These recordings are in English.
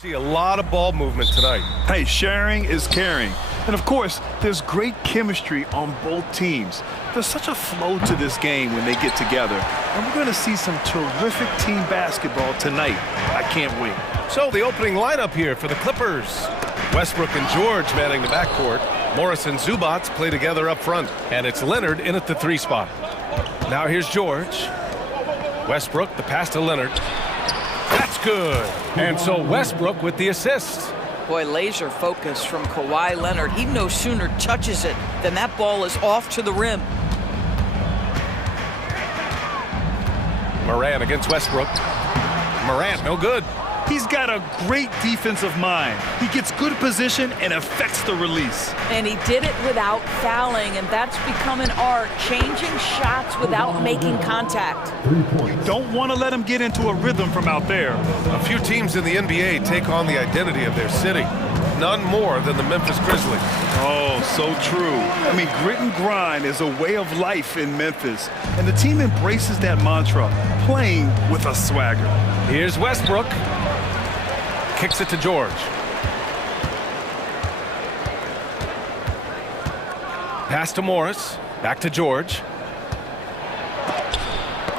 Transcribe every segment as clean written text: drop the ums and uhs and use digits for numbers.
See a lot of ball movement tonight. Hey, sharing is caring. And of course, there's great chemistry on both teams. There's such a flow to this game when they get together. And we're going to see some terrific team basketball tonight. I can't wait. So the opening lineup here for the Clippers. Westbrook and George manning the backcourt. Morris and Zubats play together up front. And it's Leonard in at the 3 spot. Now here's George. Westbrook, the pass to Leonard. That's good. And so Westbrook with the assist. Boy, laser focus from Kawhi Leonard. He no sooner touches it than that ball is off to the rim. Morant against Westbrook. Morant, no good. He's got a great defensive mind. He gets good position and affects the release. And he did it without fouling, and that's become an art, changing shots without making contact. You don't want to let him get into a rhythm from out there. A few teams in the NBA take on the identity of their city. None more than the Memphis Grizzlies. Oh, so true. I mean, grit and grind is a way of life in Memphis. And the team embraces that mantra, playing with a swagger. Here's Westbrook. Kicks it to George. Pass to Morris. Back to George.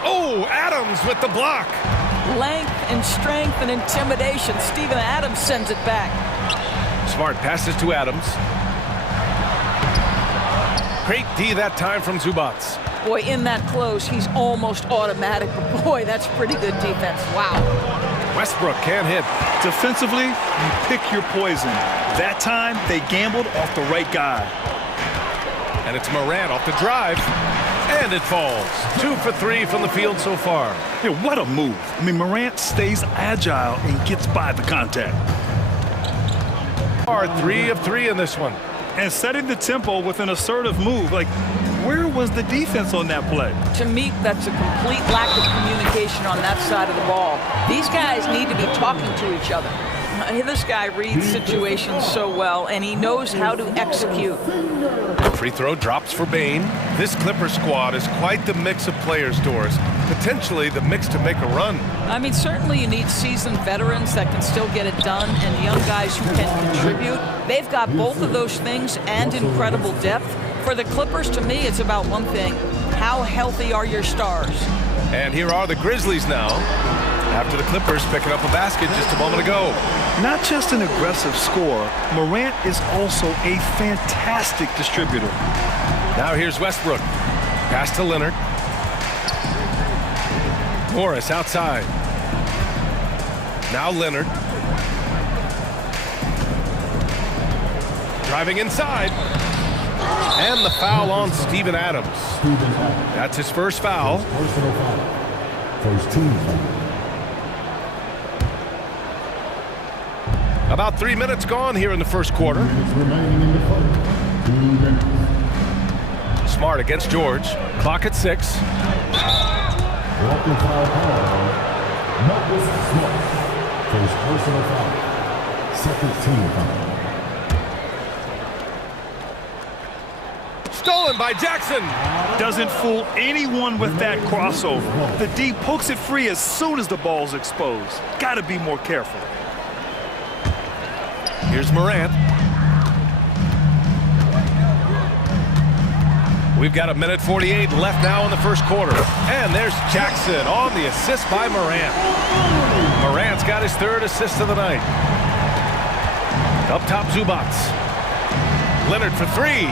Oh, Adams with the block. Length and strength and intimidation. Steven Adams sends it back. Smart passes to Adams. Great D that time from Zubats. Boy, in that close, he's almost automatic. But boy, that's pretty good defense. Wow. Westbrook can't hit. Defensively, you pick your poison. That time, they gambled off the right guy. And it's Morant off the drive. And it falls. 2 for 3 from the field so far. Yeah, what a move. I mean, Morant stays agile and gets by the contact. 3 of 3 in this one. And setting the tempo with an assertive move. Like, where was the defense on that play? To me, that's a complete lack of communication on that side of the ball. These guys need to be talking to each other. This guy reads situations so well, and he knows how to execute. Free throw drops for Bain. This Clippers squad is quite the mix of players, Doris. Potentially the mix to make a run. I mean, certainly you need seasoned veterans that can still get it done and young guys who can contribute. They've got both of those things and incredible depth. For the Clippers, to me, it's about one thing. How healthy are your stars? And here are the Grizzlies now, after the Clippers picking up a basket just a moment ago. Not just an aggressive scorer, Morant is also a fantastic distributor. Now here's Westbrook. Pass to Leonard. Morris outside. Now Leonard. Driving inside. And the foul on Steven Adams. That's his first foul. First team foul. About 3 minutes gone here in the first quarter. Smart against George. Clock at 6. Walking foul call. Marcus Smart. First personal foul. Second team foul. Stolen by Jackson. Doesn't fool anyone with that crossover. The D pokes it free as soon as the ball's exposed. Gotta be more careful. Here's Morant. We've got 1:48 left now in the first quarter. And there's Jackson on the assist by Morant. Morant's got his 3rd assist of the night. Up top, Zubats. Leonard for 3.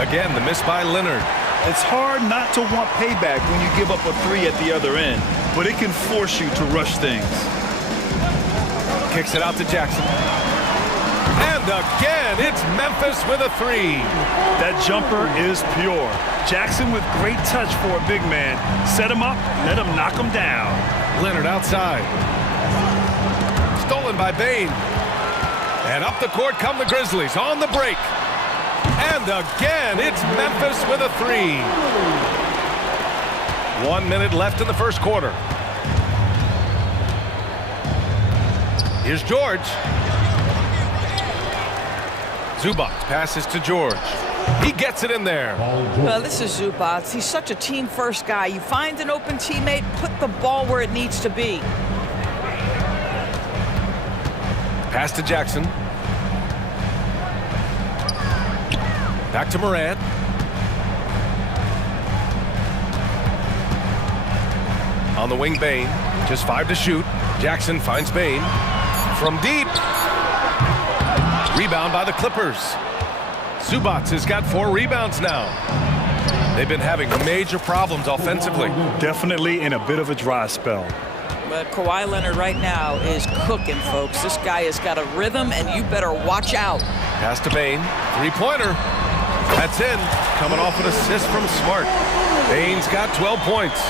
Again, the miss by Leonard. It's hard not to want payback when you give up a 3 at the other end, but it can force you to rush things. Kicks it out to Jackson. And again, it's Memphis with a 3. That jumper is pure. Jackson with great touch for a big man. Set him up, let him knock him down. Leonard outside. Stolen by Bain. And up the court come the Grizzlies on the break. And again, it's Memphis with a 3. 1 minute left in the first quarter. Here's George. Zubats passes to George. He gets it in there. Well, this is Zubats. He's such a team-first guy. You find an open teammate, put the ball where it needs to be. Pass to Jackson. Back to Morant. On the wing, Bain. Just 5 to shoot. Jackson finds Bain. From deep. Rebound by the Clippers. Zubac has got 4 rebounds now. They've been having major problems offensively. Definitely in a bit of a dry spell. But Kawhi Leonard right now is cooking, folks. This guy has got a rhythm, and you better watch out. Pass to Bain. 3-pointer. That's in. Coming off an assist from Smart. Bain's got 12 points.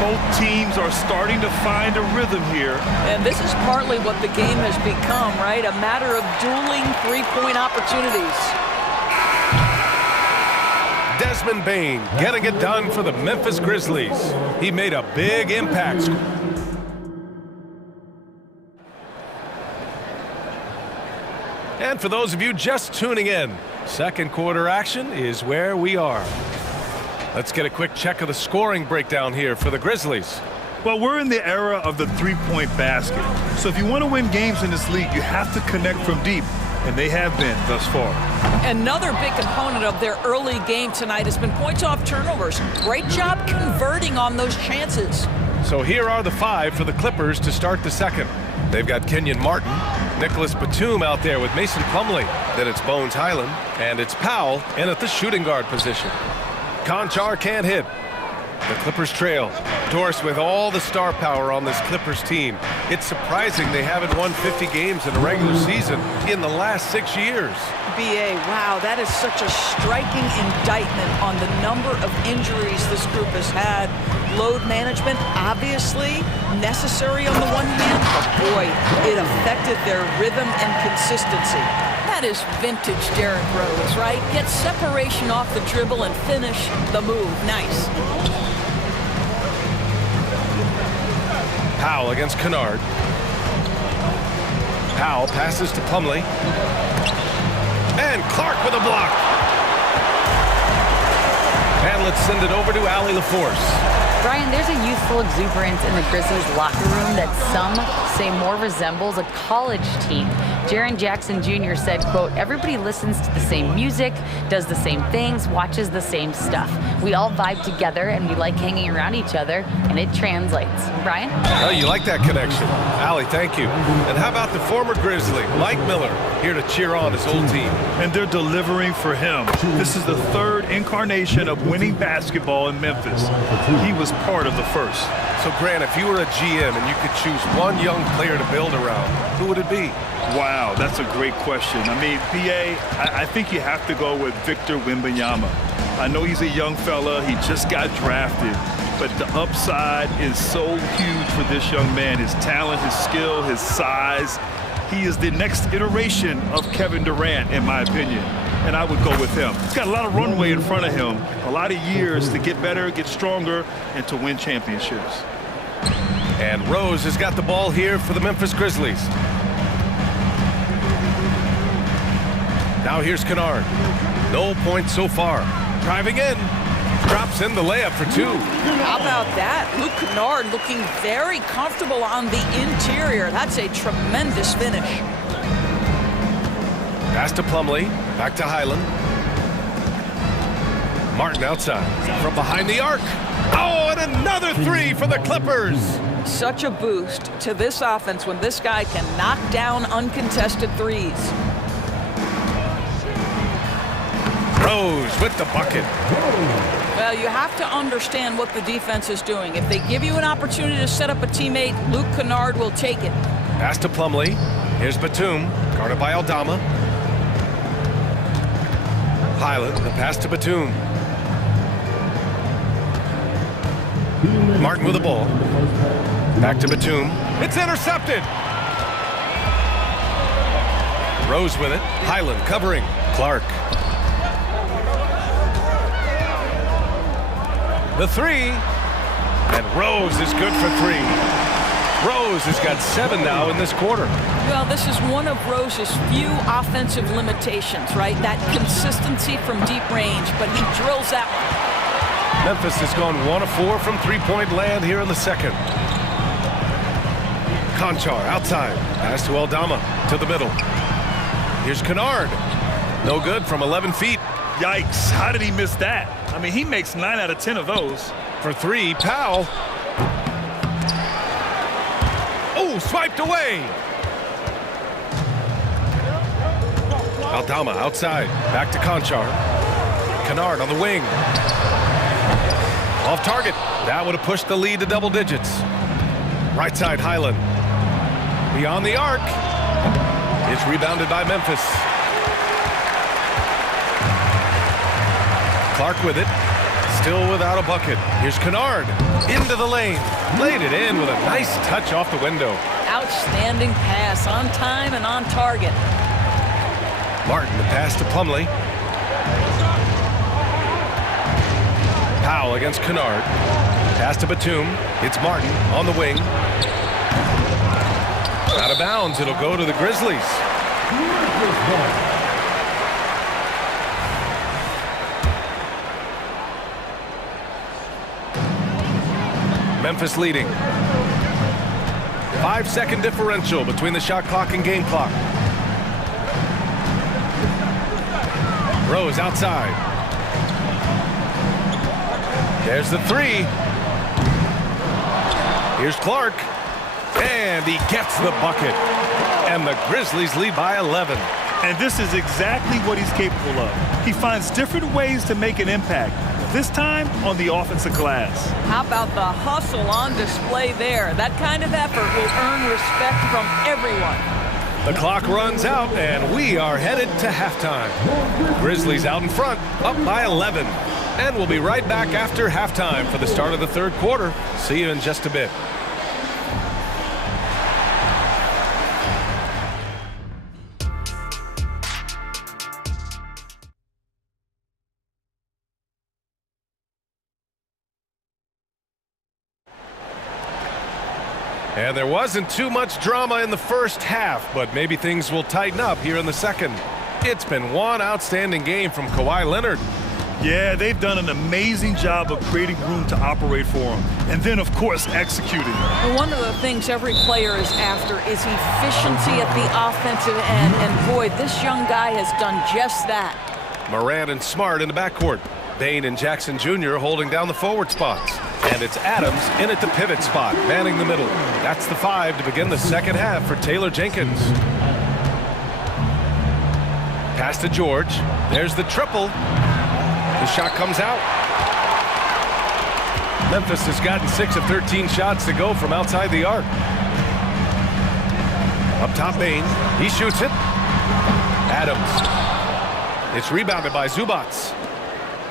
Both teams are starting to find a rhythm here. And this is partly what the game has become, right? A matter of dueling three-point opportunities. Desmond Bain getting it done for the Memphis Grizzlies. He made a big impact. And for those of you just tuning in, second quarter action is where we are. Let's get a quick check of the scoring breakdown here for the Grizzlies. Well, we're in the era of the three-point basket. So if you want to win games in this league, you have to connect from deep, and they have been thus far. Another big component of their early game tonight has been points off turnovers. Great job converting on those chances. So here are the 5 for the Clippers to start the second. They've got Kenyon Martin, Nicholas Batum out there with Mason Plumlee. Then it's Bones Highland, and it's Powell in at the shooting guard position. Conchar can't hit. The Clippers trail. Doris with all the star power on this Clippers team. It's surprising they haven't won 50 games in a regular season in the last 6 years. BA, wow, that is such a striking indictment on the number of injuries this group has had. Load management, obviously necessary on the one hand, but boy, it affected their rhythm and consistency. That is vintage Derrick Rose, right? Get separation off the dribble and finish the move. Nice. Powell against Kennard. Powell passes to Plumlee. And Clark with a block. And let's send it over to Allie LaForce. Brian, there's a youthful exuberance in the Grizzlies locker room that some say more resembles a college team. Jaren Jackson Jr. said, quote, "Everybody listens to the same music, does the same things, watches the same stuff. We all vibe together and we like hanging around each other, and it translates." Brian? Oh, you like that connection. Allie, thank you. And how about the former Grizzly, Mike Miller, here to cheer on his old team? And they're delivering for him. This is the third incarnation of winning basketball in Memphis. He was part of the first. So, Grant, if you were a GM and you could choose one young player to build around, who would it be? Wow, that's a great question. I mean, BA, I think you have to go with Victor Wembanyama. I know he's a young fella. He just got drafted. But the upside is so huge for this young man. His talent, his skill, his size. He is the next iteration of Kevin Durant, in my opinion. And I would go with him. He's got a lot of runway in front of him, a lot of years to get better, get stronger, and to win championships. And Rose has got the ball here for the Memphis Grizzlies. Now here's Kennard. No points so far. Driving in. Drops in the layup for 2. How about that? Luke Kennard looking very comfortable on the interior. That's a tremendous finish. Pass to Plumlee. Back to Highland. Martin outside. From behind the arc. Oh, and another 3 for the Clippers. Such a boost to this offense when this guy can knock down uncontested threes. Rose with the bucket. Well, you have to understand what the defense is doing. If they give you an opportunity to set up a teammate, Luke Kennard will take it. Pass to Plumlee. Here's Batum. Guarded by Aldama. Highland, the pass to Batum. Martin with the ball. Back to Batum. It's intercepted. Rose with it. Highland covering. Clark. The 3. And Rose is good for 3. Rose has got 7 now in this quarter. Well, this is one of Rose's few offensive limitations, right? That consistency from deep range, but he drills that one. Memphis has gone 1 of 4 from three-point land here in the second. Conchar outside. Pass to Aldama to the middle. Here's Kennard. No good from 11 feet. Yikes, how did he miss that? I mean, he makes 9 out of 10 of those. For 3, Powell. Oh, swiped away. Aldama outside. Back to Conchar. Kennard on the wing. Off target. That would have pushed the lead to double digits. Right side, Highland. Beyond the arc. It's rebounded by Memphis. Clark with it. Still without a bucket. Here's Kennard. Into the lane. Laid it in with a nice touch off the window. Outstanding pass, on time and on target. Martin, the pass to Plumlee. Powell against Kennard. Pass to Batum. It's Martin on the wing. Out of bounds. It'll go to the Grizzlies. Memphis leading. 5-second differential between the shot clock and game clock. Rose outside. There's the 3. Here's Clark. And he gets the bucket. And the Grizzlies lead by 11. And this is exactly what he's capable of. He finds different ways to make an impact. This time on the offensive glass. How about the hustle on display there? That kind of effort will earn respect from everyone. The clock runs out, and we are headed to halftime. Grizzlies out in front, up by 11. And we'll be right back after halftime for the start of the third quarter. See you in just a bit. And there wasn't too much drama in the first half, but maybe things will tighten up here in the second. It's been one outstanding game from Kawhi Leonard. Yeah, they've done an amazing job of creating room to operate for him. And then, of course, executing. Well, one of the things every player is after is efficiency at the offensive end. And boy, this young guy has done just that. Morant and Smart in the backcourt. Bain and Jackson Jr. holding down the forward spots. And it's Adams in at the pivot spot, manning the middle. That's the 5 to begin the second half for Taylor Jenkins. Pass to George. There's the triple. The shot comes out. Memphis has gotten 6 of 13 shots to go from outside the arc. Up top, Bain. He shoots it. Adams. It's rebounded by Zubats.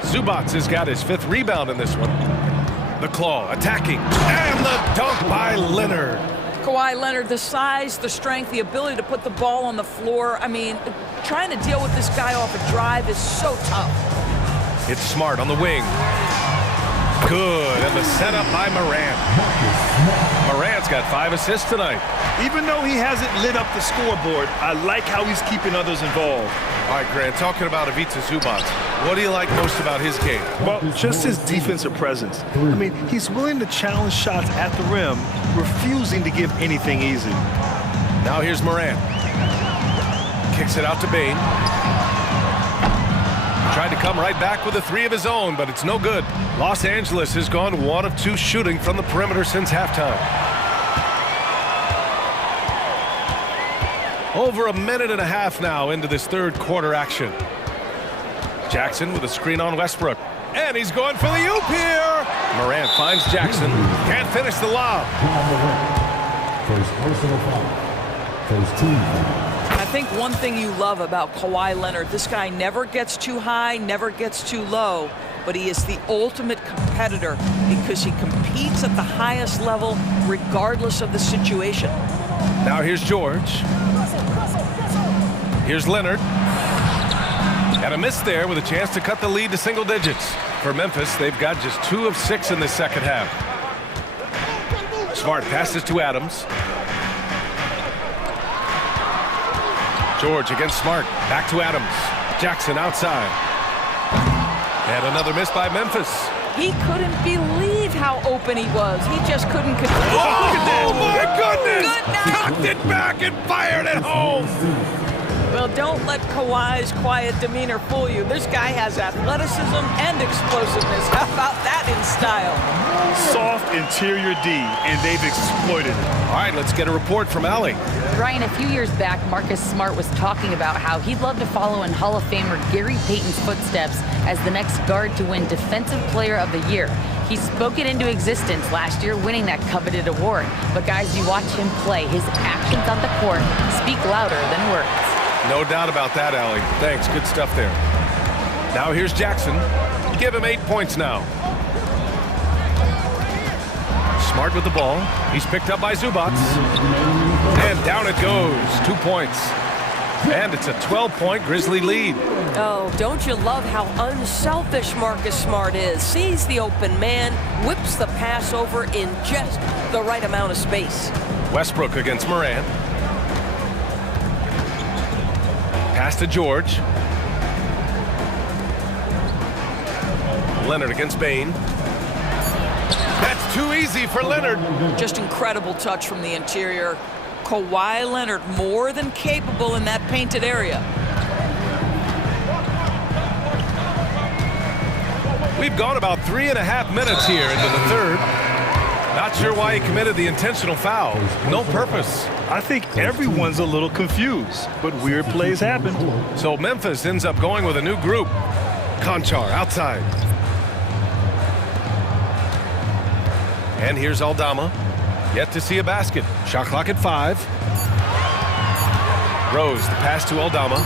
Zubats has got his 5th rebound in this one. The claw attacking. And the dunk by Leonard. Kawhi Leonard, the size, the strength, the ability to put the ball on the floor. I mean, trying to deal with this guy off a drive is so tough. It's Smart on the wing. Good, and the setup by Morant. Morant's got 5 assists tonight. Even though he hasn't lit up the scoreboard, I like how he's keeping others involved. All right, Grant, talking about Ivica Zubac, what do you like most about his game? Well, just his defensive presence. I mean, he's willing to challenge shots at the rim, refusing to give anything easy. Now here's Morant. Kicks it out to Bain. Tried to come right back with a 3 of his own, but it's no good. Los Angeles has gone 1 of 2 shooting from the perimeter since halftime. Over a minute and a half now into this third quarter action. Jackson with a screen on Westbrook. And he's going for the oop here. Morant finds Jackson. Can't finish the lob. First personal foul. First team foul. I think one thing you love about Kawhi Leonard, this guy never gets too high, never gets too low, but he is the ultimate competitor because he competes at the highest level regardless of the situation. Now here's George. Here's Leonard. And a miss there with a chance to cut the lead to single digits. For Memphis, they've got just 2 of 6 in the second half. Smart passes to Adams. George against Smart. Back to Adams. Jackson outside. And another miss by Memphis. He couldn't believe how open he was. He just couldn't control. Oh, look at that! Oh, my goodness! Good night. Tucked it back and fired it home! Well, don't let Kawhi's quiet demeanor fool you. This guy has athleticism and explosiveness. How about that in style? Soft interior D, and they've exploited it. All right, let's get a report from Allie. Ryan, a few years back, Marcus Smart was talking about how he'd love to follow in Hall of Famer Gary Payton's footsteps as the next guard to win Defensive Player of the Year. He spoke it into existence last year, winning that coveted award. But guys, you watch him play, his actions on the court speak louder than words. No doubt about that, Allie. Thanks, good stuff there. Now here's Jackson. Give him 8 points now. Smart with the ball. He's picked up by Zubats. And down it goes. 2 points. And it's a 12-point Grizzly lead. Oh, don't you love how unselfish Marcus Smart is? Sees the open man, whips the pass over in just the right amount of space. Westbrook against Morant. Pass to George. Leonard against Bain. That's too easy for Leonard. Just incredible touch from the interior. Kawhi Leonard more than capable in that painted area. We've gone about 3.5 minutes here into the third. Not sure why he committed the intentional foul. No purpose. I think everyone's a little confused, but weird plays happen. So Memphis ends up going with a new group. Conchar outside. And here's Aldama. Yet to see a basket. Shot clock at 5. Rose, the pass to Aldama.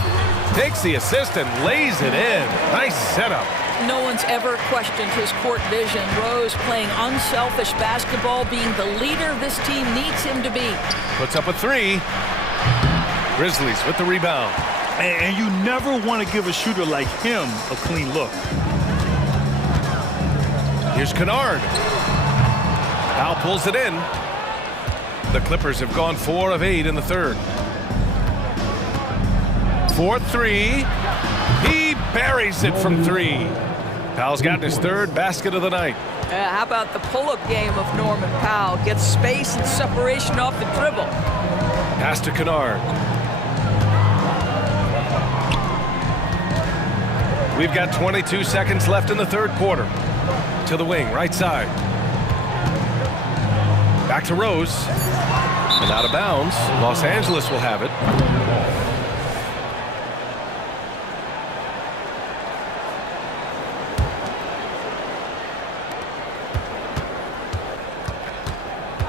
Takes the assist and lays it in. Nice setup. No one's ever questioned his court vision. Rose playing unselfish basketball, being the leader this team needs him to be. Puts up a 3. Grizzlies with the rebound. And you never want to give a shooter like him a clean look. Here's Kennard. Powell pulls it in. The Clippers have gone 4 of 8 in the third. 4-3. He buries it from 3. Powell's gotten his third basket of the night. How about the pull-up game of Norman Powell? Gets space and separation off the dribble. Pass to Kennard. We've got 22 seconds left in the third quarter. To the wing, right side. Back to Rose. And out of bounds. Los Angeles will have it.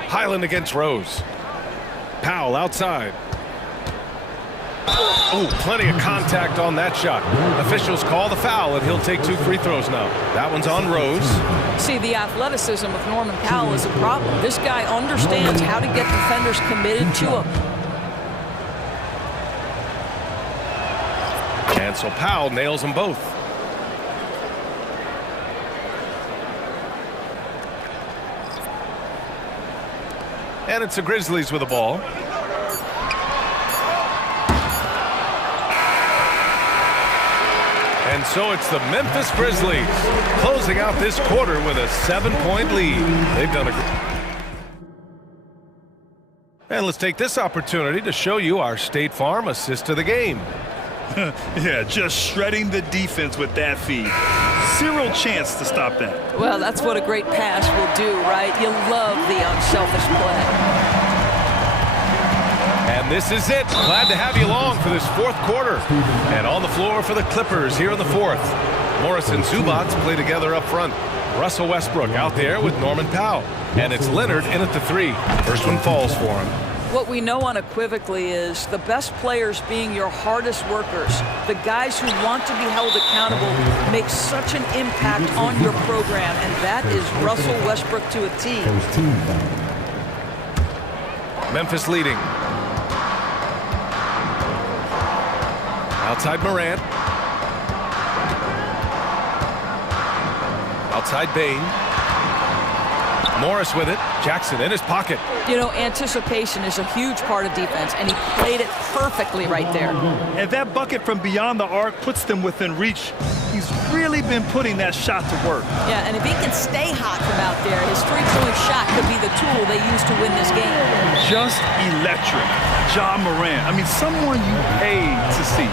Highland against Rose. Powell outside. Oh, plenty of contact on that shot. Officials call the foul, and he'll take 2 free throws now. That one's on Rose. See, the athleticism of Norman Powell is a problem. This guy understands how to get defenders committed to him. And so Powell nails them both. And it's the Grizzlies with the ball. And so it's the Memphis Grizzlies closing out this quarter with a 7-point lead. They've done a great. And let's take this opportunity to show you our State Farm assist of the game. Yeah, just shredding the defense with that feed. Zero chance to stop that. Well, that's what a great pass will do, right? You love the unselfish play. And this is it. Glad to have you along for this fourth quarter. And on the floor for the Clippers here in the fourth. Morris and Zubats play together up front. Russell Westbrook out there with Norman Powell. And it's Leonard in at the 3. First one falls for him. What we know unequivocally is the best players being your hardest workers, the guys who want to be held accountable, make such an impact on your program, and that is Russell Westbrook to a T. Memphis leading. Outside Morant. Outside Bain. Morris with it. Jackson in his pocket. You know, anticipation is a huge part of defense, and he played it perfectly right there. And that bucket from beyond the arc puts them within reach. he's really been putting that shot to work. Yeah, and if he can stay hot from out there, his three-point shot could be the tool they use to win this game. Just electric. Ja Morant. I mean, someone you paid to see.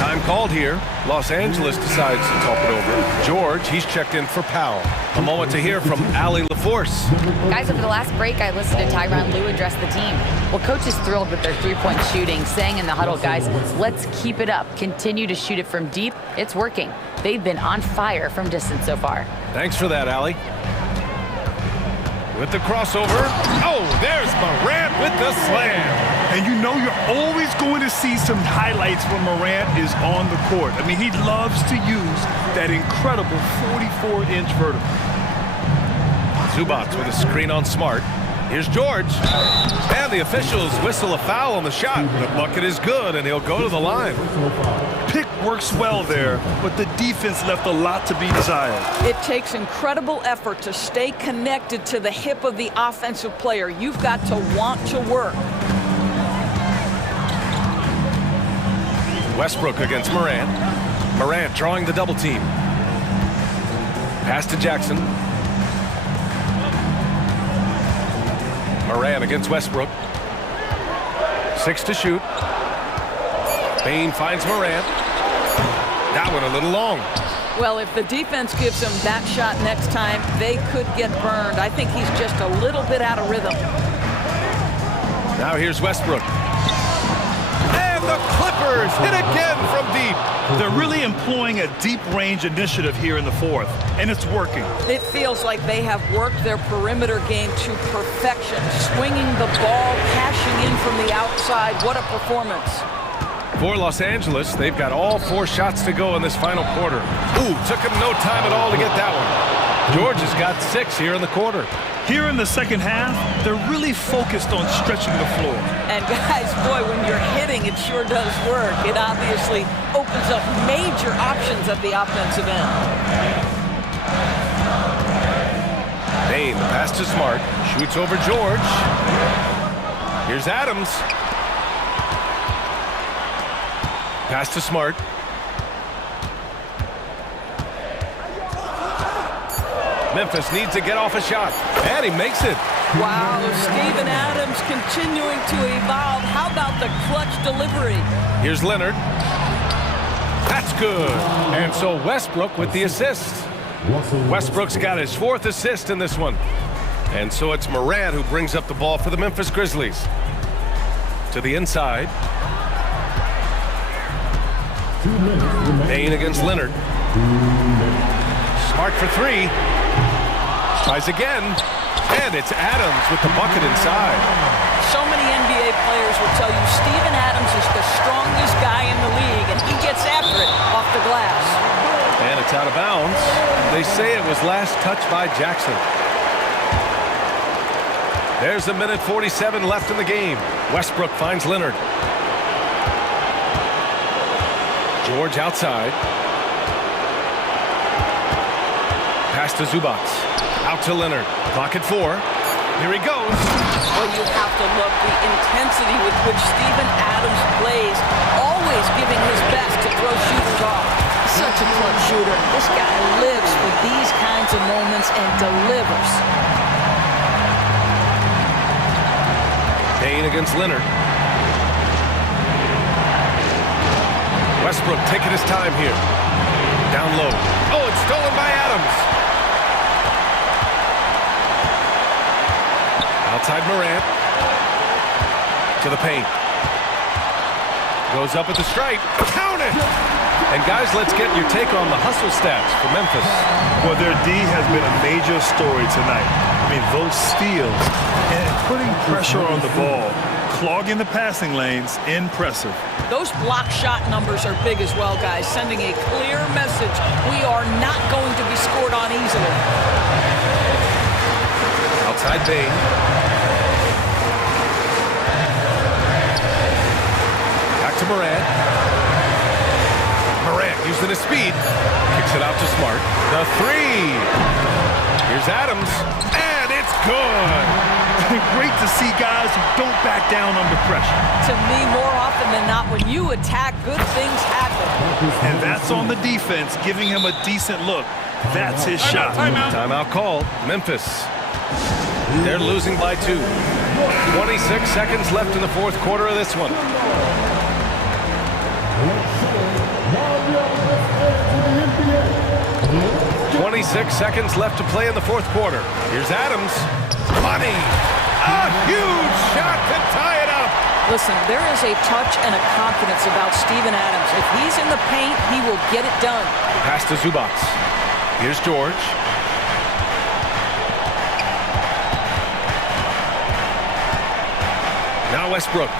Time called here. Los Angeles decides to talk it over. George, he's checked in for Powell. A moment to hear from Allie LaForce. Guys, over the last break, I listened to Tyronn Lue address the team. Well, coach is thrilled with their three-point shooting, saying in the huddle, guys, let's keep it up. Continue to shoot it from deep. It's working. They've been on fire from distance so far. Thanks for that, Allie. With the crossover. Oh, there's Morant with the slam. And you know you're always going to see some highlights when Morant is on the court. I mean, he loves to use that incredible 44-inch vertical. Zubats with a screen on Smart. Here's George. And the officials whistle a foul on the shot. The bucket is good, and he'll go to the line. Pick works well there, but the defense left a lot to be desired. It takes incredible effort to stay connected to the hip of the offensive player. You've got to want to work. Westbrook against Morant. Morant drawing the double team. Pass to Jackson. Morant against Westbrook. 6 to shoot. Bain finds Morant. That one a little long. Well, if the defense gives him that shot next time, they could get burned. I think he's just a little bit out of rhythm. Now here's Westbrook. And the Clippers hit again from deep. They're really employing a deep range initiative here in the fourth, and it's working. It feels like they have worked their perimeter game to perfection, swinging the ball, cashing in from the outside. What a performance. For Los Angeles, they've got all 4 shots to go in this final quarter. Ooh, took him no time at all to get that one. George has got 6 here in the quarter. Here in the second half, they're really focused on stretching the floor. And guys, boy, when you're hitting, it sure does work. It obviously opens up major options at the offensive end. Bain, the pass to Smart, shoots over George. Here's Adams. Pass to Smart. Memphis needs to get off a shot, and he makes it. Wow, Steven Adams continuing to evolve. How about the clutch delivery? Here's Leonard. That's good. And so Westbrook with the assist. Westbrook's got his 4th assist in this one. And so it's Morant who brings up the ball for the Memphis Grizzlies. To the inside. Bain against Leonard. Smart for 3. Tries again. And it's Adams with the bucket inside. So many NBA players will tell you Steven Adams is the strongest guy in the league, and he gets after it off the glass. And it's out of bounds. They say it was last touched by Jackson. There's 1:47 left in the game. Westbrook finds Leonard. George outside. Pass to Zubats. Out to Leonard. Clock at 4. Here he goes. Well, you have to look the intensity with which Steven Adams plays, always giving his best to throw shooters off. Such a clutch shooter. This guy lives for these kinds of moments and delivers. Bain against Leonard. Westbrook taking his time here. Down low. Oh, it's stolen by Adams. Outside Morant. To the paint. Goes up at the stripe. Count it! And guys, let's get your take on the hustle stats for Memphis. Well, their D has been a major story tonight. I mean, those steals and putting pressure on the ball, clogging the passing lanes, impressive. Those block shot numbers are big as well, guys, sending a clear message. We are not going to be scored on easily. Outside Bain. Back to Morant. Morant using his speed. Kicks it out to Smart. The 3. Here's Adams. And it's good. Great to see guys who don't back down under pressure. To me, more often than not, when you attack, good things happen. And that's on the defense, giving him a decent look. That's his shot. Timeout called. Memphis. They're losing by 2. 26 seconds left in the fourth quarter of this one. 26 seconds left to play in the fourth quarter. Here's Adams. Money! A huge shot to tie it up! Listen, there is a touch and a confidence about Steven Adams. If he's in the paint, he will get it done. Pass to Zubats. Here's George. Now Westbrook.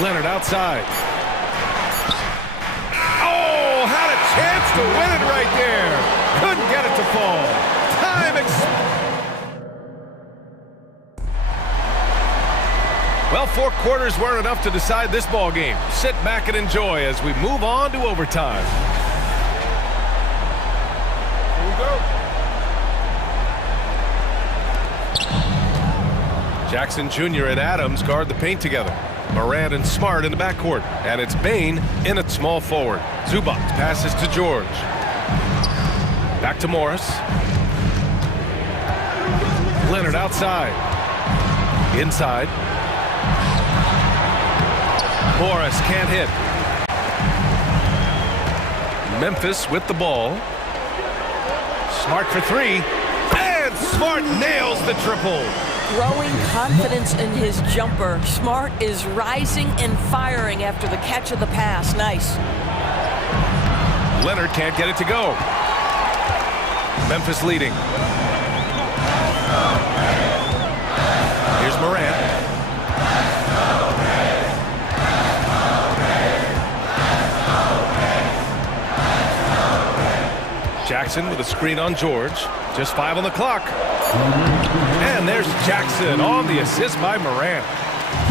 Leonard outside. Oh, had a chance to win it right there. Couldn't get it to fall. Well, 4 quarters weren't enough to decide this ball game. Sit back and enjoy as we move on to overtime. Here we go. Jackson Jr. and Adams guard the paint together. Morant and Smart in the backcourt. And it's Bain in at small forward. Zubac passes to George. Back to Morris. Leonard outside. Inside. Morris can't hit. Memphis with the ball. Smart for 3. And Smart nails the triple. Growing confidence in his jumper. Smart is rising and firing after the catch of the pass. Nice. Leonard can't get it to go. Memphis leading. Here's Morant. Jackson with a screen on George. Just 5 on the clock. And there's Jackson on the assist by Morant.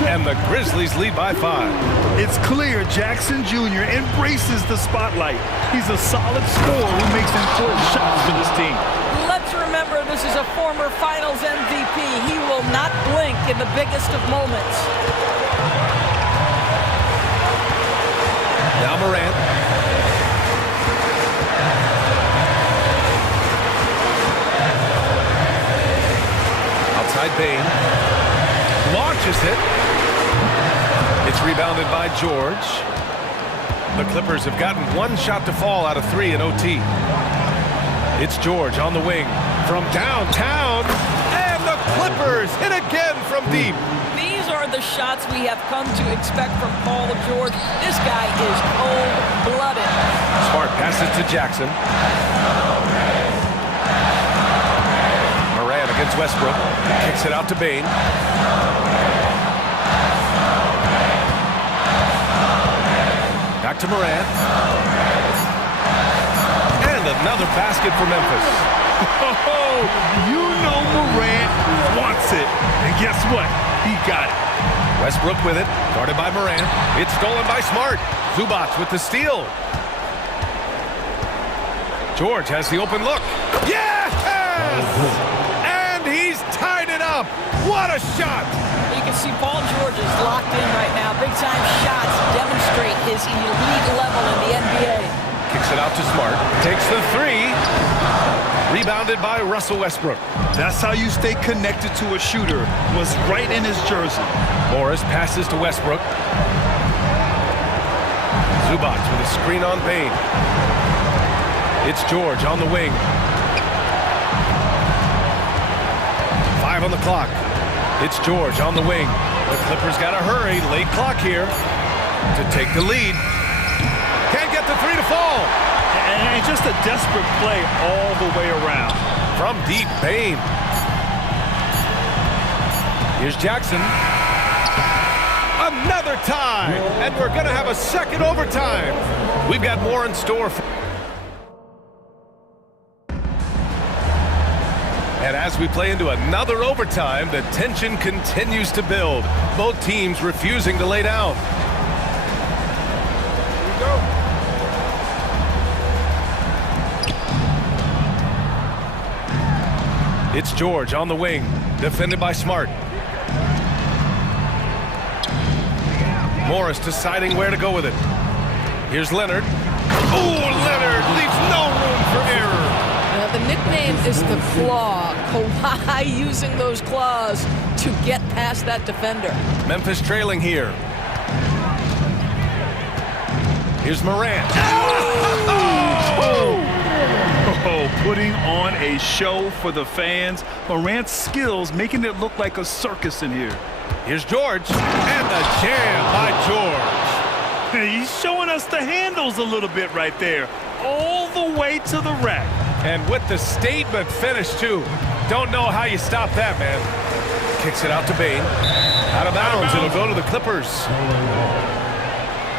And the Grizzlies lead by 5. It's clear Jackson Jr. embraces the spotlight. He's a solid scorer who makes important shots for this team. Let's remember this is a former Finals MVP. He will not blink in the biggest of moments. Now Morant. Outside Bain. Launches it. It's rebounded by George. The Clippers have gotten 1 shot to fall out of 3 in OT. It's George on the wing from downtown. And the Clippers hit again from deep. These are the shots we have come to expect from Paul George. This guy is cold-blooded. Smart passes to Jackson. Morant against Westbrook. Kicks it out to Bain. Back to Morant. And another basket for Memphis. Oh, you know Morant wants it. And guess what? He got it. Westbrook with it. Guarded by Morant. It's stolen by Smart. Zubac with the steal. George has the open look. Yes! And he's tied it up. What a shot! You can see Paul George is locked in right now. Big-time shots demonstrate his elite level in the NBA. Kicks it out to Smart. Takes the 3. Rebounded by Russell Westbrook. That's how you stay connected to a shooter. Was right in his jersey. Morris passes to Westbrook. Zubac with a screen on Bain. It's George on the wing. 5 on the clock. It's George on the wing. The Clippers got to hurry. Late clock here to take the lead. Can't get the 3 to fall. And just a desperate play all the way around. From deep, Bain. Here's Jackson. Another tie. And we're going to have a second overtime. We've got more in store. And as we play into another overtime, the tension continues to build. Both teams refusing to lay down. Here we go. It's George on the wing, defended by Smart. Morris deciding where to go with it. Here's Leonard. Oh, Leonard leaves no room for error. Now, the nickname is the Claw. Kawhi using those claws to get past that defender. Memphis trailing here. Here's Morant. Oh, putting on a show for the fans. Morant's skills making it look like a circus in here. Here's George. And the jam by George. He's showing us the handles a little bit right there. All the way to the rack. And with the statement finish, too. Don't know how you stop that, man. Kicks it out to Bane. Out of bounds. It'll go to the Clippers.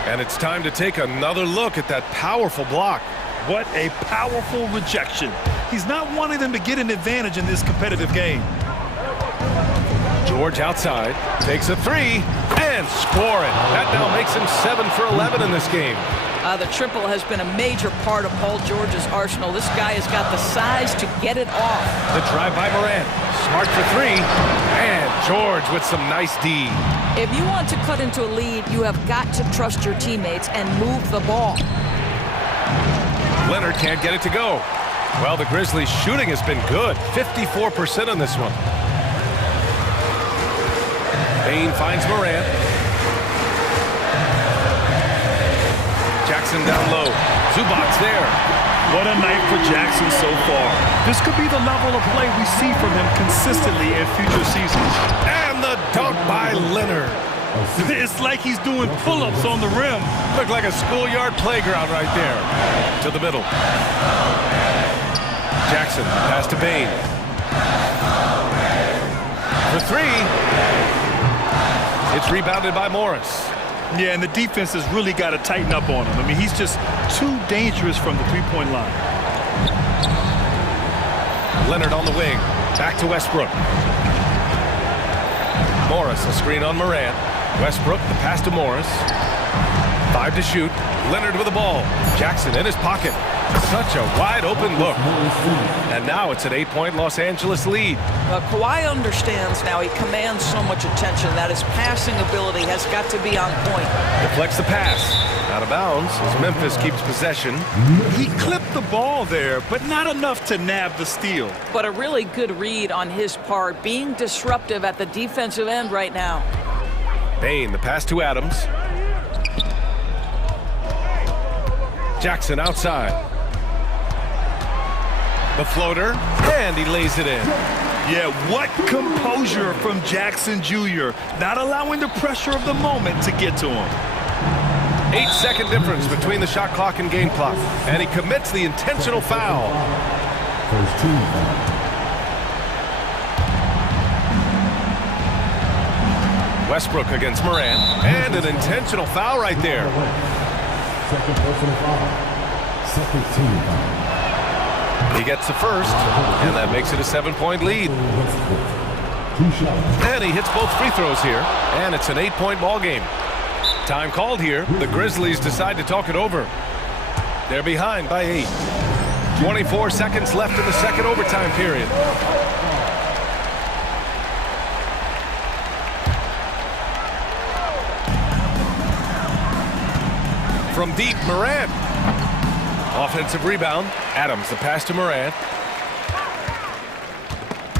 And it's time to take another look at that powerful block. What a powerful rejection. He's not wanting them to get an advantage in this competitive game. George outside, takes a three, and scoring. That now makes him 7 for 11 in this game. The triple has been a major part of Paul George's arsenal. This guy has got the size to get it off. The drive by Morant. Smart for three, and George with some nice D. If you want to cut into a lead, you have got to trust your teammates and move the ball. Leonard can't get it to go. Well, the Grizzlies' shooting has been good. 54% on this one. Bane finds Morant. Jackson down low. Zubac's there. What a night for Jackson so far. This could be the level of play we see from him consistently in future seasons. And the dunk by Leonard. It's like he's doing pull-ups on the rim. Looked like a schoolyard playground right there. To the middle. Jackson, pass to Bane. For three. It's rebounded by Morris. Yeah, and the defense has really got to tighten up on him. I mean, he's just too dangerous from the three-point line. Leonard on the wing. Back to Westbrook. Morris, a screen on Morant. Westbrook, the pass to Morris. 5 to shoot. Leonard with the ball. Jackson in his pocket. Such a wide open look. And now it's an 8-point Los Angeles lead. Kawhi understands now. He commands so much attention that his passing ability has got to be on point. Deflects the pass. Out of bounds as Memphis keeps possession. He clipped the ball there, but not enough to nab the steal. But a really good read on his part, being disruptive at the defensive end right now. Bane, the pass to Adams. Jackson outside. The floater, and he lays it in. Yeah, what composure from Jackson Jr., not allowing the pressure of the moment to get to him. 8-second difference between the shot clock and game clock, and he commits the intentional foul. First team foul. Westbrook against Morant, and an intentional foul right there. Second personal foul. Second team foul. He gets the first, and that makes it a 7-point lead. Two shots. And he hits both free throws here, and it's an 8-point ball game. Time called here. The Grizzlies decide to talk it over. They're behind by 8. 24 seconds left in the second overtime period. From deep, Morant. Offensive rebound. Adams, the pass to Morant.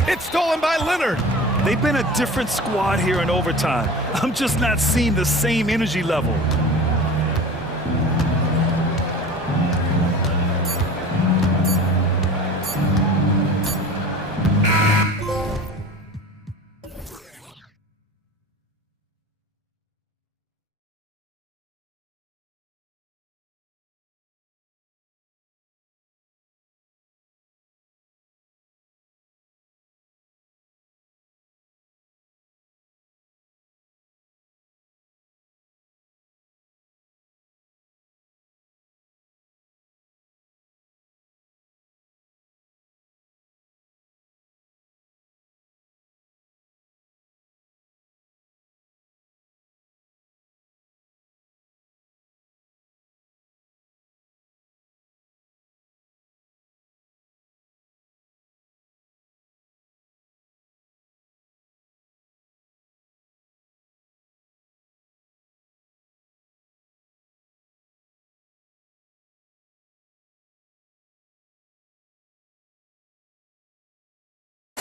It's stolen by Leonard. They've been a different squad here in overtime. I'm just not seeing the same energy level.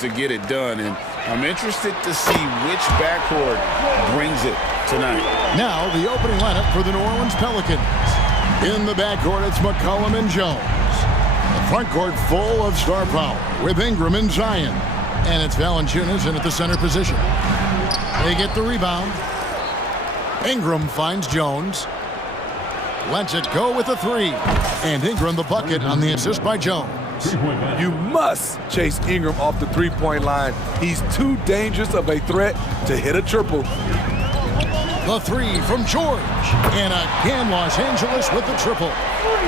to get it done, and I'm interested to see which backcourt brings it tonight. Now the opening lineup for the New Orleans Pelicans. In the backcourt, it's McCollum and Jones. The front court full of star power with Ingram and Zion. And it's Valanciunas in at the center position. They get the rebound. Ingram finds Jones. Lets it go with a three. And Ingram the bucket on the assist by Jones. You must chase Ingram off the three-point line. He's too dangerous of a threat to hit a triple. The three from George. And again, Los Angeles with the triple.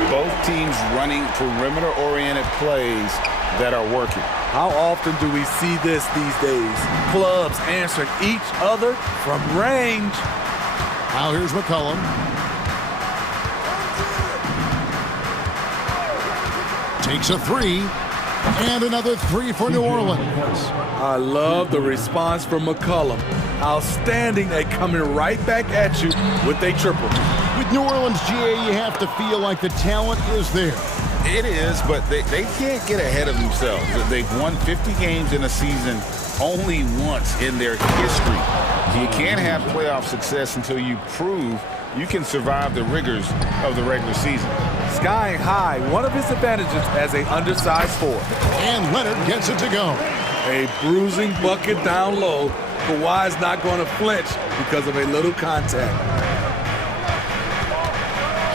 Both teams running perimeter-oriented plays that are working. How often do we see this these days? Clubs answering each other from range. Now here's McCollum. Takes a three. And another three for New Orleans. I love the response from McCollum. Outstanding at coming right back at you with a triple. With New Orleans, GA, you have to feel like the talent is there. It is, but they can't get ahead of themselves. They've won 50 games in a season only once in their history. You can't have playoff success until you prove you can survive the rigors of the regular season. Skying high, one of his advantages as an undersized forward. And Leonard gets it to go. A bruising bucket down low. Kawhi's not going to flinch because of a little contact.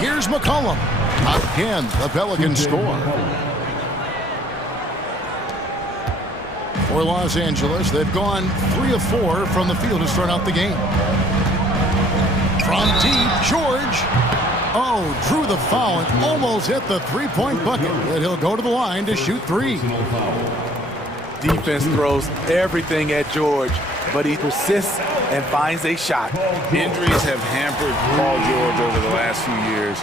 Here's McCollum. Again, the Pelicans score. For Los Angeles, they've gone 3 of 4 from the field to start out the game. From deep, George. Oh, drew the foul and almost hit the three-point bucket. But he'll go to the line to shoot three. Defense throws everything at George, but he persists and finds a shot. Injuries have hampered Paul George over the last few years,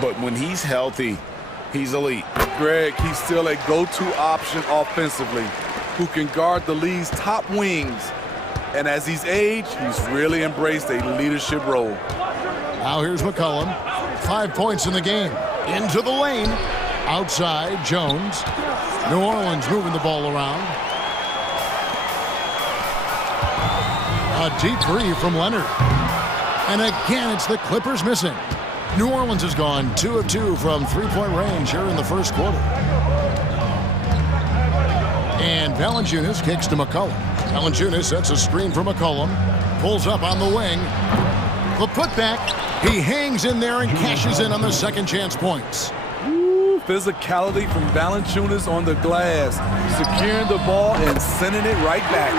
but when he's healthy, he's elite. Greg, he's still a go-to option offensively, who can guard the league's top wings. And as he's aged, he's really embraced a leadership role. Now here's McCollum. 5 points in the game. Into the lane. Outside, Jones. New Orleans moving the ball around. A deep three from Leonard. And again, it's the Clippers missing. New Orleans has gone 2 of 2 from three-point range here in the first quarter. And Valanciunas kicks to McCollum. Valanciunas sets a screen for McCollum. Pulls up on the wing. The putback. He hangs in there and cashes in on the second chance points. Physicality from Valanciunas on the glass, securing the ball and sending it right back.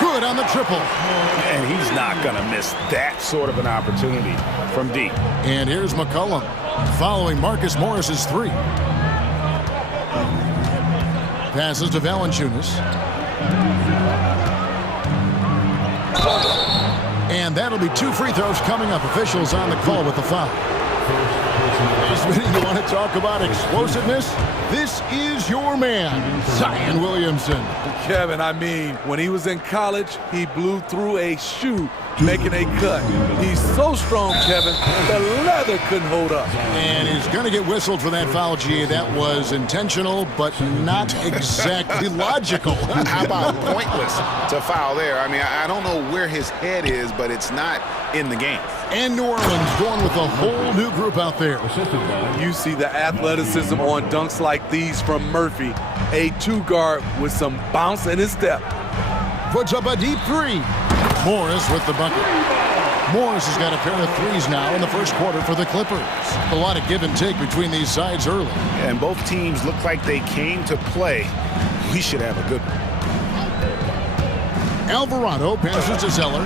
Good on the triple. And he's not going to miss that sort of an opportunity from deep. And here's McCollum following Marcus Morris's three. Passes to Valanciunas. And that'll be 2 free throws coming up. Officials on the call with the foul. You want to talk about explosiveness? This is your man, Zion Williamson. Kevin, I mean, when he was in college, he blew through a shoe making a cut. He's so strong, Kevin, the leather couldn't hold up. And he's going to get whistled for that foul, G. That was intentional, but not exactly logical. How about pointless to foul there? I mean, I don't know where his head is, but it's not in the game. And New Orleans going with a whole new group out there. You see the athleticism on dunks like these from Murphy. A two-guard with some bounce in his step. Puts up a deep three. Morris with the bucket. Morris has got a pair of threes now in the first quarter for the Clippers. A lot of give and take between these sides early. And both teams look like they came to play. We should have a good one. Alvarado passes to Zeller.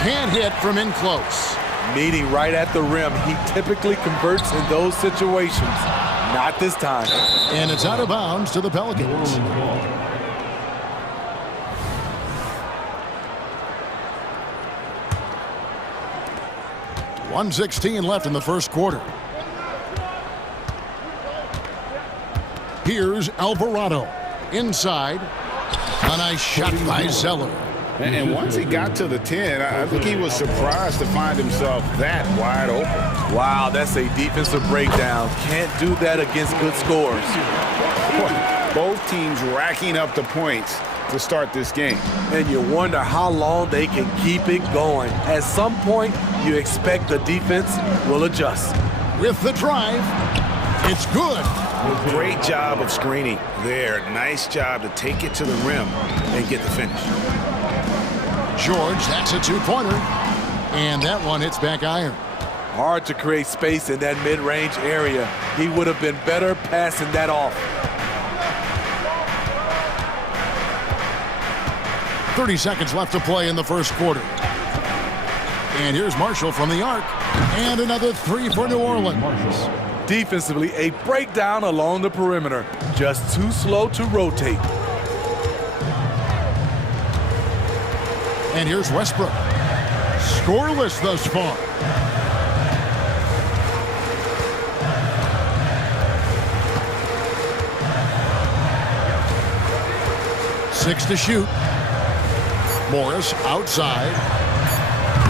Can't hit from in close. Meeting right at the rim. He typically converts in those situations. Not this time. And it's out of bounds to the Pelicans. .116 left in the first quarter. Here's Alvarado. Inside. A nice shot by Zeller. And once he got to the 10, I think he was surprised to find himself that wide open. Wow, that's a defensive breakdown. Can't do that against good scores. Both teams racking up the points to start this game. And you wonder how long they can keep it going. At some point, you expect the defense will adjust. With the drive, it's good. Great job of screening there. Nice job to take it to the rim and get the finish. George, that's a two-pointer. And that one hits back iron. Hard to create space in that mid-range area. He would have been better passing that off. 30 seconds left to play in the first quarter. And here's Marshall from the arc. And another three for New Orleans. Defensively, a breakdown along the perimeter. Just too slow to rotate. And here's Westbrook. Scoreless thus far. Six to shoot. Morris outside.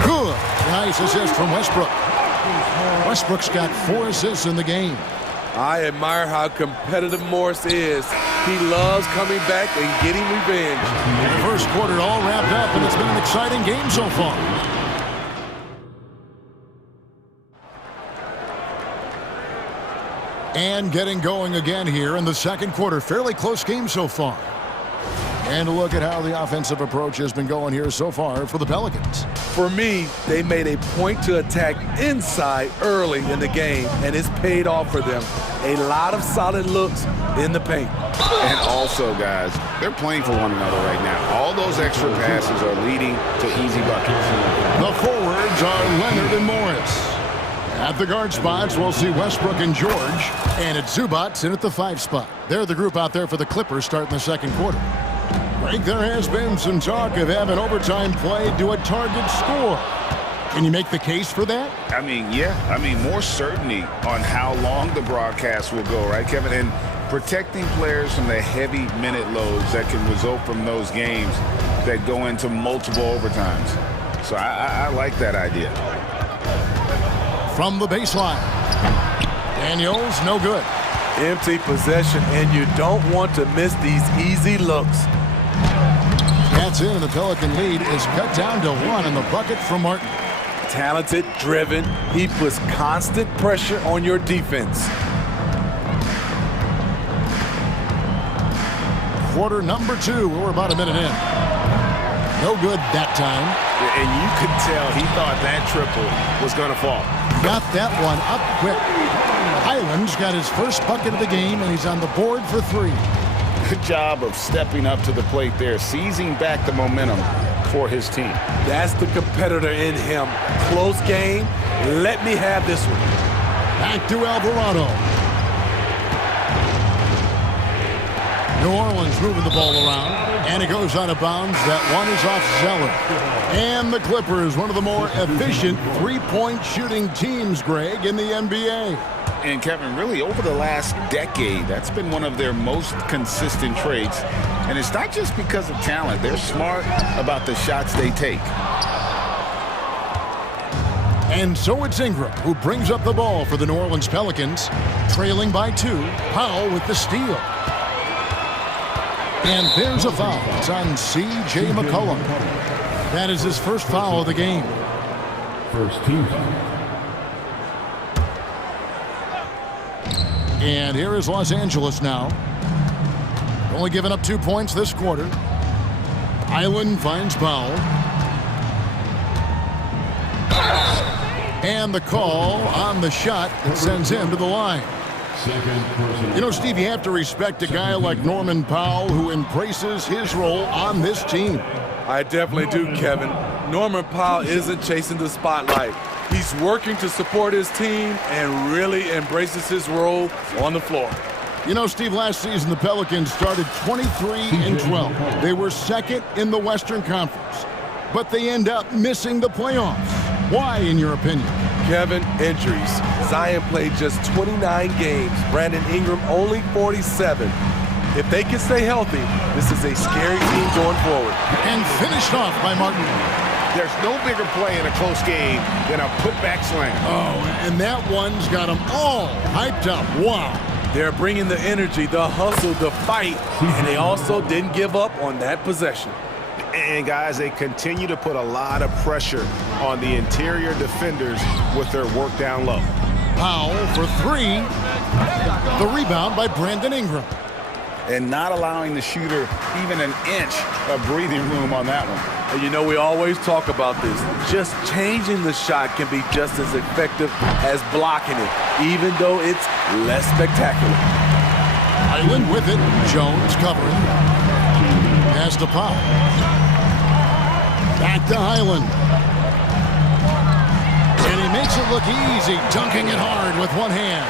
Good. Nice assist from Westbrook. Westbrook's got 4 assists in the game. I admire how competitive Morris is. He loves coming back and getting revenge. The first quarter all wrapped up, and it's been an exciting game so far. And getting going again here in the second quarter. Fairly close game so far. And a look at how the offensive approach has been going here so far for the Pelicans. For me, they made a point to attack inside early in the game, and it's paid off for them. A lot of solid looks in the paint. And also, guys, they're playing for one another right now. All those extra passes are leading to easy buckets. The forwards are Leonard and Morris. At the guard spots, we'll see Westbrook and George. And it's Zubats in at the 5 spot. They're the group out there for the Clippers starting the second quarter. Frank, there has been some talk of having overtime played to a target score. Can you make the case for that? I mean, yeah. I mean, more certainty on how long the broadcast will go, right, Kevin? And protecting players from the heavy minute loads that can result from those games that go into multiple overtimes. So I like that idea. From the baseline. Daniels, no good. Empty possession, and you don't want to miss these easy looks. That's in, and the Pelican lead is cut down to 1 in the bucket from Martin. Talented, driven, he puts constant pressure on your defense. Quarter number 2, we're about a minute in. No good that time. And you could tell he thought that triple was going to fall. Got that one up quick. Highland's got his first bucket of the game, and he's on the board for 3. Good job of stepping up to the plate there, seizing back the momentum for his team. That's the competitor in him. Close game. Let me have this one. Back to Alvarado. New Orleans moving the ball around, and it goes out of bounds. That one is off Zeller. And the Clippers, one of the more efficient three-point shooting teams, Greg, in the NBA. And Kevin, really over the last decade, that's been one of their most consistent traits. And it's not just because of talent. They're smart about the shots they take. And so it's Ingram who brings up the ball for the New Orleans Pelicans, trailing by 2. Powell with the steal. And there's a foul. It's on C.J. McCollum. That is his first foul of the game. First team foul. And here is Los Angeles now. Only giving up 2 points this quarter. Island finds Powell. And the call on the shot that sends him to the line. You know, Steve, you have to respect a guy like Norman Powell who embraces his role on this team. I definitely do, Kevin. Norman Powell isn't chasing the spotlight. He's working to support his team and really embraces his role on the floor. You know, Steve, last season the Pelicans started 23-12. They were second in the Western Conference, but they end up missing the playoffs. Why, in your opinion? Kevin, injuries. Zion played just 29 games. Brandon Ingram only 47. If they can stay healthy, this is a scary team going forward. And finished off by Martin. There's no bigger play in a close game than a putback slam. Oh, and that one's got them all hyped up. Wow. They're bringing the energy, the hustle, the fight, and they also didn't give up on that possession. And guys, they continue to put a lot of pressure on the interior defenders with their work down low. Powell for three. The rebound by Brandon Ingram. And not allowing the shooter even an inch of breathing room on that one. And you know, we always talk about this. Just changing the shot can be just as effective as blocking it, even though it's less spectacular. Island with it. Jones covering. Pass to Powell. Back to Highland. And he makes it look easy, dunking it hard with one hand.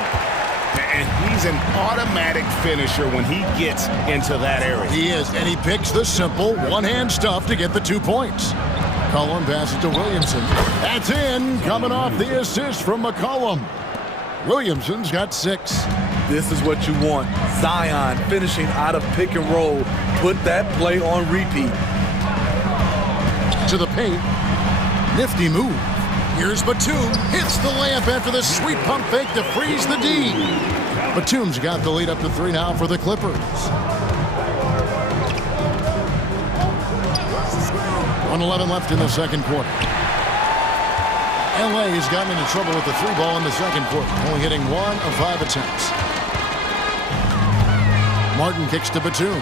And he's an automatic finisher when he gets into that area. He is, and he picks the simple one-hand stuff to get the 2 points. McCollum passes to Williamson. That's in, coming off the assist from McCollum. Williamson's got 6. This is what you want. Zion finishing out of pick and roll. Put that play on repeat. To the paint. Nifty move. Here's Batum. Hits the layup after the sweet pump fake to freeze the D. Batum's got the lead up to 3 now for the Clippers. 1:11 left in the second quarter. LA has gotten into trouble with the 3 ball in the second quarter, only hitting 1 of 5 attempts. Martin kicks to Batum.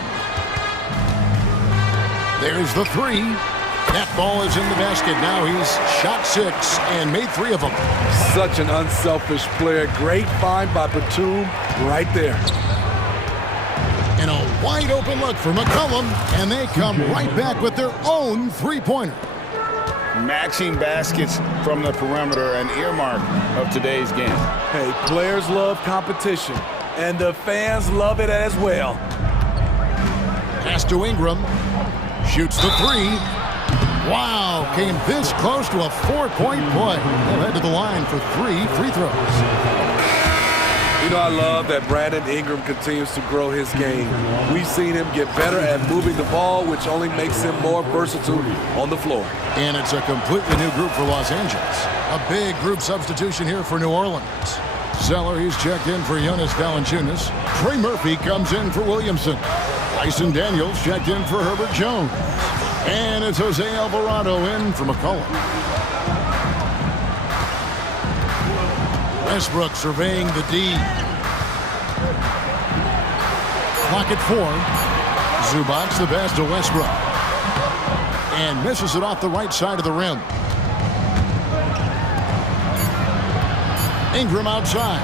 There's the 3. That ball is in the basket. Now he's shot 6 and made 3 of them. Such an unselfish player. Great find by Batum right there. And a wide open look for McCollum, and they come right back with their own 3-pointer. Matching baskets from the perimeter, an earmark of today's game. Hey, players love competition, and the fans love it as well. Pass to Ingram. Shoots the 3. Wow, came this close to a 4-point play. They'll head to the line for 3 free throws. You know, I love that Brandon Ingram continues to grow his game. We've seen him get better at moving the ball, which only makes him more versatile on the floor. And it's a completely new group for Los Angeles. A big group substitution here for New Orleans. Zeller, he's checked in for Jonas Valanciunas. Trey Murphy comes in for Williamson. Tyson Daniels checked in for Herbert Jones. And it's Jose Alvarado in for McCollum. Westbrook surveying the D. Clock at 4. Zubac the pass to Westbrook. And misses it off the right side of the rim. Ingram outside.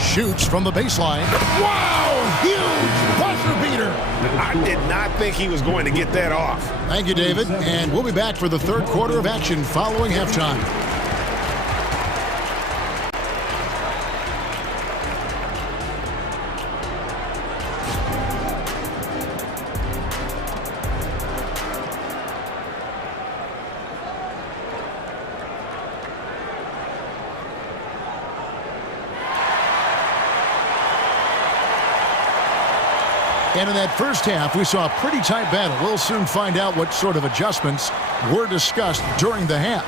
Shoots from the baseline. Wow! Huge buzzer beater. I did not think he was going to get that off. Thank you, David. And we'll be back for the third quarter of action following halftime. And in that first half, we saw a pretty tight battle. We'll soon find out what sort of adjustments were discussed during the half.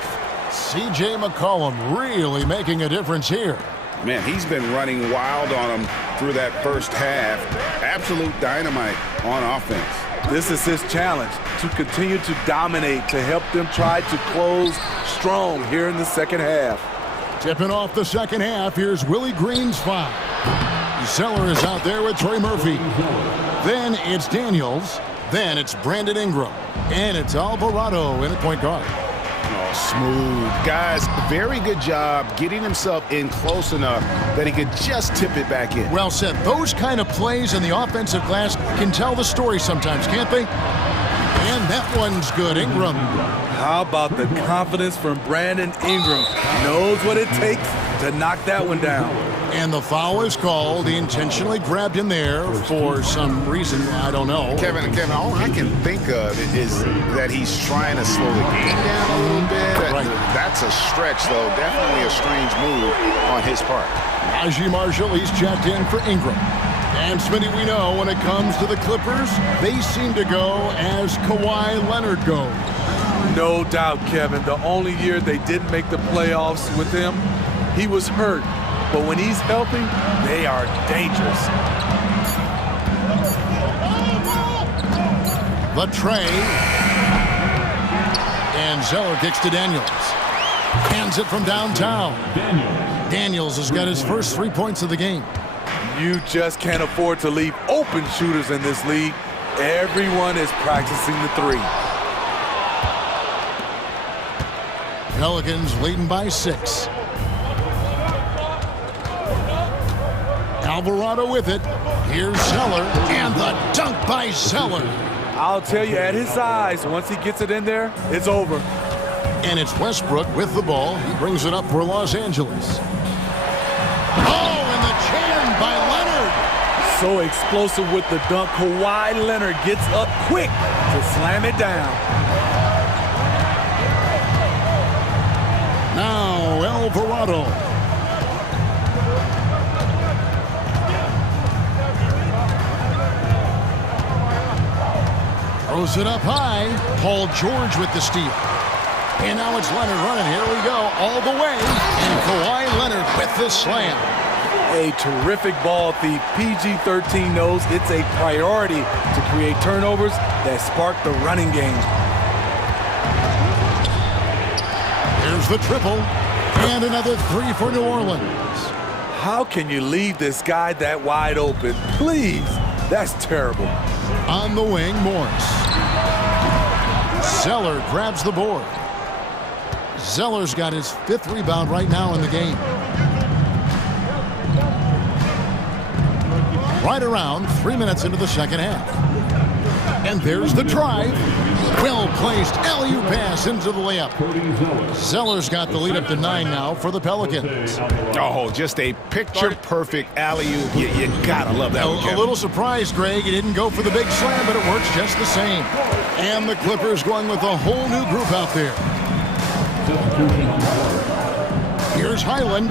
C.J. McCollum really making a difference here. Man, he's been running wild on him through that first half. Absolute dynamite on offense. This is his challenge, to continue to dominate, to help them try to close strong here in the second half. Tipping off the second half, here's Willie Green's foul. Zeller is out there with Trey Murphy. Then it's Daniels. Then it's Brandon Ingram. And it's Alvarado in at point guard. Oh, smooth. Guys, very good job getting himself in close enough that he could just tip it back in. Well said. Those kind of plays in the offensive glass can tell the story sometimes, can't they? And that one's good. Ingram. How about the confidence from Brandon Ingram? Knows what it takes to knock that one down. And the foul is called. He intentionally grabbed him there for some reason. I don't know. Kevin, all I can think of is that he's trying to slow the game down a little bit. Right. That's a stretch, though. Definitely a strange move on his part. Najee Marshall, he's checked in for Ingram. And Smitty, we know when it comes to the Clippers, they seem to go as Kawhi Leonard goes. No doubt, Kevin. The only year they didn't make the playoffs with him, he was hurt. but when he's healthy, they are dangerous. The tray. And Zeller kicks to Daniels. Hands it from downtown. Daniels has got his first 3 points of the game. You just can't afford to leave open shooters in this league. Everyone is practicing the three. Pelicans leading by 6. Alvarado with it. Here's Zeller, and the dunk by Zeller. I'll tell you, at his size, once he gets it in there, it's over. And it's Westbrook with the ball. He brings it up for Los Angeles. Oh, and the jam by Leonard. So explosive with the dunk. Kawhi Leonard gets up quick to slam it down. Now Alvarado. Throws it up high. Paul George with the steal. And now it's Leonard running. Here we go, all the way. And Kawhi Leonard with the slam. A terrific ball thief. PG-13 knows it's a priority to create turnovers that spark the running game. Here's the triple. And another 3 for New Orleans. How can you leave this guy that wide open? Please. That's terrible. On the wing, Morris. Zeller grabs the board. Zeller's got his 5th rebound right now in the game. Right around 3 minutes into the second half. And there's the drive. Well-placed alley-oop pass into the layup. Zeller's got the lead up to 9 now for the Pelicans. Oh, just a picture-perfect alley-oop. You gotta love that one, A little surprised, Greg. He didn't go for the big slam, but it works just the same. And the Clippers going with a whole new group out there. Here's Highland.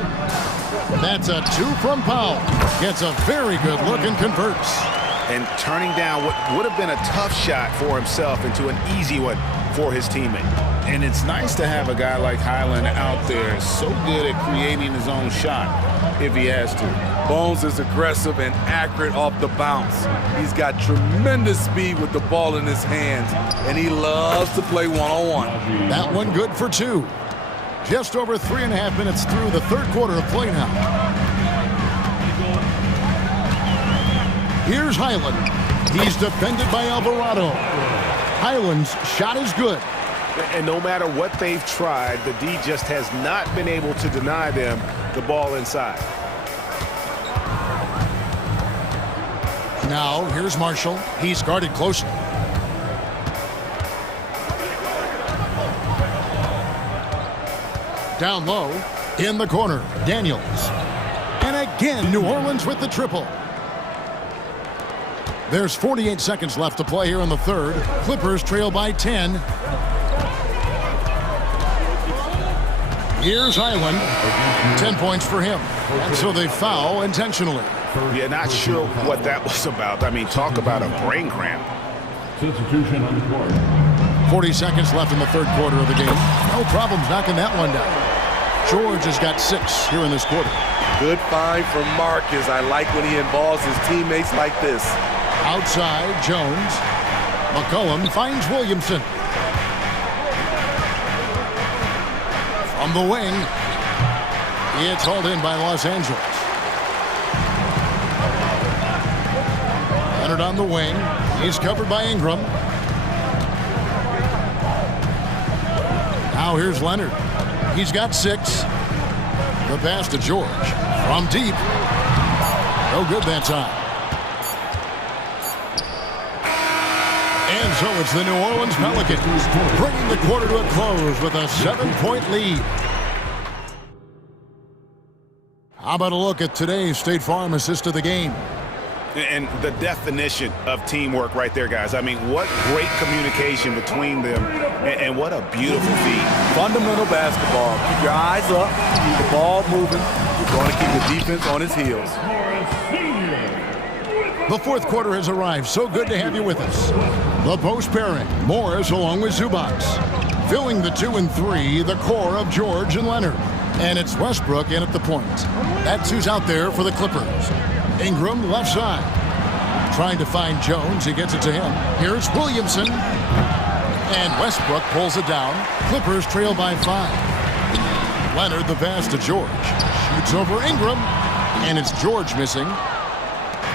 That's a 2 from Powell. Gets a very good look and converts. And turning down what would have been a tough shot for himself into an easy one for his teammate. And it's nice to have a guy like Highland out there so good at creating his own shot if he has to. Bones is aggressive and accurate off the bounce. He's got tremendous speed with the ball in his hands, and he loves to play one-on-one. That one good for 2. Just over 3.5 minutes through the third quarter of play now. Here's Highland. He's defended by Alvarado. Highland's shot is good. And no matter what they've tried, the D just has not been able to deny them the ball inside. Now, here's Marshall. He's guarded closely. Down low, in the corner, Daniels. And again, New Orleans with the triple. There's 48 seconds left to play here in the third. Clippers trail by 10. Here's Highland. 10 points for him. And so they foul intentionally. Yeah, not sure what that was about. I mean, talk about a brain cramp. Substitution on the court. 40 seconds left in the third quarter of the game. No problems knocking that one down. George has got 6 here in this quarter. Good find from Marcus. I like when he involves his teammates like this. Outside, Jones. McCollum finds Williamson. From the wing, it's hauled in by Los Angeles. Leonard on the wing. He's covered by Ingram. Now here's Leonard. He's got 6. The pass to George. From deep. No good that time. And so it's the New Orleans Pelicans bringing the quarter to a close with a 7-point lead. How about a look at today's State Farm assist of the game? And the definition of teamwork right there, guys. I mean, what great communication between them, and what a beautiful feed. Fundamental basketball. Keep your eyes up, keep the ball moving. You're going to keep the defense on his heels. The fourth quarter has arrived. So good to have you with us. The post pairing, Morris along with Zubats. Filling the 2 and 3, the core of George and Leonard. And it's Westbrook in at the point. That's who's out there for the Clippers. Ingram left side. Trying to find Jones. He gets it to him. Here's Williamson. And Westbrook pulls it down. Clippers trail by 5. Leonard the pass to George. Shoots over Ingram. And it's George missing.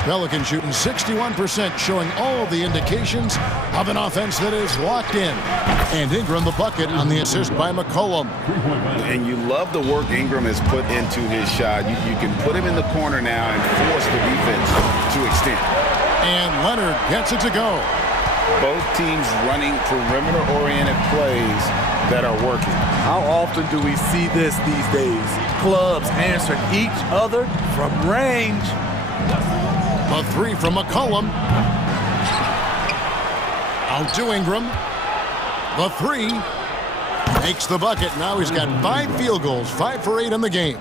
Pelican shooting 61%, showing all the indications of an offense that is locked in. And Ingram the bucket on the assist by McCollum. And you love the work Ingram has put into his shot. You can put him in the corner now and force the defense to extend. And Leonard gets it to go. Both teams running perimeter-oriented plays that are working. How often do we see this these days? Clubs answering each other from range. A 3 from McCollum. Out to Ingram. The 3 makes the bucket. Now he's got 5 field goals, 5 for 8 in the game.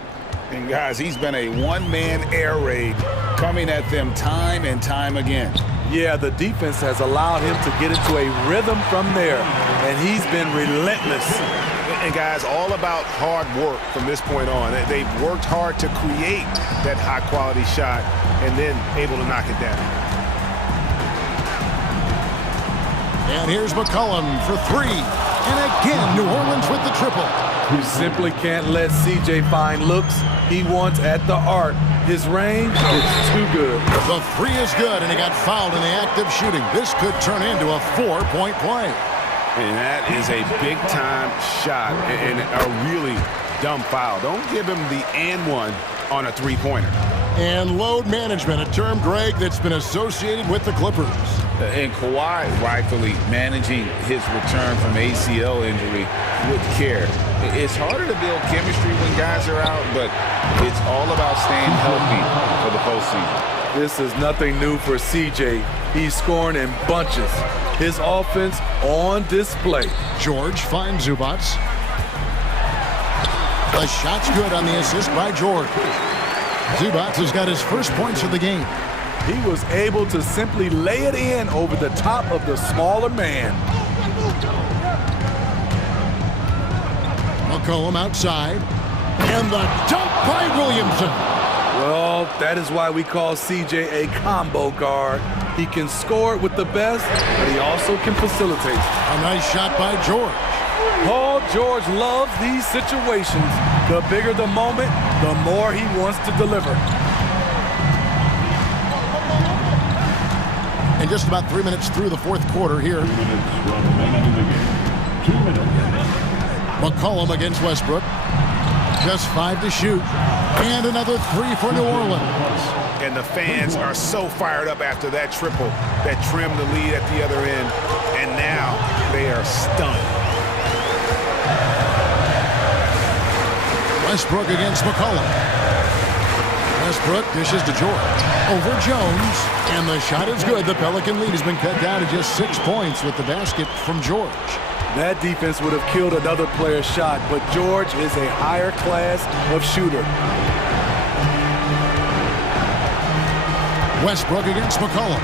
And guys, he's been a one-man air raid coming at them time and time again. Yeah, the defense has allowed him to get into a rhythm from there, and he's been relentless. And guys, all about hard work from this point on. They've worked hard to create that high-quality shot and then able to knock it down. And here's McCollum for 3. And again, New Orleans with the triple. You simply can't let CJ find looks he wants at the arc. His range is too good. The 3 is good, and he got fouled in the act of shooting. This could turn into a 4-point play. And that is a big-time shot and a really dumb foul. Don't give him the and one on a three-pointer. And load management, a term, Greg, that's been associated with the Clippers. And Kawhi rightfully managing his return from ACL injury with care. It's harder to build chemistry when guys are out, but it's all about staying healthy for the postseason. This is nothing new for CJ. He's scoring in bunches. His offense on display. George finds Zubac. The shot's good on the assist by George. Zubac has got his first points of the game. He was able to simply lay it in over the top of the smaller man. McCollum outside. And the dunk by Williamson. Well, that is why we call CJ a combo guard. He can score it with the best, but he also can facilitate. A nice shot by George. Paul George loves these situations. The bigger the moment, the more he wants to deliver. And just about 3 minutes through the fourth quarter here. 2 minutes remaining in the game. 2 minutes. McCollum against Westbrook. Just 5 to shoot. And another 3 for New Orleans. And the fans are so fired up after that triple that trimmed the lead at the other end. And now they are stunned. Westbrook against McCollum. Westbrook dishes to George. Over Jones. And the shot is good. The Pelican lead has been cut down to just 6 points with the basket from George. That defense would have killed another player's shot, but George is a higher class of shooter. Westbrook against McCollum.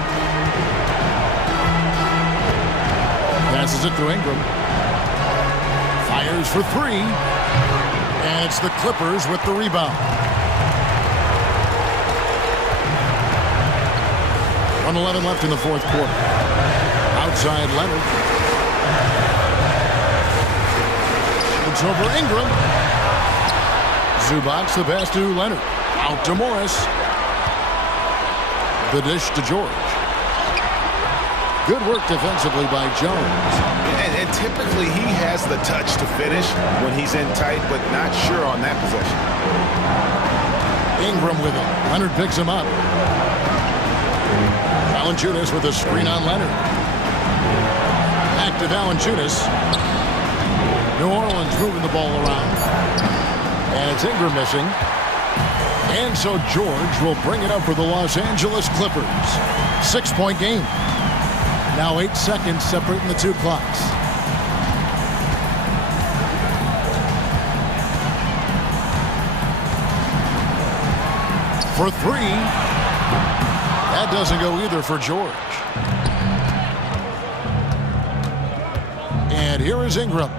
Passes it to Ingram. Fires for 3. And it's the Clippers with the rebound. 1:11 left in the fourth quarter. Outside Leonard. It's over Ingram. Zubac the pass to Leonard. Out to Morris. The dish to George. Good work defensively by Jones. And typically he has the touch to finish when he's in tight, but not sure on that possession. Ingram with it. Leonard picks him up. Valanciunas with a screen on Leonard. Back to Valanciunas. New Orleans moving the ball around. And it's Ingram missing. And so George will bring it up for the Los Angeles Clippers. 6-point game. Now 8 seconds separating the two clocks. For 3. That doesn't go either for George. And here is Ingram.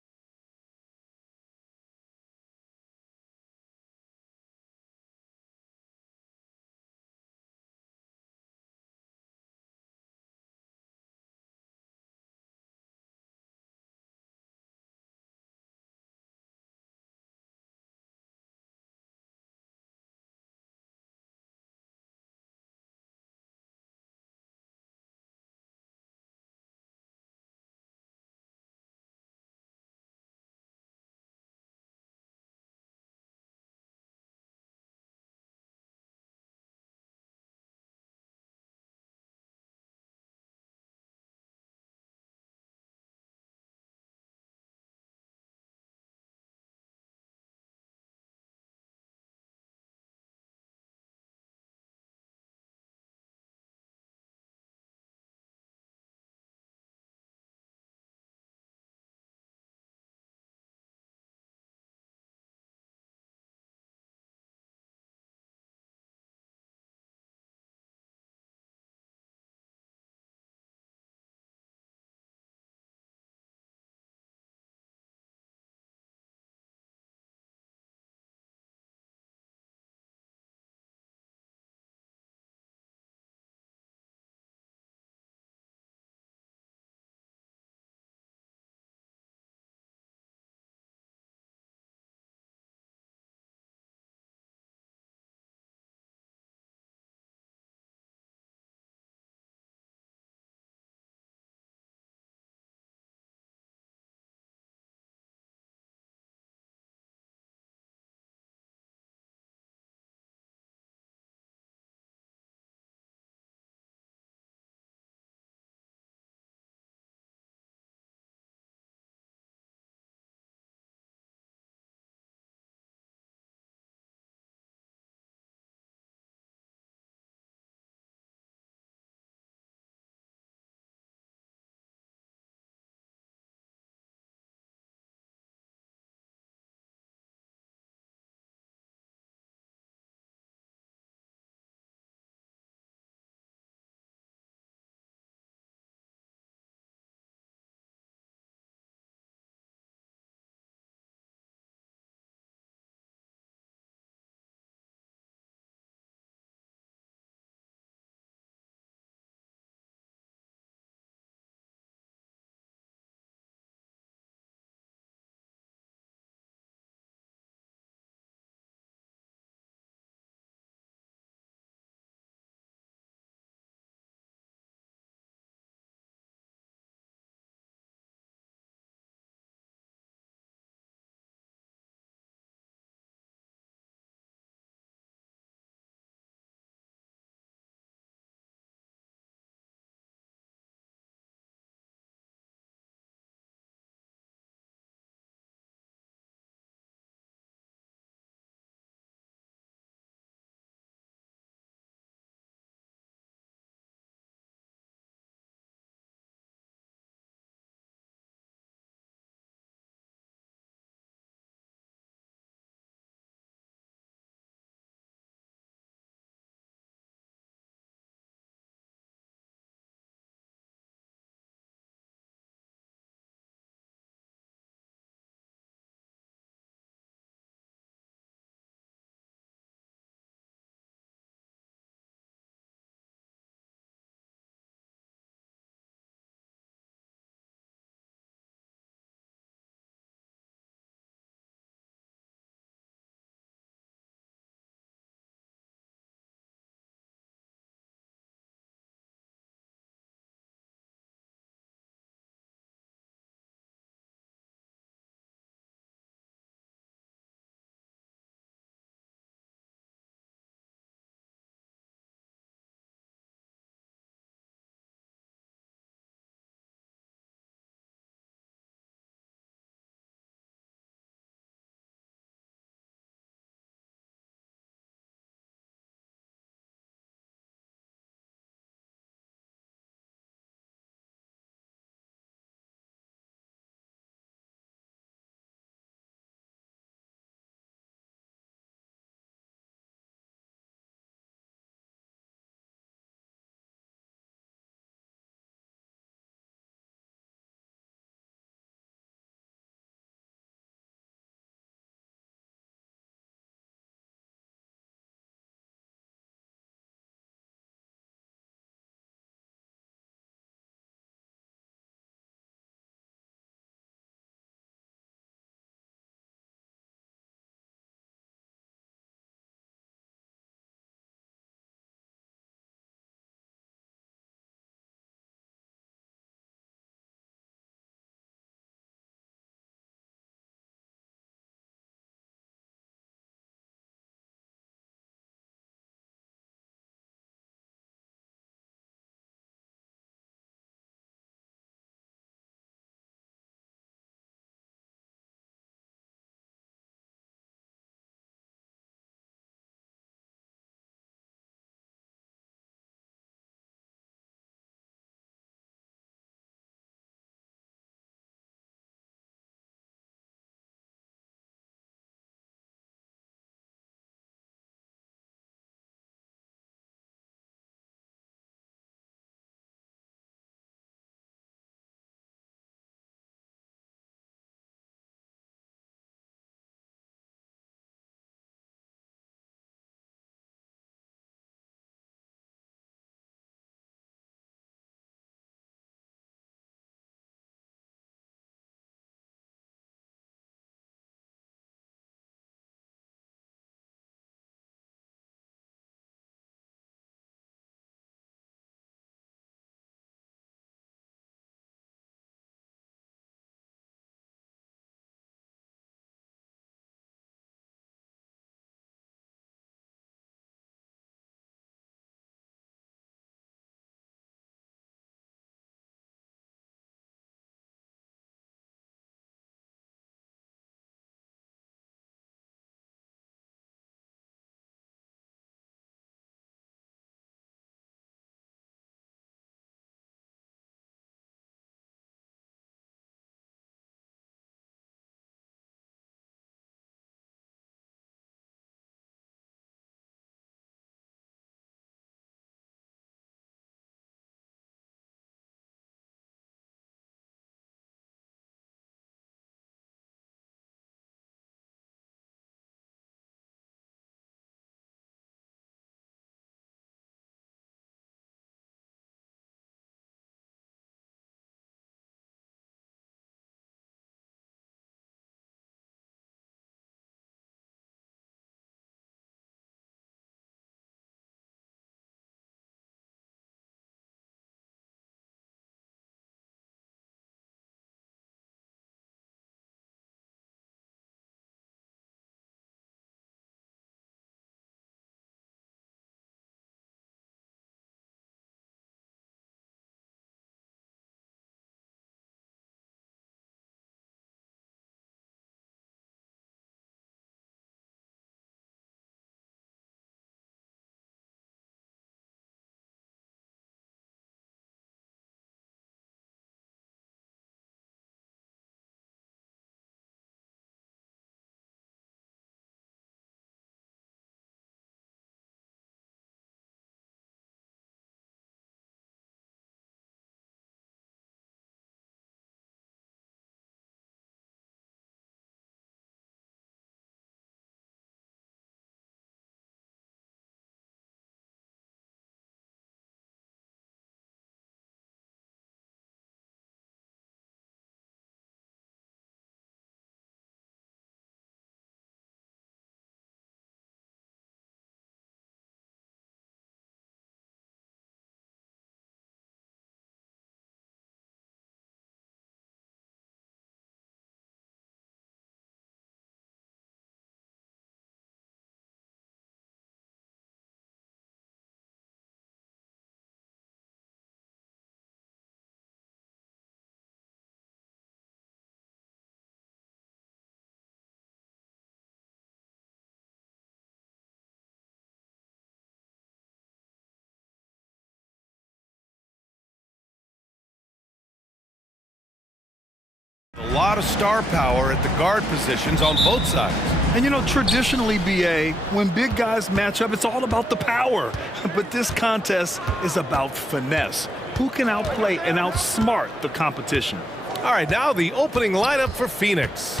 lot of star power at the guard positions on both sides. And you know, traditionally, BA, when big guys match up, it's all about the power. But this contest is about finesse. Who can outplay and outsmart the competition? All right, now the opening lineup for Phoenix.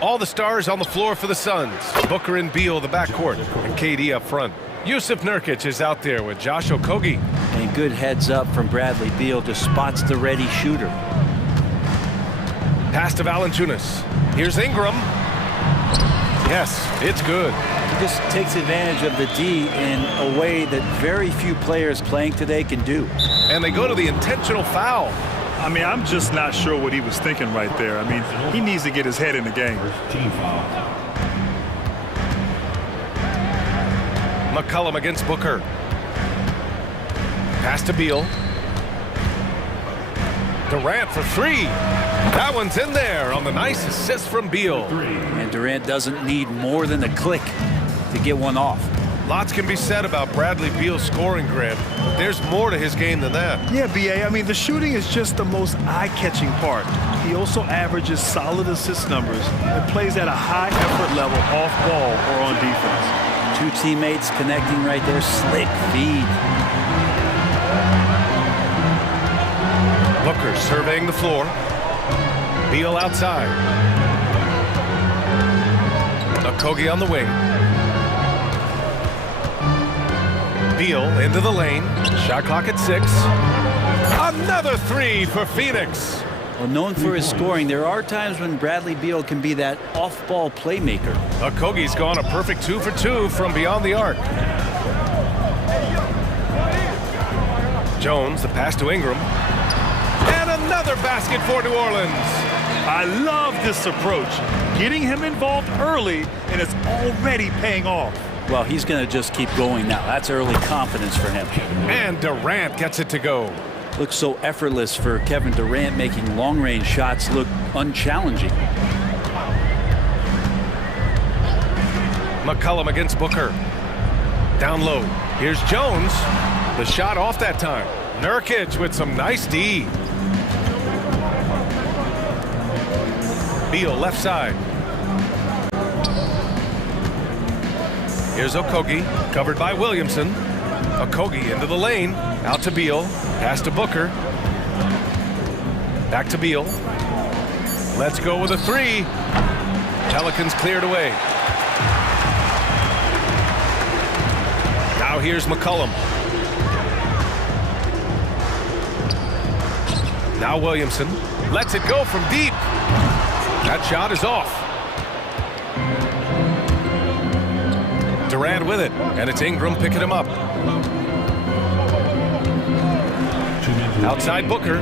All the stars on the floor for the Suns. Booker and Beal, the backcourt, and KD up front. Yusuf Nurkic is out there with Josh Okogie. And good heads up from Bradley Beal, just spots the ready shooter. Pass to Valanciunas. Here's Ingram. Yes, it's good. He just takes advantage of the D in a way that very few players playing today can do. And they go to the intentional foul. I mean, I'm just not sure what he was thinking right there. I mean, he needs to get his head in the game. Team foul. McCollum against Booker. Pass to Beal. Durant for three. That one's in there on the nice assist from Beal. And Durant doesn't need more than a click to get one off. Lots can be said about Bradley Beal's scoring, Grant, but there's more to his game than that. Yeah, BA, I mean, the shooting is just the most eye-catching part. He also averages solid assist numbers and plays at a high effort level off ball or on defense. Two teammates connecting right there. Slick feed. Booker surveying the floor. Beal outside. Okogie on the wing. Beal into the lane. Shot clock at 6. Another three for Phoenix. Well, known for his scoring, there are times when Bradley Beal can be that off-ball playmaker. Okogie's gone a perfect 2 for 2 from beyond the arc. Jones, the pass to Ingram. And another basket for New Orleans. I love this approach. Getting him involved early, and it's already paying off. Well, he's going to just keep going now. That's early confidence for him. And Durant gets it to go. Looks so effortless for Kevin Durant, making long-range shots look unchallenging. McCollum against Booker. Down low. Here's Jones. The shot off that time. Nurkic with some nice D. Beal left side. Here's Okogie, covered by Williamson. Okogie into the lane, out to Beal, pass to Booker. Back to Beal. Let's go with a three. Pelicans cleared away. Now here's McCollum. Now Williamson lets it go from deep. That shot is off. Durant with it, and it's Ingram picking him up. Outside Booker.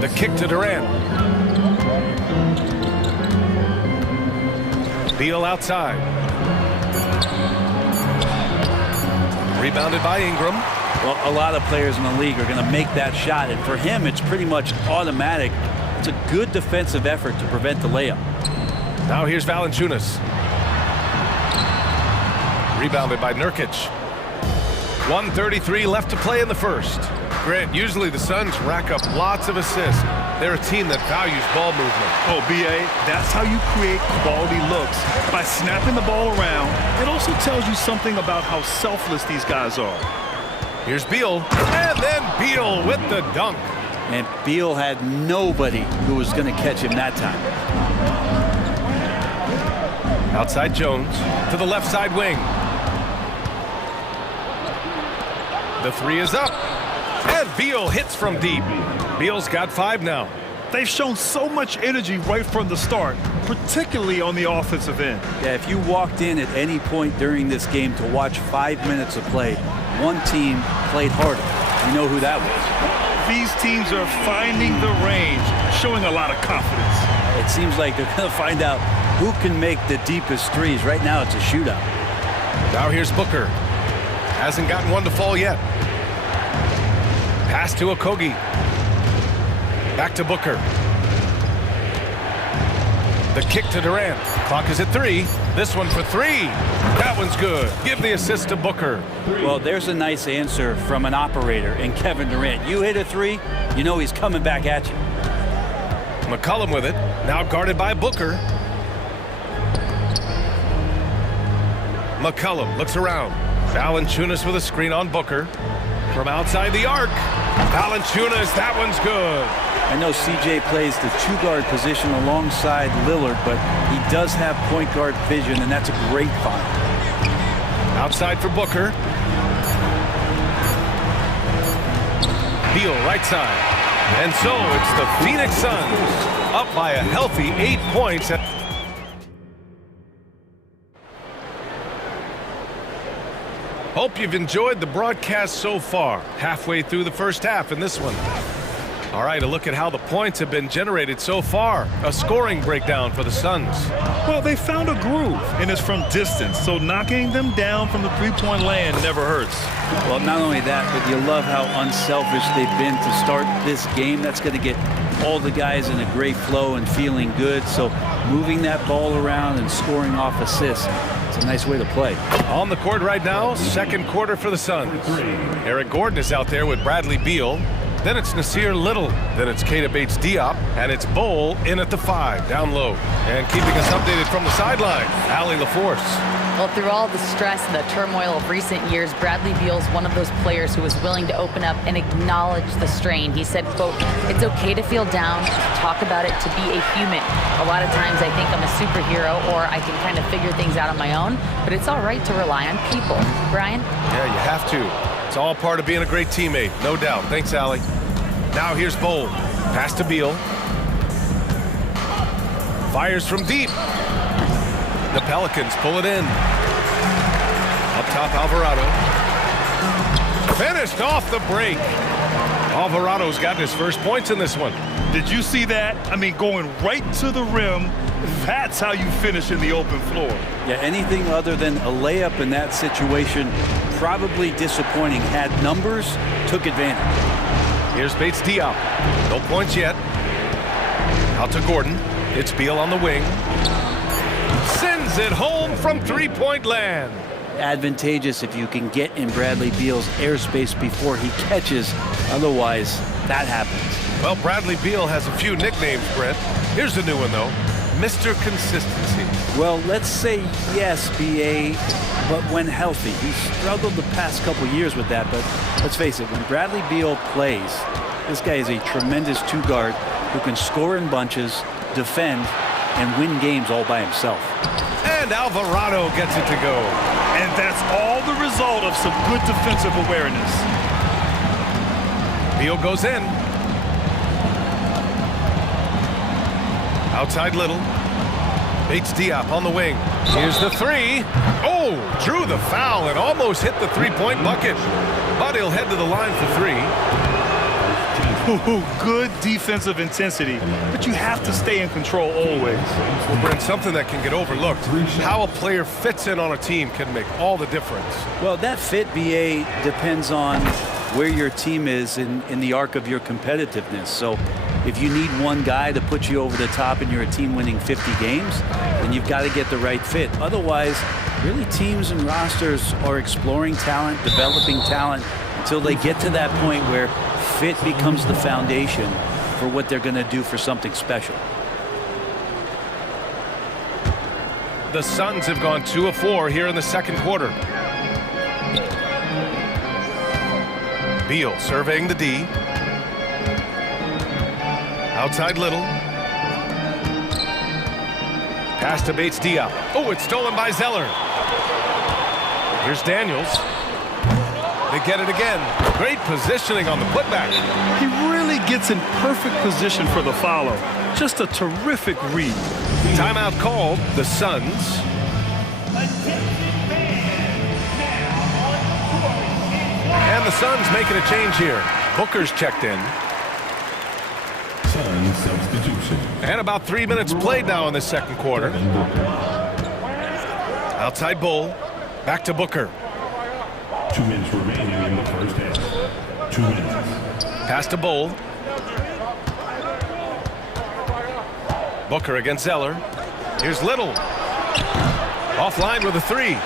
The kick to Durant. Beal outside. Rebounded by Ingram. Well, a lot of players in the league are going to make that shot, and for him, it's pretty much automatic. It's a good defensive effort to prevent the layup. Now here's Valanciunas. Rebounded by Nurkic. 1:33 left to play in the first. Grant, usually the Suns rack up lots of assists. They're a team that values ball movement. Oh, BA, that's how you create quality looks. By snapping the ball around, it also tells you something about how selfless these guys are. Here's Beal, and then Beal with the dunk. And Beal had nobody who was going to catch him that time. Outside Jones to the left side wing. The three is up. And Beal hits from deep. Beal's got 5 now. They've shown so much energy right from the start, particularly on the offensive end. Yeah, if you walked in at any point during this game to watch 5 minutes of play, one team played harder. You know who that was. These teams are finding the range, showing a lot of confidence. It seems like they're going to find out who can make the deepest threes. Right now, it's a shootout. Now here's Booker. Hasn't gotten one to fall yet. Pass to Okogie. Back to Booker. The kick to Durant. Clock is at 3. This one for 3. That one's good. Give the assist to Booker. Well, there's a nice answer from an operator in Kevin Durant. You hit a 3, you know he's coming back at you. McCollum with it. Now guarded by Booker. McCollum looks around. Valanciunas with a screen on Booker. From outside the arc. Valanciunas, that one's good. I know CJ plays the two-guard position alongside Lillard, but he does have point guard vision, and that's a great find. Outside for Booker. Beal right side. And so it's the Phoenix Suns up by a healthy 8 points. Hope you've enjoyed the broadcast so far. Halfway through the first half in this one. All right, a look at how the points have been generated so far. A scoring breakdown for the Suns. Well, they found a groove, and it's from distance, so knocking them down from the three-point land never hurts. Well, not only that, but you love how unselfish they've been to start this game. That's going to get all the guys in a great flow and feeling good. So moving that ball around and scoring off assists, it's a nice way to play. On the court right now, second quarter for the Suns. Eric Gordon is out there with Bradley Beal. Then it's Nasir Little. Then it's Keita Bates-Diop. And it's Bol in at the 5, down low. And keeping us updated from the sideline, Allie LaForce. Well, through all the stress and the turmoil of recent years, Bradley Beal's one of those players who was willing to open up and acknowledge the strain. He said, quote, "It's okay to feel down, to talk about it, to be a human. A lot of times I think I'm a superhero or I can kind of figure things out on my own, but it's all right to rely on people." Brian? Yeah, you have to. It's all part of being a great teammate, no doubt. Thanks, Allie. Now here's Bol. Pass to Beal. Fires from deep. The Pelicans pull it in. Up top, Alvarado. Finished off the break. Alvarado's got his first points in this one. Did you see that? I mean, going right to the rim. That's how you finish in the open floor. Yeah, anything other than a layup in that situation, probably disappointing. Had numbers, took advantage. Here's Bates-Diop. No points yet. Out to Gordon. It's Beal on the wing. Sends it home from three-point land. Advantageous if you can get in Bradley Beal's airspace before he catches. Otherwise, that happens. Well, Bradley Beal has a few nicknames, Brent. Here's a new one, though. Mr. Consistency. Well, let's say yes, B.A., but when healthy. He's struggled the past couple years with that, but let's face it, when Bradley Beal plays, this guy is a tremendous two-guard who can score in bunches, defend, and win games all by himself. And Alvarado gets it to go. And that's all the result of some good defensive awareness. Beal goes in. Outside Little. Bates-Diop on the wing. Here's the three. Oh, drew the foul and almost hit the three-point bucket. But he'll head to the line for three. Good defensive intensity, but you have to stay in control always. Well, Brent, something that can get overlooked. How a player fits in on a team can make all the difference. Well, that fit, B.A., depends on where your team is in the arc of your competitiveness. So if you need one guy to put you over the top and you're a team winning 50 games, then you've got to get the right fit. Otherwise, really teams and rosters are exploring talent, developing talent until they get to that point where fit becomes the foundation for what they're going to do for something special. The Suns have gone 2 of 4 here in the second quarter. Beal surveying the D. Outside Little. Pass to Bates-Diop. Oh, it's stolen by Zeller. Here's Daniels. They get it again. Great positioning on the putback. He really gets in perfect position for the follow. Just a terrific read. Timeout called. The Suns. And the Suns making a change here. Booker's checked in. Sun substitution. And about 3 minutes played now in the second quarter. Outside Bol. Back to Booker. 2 minutes remaining in the first half. 2 minutes. Pass to Bol. Booker against Zeller. Here's Little. Offline with a three.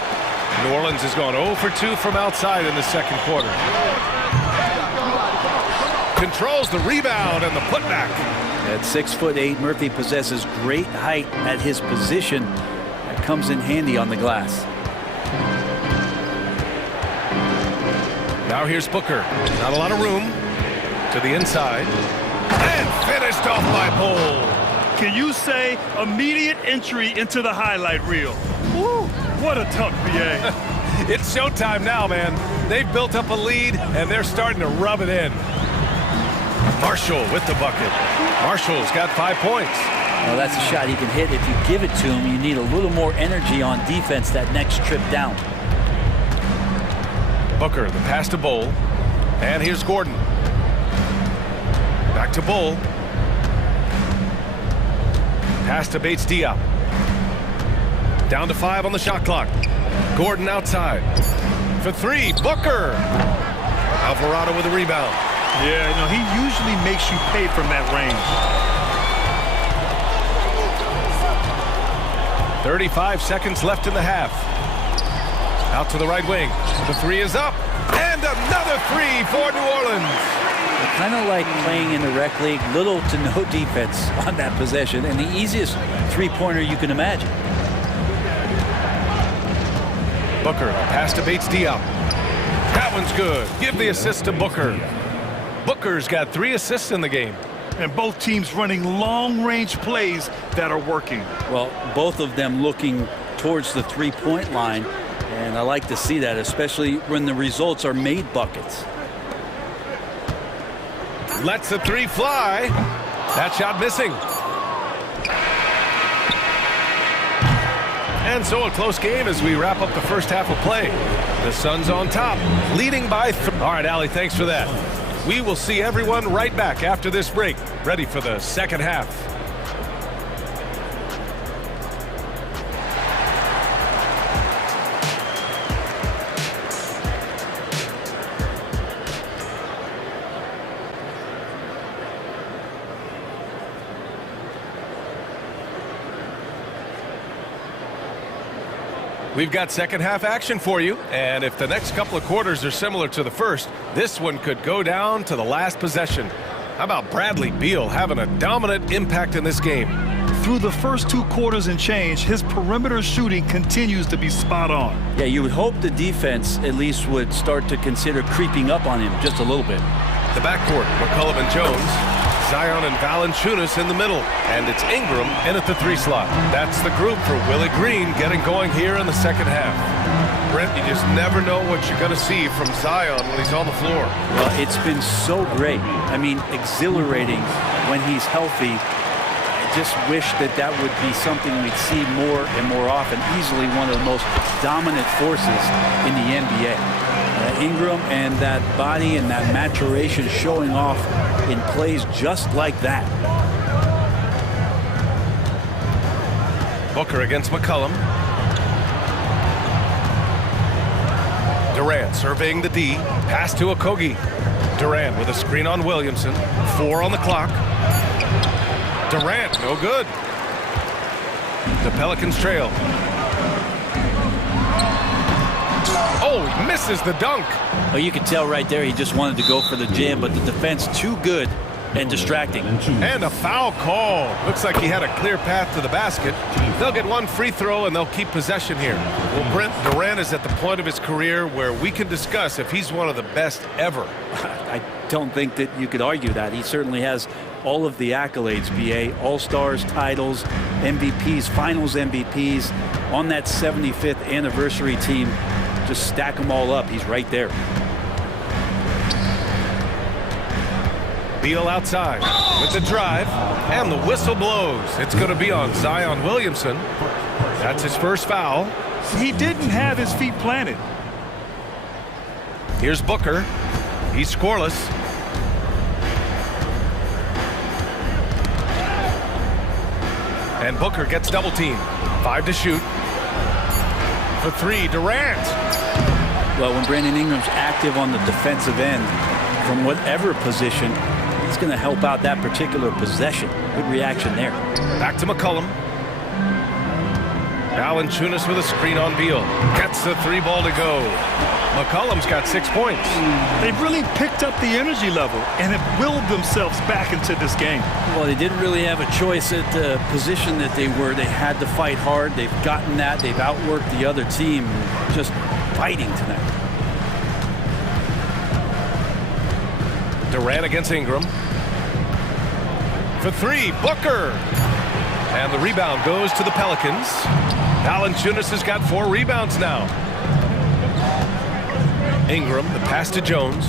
New Orleans has gone 0 for 2 from outside in the second quarter. Controls the rebound and the putback. At 6'8", Murphy possesses great height at his position. That comes in handy on the glass. Now here's Booker. Not a lot of room. To the inside. And finished off by Bull. Can you say immediate entry into the highlight reel? Woo, what a tough BA. It's showtime now, man. They've built up a lead, and they're starting to rub it in. Marshall with the bucket. Marshall's got 5 points. Well, that's a shot he can hit. If you give it to him, you need a little more energy on defense that next trip down. Booker, the pass to Bull. And here's Gordon. Back to Bull. Pass to Bates Diop. Down to 5 on the shot clock. Gordon outside. For 3, Booker. Alvarado with a rebound. Yeah, he usually makes you pay from that range. 35 seconds left in the half. Out to the right wing. The 3 is up. And another 3 for New Orleans. Kind of like playing in the rec league, little to no defense on that possession, and the easiest three-pointer you can imagine. Booker, pass to Bates Diop. That one's good. Give the assist to Booker. Booker's got 3 assists in the game. And both teams running long-range plays that are working. Well, both of them looking towards the three-point line, and I like to see that, especially when the results are made buckets. Lets the 3 fly. That shot missing. And so a close game as we wrap up the first half of play. The Suns on top, leading by 3. All right, Allie, thanks for that. We will see everyone right back after this break, ready for the second half. We've got second half action for you, and if the next couple of quarters are similar to the first, this one could go down to the last possession. How about Bradley Beal having a dominant impact in this game? Through the first 2 quarters and change, his perimeter shooting continues to be spot on. Yeah, you would hope the defense at least would start to consider creeping up on him just a little bit. The backcourt, McCollum and Jones. Zion and Valanciunas in the middle, and it's Ingram in at the 3 slot. That's the group for Willie Green getting going here in the second half. Brent, you just never know what you're going to see from Zion when he's on the floor. Well, it's been so great. I mean, exhilarating when he's healthy. I just wish that would be something we'd see more and more often. Easily one of the most dominant forces in the NBA. Ingram and that body and that maturation showing off in plays just like that. Booker against McCollum. Durant surveying the D. Pass to Okogie. Durant with a screen on Williamson. 4 on the clock. Durant, no good. The Pelicans trail. Oh, he misses the dunk. Well, you can tell right there he just wanted to go for the jam, but the defense too good and distracting. And a foul call. Looks like he had a clear path to the basket. They'll get 1 free throw and they'll keep possession here. Well, Brent, Durant is at the point of his career where we can discuss if he's one of the best ever. I don't think that you could argue that. He certainly has all of the accolades, BA, All-Stars, titles, MVPs, Finals MVPs, on that 75th anniversary team. Just stack them all up. He's right there. Beal outside with the drive, and the whistle blows. It's going to be on Zion Williamson. That's his first foul. He didn't have his feet planted. Here's Booker. He's scoreless. And Booker gets double teamed. 5 to shoot. For 3, Durant. Well, when Brandon Ingram's active on the defensive end, from whatever position, he's going to help out that particular possession. Good reaction there. Back to McCollum. Valanciunas with a screen on Beal. Gets the 3 ball to go. McCollum's got 6 points. They've really picked up the energy level and have willed themselves back into this game. Well, they didn't really have a choice at the position that they were. They had to fight hard. They've gotten that. They've outworked the other team. Just fighting tonight. Durant against Ingram. For three, Booker. And the rebound goes to the Pelicans. Valanciunas has got 4 rebounds now. Ingram, the pass to Jones.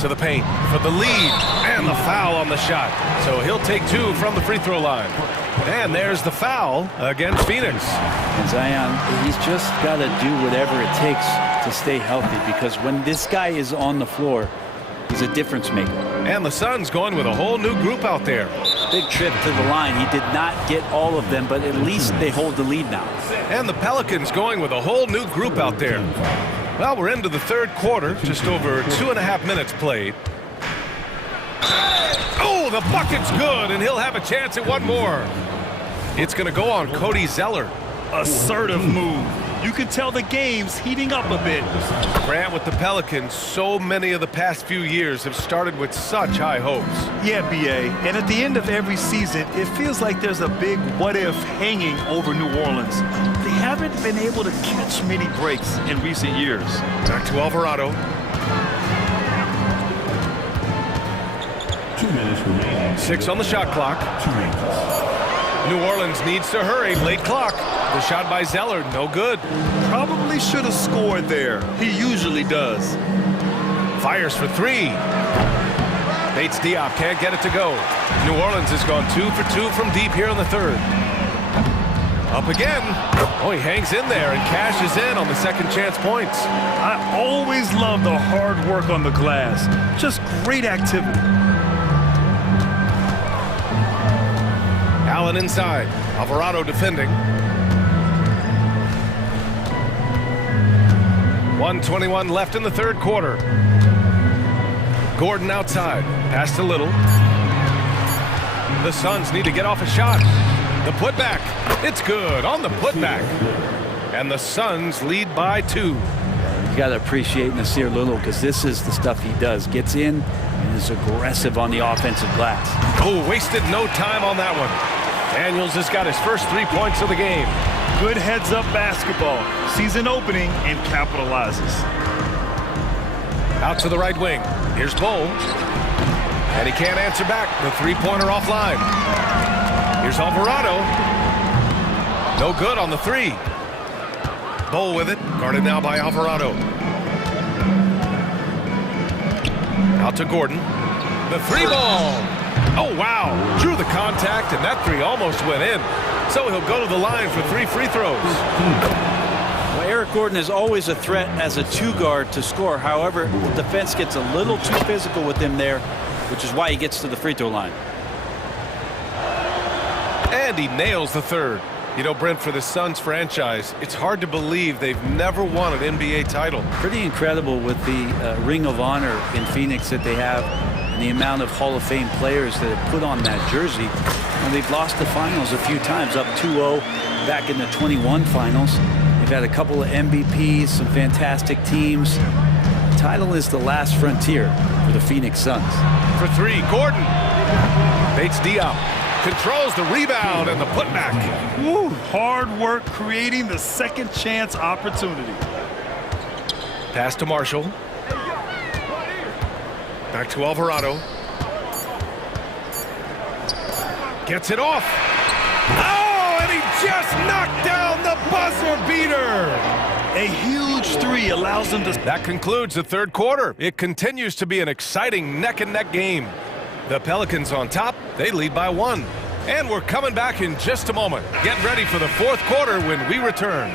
To the paint for the lead. And the foul on the shot. So he'll take 2 from the free throw line. And there's the foul against Phoenix. And Zion, he's just got to do whatever it takes to stay healthy, because when this guy is on the floor, he's a difference maker. And the Suns going with a whole new group out there. Big trip to the line. He did not get all of them, but at least they hold the lead now. And the Pelicans going with a whole new group out there. Well, we're into the third quarter, just over 2.5 minutes played. Oh, the bucket's good, and he'll have a chance at one more. It's going to go on Cody Zeller. Assertive move. You can tell the game's heating up a bit. Grant, with the Pelicans, so many of the past few years have started with such high hopes. Yeah, BA. And at the end of every season, it feels like there's a big what-if hanging over New Orleans. They haven't been able to catch many breaks in recent years. Back to Alvarado. 2 minutes remaining. 6 on the shot clock. 2 minutes. New Orleans needs to hurry. Late clock. The shot by Zeller, no good. Probably should have scored there. He usually does. Fires for 3. Bates Diop can't get it to go. New Orleans has gone 2 for 2 from deep here in the third. Up again. Oh, he hangs in there and cashes in on the second chance points. I always love the hard work on the glass. Just great activity. Allen inside. Alvarado defending. 1:21 left in the third quarter. Gordon outside. Pass to Little. The Suns need to get off a shot. The putback. It's good on the putback. And the Suns lead by 2. You got to appreciate Nasir Little, because this is the stuff he does. Gets in and is aggressive on the offensive glass. Oh, wasted no time on that one. Daniels has got his first 3 points of the game. Good heads-up basketball. Season opening and capitalizes. Out to the right wing. Here's Bull. And he can't answer back. The three-pointer offline. Here's Alvarado. No good on the 3. Bull with it. Guarded now by Alvarado. Out to Gordon. The 3 ball. Oh, wow. Drew the contact, and that 3 almost went in. So he'll go to the line for 3 free throws. Well, Eric Gordon is always a threat as a 2-guard to score. However, the defense gets a little too physical with him there, which is why he gets to the free throw line. And he nails the 3rd. You know, Brent, for the Suns franchise, it's hard to believe they've never won an NBA title. Pretty incredible with the Ring of Honor in Phoenix that they have, and the amount of Hall of Fame players that have put on that jersey. And they've lost the finals a few times, up 2-0 back in the 21 finals. They've had a couple of MVPs, some fantastic teams. The title is the last frontier for the Phoenix Suns. For 3, Gordon. Bates Diop controls the rebound and the putback. Woo, hard work creating the second chance opportunity. Pass to Marshall. Back to Alvarado. Gets it off. Oh, and he just knocked down the buzzer beater. A huge 3 allows them to... That concludes the third quarter. It continues to be an exciting neck-and-neck game. The Pelicans on top. They lead by 1. And we're coming back in just a moment. Get ready for the fourth quarter when we return.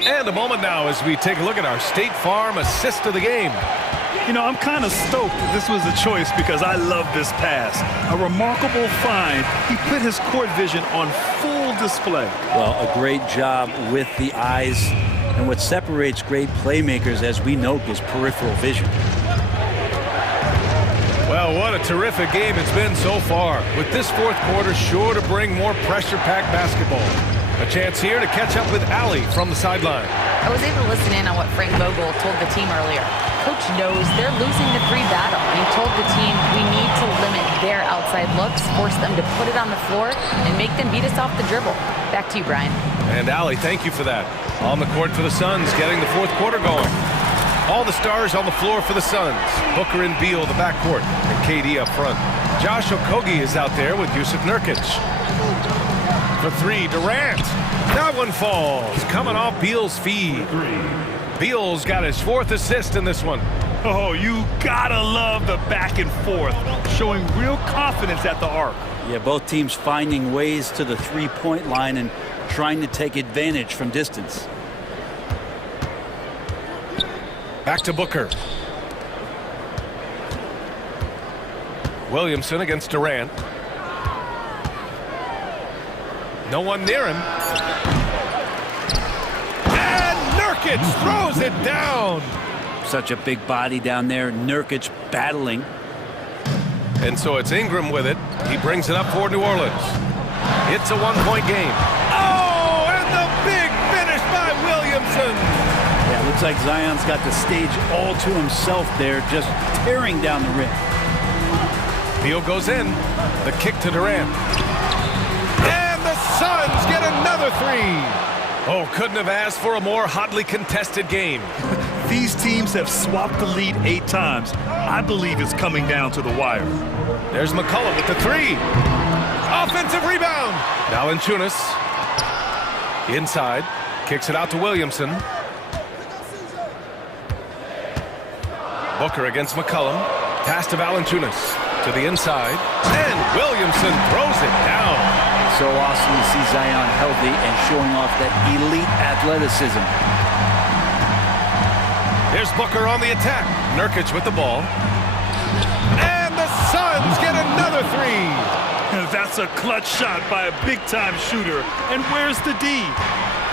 And a moment now as we take a look at our State Farm assist of the game. You know, I'm kind of stoked that this was a choice because I love this pass. A remarkable find. He put his court vision on full display. Well, a great job with the eyes. And what separates great playmakers, as we know, is peripheral vision. Well, what a terrific game it's been so far, with this fourth quarter sure to bring more pressure-packed basketball. A chance here to catch up with Allie from the sideline. I was able to listen in on what Frank Vogel told the team earlier. Coach knows they're losing the 3 battle. He told the team we need to limit their outside looks, force them to put it on the floor, and make them beat us off the dribble. Back to you, Brian. And Allie, thank you for that. On the court for the Suns, getting the fourth quarter going. All the stars on the floor for the Suns. Booker and Beal, the backcourt, and KD up front. Josh Okogie is out there with Yusuf Nurkic. For 3, Durant. That one falls, coming off Beal's feed. Beal's got his 4th assist in this one. Oh, you gotta love the back and forth, showing real confidence at the arc. Yeah, both teams finding ways to the three-point line and trying to take advantage from distance. Back to Booker. Williamson against Durant. No one near him. And Nurkic throws it down. Such a big body down there. Nurkic battling. And so it's Ingram with it. He brings it up for New Orleans. It's a 1-point game. Oh, and the big finish by Williamson. Yeah, looks like Zion's got the stage all to himself there, just tearing down the rim. Beal goes in. The kick to Durant. And the Suns get another 3. Oh, couldn't have asked for a more hotly contested game. These teams have swapped the lead 8 times. I believe it's coming down to the wire. There's McCollum with the 3. Offensive rebound. Valanciunas inside. Kicks it out to Williamson. Booker against McCollum. Pass to Valanciunas. To the inside. And Williamson throws it down. So awesome to see Zion healthy and showing off that elite athleticism. There's Booker on the attack. Nurkic with the ball. And the Suns get another 3. That's a clutch shot by a big-time shooter. And where's the D?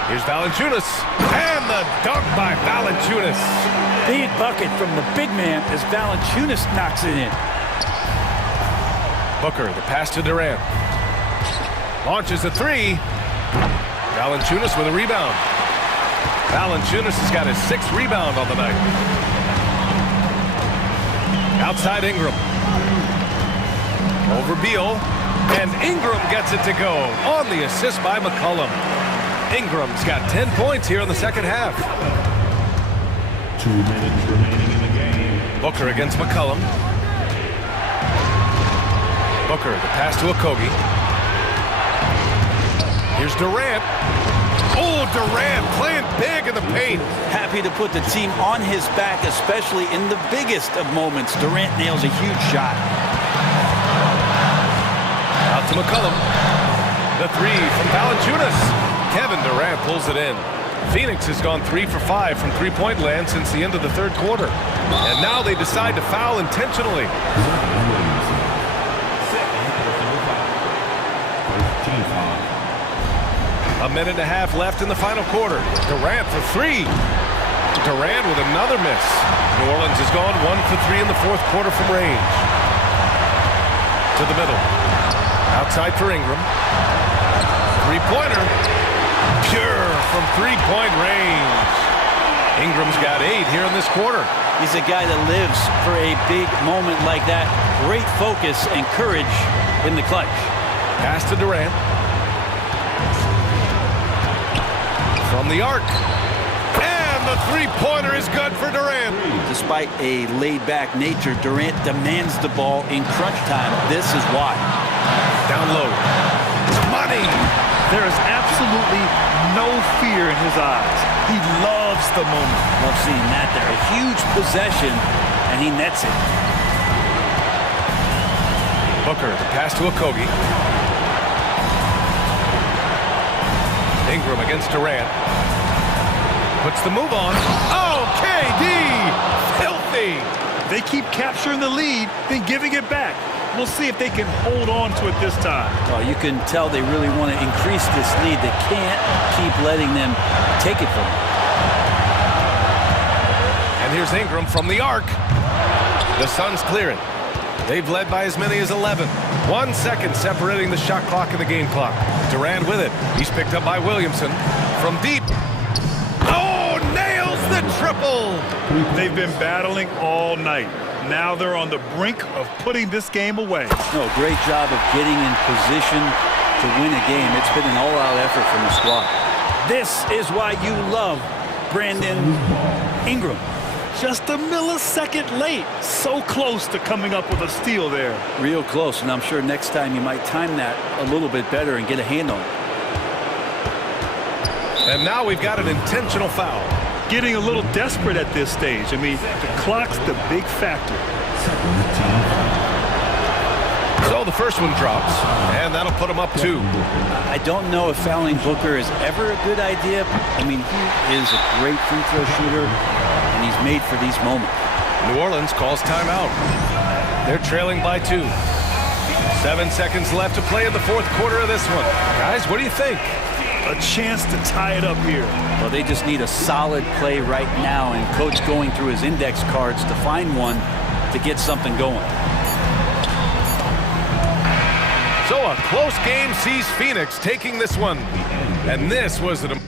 Here's Valanciunas. And the dunk by Valanciunas. Big bucket from the big man as Valanciunas knocks it in. Booker, the pass to Durant. Launches a 3. Valanciunas with a rebound. Valanciunas has got his 6th rebound on the night. Outside Ingram. Over Beal. And Ingram gets it to go on the assist by McCollum. Ingram's got 10 points here in the second half. 2 minutes remaining in the game. Booker against McCollum. Booker, the pass to Okogie. Here's Durant. Oh, Durant playing big in the paint. Happy to put the team on his back, especially in the biggest of moments. Durant nails a huge shot. Out to McCollum. The 3 from Valanciunas. Kevin Durant pulls it in. Phoenix has gone 3 for 5 from three-point land since the end of the third quarter. And now they decide to foul intentionally. A minute and a half left in the final quarter. Durant for 3. Durant with another miss. New Orleans has gone 1 for 3 in the fourth quarter from range. To the middle. Outside for Ingram. Three-pointer. Pure from three-point range. Ingram's got 8 here in this quarter. He's a guy that lives for a big moment like that. Great focus and courage in the clutch. Pass to Durant. From the arc. And the three-pointer is good for Durant. Despite a laid-back nature, Durant demands the ball in crunch time. This is why. Down low. Money. There is absolutely no fear in his eyes. He loves the moment. Love seeing that there. A huge possession, and he nets it. Booker, the pass to Okogie. Ingram against Durant. Puts the move on. Oh, KD! Filthy! They keep capturing the lead, then giving it back. We'll see if they can hold on to it this time. Well, you can tell they really want to increase this lead. They can't keep letting them take it from them. And here's Ingram from the arc. The Suns clear it. They've led by as many as 11. 1 second separating the shot clock and the game clock. Durant with it. He's picked up by Williamson. From deep. Oh, nails the triple. They've been battling all night. Now they're on the brink of putting this game away. No, great job of getting in position to win a game. It's been an all-out effort from the squad. This is why you love Brandon Ingram. Just a millisecond late. So close to coming up with a steal there. Real close, and I'm sure next time you might time that a little bit better and get a hand on it. And now we've got an intentional foul. Getting a little desperate at this stage. I mean, the clock's the big factor. So the first one drops, and that'll put him up 2. I don't know if fouling Booker is ever a good idea. I mean, he is a great free throw shooter, and he's made for these moments. New Orleans calls timeout. They're trailing by 2. 7 seconds left to play in the fourth quarter of this one. Guys, what do you think? A chance to tie it up here. Well, they just need a solid play right now, and Coach going through his index cards to find one to get something going. So a close game sees Phoenix taking this one. And this was an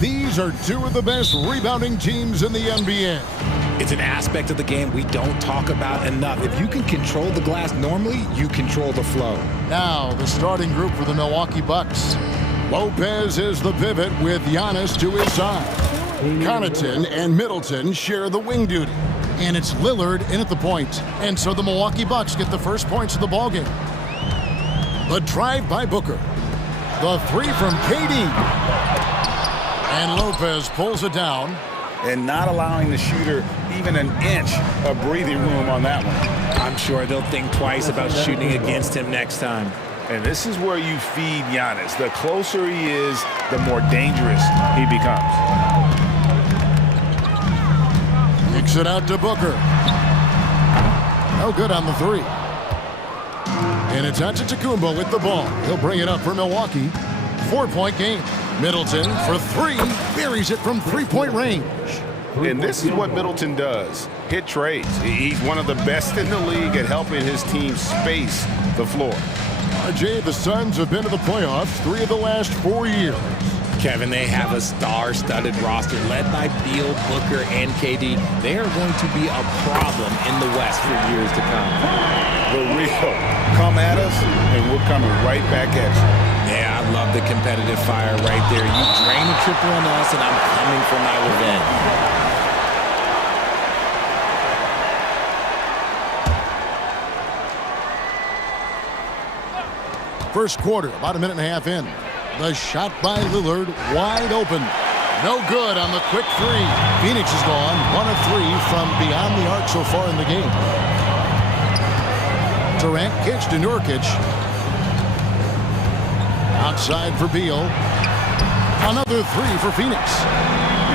These are two of the best rebounding teams in the NBA. It's an aspect of the game we don't talk about enough. If you can control the glass normally, you control the flow. Now, the starting group for the Milwaukee Bucks. Lopez is the pivot with Giannis to his side. Connaughton and Middleton share the wing duty. And it's Lillard in at the point. And so the Milwaukee Bucks get the first points of the ballgame. The drive by Booker. The three from KD. And Lopez pulls it down. And not allowing the shooter even an inch of breathing room on that one. I'm sure they'll think twice about shooting against him next time. And this is where you feed Giannis. The closer he is, the more dangerous he becomes. Kicks it out to Booker. No good on the three. And it's Antetokounmpo with the ball. He'll bring it up for Milwaukee. 4-point game. Middleton for three. Buries it from three-point range. And this is what Middleton does. Hit trades. He's one of the best in the league at helping his team space the floor. RJ, the Suns have been to the playoffs 3 of the last 4 years. Kevin, they have a star-studded roster led by Beal, Booker, and KD. They are going to be a problem in the West for years to come. The real. Come at us, and we're coming right back at you. Yeah, I love the competitive fire right there. You drain a triple on us, and I'm coming for my revenge. First quarter, about a minute and a half in. The shot by Lillard, wide open. No good on the quick three. Phoenix is gone, 1 of 3 from beyond the arc so far in the game. Durant kicks to Nurkic. Outside for Beal. Another 3 for Phoenix.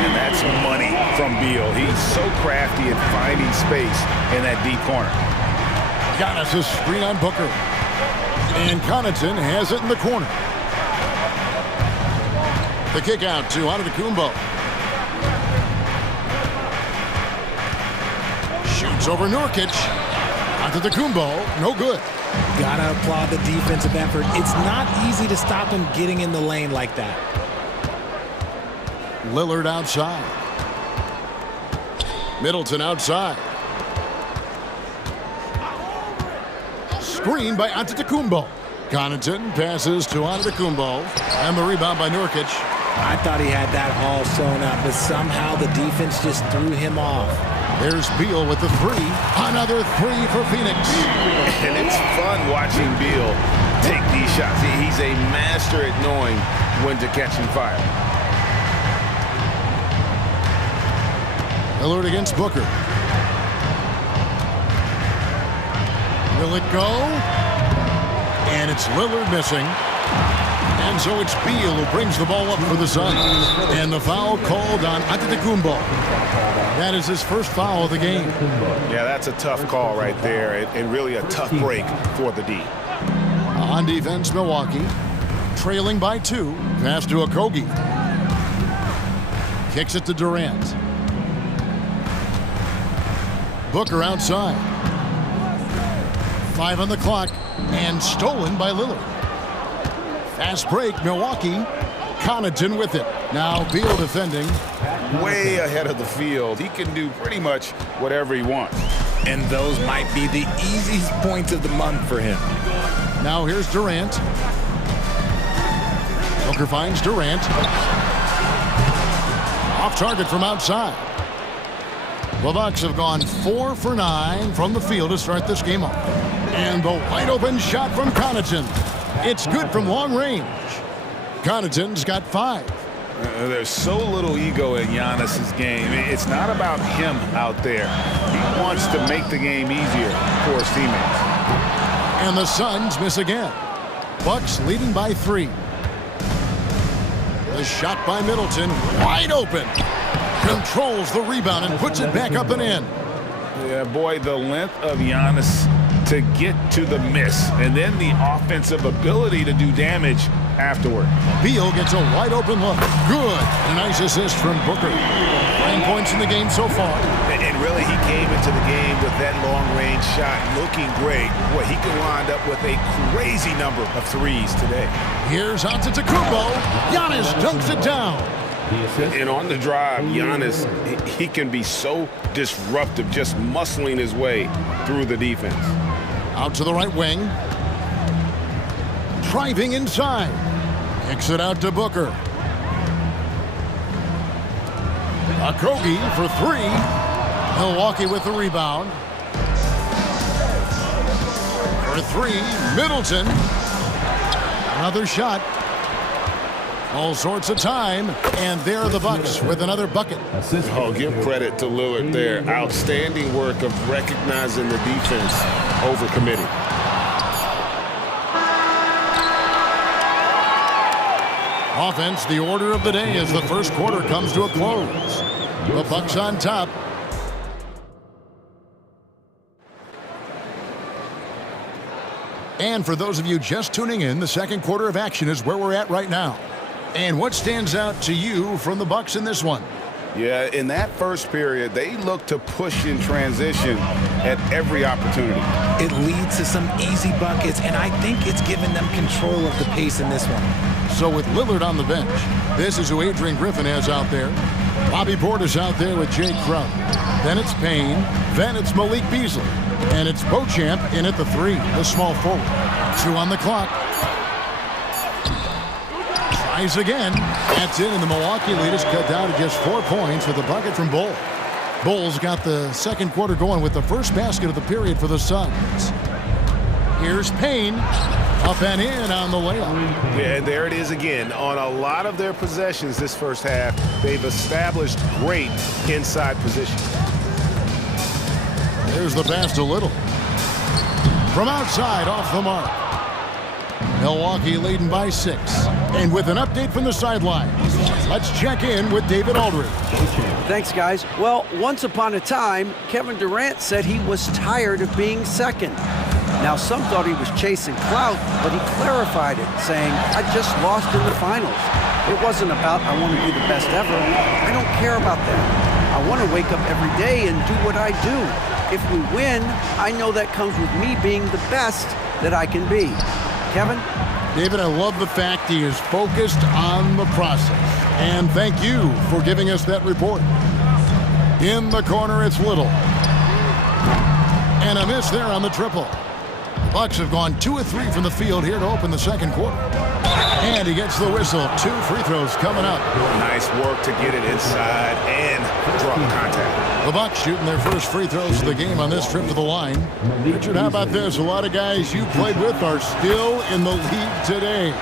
And that's money from Beal. He's so crafty at finding space in that deep corner. Giannis' screen on Booker. And Connaughton has it in the corner. The kick out to Antetokounmpo. Shoots over Nurkic. Antetokounmpo, no good. Gotta applaud the defensive effort. It's not easy to stop him getting in the lane like that. Lillard outside. Middleton outside. Screen by Antetokounmpo. Connaughton passes to Antetokounmpo. And the rebound by Nurkic. I thought he had that all sewn up, but somehow the defense just threw him off. There's Beal with the 3. Another 3 for Phoenix. And it's fun watching Beal take these shots. He's a master at knowing when to catch and fire. Lillard against Booker. Will it go? And it's Lillard missing. And so it's Beal who brings the ball up for the Suns. And the foul called on Antetokounmpo. That is his first foul of the game. Yeah, that's a tough call right there. And really a tough break for the D. On defense, Milwaukee. Trailing by 2. Pass to Okogie. Kicks it to Durant. Booker outside. 5 on the clock. And stolen by Lillard. Fast break, Milwaukee. Connaughton with it. Now Beal defending. Way ahead of the field. He can do pretty much whatever he wants. And those might be the easiest points of the month for him. Now here's Durant. Booker finds Durant. Off target from outside. The Bucks have gone 4 for 9 from the field to start this game off. And the wide open shot from Connaughton. It's good from long range. Connaughton's got 5. There's so little ego in Giannis's game. It's not about him out there. He wants to make the game easier for his teammates. And the Suns miss again. Bucks leading by 3. The shot by Middleton, wide open. Controls the rebound and puts it back up and in. Yeah, boy, the length of Giannis to get to the miss, and then the offensive ability to do damage afterward. Beal gets a wide open look. Good. A nice assist from Booker. 9 points in the game so far. And really, he came into the game with that long-range shot looking great. Boy, he can wind up with a crazy number of threes today. Here's Antetokounmpo. Giannis dunks it down. And on the drive, Giannis, he can be so disruptive, just muscling his way through the defense. Out to the right wing. Driving inside. Kicks it out to Booker. Okogie for three. Milwaukee with the rebound. For three, Middleton. Another shot. All sorts of time, and there are the Bucks with another bucket. Oh, give credit to Lillard there. Outstanding work of recognizing the defense over committing. Offense, the order of the day as the first quarter comes to a close. The Bucks on top. And for those of you just tuning in, the second quarter of action is where we're at right now. And what stands out to you from the Bucks in this one? Yeah, in that first period, they look to push in transition at every opportunity. It leads to some easy buckets, and I think it's given them control of the pace in this one. So with Lillard on the bench, this is who Adrian Griffin has out there. Bobby Portis out there with Jay Crumb. Then it's Payne. Then it's Malik Beasley. And it's Beauchamp in at the three, the small forward. 2 on the clock. Tries again. That's it, and the Milwaukee lead is cut down to just 4 points with a bucket from Bull. Bulls got the second quarter going with the first basket of the period for the Suns. Here's Payne. Up and in on the layup. Yeah, and there it is again. On a lot of their possessions this first half, they've established great inside position. There's the pass to Little. From outside, off the mark. Milwaukee leading by 6. And with an update from the sidelines, let's check in with David Aldridge. Thanks, guys. Well, once upon a time, Kevin Durant said he was tired of being second. Now, some thought he was chasing clout, but he clarified it, saying, I just lost in the finals. It wasn't about, I want to be the best ever. I don't care about that. I want to wake up every day and do what I do. If we win, I know that comes with me being the best that I can be. Kevin? David, I love the fact he is focused on the process. And thank you for giving us that report. In the corner, it's Little. And a miss there on the triple. The Bucks have gone 2 of 3 from the field here to open the second quarter. And he gets the whistle. 2 free throws coming up. Nice work to get it inside and draw the contact. The Bucks shooting their first free throws of the game on this trip to the line. Richard, how about this? A lot of guys you played with are still in the league today.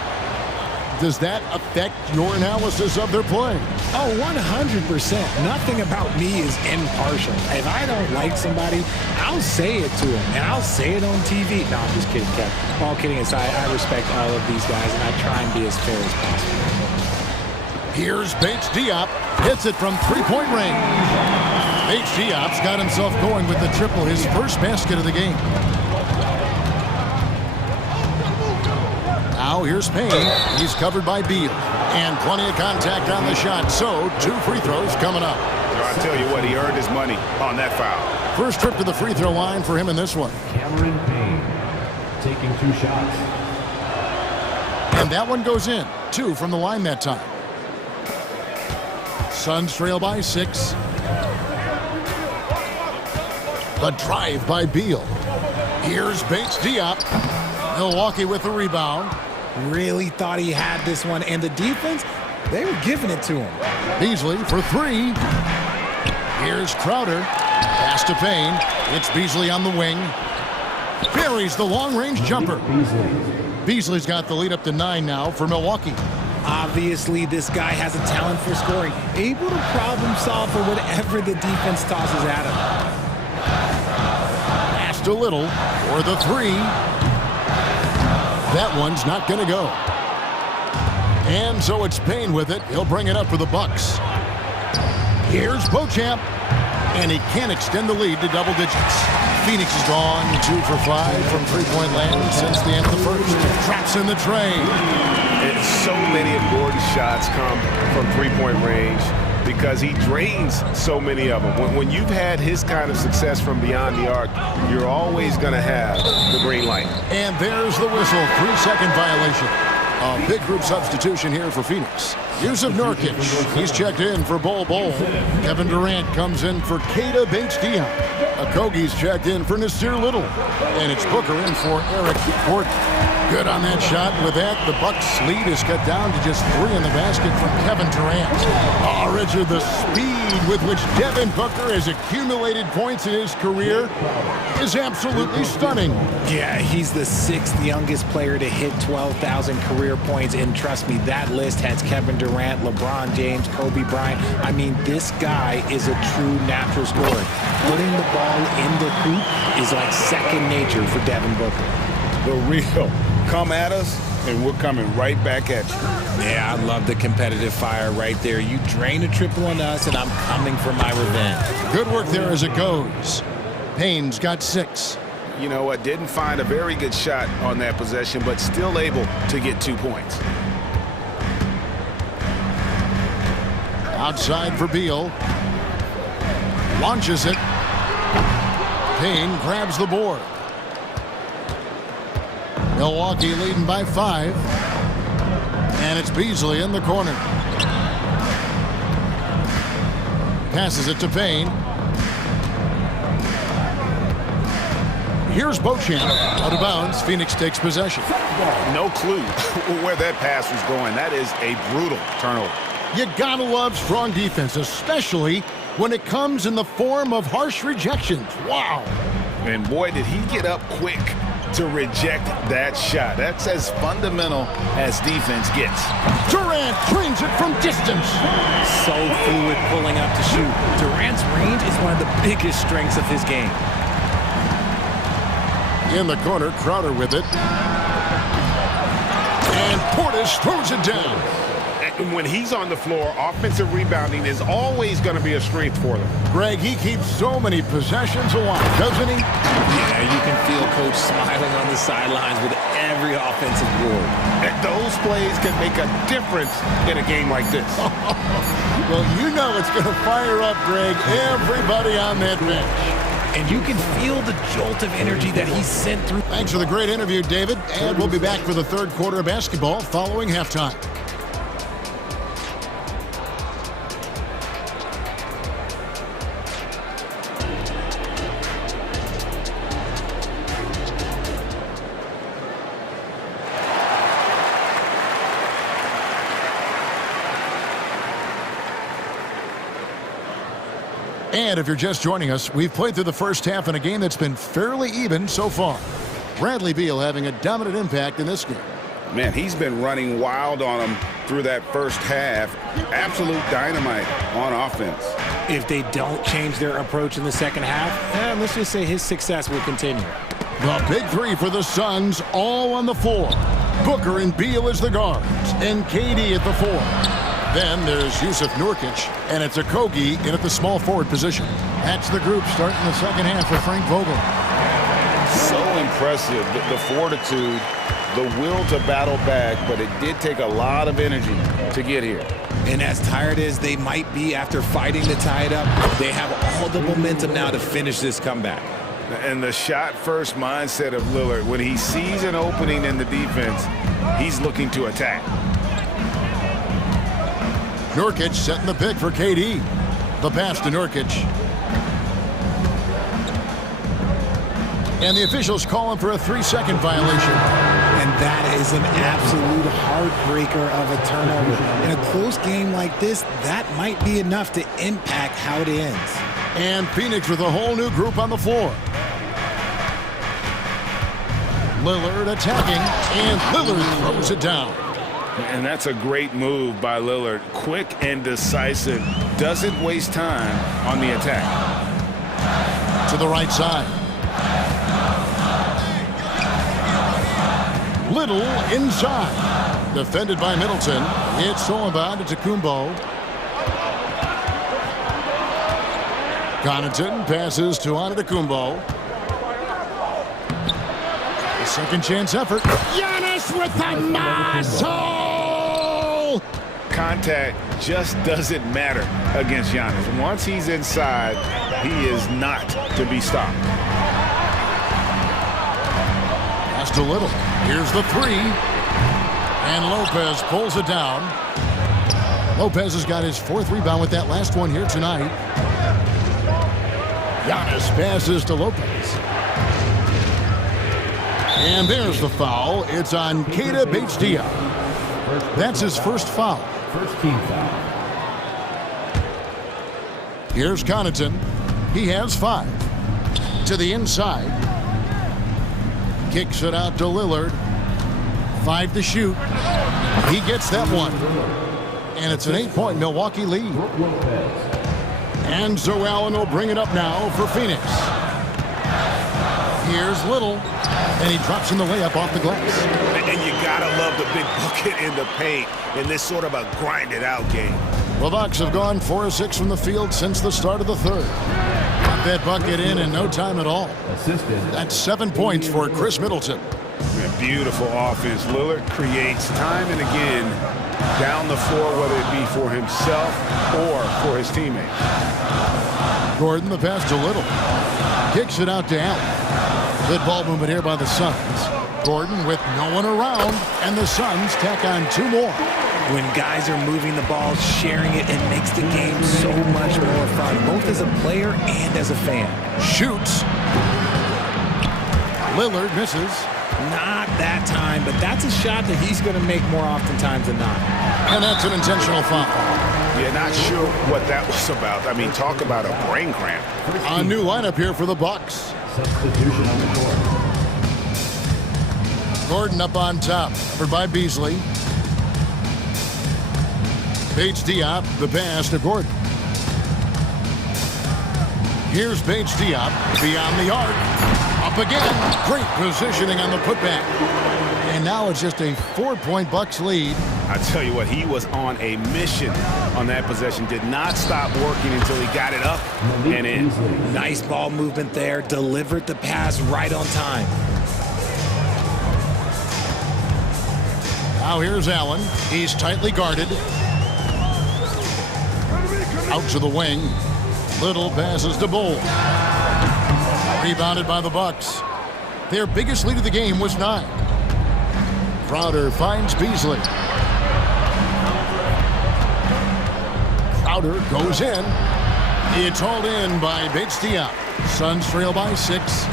Does that affect your analysis of their play? Oh, 100%. Nothing about me is impartial. If I don't like somebody, I'll say it to them, and I'll say it on TV. No, I'm just kidding, Kev. All kidding aside, I respect all of these guys, and I try and be as fair as possible. Here's Bates Diop. Hits it from three-point range. Bates Diop's got himself going with the triple, his first basket of the game. Now here's Payne. He's covered by Beal. And plenty of contact on the shot. So 2 free throws coming up. I tell you what, he earned his money on that foul. First trip to the free throw line for him in this one. Cameron Payne taking 2 shots. And that one goes in. 2 from the line that time. Suns trail by 6. The drive by Beal. Here's Bates Diop. Milwaukee with the rebound. Really thought he had this one, and the defense, they were giving it to him. Beasley for 3. Here's Crowder. Pass to Payne. It's Beasley on the wing. Buries the long-range jumper. Beasley's got the lead up to 9 now for Milwaukee. Obviously, this guy has a talent for scoring. Able to problem solve for whatever the defense tosses at him. Pass to Little for the 3. That one's not going to go. And so it's Payne with it. He'll bring it up for the Bucks. Here's Beauchamp. And he can't extend the lead to double digits. Phoenix is gone 2 for 5 from three-point land since the end of the first. Traps in the tray. And so many of Gordon's shots come from three-point range because he drains so many of them. When you've had his kind of success from beyond the arc, you're always going to have the green light. And there's the whistle. 3-second violation. A big group substitution here for Phoenix. Yusuf Nurkic, he's checked in for Bol Bol. Kevin Durant comes in for Keita Bates-Diop. Okogie's checked in for Nasir Little. And it's Booker in for Eric Gordon. Good on that shot. With that, the Bucks' lead is cut down to just 3 in the basket from Kevin Durant. Oh, Richard, the speed with which Devin Booker has accumulated points in his career is absolutely stunning. Yeah, he's the 6th youngest player to hit 12,000 career points, and trust me, that list has Kevin Durant, LeBron James, Kobe Bryant. I mean, this guy is a true natural scorer. Putting the ball in the hoop is like second nature for Devin Booker. The real. Come at us, and we're coming right back at you. Yeah, I love the competitive fire right there. You drain a triple on us, and I'm coming for my revenge. Good work there as it goes. Payne's got 6. You know what? Didn't find a very good shot on that possession, but still able to get 2 points. Outside for Beal. Launches it. Payne grabs the board. Milwaukee leading by 5. And it's Beasley in the corner. Passes it to Payne. Here's Beauchamp. Out of bounds. Phoenix takes possession. No clue where that pass was going. That is a brutal turnover. You gotta love strong defense, especially when it comes in the form of harsh rejections. Wow. And boy, did he get up quick to reject that shot. That's as fundamental as defense gets. Durant trains it from distance. So fluid pulling up to shoot. Durant's range is one of the biggest strengths of his game. In the corner, Crowder with it. And Portis throws it down. And when he's on the floor, offensive rebounding is always going to be a strength for them. Greg, he keeps so many possessions alive, doesn't he? Yeah, you can feel Coach smiling on the sidelines with every offensive board. And those plays can make a difference in a game like this. Well, you know it's going to fire up, Greg, everybody on that bench. And you can feel the jolt of energy that he sent through. Thanks for the great interview, David. And we'll be back for the third quarter of basketball following halftime. And if you're just joining us, we've played through the first half in a game that's been fairly even so far. Bradley Beal having a dominant impact in this game. Man, he's been running wild on them through that first half. Absolute dynamite on offense. If they don't change their approach in the second half, let's just say his success will continue. The big 3 for the Suns, all on the floor. Booker and Beal as the guards, and KD at the 4. Then there's Yusuf Nurkic, and it's Okogie in at the small forward position. That's the group starting the second half for Frank Vogel. So impressive, the fortitude, the will to battle back, but it did take a lot of energy to get here. And as tired as they might be after fighting to tie it up, they have all the momentum now to finish this comeback. And the shot-first mindset of Lillard, when he sees an opening in the defense, he's looking to attack. Nurkic setting the pick for KD. The pass to Nurkic. And the officials calling for a 3-second violation. And that is an absolute heartbreaker of a turnover. In a close game like this, that might be enough to impact how it ends. And Phoenix with a whole new group on the floor. Lillard attacking, and Lillard throws it down. And that's a great move by Lillard. Quick and decisive. Doesn't waste time on the attack. To the right side. Little inside. Defended by Middleton. It's Solomon to Kumbo. Connaughton passes to Antetokounmpo. A second chance effort. Giannis with the muscle! Contact just doesn't matter against Giannis. Once he's inside, he is not to be stopped. Pass to Little. Here's the 3. And Lopez pulls it down. Lopez has got his 4th rebound with that last one here tonight. Giannis passes to Lopez. And there's the foul. It's on Keita Bates-Diop. That's his first foul. First team foul. Here's Connaughton. He has 5. To the inside. Kicks it out to Lillard. 5 to shoot. He gets that one. And it's an 8-point Milwaukee lead. And Zoe Allen will bring it up now for Phoenix. Here's Little. And he drops in the layup off the glass. And you gotta love the big bucket in the paint in this sort of a grinded-out game. The Bucks have gone 4 of 6 from the field since the start of the third. Got that bucket in no time at all. That's 7 points for Chris Middleton. Beautiful offense. Lillard creates time and again down the floor, whether it be for himself or for his teammates. Gordon, the pass to Little. Kicks it out to Allen. Good ball movement here by the Suns. Gordon with no one around, and the Suns tack on 2 more. When guys are moving the ball, sharing it, it makes the game so much more fun, both as a player and as a fan. Shoots. Lillard misses. Not that time, but that's a shot that he's going to make more oftentimes than not. And that's an intentional foul. Yeah, not sure what that was about. I mean, talk about a brain cramp. A new lineup here for the Bucks. Substitution on the court. Gordon up on top, covered by Beasley. Bates-Diop, the pass to Gordon. Here's Bates-Diop, beyond the arc. Up again, great positioning on the putback. And now it's just a 4-point Bucks lead. I tell you what, he was on a mission on that possession. Did not stop working until he got it up and in. Nice ball movement there. Delivered the pass right on time. Now here's Allen. He's tightly guarded. Out to the wing. Little passes to Bull. Rebounded by the Bucks. Their biggest lead of the game was 9. Crowder finds Beasley. Crowder goes in. It's hauled in by Bates-Diop. Suns trail by 6.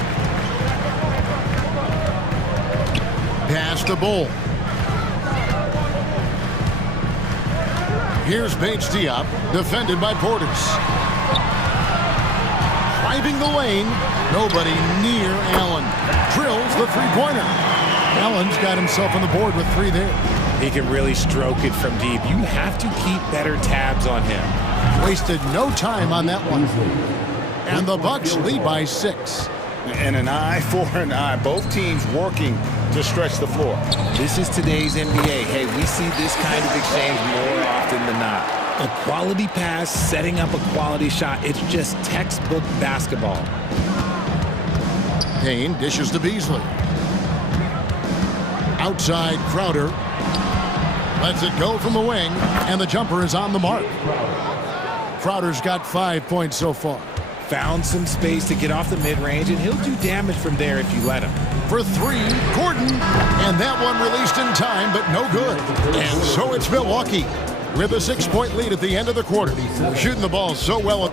Pass to Bull. Here's Bates-Diop, defended by Portis. Driving the lane, nobody near Allen. Drills the 3-pointer. Allen's got himself on the board with 3 there. He can really stroke it from deep. You have to keep better tabs on him. Wasted no time on that one. And the Bucks lead by 6. And an eye for an eye. Both teams working to stretch the floor. This is today's NBA. Hey, we see this kind of exchange more often than not. A quality pass, setting up a quality shot. It's just textbook basketball. Payne dishes to Beasley. Outside Crowder. Lets it go from the wing, and the jumper is on the mark. Crowder's got 5 points so far. Found some space to get off the mid-range, and he'll do damage from there if you let him. For 3, Gordon, and that one released in time, but no good. And so it's Milwaukee with a 6-point lead at the end of the quarter. We're shooting the ball so well.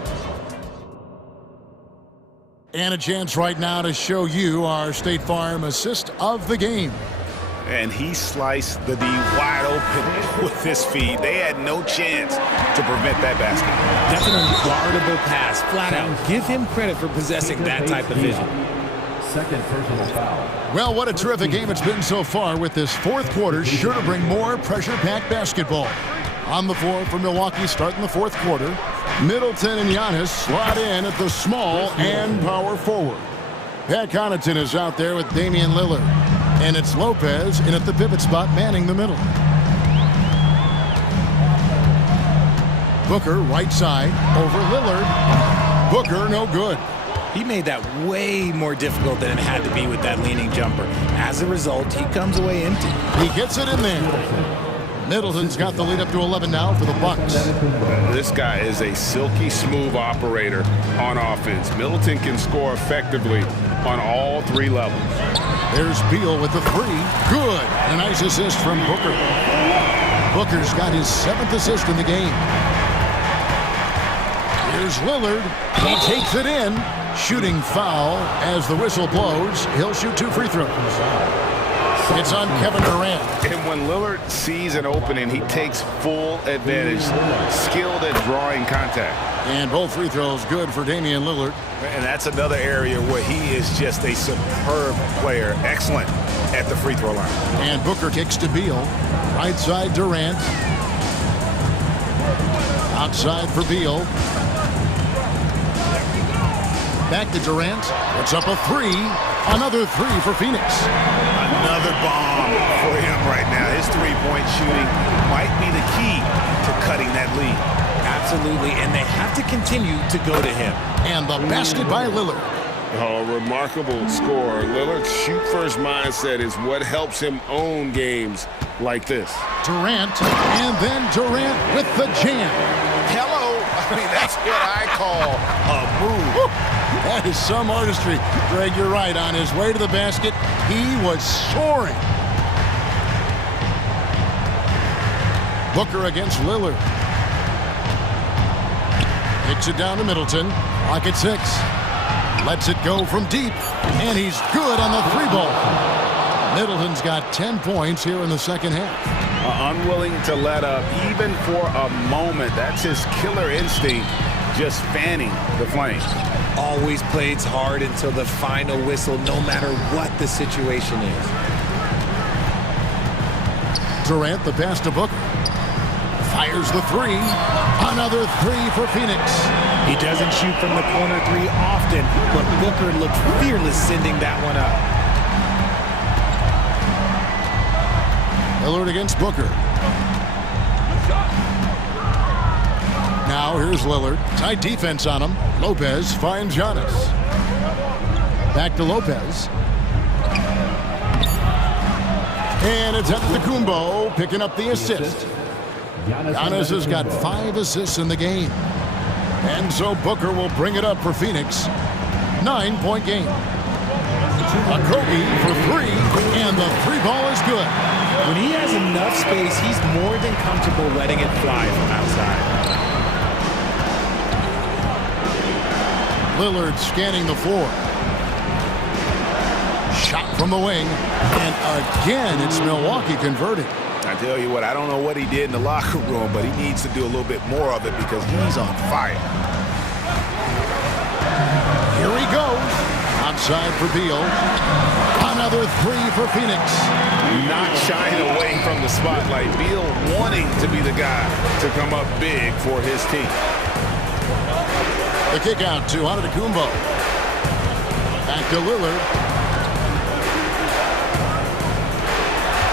And a chance right now to show you our State Farm assist of the game. And he sliced the D wide open with his feet. They had no chance to prevent that basket. That's an unguardable pass, flat out. Give him credit for possessing that type of vision. Second personal foul. Well, what a terrific game it's been so far, with this 4th quarter sure to bring more pressure-packed basketball. On the floor for Milwaukee starting the 4th quarter. Middleton and Giannis slot in at the small and power forward. Pat Connaughton is out there with Damian Lillard. And it's Lopez in at the pivot spot, manning the middle. Booker, right side, over Lillard. Booker, no good. He made that way more difficult than it had to be with that leaning jumper. As a result, he comes away empty. He gets it in there. Middleton's got the lead up to 11 now for the Bucks. This guy is a silky smooth operator on offense. Middleton can score effectively on all 3 levels. There's Beal with the three. Good. A nice assist from Booker. Booker's got his 7th assist in the game. Here's Lillard. He takes it in. Shooting foul as the whistle blows. He'll shoot 2 free throws. It's on Kevin Durant. And when Lillard sees an opening, he takes full advantage. Skilled at drawing contact. And both free throws good for Damian Lillard. And that's another area where he is just a superb player. Excellent at the free throw line. And Booker kicks to Beal. Right side Durant. Outside for Beal. Back to Durant. Puts up a 3. Another 3 for Phoenix. Another bomb for him right now. His three-point shooting might be the key to cutting that lead. Absolutely, and they have to continue to go to him. And the basket by Lillard. Oh, remarkable score. Lillard's shoot-first mindset is what helps him own games like this. Durant, and then Durant with the jam. Hello. I mean, that's what I call a move. That is some artistry. Greg, you're right. On his way to the basket, he was soaring. Booker against Lillard. Kicks it down to Middleton. Clock at 6. Lets it go from deep. And he's good on the 3-ball. Middleton's got 10 points here in the second half. Unwilling to let up even for a moment. That's his killer instinct, just fanning the flames. Always plays hard until the final whistle, no matter what the situation is. Durant, the pass to Booker. Fires the 3. Another 3 for Phoenix. He doesn't shoot from the corner 3 often, but Booker looked fearless sending that one up. Lillard against Booker. Now here's Lillard. Tight defense on him. Lopez finds Giannis. Back to Lopez. And it's Antetokounmpo picking up the assist. Giannis has got 5 assists in the game. And so Booker will bring it up for Phoenix. 9-point game. Okogie for 3, and the 3-ball is good. When he has enough space, he's more than comfortable letting it fly from outside. Lillard scanning the floor. Shot from the wing. And again, it's Milwaukee converting. I tell you what, I don't know what he did in the locker room, but he needs to do a little bit more of it because he's on fire. Here he goes. Outside for Beal. Another 3 for Phoenix. Not shying away from the spotlight. Beal wanting to be the guy to come up big for his team. The kick out to Antetokounmpo. Back to Lillard.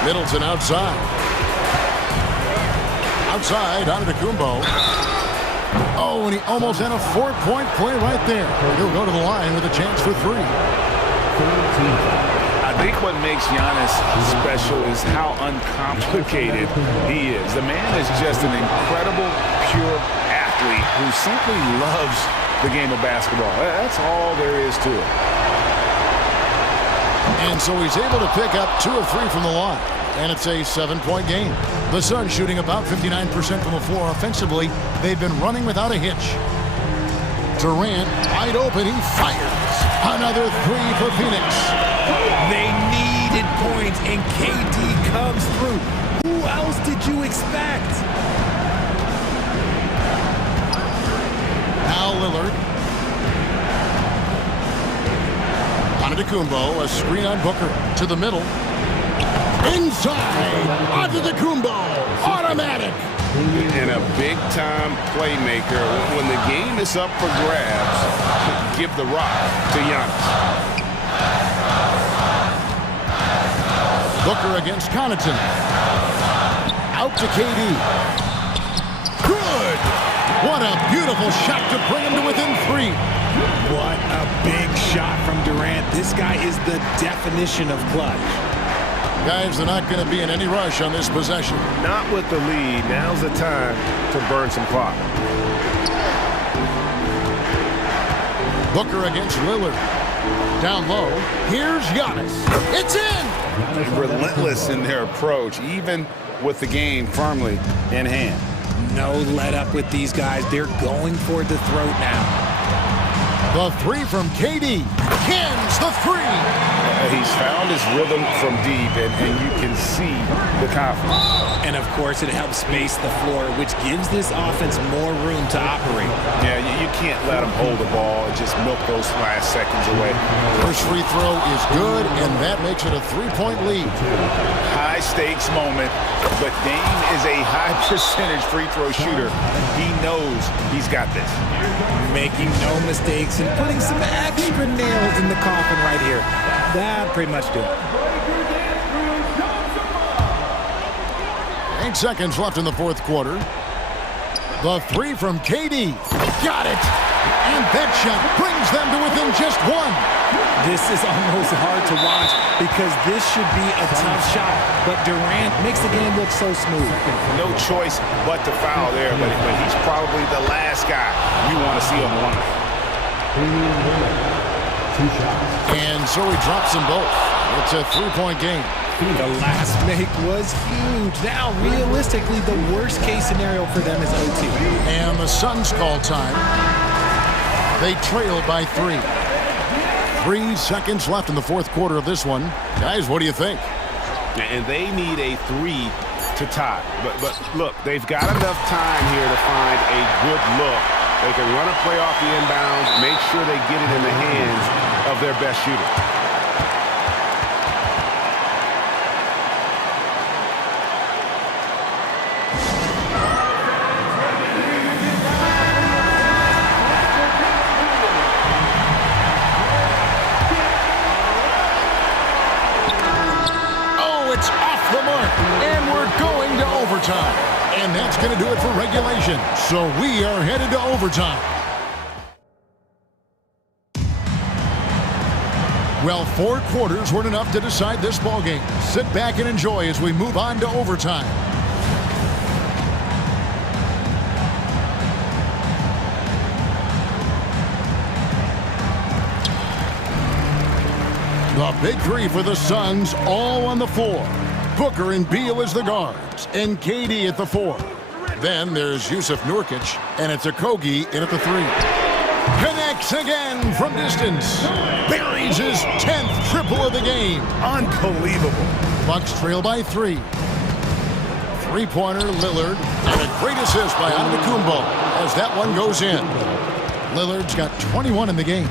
Middleton outside. Outside, Antetokounmpo. Oh, and he almost had a 4-point play right there. He'll go to the line with a chance for 3. I think what makes Giannis special is how uncomplicated he is. The man is just an incredible, pure athlete who simply loves the game of basketball. That's all there is to it. And so he's able to pick up 2 of 3 from the line. And it's a 7-point game. The Suns shooting about 59% from the floor offensively. They've been running without a hitch. Durant, wide open, he fires. Another 3 for Phoenix. They needed points, and KD comes through. Who else did you expect? Now Lillard. Antetokounmpo, a screen on Booker. To the middle. Inside. Antetokounmpo. Automatic. And a big-time playmaker. When the game is up for grabs, give the rock to Giannis. Booker against Connaughton. Out to KD. Good. What a beautiful shot to bring him to within 3. What a big shot from Durant. This guy is the definition of clutch. Guys, they're not going to be in any rush on this possession. Not with the lead. Now's the time to burn some clock. Booker against Lillard. Down low, here's Giannis. It's in! Relentless in their approach, even with the game firmly in hand. No let up with these guys. They're going for the throat now. The three from KD. Cans the three. He's found his rhythm from deep, and you can see the confidence. And, of course, it helps space the floor, which gives this offense more room to operate. Yeah, you can't let him hold the ball and just milk those last seconds away. First free throw is good, and that makes it a three-point lead. High-stakes moment, but Dame is a high-percentage free throw shooter. He knows he's got this. Making no mistakes and putting some extra nails in the coffin right here. That pretty much do it. 8 seconds left in the fourth quarter. The three from KD. Got it! And that shot brings them to within just one. This is almost hard to watch because this should be a tough shot, but Durant makes the game look so smooth. No choice but to foul there, but he's probably the last guy you want to see on the line. And so he drops them both. It's a three-point game. The last make was huge. Now, realistically, the worst-case scenario for them is OT. And the Suns call time. They trail by 3. 3 seconds left in the fourth quarter of this one. Guys, what do you think? And they need a 3 to tie. But look, they've got enough time here to find a good look. They can run a play off the inbounds, make sure they get it in the hands of their best shooter. And that's going to do it for regulation. So we are headed to overtime. Well, 4 quarters weren't enough to decide this ballgame. Sit back and enjoy as we move on to overtime. The big 3 for the Suns, all on the floor. Booker and Beal as the guards, and KD at the 4. Then there's Yusuf Nurkic, and it's Okogie in at the 3. Connects again from distance. Buries his 10th triple of the game. Unbelievable. Bucks trail by 3. Three-pointer Lillard, and a great assist by Antetokounmpo as that one goes in. Lillard's got 21 in the game.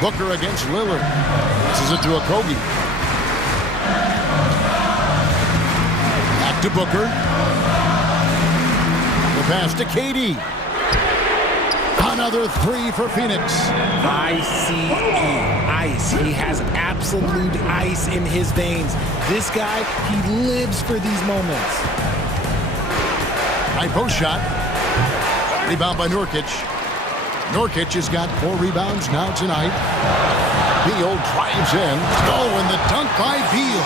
Booker against Lillard. Passes it to Okogie. Back to Booker. The pass to KD. Another 3 for Phoenix. ICE. Ice. He has absolute ice in his veins. This guy, he lives for these moments. High post shot. Rebound by Nurkic. Nurkic has got 4 rebounds now tonight. Beal drives in. Oh, and the dunk by Beal.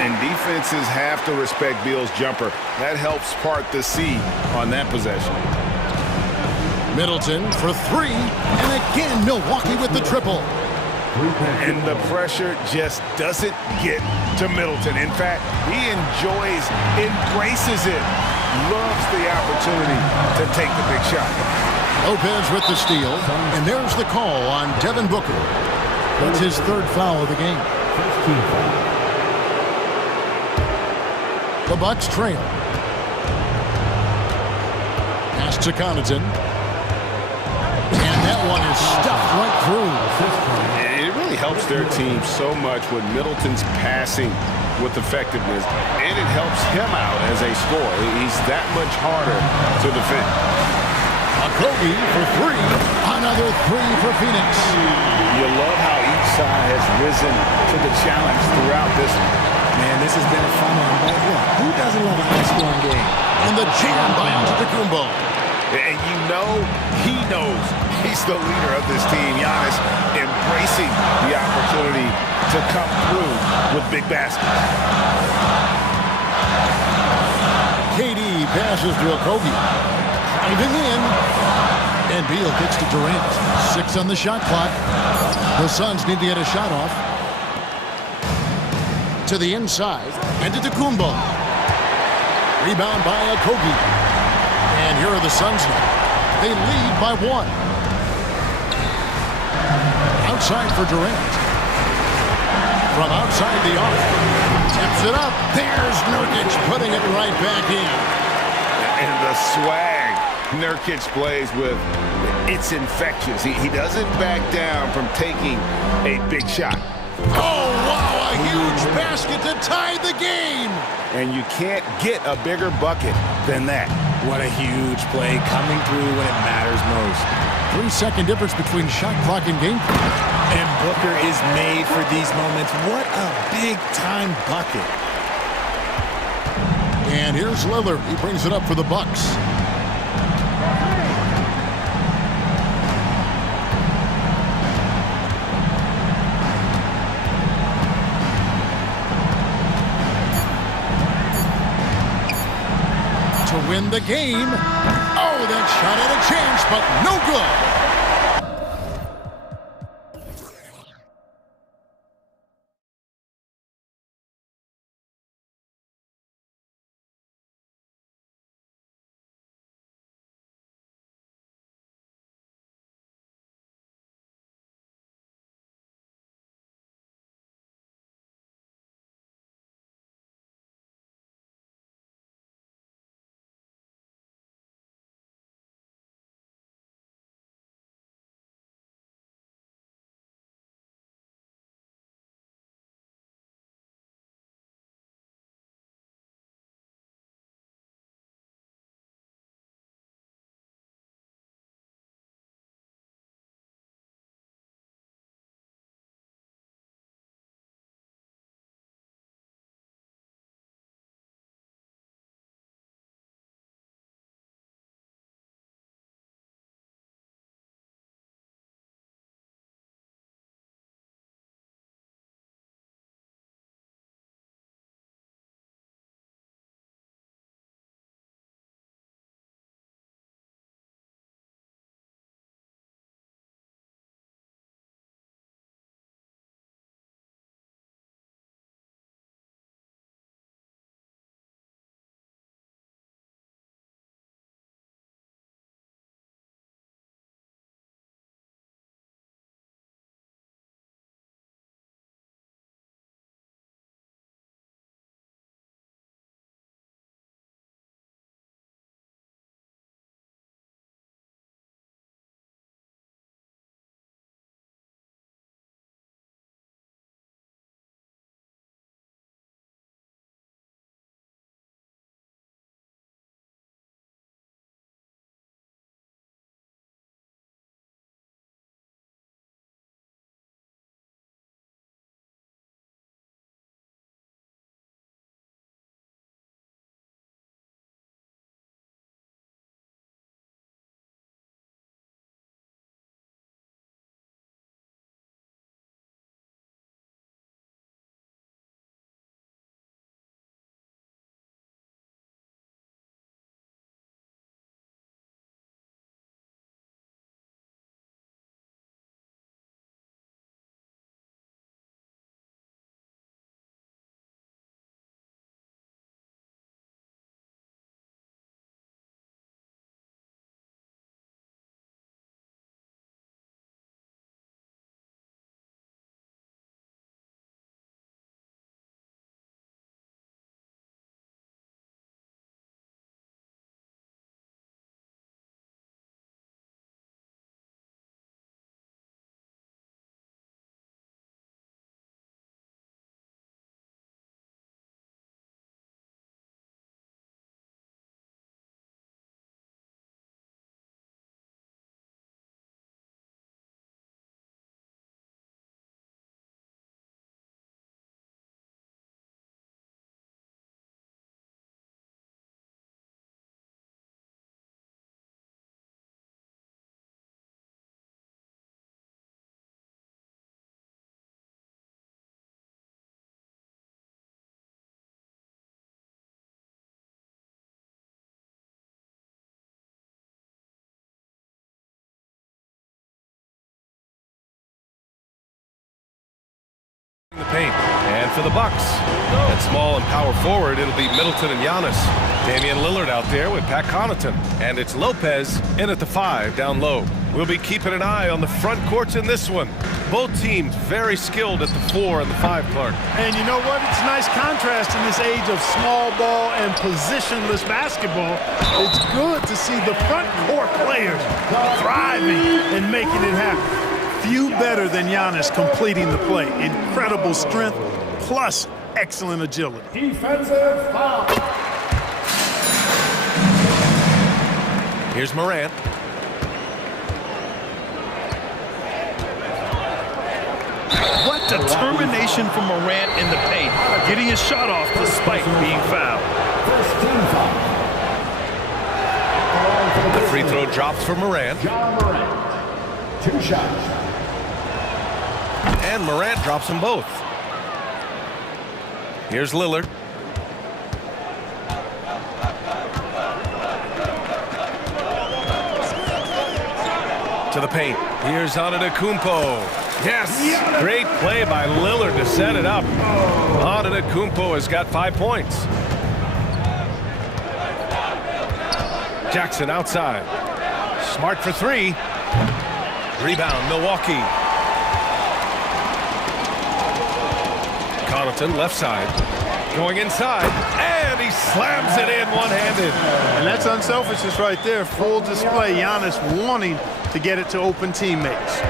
And defenses have to respect Beal's jumper. That helps part the sea on that possession. Middleton for 3. And again, Milwaukee with the triple. And the pressure just doesn't get to Middleton. In fact, he enjoys, embraces it, loves the opportunity to take the big shot. Lopez with the steal, and there's the call on Devin Booker. That's his 3rd foul of the game. The Bucks trail. Pass to Connaughton. And that one is stuffed right through. And it really helps their team so much with Middleton's passing with effectiveness, and it helps him out as a scorer. He's that much harder to defend. Okogie for 3. Another 3 for Phoenix. You love how each side has risen to the challenge throughout this one. Man, this has been a fun one. But look, who doesn't love a high-scoring game? And the jam by Antetokounmpo. And you know he knows he's the leader of this team. Giannis embracing the opportunity to come through with big baskets. KD passes to Okogie. Driving in. And Beal gets to Durant. 6 on the shot clock. The Suns need to get a shot off. To the inside. And to Kumbo. Rebound by Okogie. And here are the Suns now. They lead by 1. Outside for Durant. From outside the arc. Tips it up. There's Nurkic putting it right back in. And the swag Nurkic plays with, it's infectious. He doesn't back down from taking a big shot. Oh, wow, a huge basket to tie the game. And you can't get a bigger bucket than that. What a huge play coming through when it matters most. 3-second difference between shot clock and game clock. And Booker is made for these moments. What a big-time bucket. And here's Lillard. He brings it up for the Bucks. To win the game. Oh, that shot had a chance, but no good. The paint. And for the Bucks, at small and power forward, it'll be Middleton and Giannis. Damian Lillard out there with Pat Connaughton. And it's Lopez in at the 5 down low. We'll be keeping an eye on the front courts in this one. Both teams very skilled at the 4 and the 5, Clark. And you know what? It's a nice contrast in this age of small ball and positionless basketball. It's good to see the front court players thriving and making it happen. Few better than Giannis completing the play. Incredible strength plus excellent agility. Defensive foul. Here's Morant. What determination from Morant in the paint, getting his shot off despite being fouled. The free throw drops for Morant. 2 shots. And Morant drops them both. Here's Lillard. To the paint. Here's Antetokounmpo. Yes! Great play by Lillard to set it up. Antetokounmpo has got 5 points. Jackson outside. Smart for 3. Rebound, Milwaukee. Connaughton left side. Going inside. And he slams it in one-handed. And that's unselfishness right there. Full display. Giannis wanting to get it to open teammates.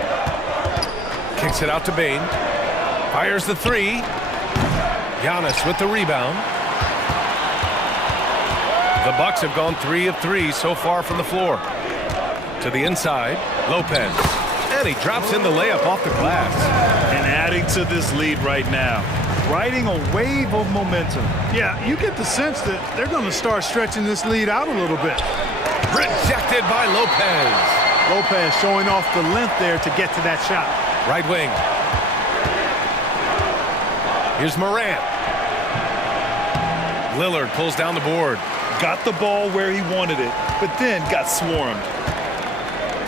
Kicks it out to Bane. Fires the 3. Giannis with the rebound. The Bucks have gone 3 of 3 so far from the floor. To the inside, Lopez. And he drops in the layup off the glass. And adding to this lead right now. Riding a wave of momentum. Yeah, you get the sense that they're going to start stretching this lead out a little bit. Rejected by Lopez. Lopez showing off the length there to get to that shot. Right wing. Here's Morant. Lillard pulls down the board. Got the ball where he wanted it, but then got swarmed.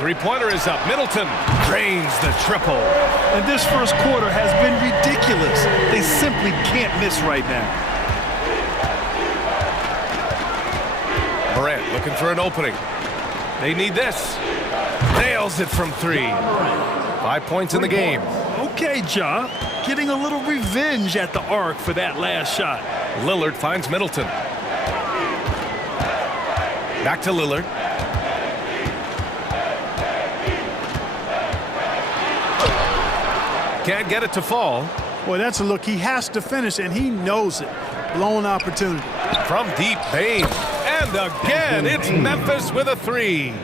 Three-pointer is up. Middleton drains the triple. And this first quarter has been ridiculous. They simply can't miss right now. Morant looking for an opening. They need this. Nails it from 3. 5 points in the game. Okay, Ja. Getting a little revenge at the arc for that last shot. Lillard finds Middleton. Back to Lillard. Can't get it to fall. Boy, that's a look he has to finish, and he knows it. Blown opportunity. From deep, Bane. And again, it's Memphis with a 3.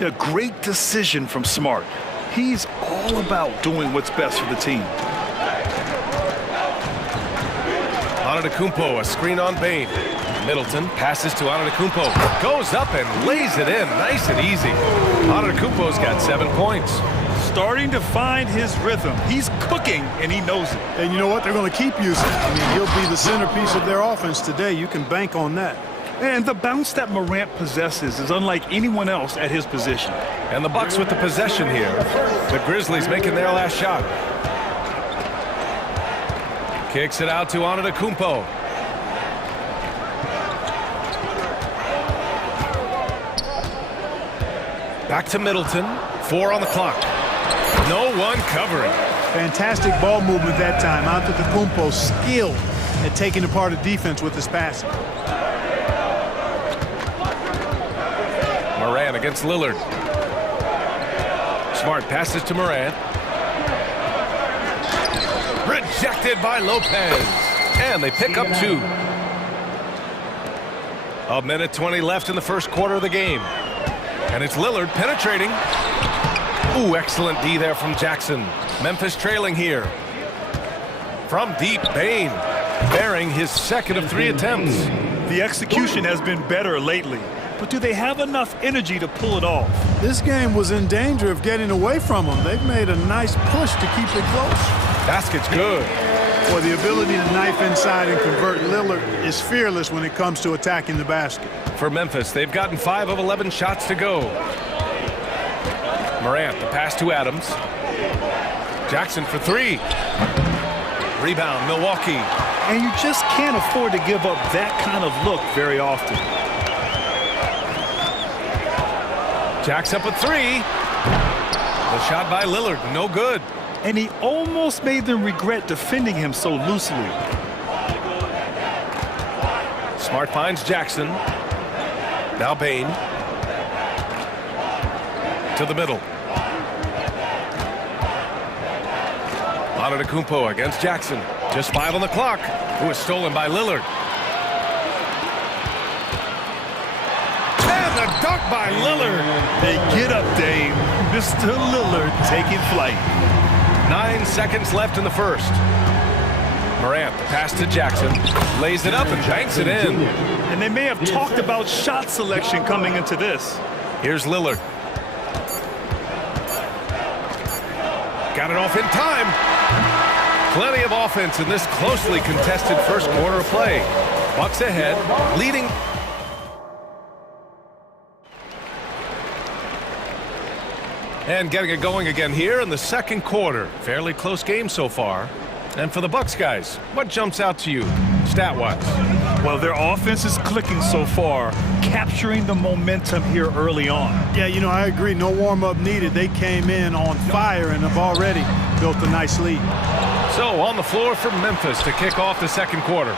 A great decision from Smart. He's all about doing what's best for the team. Antetokounmpo, a screen on Bane. Middleton passes to Antetokounmpo. Goes up and lays it in. Nice and easy. Antetokounmpo's got 7 points. Starting to find his rhythm. He's cooking, and he knows it. And you know what? They're going to keep using it. I mean, he'll be the centerpiece of their offense today. You can bank on that. And the bounce that Morant possesses is unlike anyone else at his position. And the Bucks with the possession here. The Grizzlies making their last shot. Kicks it out to Antetokounmpo. Back to Middleton. 4 on the clock. No one covering. Fantastic ball movement that time. Antetokounmpo skilled at taking apart a defense with his passing. Morant against Lillard. Smart passes to Morant. Rejected by Lopez. And they pick up 2. 1:20 left in the first quarter of the game. And it's Lillard penetrating. Ooh, excellent D there from Jackson. Memphis trailing here. From deep, Bane bearing his second of 3 attempts. The execution has been better lately. But do they have enough energy to pull it off? This game was in danger of getting away from them. They've made a nice push to keep it close. Basket's good. Boy, the ability to knife inside and convert Lillard is fearless when it comes to attacking the basket. For Memphis, they've gotten 5 of 11 shots to go. Morant, the pass to Adams. Jackson for 3. Rebound, Milwaukee. And you just can't afford to give up that kind of look very often. Jacks up a three. The shot by Lillard, no good. And he almost made them regret defending him so loosely. Smart finds Jackson. Now Bain. To the middle. Antetokounmpo against Jackson. Just 5 on the clock. Who is stolen by Lillard. And the dunk by Lillard. They get up, Dave. Mr. Lillard taking flight. 9 seconds left in the first. Morant, the pass to Jackson. Lays it up and banks it in. And they may have talked about shot selection coming into this. Here's Lillard. Got it off in time. Plenty of offense in this closely contested first quarter of play. Bucks ahead, leading. And getting it going again here in the second quarter. Fairly close game so far. And for the Bucks guys, what jumps out to you stat-wise? Well, their offense is clicking so far, capturing the momentum here early on. Yeah, you know, I agree. No warm-up needed. They came in on fire and have already built a nice lead. So on the floor for Memphis to kick off the second quarter.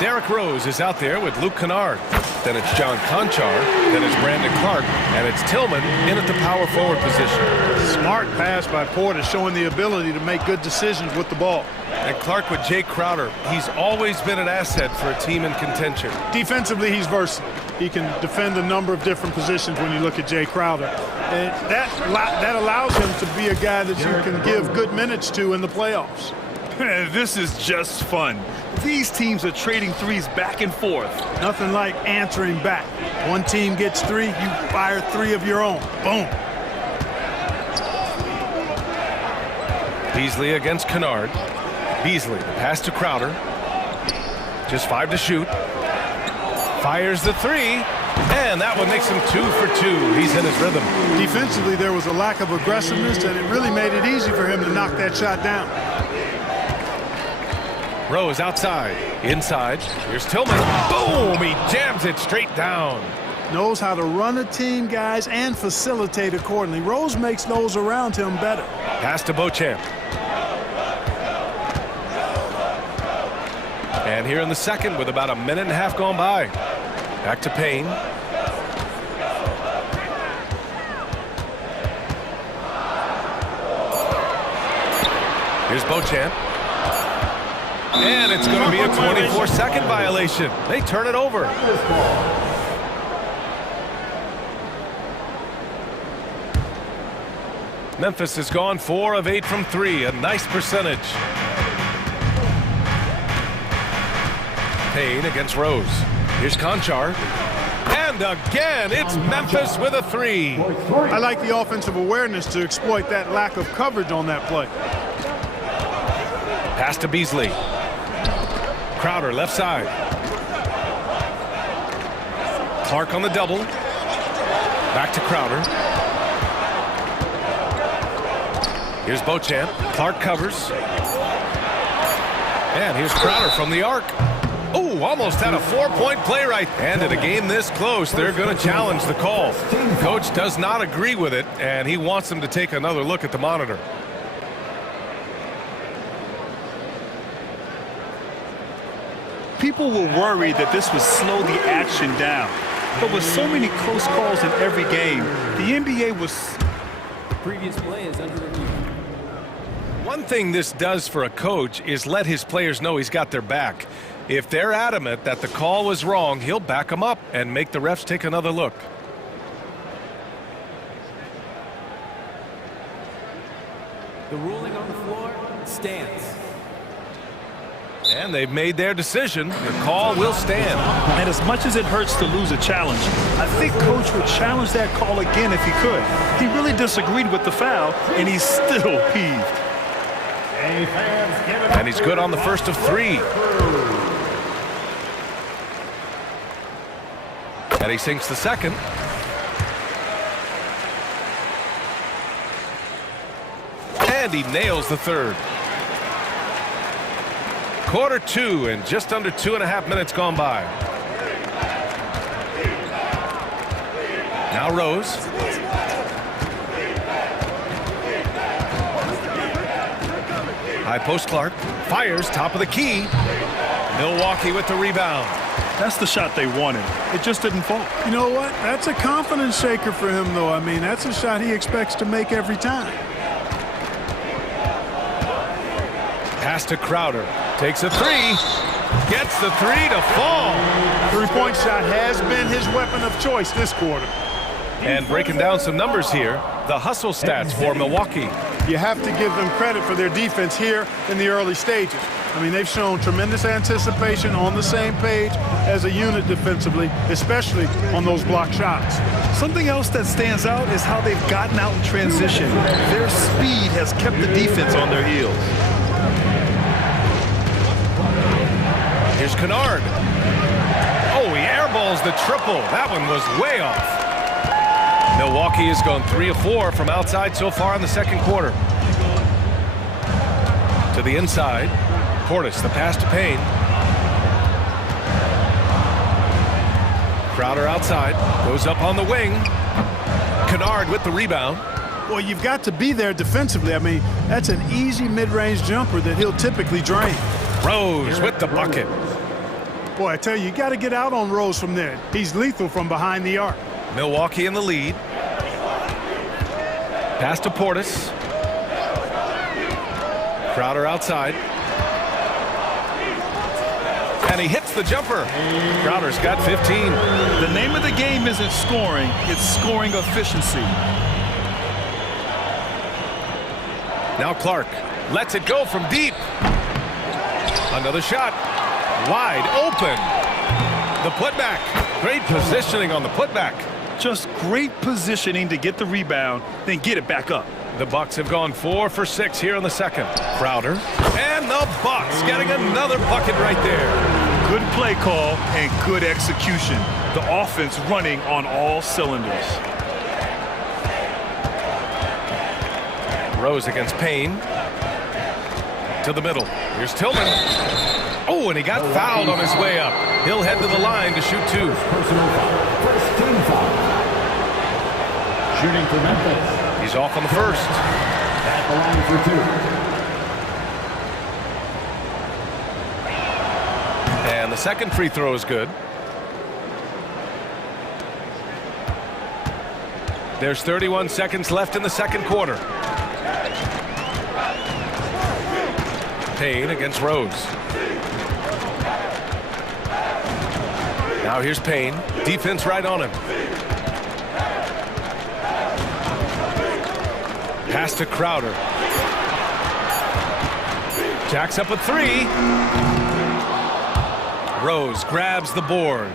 Derrick Rose is out there with Luke Kennard. Then it's John Conchar. Then it's Brandon Clark. And it's Tillman in at the power forward position. Smart pass by Porter, showing the ability to make good decisions with the ball. And Clark with Jay Crowder. He's always been an asset for a team in contention. Defensively, he's versatile. He can defend a number of different positions when you look at Jay Crowder. And that allows him to be a guy that you can give good minutes to in the playoffs. This is just fun. These teams are trading threes back and forth. Nothing like answering back. One team gets 3, you fire 3 of your own. Boom. Beasley against Kennard. Beasley, the pass to Crowder. Just 5 to shoot. Fires the 3. And that one makes him 2 for 2. He's in his rhythm. Defensively, there was a lack of aggressiveness, and it really made it easy for him to knock that shot down. Rose outside. Inside. Here's Tillman. Boom! He jams it straight down. Knows how to run a team, guys, and facilitate accordingly. Rose makes those around him better. Pass to Beauchamp. And here in the second with about a minute and a half gone by. Back to Payne. Here's Beauchamp. And it's going to be a 24-second violation. They turn it over. Memphis has gone 4 of 8 from 3, a nice percentage. Payne against Rose. Here's Conchar. And again, it's Memphis with a 3. I like the offensive awareness to exploit that lack of coverage on that play. Pass to Beasley. Crowder left side. Clark on the double. Back to Crowder. Here's Beauchamp. Clark covers. And here's Crowder from the arc. Oh, almost had a 4-point play right. And in a game this close, they're going to challenge the call. Coach does not agree with it, and he wants them to take another look at the monitor. People were worried that this would slow the action down. But with so many close calls in every game, the NBA was... The previous play is under review. One thing this does for a coach is let his players know he's got their back. If they're adamant that the call was wrong, he'll back them up and make the refs take another look. The ruling on the floor stands. And they've made their decision. The call will stand. And as much as it hurts to lose a challenge, I think Coach would challenge that call again if he could. He really disagreed with the foul, and he's still peeved. And he's good on the first of 3. And he sinks the second. And he nails the third. Quarter two and just under 2.5 minutes gone by. Now Rose. High post Clark. Fires top of the key. Milwaukee with the rebound. That's the shot they wanted. It just didn't fall. You know what? That's a confidence shaker for him, though. I mean, that's a shot he expects to make every time. Pass to Crowder. Takes a three. Gets the three to fall. Three-point shot has been his weapon of choice this quarter. And breaking down some numbers here, the hustle stats for Milwaukee. You have to give them credit for their defense here in the early stages. I mean, they've shown tremendous anticipation, on the same page as a unit defensively, especially on those block shots. Something else that stands out is how they've gotten out in transition. Their speed has kept the defense on their heels. Here's Kennard. Oh, he airballs the triple. That one was way off. Milwaukee has gone 3 of 4 from outside so far in the second quarter. To the inside. Portis, the pass to Payne. Crowder outside. Goes up on the wing. Kennard with the rebound. Well, you've got to be there defensively. I mean, that's an easy mid-range jumper that he'll typically drain. Rose with the bucket. Boy, I tell you, you got to get out on Rose from there. He's lethal from behind the arc. Milwaukee in the lead. Pass to Portis. Crowder outside. And he hits the jumper. Crowder's got 15. The name of the game isn't scoring, it's scoring efficiency. Now Clark lets it go from deep. Another shot. Wide open. The putback. Great positioning on the putback. Just great positioning to get the rebound, then get it back up. The Bucks have gone 4 for 6 here in the second. Crowder. And the Bucks getting another bucket right there. Good play call and good execution. The offense running on all cylinders. Rose against Payne. To the middle. Here's Tillman. Oh, and he got fouled on his way up. He'll head to the line to shoot 2. Personal foul. First team foul. Shooting for Memphis. He's off on the first. At the line for 2. And the second free throw is good. There's 31 seconds left in the second quarter. Payne against Rose. Now here's Payne. Defense right on him. Pass to Crowder. Jacks up a 3. Rose grabs the board.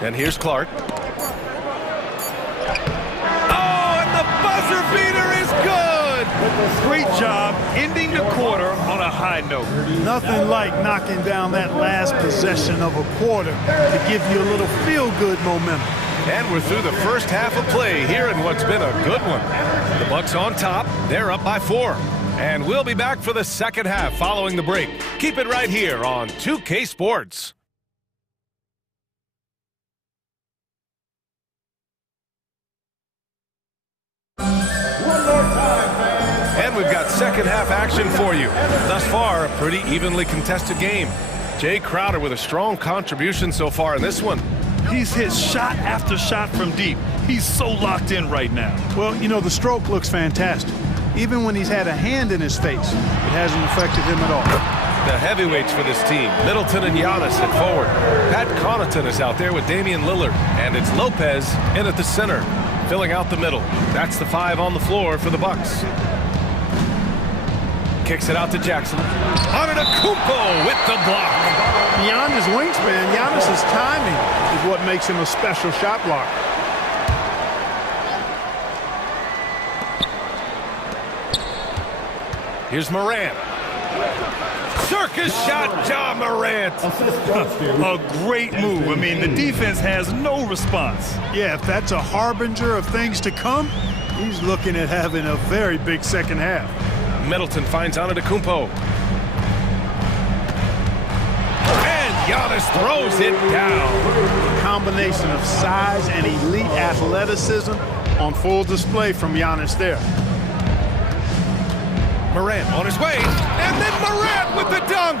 And here's Clark. Oh, and the buzzer beater is good! Great job ending the quarter on a high note. Nothing like knocking down that last possession of a quarter to give you a little feel-good momentum. And we're through the first half of play here in what's been a good one. The Bucks on top. They're up by 4. And we'll be back for the second half following the break. Keep it right here on 2K Sports. And we've got second half action for you. Thus far, a pretty evenly contested game. Jay Crowder with a strong contribution so far in this one. He's hit shot after shot from deep. He's so locked in right now. Well, you know, the stroke looks fantastic. Even when he's had a hand in his face, it hasn't affected him at all. The heavyweights for this team, Middleton and Giannis at forward. Pat Connaughton is out there with Damian Lillard. And it's Lopez in at the center, filling out the middle. That's the 5 on the floor for the Bucks. Kicks it out to Jackson. Antetokounmpo with the block. Beyond his wingspan, Giannis's timing is what makes him a special shot blocker. Here's Morant. Circus shot, Ja Morant. A great move. I mean, the defense has no response. Yeah, if that's a harbinger of things to come, he's looking at having a very big second half. Middleton finds Antetokounmpo. Giannis throws it down. A combination of size and elite athleticism on full display from Giannis there. Morant on his way, and then Morant with the dunk.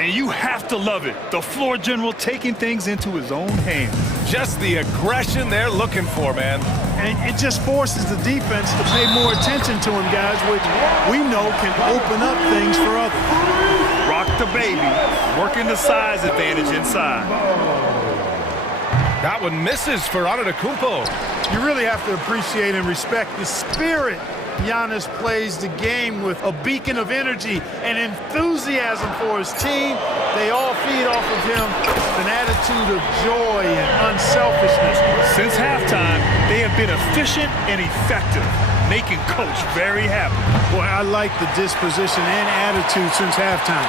And you have to love it. The floor general taking things into his own hands. Just the aggression they're looking for, man. And it just forces the defense to pay more attention to him, guys, which we know can open up things for others. Rock the baby, working the size advantage inside. That one misses for Antetokounmpo. You really have to appreciate and respect the spirit Giannis plays the game with, a beacon of energy and enthusiasm for his team. They all feed off of him, an attitude of joy and unselfishness. Since halftime, they have been efficient and effective, making Coach very happy. Boy, I like the disposition and attitude since halftime.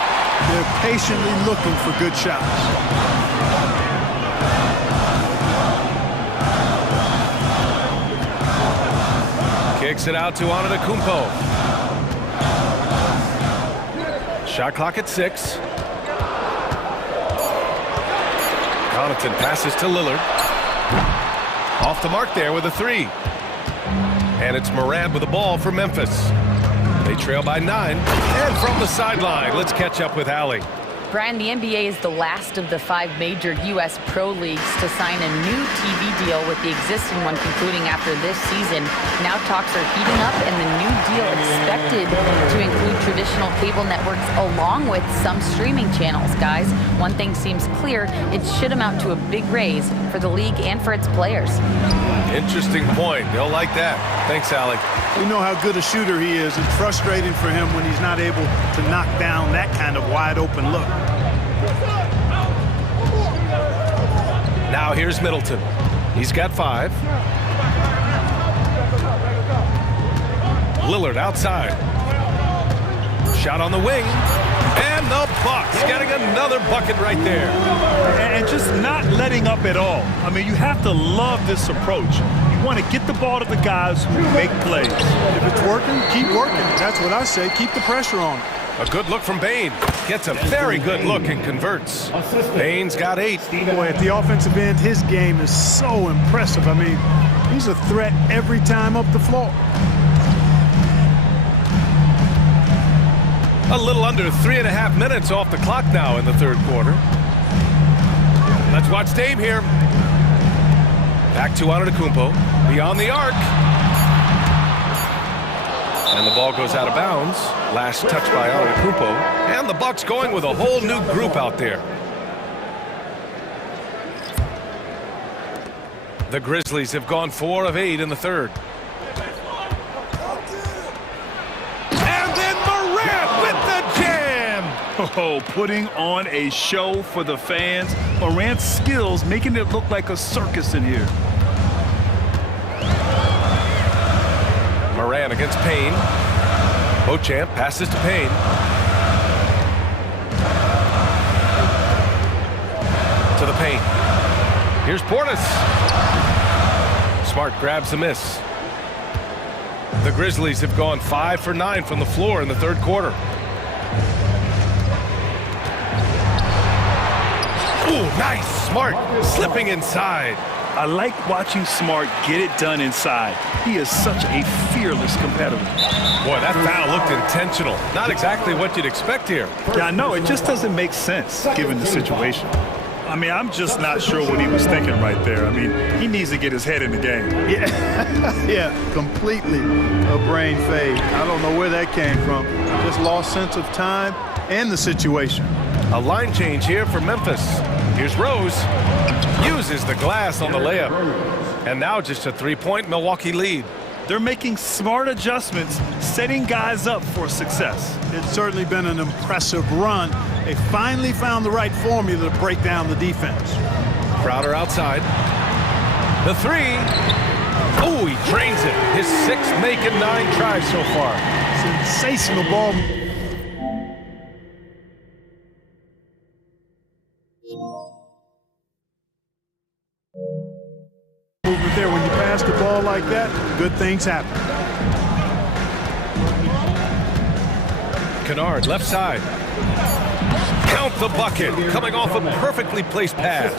They're patiently looking for good shots. Kicks it out to Antetokounmpo. Shot clock at 6. Connaughton passes to Lillard. Off the mark there with a 3. And it's Morant with the ball for Memphis. They trail by 9. And from the sideline, let's catch up with Allie. Brian, the NBA is the last of the 5 major U.S. pro leagues to sign a new TV deal, with the existing one concluding after this season. Now talks are heating up, and the new deal expected to include traditional cable networks along with some streaming channels. Guys, one thing seems clear: it should amount to a big raise for the league and for its players. Interesting point. They'll like that. Thanks, Allie. We know how good a shooter he is. It's frustrating for him when he's not able to knock down that kind of wide-open look. Now here's Middleton. He's got 5. Lillard outside. Shot on the wing. And the Bucks getting another bucket right there. And just not letting up at all. I mean, you have to love this approach. You want to get the ball to the guys who make plays. If it's working, keep working. That's what I say. Keep the pressure on. A good look from Bane. Gets a very good look and converts. Bane's got 8. Boy, at the offensive end, his game is so impressive. I mean, he's a threat every time up the floor. A little under 3.5 minutes off the clock now in the third quarter. Let's watch Dame here. Back to Antetokounmpo. Beyond the arc. And the ball goes out of bounds. Last touch by Antetokounmpo. And the Bucks going with a whole new group out there. The Grizzlies have gone 4 of 8 in the third. And then Morant with the jam! Oh, putting on a show for the fans. Morant's skills making it look like a circus in here. Morant against Payne. Beauchamp passes to Payne. To the paint. Here's Portis. Smart grabs the miss. The Grizzlies have gone 5 for 9 from the floor in the third quarter. Ooh, nice. Smart slipping inside. I like watching Smart get it done inside. He is such a fearless competitor. Boy, that foul looked intentional. Not exactly what you'd expect here. Yeah, I know. It just doesn't make sense given the situation. I mean, I'm just not sure what he was thinking right there. I mean, he needs to get his head in the game. Yeah, yeah, completely a brain fade. I don't know where that came from. Just lost sense of time and the situation. A line change here for Memphis. Here's Rose. Uses the glass on the layup. And now just a 3-point Milwaukee lead. They're making smart adjustments, setting guys up for success. It's certainly been an impressive run. They finally found the right formula to break down the defense. Crowder outside. The 3. Oh, he drains it. His 6th make in 9 tries so far. Sensational ball. Movement there. When you pass the ball like that, good things happen. Kennard left side. Count the bucket, coming off a perfectly placed pass.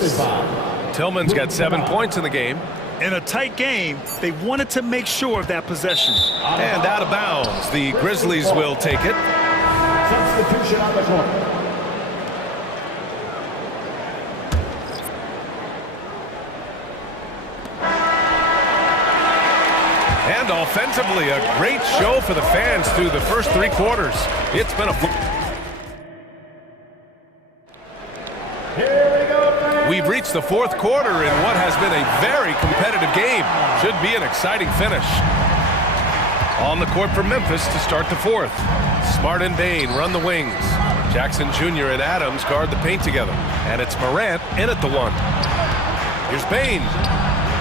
Tillman's got 7 points in the game. In a tight game, they wanted to make sure of that possession. And out of bounds, the Grizzlies will take it. Substitution on the court. And offensively, a great show for the fans through the first 3 quarters. It's been a... We've reached the 4th quarter in what has been a very competitive game. Should be an exciting finish. On the court for Memphis to start the 4th. Smart and Bain run the wings. Jackson Jr. and Adams guard the paint together. And it's Morant in at the 1. Here's Bain.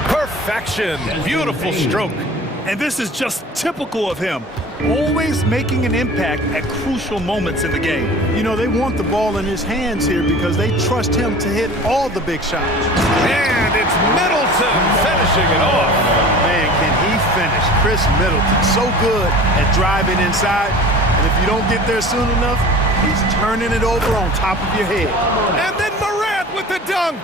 Perfection. Beautiful stroke. And this is just typical of him. Always making an impact at crucial moments in the game. You know, they want the ball in his hands here because they trust him to hit all the big shots. And it's Middleton finishing it off. Man, can he finish. Chris Middleton, so good at driving inside. And if you don't get there soon enough, he's turning it over on top of your head. And then Morant with the dunk.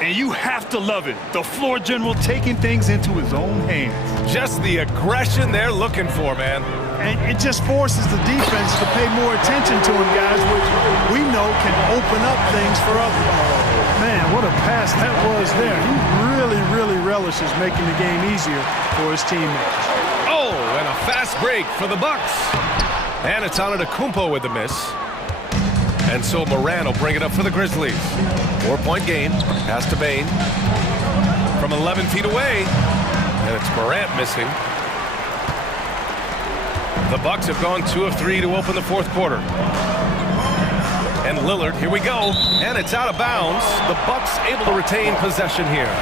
And you have to love it. The floor general taking things into his own hands. Just the aggression they're looking for, man. And it just forces the defense to pay more attention to him, guys, which we know can open up things for others. Man, what a pass that was there. He really, really relishes making the game easier for his teammates. Oh, and a fast break for the Bucks. And it's Antetokounmpo with the miss. And so Morant will bring it up for the Grizzlies. 4-point game. Pass to Bain. From 11 feet away. And it's Morant missing. The Bucks have gone 2 of 3 to open the 4th quarter. And Lillard, here we go. And it's out of bounds. The Bucks able to retain possession here.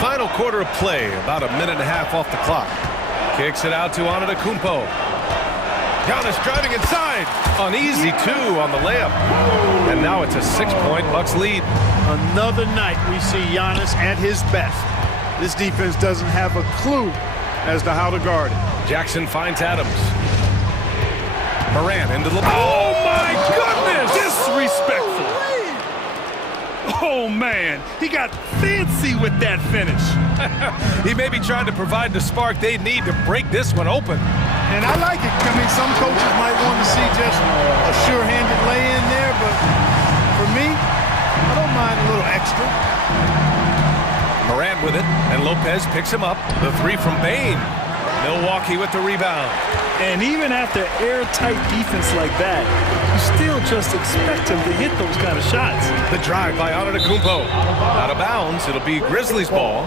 Final quarter of play. About a minute and a half off the clock. Kicks it out to Antetokounmpo. Giannis driving inside. Uneasy, 2 on the layup. And now it's a 6-point Bucks lead. Another night we see Giannis at his best. This defense doesn't have a clue as to how to guard it. Jackson finds Adams. Morant into the... Oh, my goodness! Disrespectful. Oh, man. He got fancy with that finish. He may be trying to provide the spark they need to break this one open. And I like it. I mean, some coaches might want to see just a sure-handed lay-in there, but for me, I don't mind a little extra. Morant with it, and Lopez picks him up. The 3 from Bain. Milwaukee with the rebound. And even after airtight defense like that, you still just expect him to hit those kind of shots. The drive by Antetokounmpo. Out of bounds, it'll be Grizzlies ball.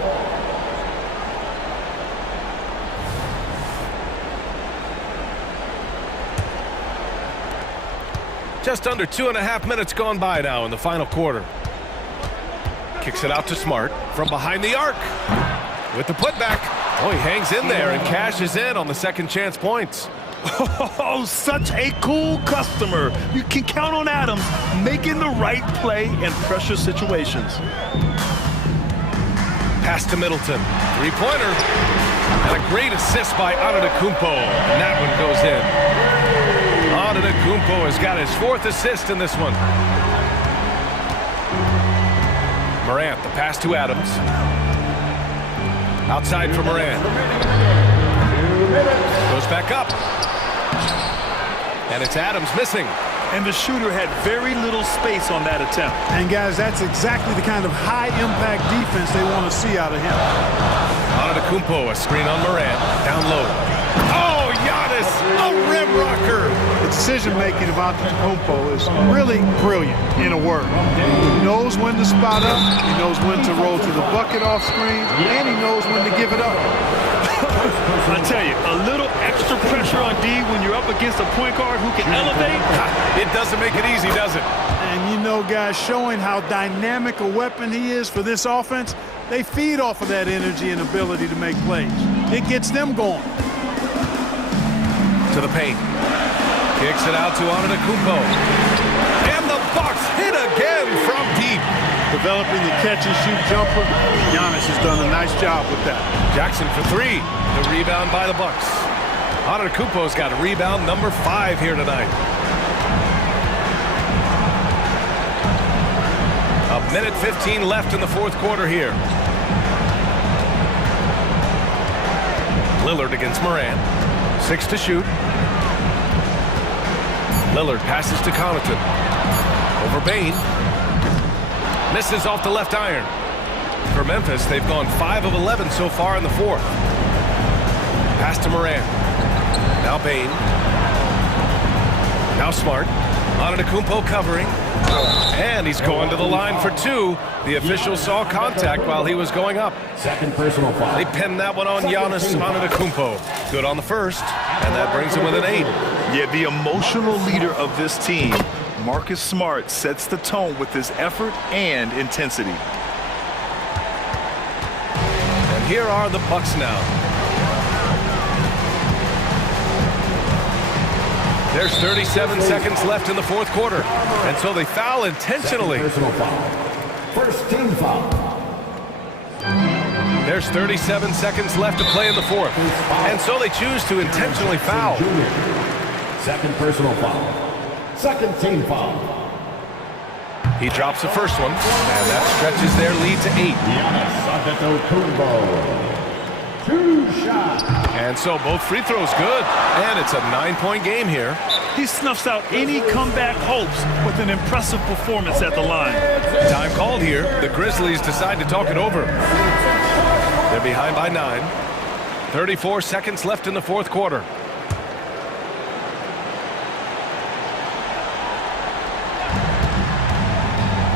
Just under 2.5 minutes gone by now in the final quarter. Kicks it out to Smart from behind the arc. With the putback. Oh, he hangs in there and cashes in on the second chance points. Oh, such a cool customer. You can count on Adams making the right play in pressure situations. Pass to Middleton. 3-pointer. And a great assist by Antetokounmpo. And that one goes in. Antetokounmpo has got his 4th assist in this one. Morant, the pass to Adams. Outside for Morant. Goes back up. And it's Adams missing. And the shooter had very little space on that attempt. And guys, that's exactly the kind of high-impact defense they want to see out of him. Antetokounmpo, a screen on Morant. Down low. Oh, Giannis, a rim rocker. The decision-making of Antetokounmpo is really brilliant, in a word. He knows when to spot up, he knows when to roll to the bucket off screen, and he knows when to give it up. I tell you, a little extra pressure on D when you're up against a point guard who can elevate. It doesn't make it easy, does it? And you know, guys, showing how dynamic a weapon he is for this offense, they feed off of that energy and ability to make plays. It gets them going. To the paint. Kicks it out to Antetokounmpo. And the Bucks hit again from deep. Developing the catch-and-shoot jumper. Giannis has done a nice job with that. Jackson for 3. The rebound by the Bucks. Antetokounmpo's got rebound number 5 here tonight. A minute 15 left in the fourth quarter here. Lillard against Morant. 6 to shoot. Lillard passes to Connaughton. Over Bane. Misses off the left iron. For Memphis, they've gone 5 of 11 so far in the fourth. Pass to Morant. Now Bane. Now Smart. Antetokounmpo covering. And he's going to the line for 2. The official saw contact while he was going up. Second personal foul. They pinned that one on Giannis Antetokounmpo. Good on the first, and that brings him with an 8. Yeah, the emotional leader of this team, Marcus Smart, sets the tone with his effort and intensity. And here are the Bucks now. There's 37 seconds left in the fourth quarter, and so they foul intentionally. Personal foul. First team foul. There's 37 seconds left to play in the fourth, and so they choose to intentionally foul. Second personal foul. Second team foul. He drops the first one, and that stretches their lead to 8. Giannis Antetokounmpo. 2 shots. And so both free throws good, and it's a 9-point game here. He snuffs out any comeback hopes with an impressive performance at the line. Time called here. The Grizzlies decide to talk it over. They're behind by 9. 34 seconds left in the fourth quarter.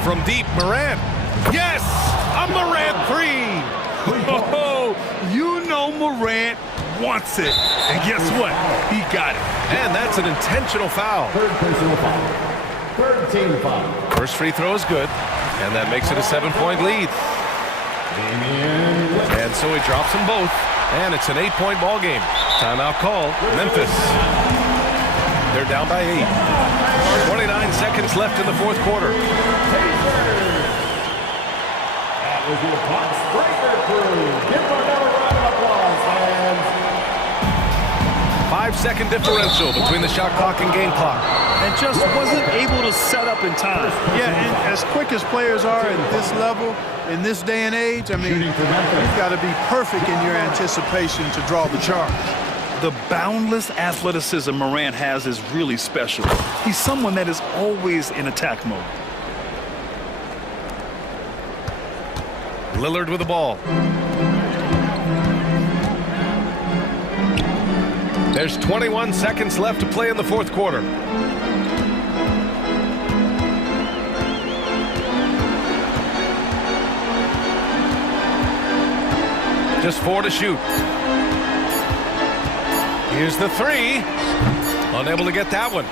From deep, Morant. Yes! A Morant 3! Oh, you know Morant wants it. And guess what? He got it. And that's an intentional foul. Third personal foul. Third team foul. First free throw is good, and that makes it a 7-point lead. And so he drops them both, and it's an 8-point ball game. Timeout call, Memphis. They're down by 8. 29 seconds left in the fourth quarter. That was your Bucks breaker crew. Give them another round of applause, fans. 5-second differential between the shot clock and game clock. And just wasn't able to set up in time. Yeah, and as quick as players are at this level, in this day and age, I mean, you've got to be perfect in your anticipation to draw the charge. The boundless athleticism Morant has is really special. He's someone that is always in attack mode. Lillard with the ball. There's 21 seconds left to play in the fourth quarter. Just 4 to shoot. Here's the 3. Unable to get that one.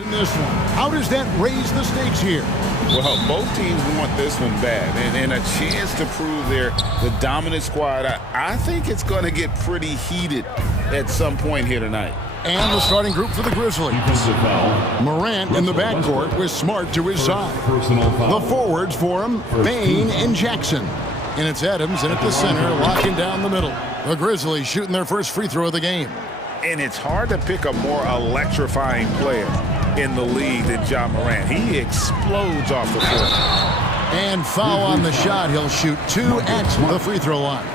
In this one, how does that raise the stakes here? Well, both teams want this one bad, and a chance to prove they're the dominant squad. I think it's going to get pretty heated at some point here tonight. And the starting group for the Grizzlies. Morant in the backcourt with Smart to his side. The forwards for him, Bain and Jackson. And it's Adams in at the center, locking down the middle. The Grizzlies shooting their first free throw of the game. And it's hard to pick a more electrifying player in the league than Ja Morant. He explodes off the floor. And foul on the shot. He'll shoot 2 at the free throw line.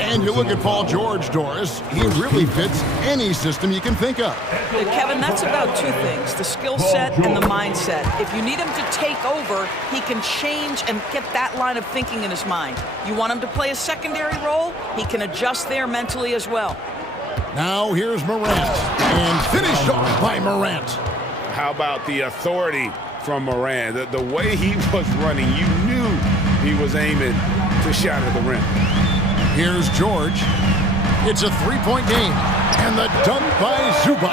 And you look at Paul George, Doris. He really fits any system you can think of. Kevin, that's about 2 things, the skill set and the mindset. If you need him to take over, he can change and get that line of thinking in his mind. You want him to play a secondary role, he can adjust there mentally as well. Now here's Morant, and finished off by Morant. How about the authority from Morant? The way he was running, you knew he was aiming to shot at the rim. Here's George. It's a 3-point game, and the dunk by Zubac.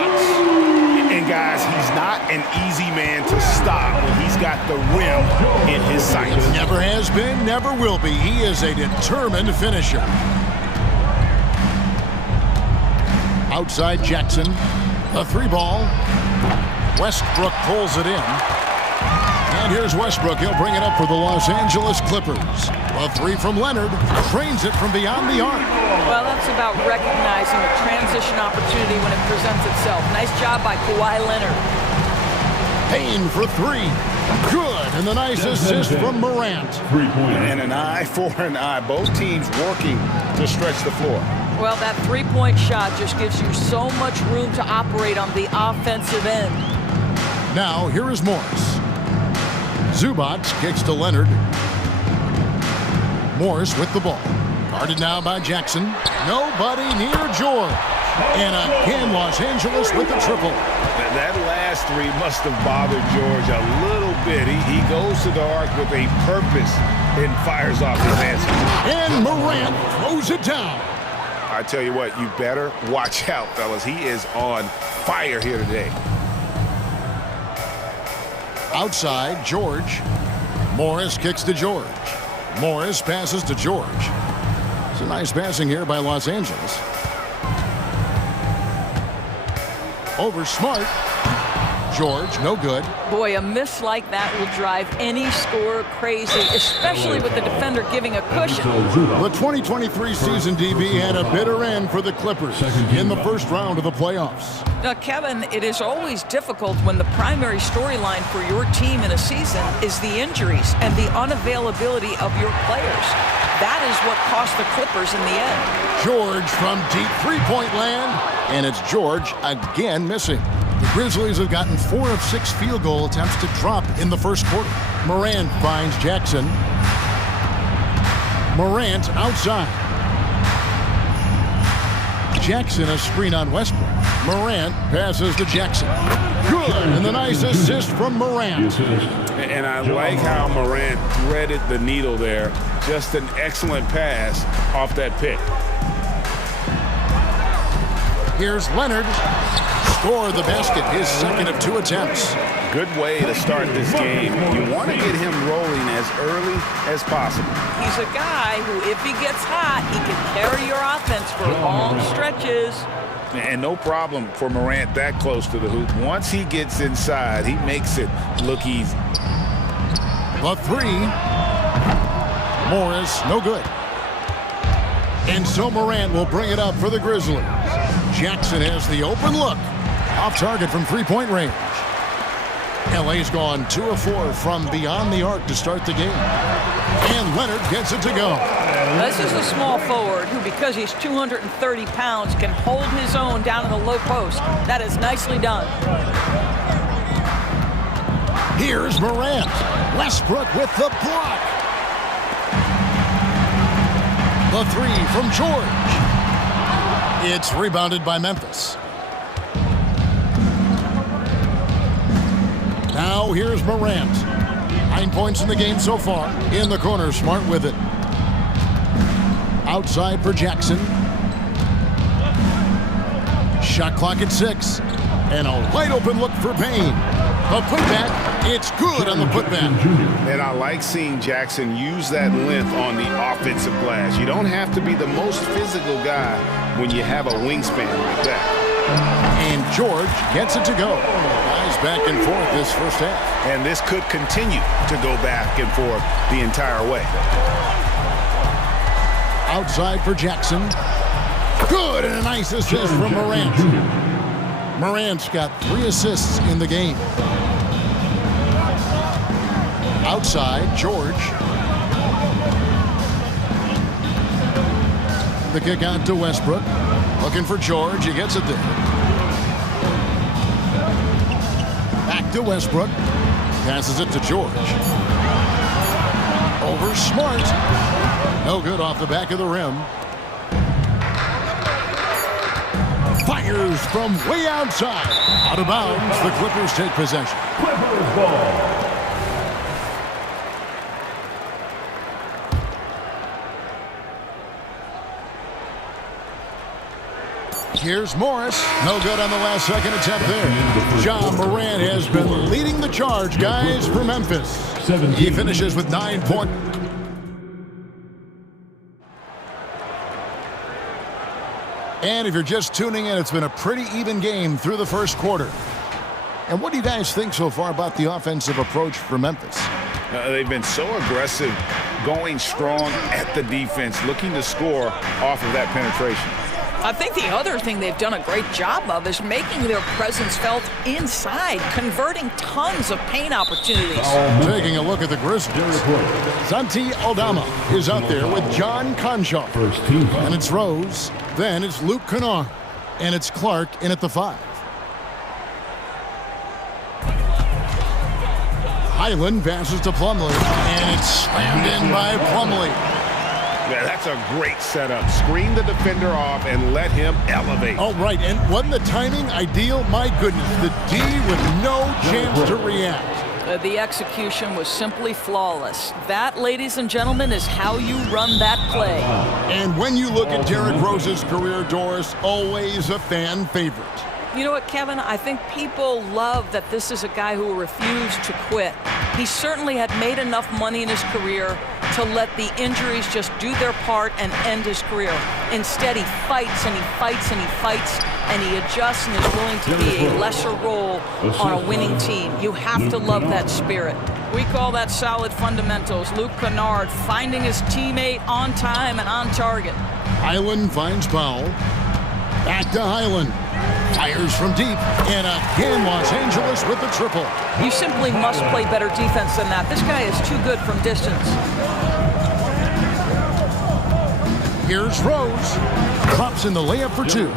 And guys, he's not an easy man to stop when he's got the rim in his sights. Never has been, never will be. He is a determined finisher. Outside Jackson, the 3-ball. Westbrook pulls it in. And here's Westbrook. He'll bring it up for the Los Angeles Clippers. A 3 from Leonard. Trains it from beyond the arc. Well, that's about recognizing a transition opportunity when it presents itself. Nice job by Kawhi Leonard. Payne for 3. Good. And the nice assist from Morant. And an eye for an eye. Both teams working to stretch the floor. Well, that 3-point shot just gives you so much room to operate on the offensive end. Now, here is Morris. Zubac kicks to Leonard. Morris with the ball. Guarded now by Jackson. Nobody near George. And again, Los Angeles with the triple. That last 3 must have bothered George a little bit. He goes to the arc with a purpose and fires off his answer. And Morant throws it down. I tell you what, you better watch out, fellas. He is on fire here today. Outside, George. Morris kicks to George. Morris passes to George. It's a nice passing here by Los Angeles. Over Smart. George, no good. Boy, a miss like that will drive any scorer crazy, especially with the defender giving a cushion. The 2023 season, DB, had a bitter end for the Clippers in the first round of the playoffs. Now, Kevin, it is always difficult when the primary storyline for your team in a season is the injuries and the unavailability of your players. That is what cost the Clippers in the end. George from deep 3-point land, and it's George again missing. The Grizzlies have gotten 4 of 6 field goal attempts to drop in the first quarter. Morant finds Jackson. Morant outside. Jackson a screen on Westbrook. Morant passes to Jackson. Good, and the nice assist from Morant. And I like how Morant threaded the needle there. Just an excellent pass off that pick. Here's Leonard. Score the basket, his second of 2 attempts. Good way to start this game. You want to get him rolling as early as possible. He's a guy who, if he gets hot, he can carry your offense for long stretches. And no problem for Morant that close to the hoop. Once he gets inside, he makes it look easy. The 3. Morris, no good. And so Morant will bring it up for the Grizzlies. Jackson has the open look. Off target from 3-point range. LA's gone 2 of 4 from beyond the arc to start the game. And Leonard gets it to go. This is a small forward who, because he's 230 pounds, can hold his own down in the low post. That is nicely done. Here's Morant. Westbrook with the block. The 3 from George. It's rebounded by Memphis. Now here's Morant. 9 points in the game so far. In the corner, Smart with it. Outside for Jackson. Shot clock at 6. And a wide open look for Payne. The putback, it's good on the putback. And I like seeing Jackson use that length on the offensive glass. You don't have to be the most physical guy when you have a wingspan like that. And George gets it to go. Guys back and forth this first half. And this could continue to go back and forth the entire way. Outside for Jackson. Good, and a nice assist from Morant. Morant's got 3 assists in the game. Outside, George. The kick out to Westbrook. Looking for George. He gets it there. Back to Westbrook. Passes it to George. Over Smart. No good off the back of the rim. Fires from way outside. Out of bounds. The Clippers take possession. Clippers ball. Here's Morris. No good on the last second attempt there. John Morant has been leading the charge, guys, for Memphis. He finishes with 9 points. And if you're just tuning in, it's been a pretty even game through the first quarter. And what do you guys think so far about the offensive approach for Memphis? They've been so aggressive, going strong at the defense, looking to score off of that penetration. I think the other thing they've done a great job of is making their presence felt inside, converting tons of paint opportunities. Taking a look at the Grizzlies. Santi Aldama is out there with John Conshaw. And it's Rose. Then it's Luke Kennard. And it's Clark in at the 5. Highland passes to Plumlee. And it's slammed in by Plumlee. Yeah, that's a great setup. Screen the defender off and let him elevate. Oh, right. And wasn't the timing ideal? My goodness. The D with no chance to react. The execution was simply flawless. That, ladies and gentlemen, is how you run that play. And when you look at Derrick Rose's career, Doris, always a fan favorite. You know what, Kevin? I think people love that this is a guy who refused to quit. He certainly had made enough money in his career to let the injuries just do their part and end his career. Instead, he fights and he fights and he fights, and he adjusts and is willing to be a lesser role on a winning team. You have to love that spirit. We call that solid fundamentals. Luke Kennard finding his teammate on time and on target. Highland finds Powell. Back to Highland. Fires from deep. And again, Los Angeles with the triple. You simply must play better defense than that. This guy is too good from distance. Here's Rose. Drops in the layup for 2.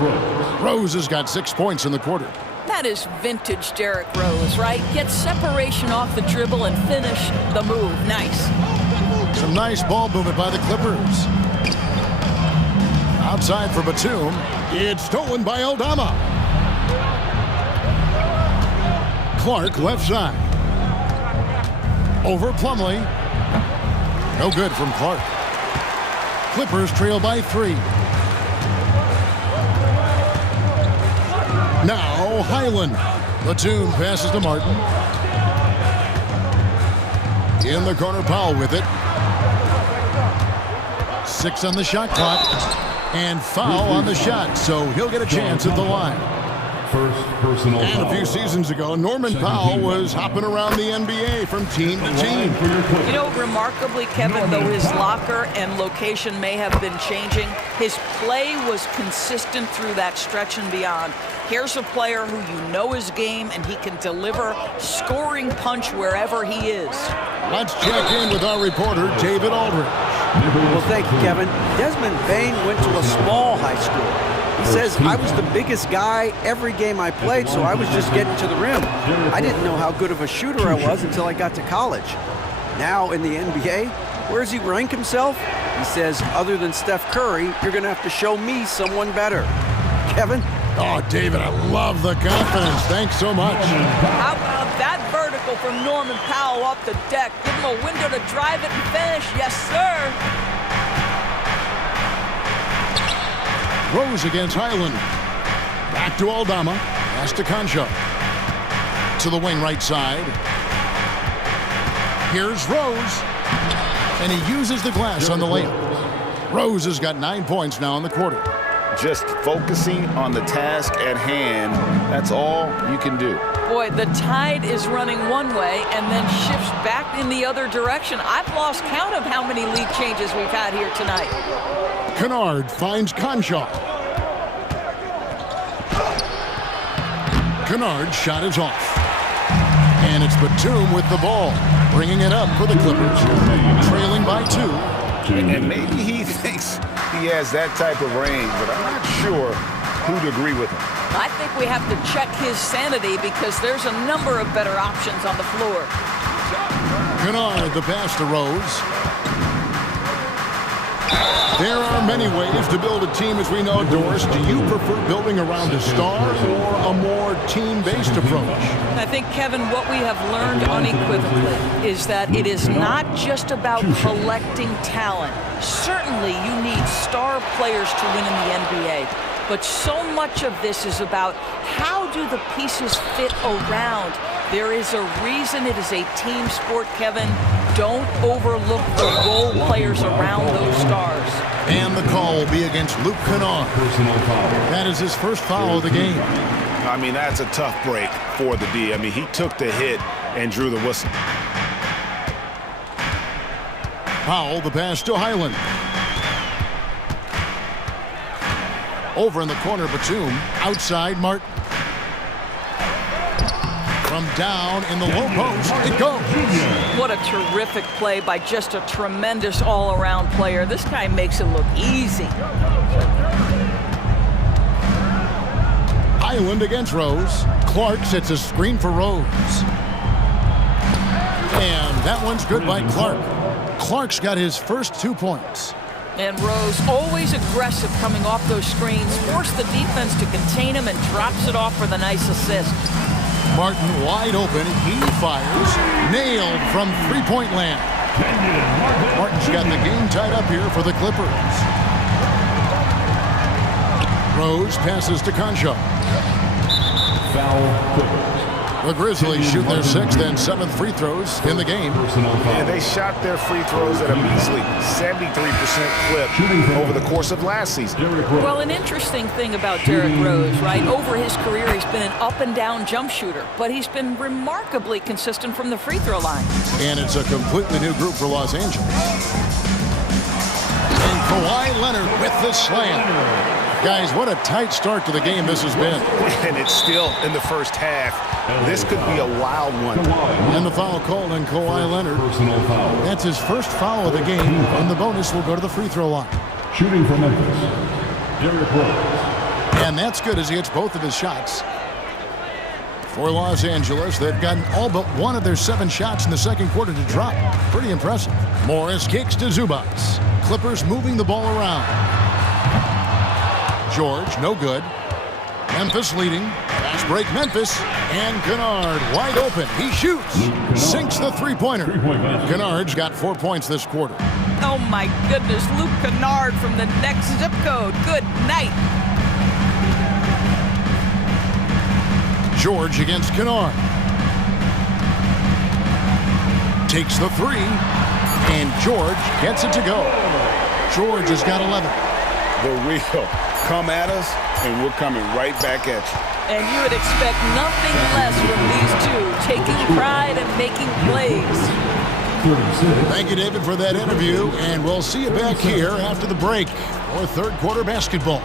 Rose has got 6 points in the quarter. That is vintage Derrick Rose, right? Get separation off the dribble and finish the move. Nice. Some nice ball movement by the Clippers. Outside for Batum. It's stolen by Aldama. Clark left side. Over Plumlee. No good from Clark. Clippers trail by 3. Now Highland. Batum passes to Martin. In the corner, Powell with it. 6 on the shot clock. And foul on the shot, so he'll get a chance at the line. First personal and foul. A few seasons ago, Norman Powell was hopping around the NBA from team to team. You know, remarkably, Kevin, though his locker and location may have been changing, his play was consistent through that stretch and beyond. Here's a player who you know his game, and he can deliver scoring punch wherever he is. Let's check in with our reporter, David Aldridge. Well, thank you, Kevin. Desmond Bain went to a small high school. He says, I was the biggest guy every game I played, so I was just getting to the rim. I didn't know how good of a shooter I was until I got to college. Now in the NBA, where does he rank himself? He says, other than Steph Curry, you're going to have to show me someone better. Kevin? Oh, David, I love the confidence. Thanks so much. How about that vertical from Norman Powell off the deck? Give him a window to drive it and finish. Yes, sir. Rose against Highland. Back to Aldama. Pass to Concho. To the wing right side. Here's Rose. And he uses the glass on the layup. Rose has got 9 points now in the quarter. Just focusing on the task at hand, that's all you can do. Boy, the tide is running one way and then shifts back in the other direction. I've lost count of how many lead changes we've had here tonight. Kennard finds Concho. Kennard's shot is off. And it's Batum with the ball, bringing it up for the Clippers, trailing by 2. And maybe he thinks he has that type of range, but I'm not sure who'd agree with him. I think we have to check his sanity because there's a number of better options on the floor. Kennard, the pass to Rose. There are many ways to build a team, as we know, Doris. Do you prefer building around a star or a more team-based approach? I think, Kevin, what we have learned unequivocally is that it is not just about collecting talent. Certainly, you need star players to win in the NBA. But so much of this is about how do the pieces fit around. There is a reason it is a team sport, Kevin. Don't overlook the role players around those stars. And the call will be against Luke Kennard. That is his first foul of the game. I mean, that's a tough break for the D. I mean, he took the hit and drew the whistle. Powell, the pass to Highland. Over in the corner, Batum. Outside, Martin. From down in the low post, it goes. What a terrific play by just a tremendous all-around player. This guy makes it look easy. Highland against Rose. Clark sets a screen for Rose. And that one's good by Clark. Clark's got his first 2 points. And Rose, always aggressive coming off those screens, forced the defense to contain him and drops it off for the nice assist. Martin wide open. He fires. Nailed from three-point land. Martin's got the game tied up here for the Clippers. Rose passes to Concho. Foul Clippers. The Grizzlies shoot their 6th and 7th free throws in the game. And they shot their free throws at a measly 73% clip over the course of last season. Well, an interesting thing about Derrick Rose, right? Over his career, he's been an up-and-down jump shooter, but he's been remarkably consistent from the free throw line. And it's a completely new group for Los Angeles. And Kawhi Leonard with the slam. Guys, what a tight start to the game this has been. And it's still in the first half. This could be a wild one. And the foul called on Kawhi Leonard. That's his first foul of the game, and the bonus will go to the free throw line. Shooting for Memphis, Derrick Rose. And that's good as he hits both of his shots. For Los Angeles, they've gotten all but one of their 7 shots in the second quarter to drop. Pretty impressive. Morris kicks to Zubac. Clippers moving the ball around. George, no good. Memphis leading. Fast break Memphis. And Kennard wide open. He shoots. Sinks the three-pointer. Kennard's got 4 points this quarter. Oh, my goodness. Luke Kennard from the next zip code. Good night. George against Kennard. Takes the 3. And George gets it to go. George has got 11. The real come at us, and we're coming right back at you. And you would expect nothing less from these two, taking pride and making plays. Thank you, David, for that interview, and we'll see you back here after the break for third quarter basketball.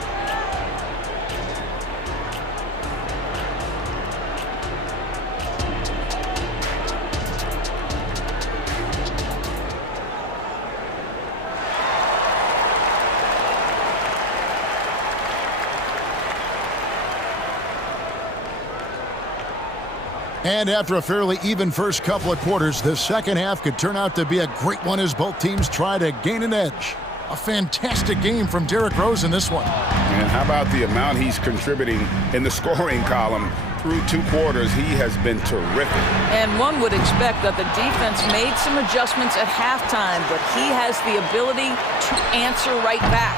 And after a fairly even first couple of quarters, the second half could turn out to be a great one as both teams try to gain an edge. A fantastic game from Derrick Rose in this one. And how about the amount he's contributing in the scoring column? Through 2 quarters, he has been terrific. And one would expect that the defense made some adjustments at halftime, but he has the ability to answer right back.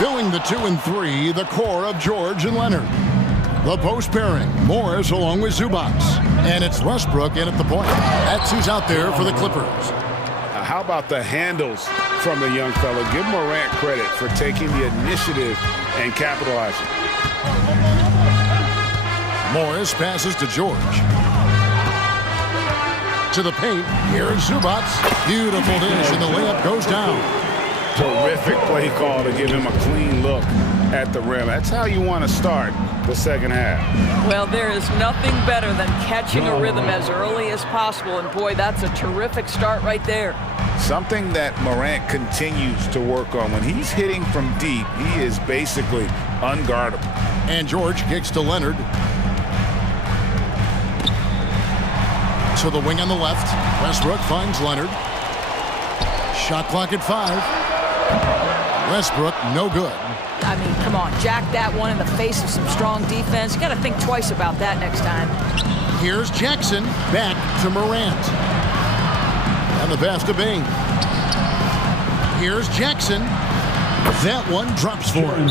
Filling the 2 and 3, the core of George and Leonard. The post pairing, Morris along with Zubats. And it's Westbrook in at the point. That's who's out there for the Clippers. How about the handles from the young fella? Give Morant credit for taking the initiative and capitalizing. Morris passes to George. To the paint. Here's Zubats. Beautiful dish, and the layup goes down. Terrific play call to give him a clean look at the rim. That's how you want to start the second half. Well, there is nothing better than catching a rhythm as early as possible, and boy, that's a terrific start right there. Something that Morant continues to work on. When he's hitting from deep, he is basically unguardable. And George kicks to Leonard. To the wing on the left. Westbrook finds Leonard. Shot clock at 5. Westbrook, no good. I mean, come on, jack that one in the face of some strong defense. You got to think twice about that next time. Here's Jackson, back to Morant. And the pass to Bain. Here's Jackson. That one drops for him.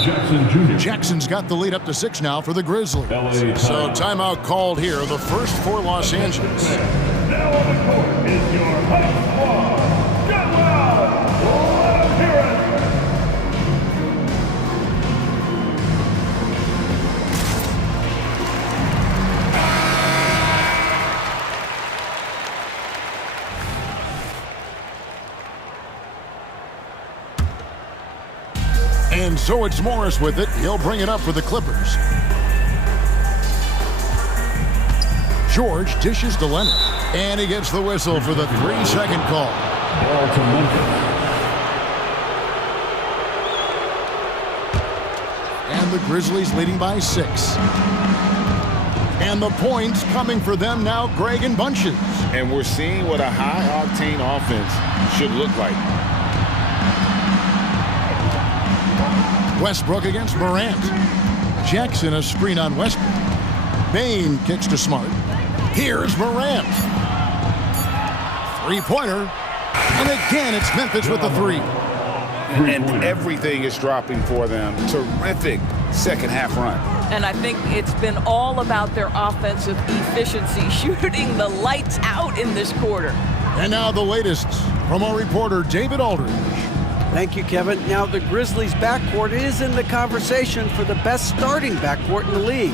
Jackson's got the lead up to 6 now for the Grizzlies. So timeout called here, the first for Los Angeles. Now on the court is your hot squad. Get loud for an appearance. And so it's Morris with it. He'll bring it up for the Clippers. George dishes to Leonard. And he gets the whistle for the 3-second call. Ball to Memphis. And the Grizzlies leading by 6. And the points coming for them now, Greg, in bunches. And we're seeing what a high-octane offense should look like. Westbrook against Morant. Jackson a screen on Westbrook. Bain kicks to Smart. Here's Morant. Three-pointer. And again, it's Memphis with the 3. And everything is dropping for them. Terrific second half run. And I think it's been all about their offensive efficiency, shooting the lights out in this quarter. And now the latest from our reporter, David Aldridge. Thank you, Kevin. Now, the Grizzlies' backcourt is in the conversation for the best starting backcourt in the league.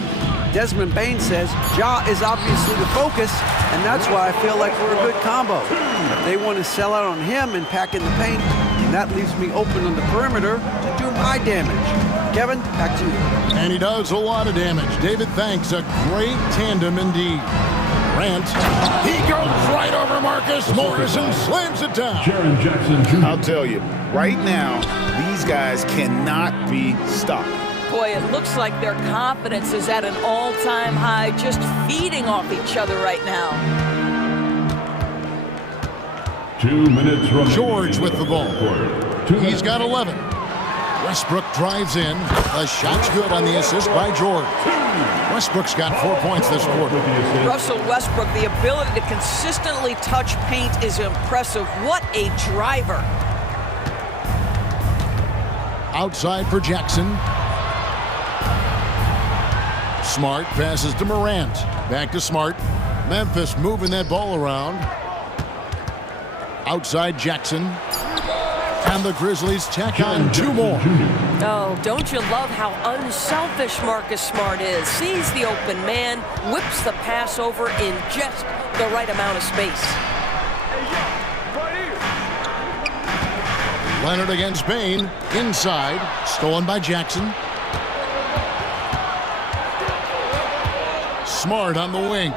Desmond Bain says Ja is obviously the focus, and that's why I feel like we're a good combo. If they want to sell out on him and pack in the paint, and that leaves me open on the perimeter to do my damage. Kevin, back to you. And he does a lot of damage. David, thanks. A great tandem indeed. Grant, he goes right over Marcus Morris and slams it down. Jaren Jackson Jr. I'll tell you, right now, these guys cannot be stopped. Boy, it looks like their confidence is at an all-time high, just feeding off each other right now. 2 minutes remaining. George with the ball. He's got 11. Westbrook drives in. The shot's good on the assist by George. Westbrook's got 4 points this quarter. Russell Westbrook, the ability to consistently touch paint is impressive. What a driver. Outside for Jackson. Smart passes to Morant. Back to Smart. Memphis moving that ball around. Outside Jackson. And the Grizzlies tack on 2 more. Oh, don't you love how unselfish Marcus Smart is? Sees the open man, whips the pass over in just the right amount of space. Leonard against Bain. Inside. Stolen by Jackson. Smart on the wing.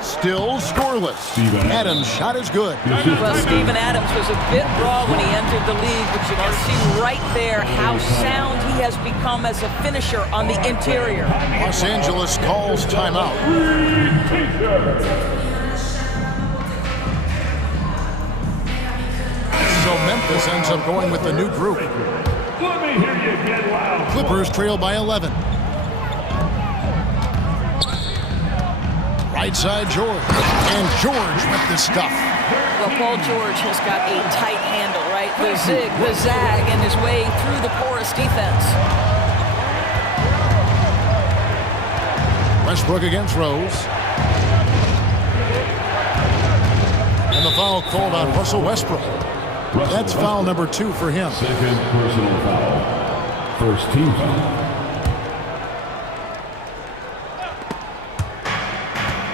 Still scoreless. Adams' shot is good. Well, Steven Adams was a bit raw when he entered the league, but you can see right there how sound he has become as a finisher on the interior. Los Angeles calls timeout. So Memphis ends up going with the new group. Let me hear you get loud. Clippers trail by 11. Right side George. And George with the stuff. Well, Paul George has got a tight handle, right? The zig, the zag, and his way through the porous defense. Westbrook against Rose. And the foul called on Russell Westbrook. That's foul number 2 for him. Second personal foul. First team foul.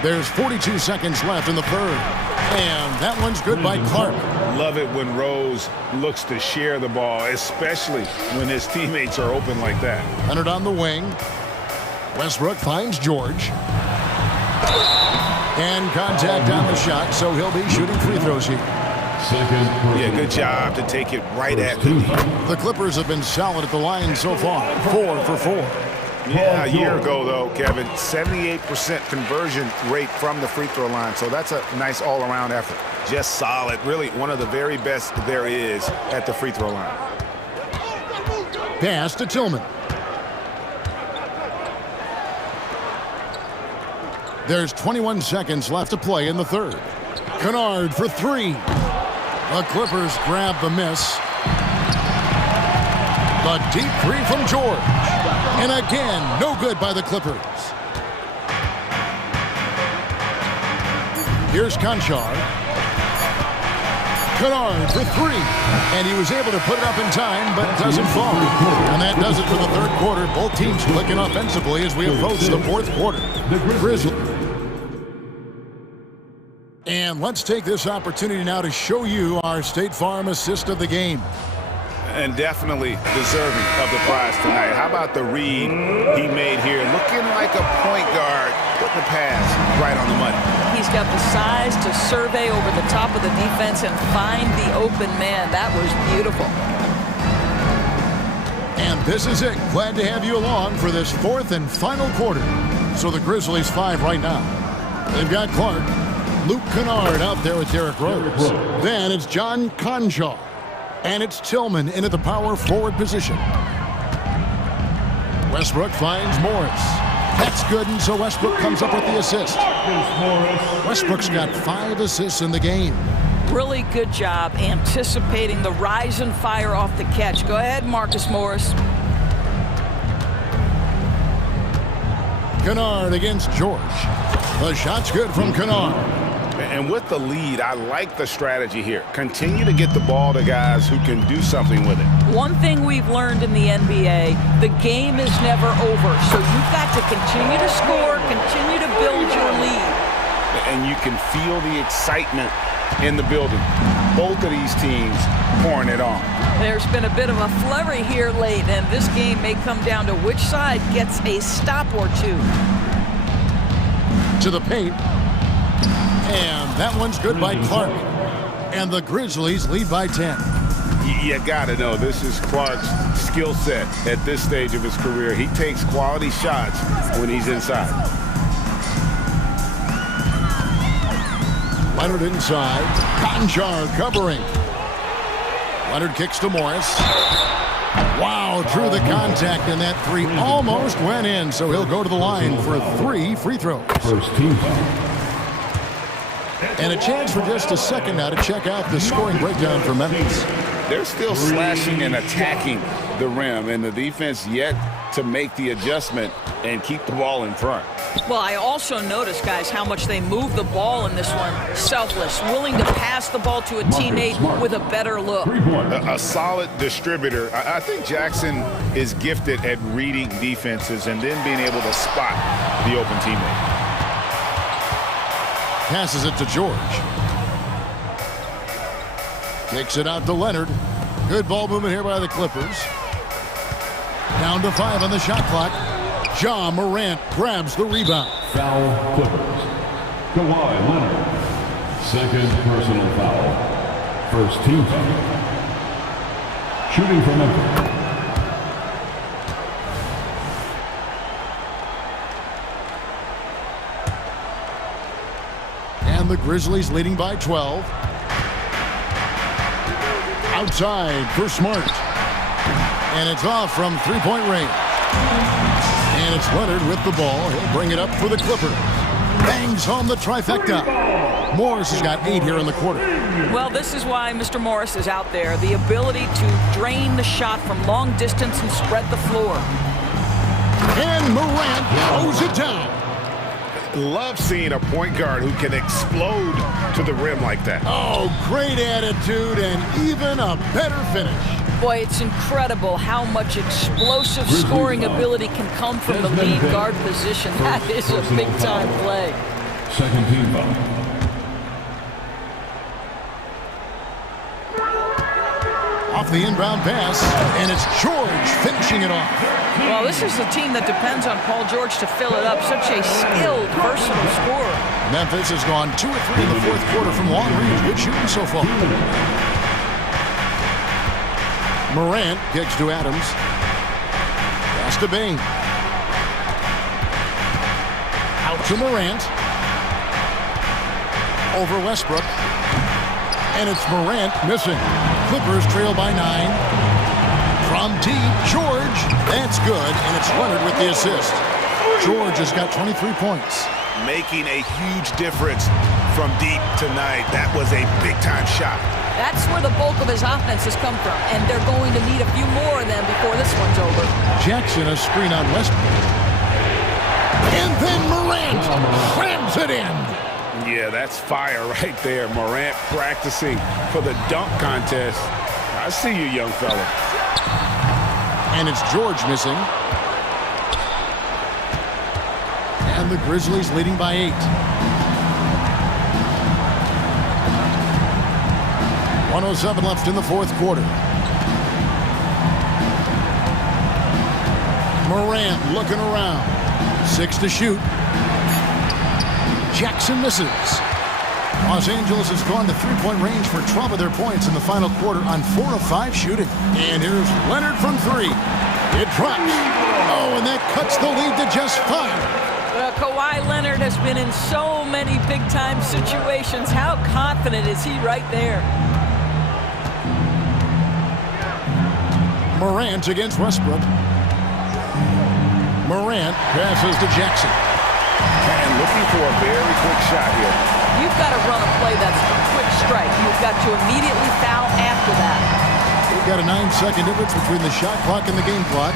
There's 42 seconds left in the third. And that one's good by Clark. Love it when Rose looks to share the ball, especially when his teammates are open like that. Leonard on the wing. Westbrook finds George. And contact on the shot, so he'll be shooting free throws here. Yeah, good job to take it right at the knee. The Clippers have been solid at the line so far, 4 for 4. Yeah, a year ago, though, Kevin, 78% conversion rate from the free throw line. So that's a nice all-around effort. Just solid. Really one of the very best there is at the free throw line. Pass to Tillman. There's 21 seconds left to play in the third. Kennard for 3. The Clippers grab the miss. The deep 3 from George. And again, no good by the Clippers. Here's Conchar. Kennard for 3. And he was able to put it up in time, but doesn't fall. And that does it for the third quarter. Both teams clicking offensively as we approach the fourth quarter. The Grizzlies. And let's take this opportunity now to show you our State Farm assist of the game. And definitely deserving of the prize tonight. How about the read he made here? Looking like a point guard, putting the pass right on the money. He's got the size to survey over the top of the defense and find the open man. That was beautiful. And this is it. Glad to have you along for this fourth and final quarter. So the Grizzlies 5 right now. They've got Clark, Luke Kennard out there with Derrick Rose. Then it's John Conchar. And it's Tillman in at the power forward position. Westbrook finds Morris. That's good, and so Westbrook comes up with the assist. Westbrook's got 5 assists in the game. Really good job anticipating the rise and fire off the catch. Go ahead, Marcus Morris. Kennard against George. The shot's good from Kennard. And with the lead, I like the strategy here. Continue to get the ball to guys who can do something with it. One thing we've learned in the NBA, the game is never over. So you've got to continue to score, continue to build your lead. And you can feel the excitement in the building. Both of these teams pouring it on. There's been a bit of a flurry here late, and this game may come down to which side gets a stop or two. To the paint. And that one's good by Clark. And the Grizzlies lead by 10. You got to know, this is Clark's skill set at this stage of his career. He takes quality shots when he's inside. Leonard inside. Conchar covering. Leonard kicks to Morris. Wow, through the contact, and that 3 almost went in. So he'll go to the line for 3 free throws. First team foul. And a chance for just a second now to check out the scoring breakdown for Memphis. They're still slashing and attacking the rim, and the defense yet to make the adjustment and keep the ball in front. Well, I also noticed, guys, how much they move the ball in this one. Selfless, willing to pass the ball to a teammate with a better look. A solid distributor. I think Jackson is gifted at reading defenses and then being able to spot the open teammate. Passes it to George. Takes it out to Leonard. Good ball movement here by the Clippers. Down to 5 on the shot clock. Ja Morant grabs the rebound. Foul Clippers. Kawhi Leonard. Second personal foul. First team foul. Shooting from Memphis. And the Grizzlies leading by 12. Outside for Smart. And it's off from three-point range. And it's Leonard with the ball. He'll bring it up for the Clippers. Bangs home the trifecta. Morris has got 8 here in the quarter. Well, this is why Mr. Morris is out there. The ability to drain the shot from long distance and spread the floor. And Morant throws it down. Love seeing a point guard who can explode to the rim like that. Oh, great attitude and even a better finish. Boy, it's incredible how much explosive scoring ability can come from the lead guard position. That is a big-time play. Second team foul. Off the inbound pass, and it's George finishing it off. Well, this is a team that depends on Paul George to fill it up. Such a skilled, versatile scorer. Memphis has gone 2 of 3 in the fourth quarter from long range. Good shooting so far. Morant kicks to Adams. Pass to Bain. Out to Morant. Over Westbrook. And it's Morant missing. Clippers trail by 9. From deep, George. That's good, and it's Leonard with the assist. George has got 23 points. Making a huge difference from deep tonight. That was a big-time shot. That's where the bulk of his offense has come from, and they're going to need a few more of them before this one's over. Jackson a screen on Westbrook. And then Morant slams it in. Yeah, that's fire right there. Morant practicing for the dunk contest. I see you, young fella. And it's George missing. And the Grizzlies leading by 8. 1:07 left in the fourth quarter. Morant looking around. 6 to shoot. Jackson misses. Los Angeles has gone to three-point range for 12 of their points in the final quarter on 4 of 5 shooting. And here's Leonard from 3. It drops. Oh, and that cuts the lead to just 5. Well, Kawhi Leonard has been in so many big-time situations. How confident is he right there? Morant against Westbrook. Morant passes to Jackson. And looking for a very quick shot here. You've got to run a play that's a quick strike. You've got to immediately foul after that. We've got a 9-second difference between the shot clock and the game clock.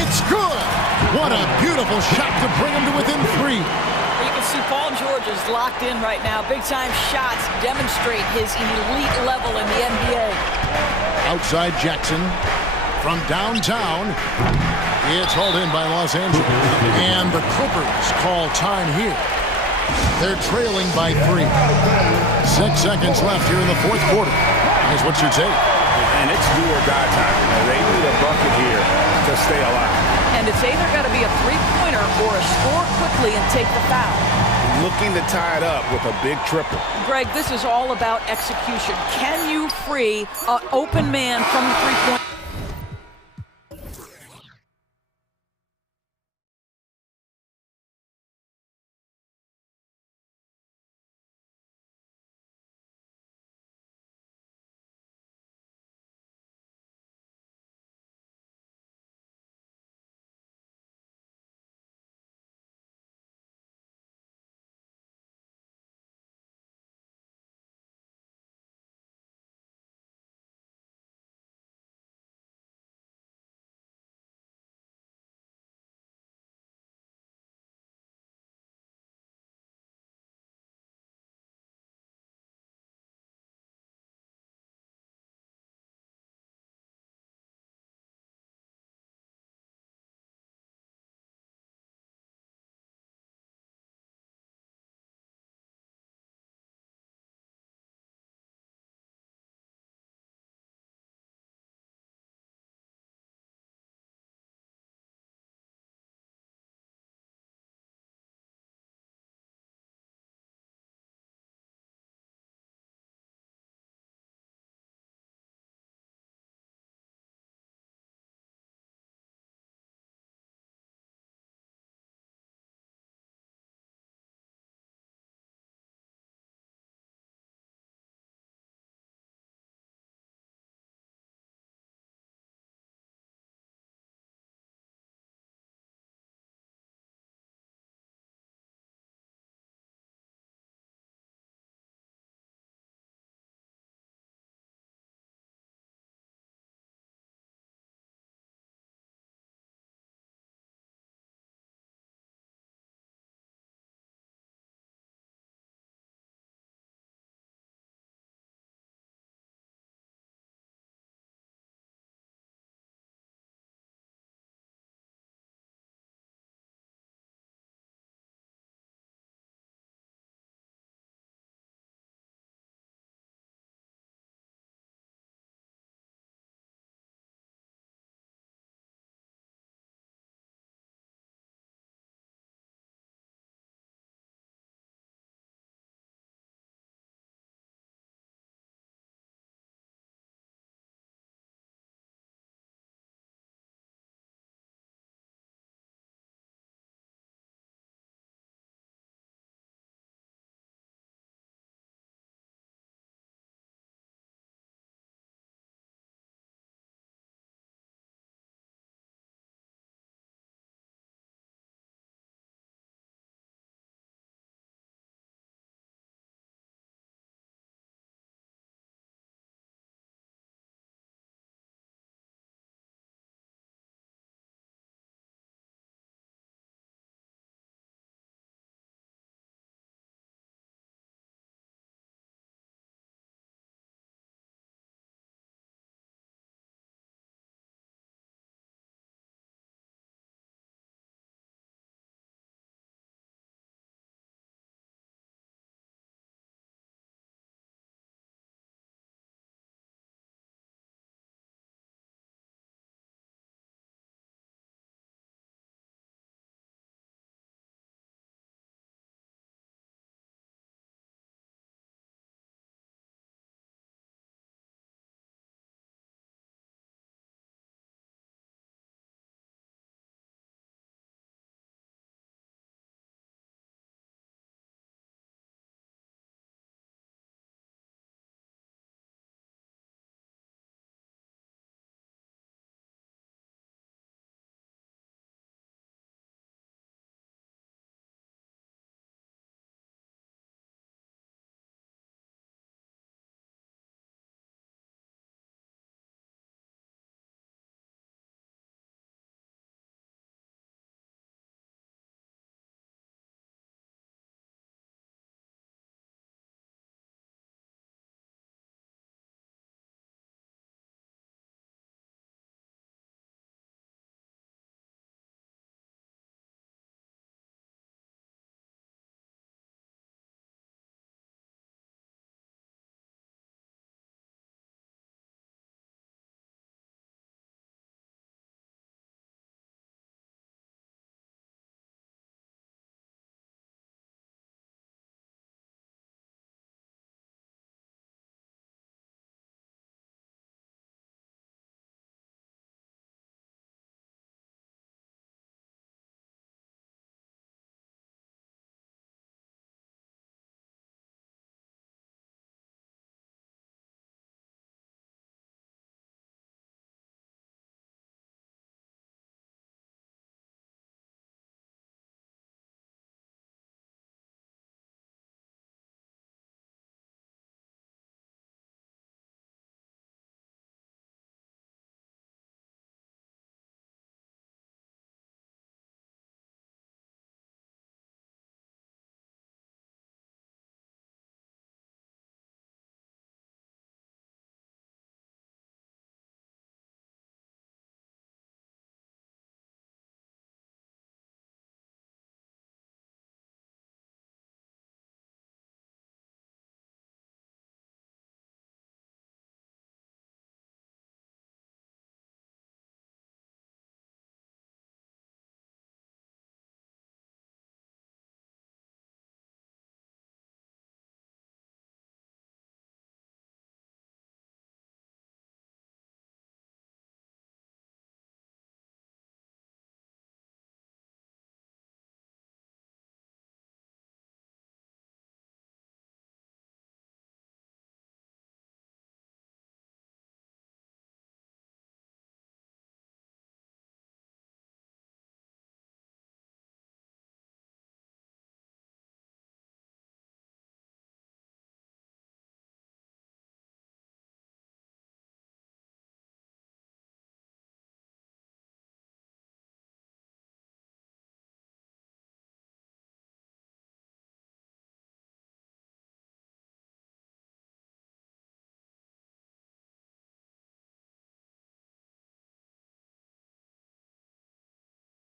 It's good! What a beautiful shot to bring him to within 3. You can see Paul George is locked in right now. Big-time shots demonstrate his elite level in the NBA. Outside Jackson. From downtown. It's hauled in by Los Angeles. And the Clippers call time here. They're trailing by 3. 6 seconds left here in the fourth quarter. Here's what's your take? And it's do or die time. They need a bucket here to stay alive. And it's either got to be a three-pointer or a score quickly and take the foul. Looking to tie it up with a big triple. Greg, this is all about execution. Can you free an open man from the three-point?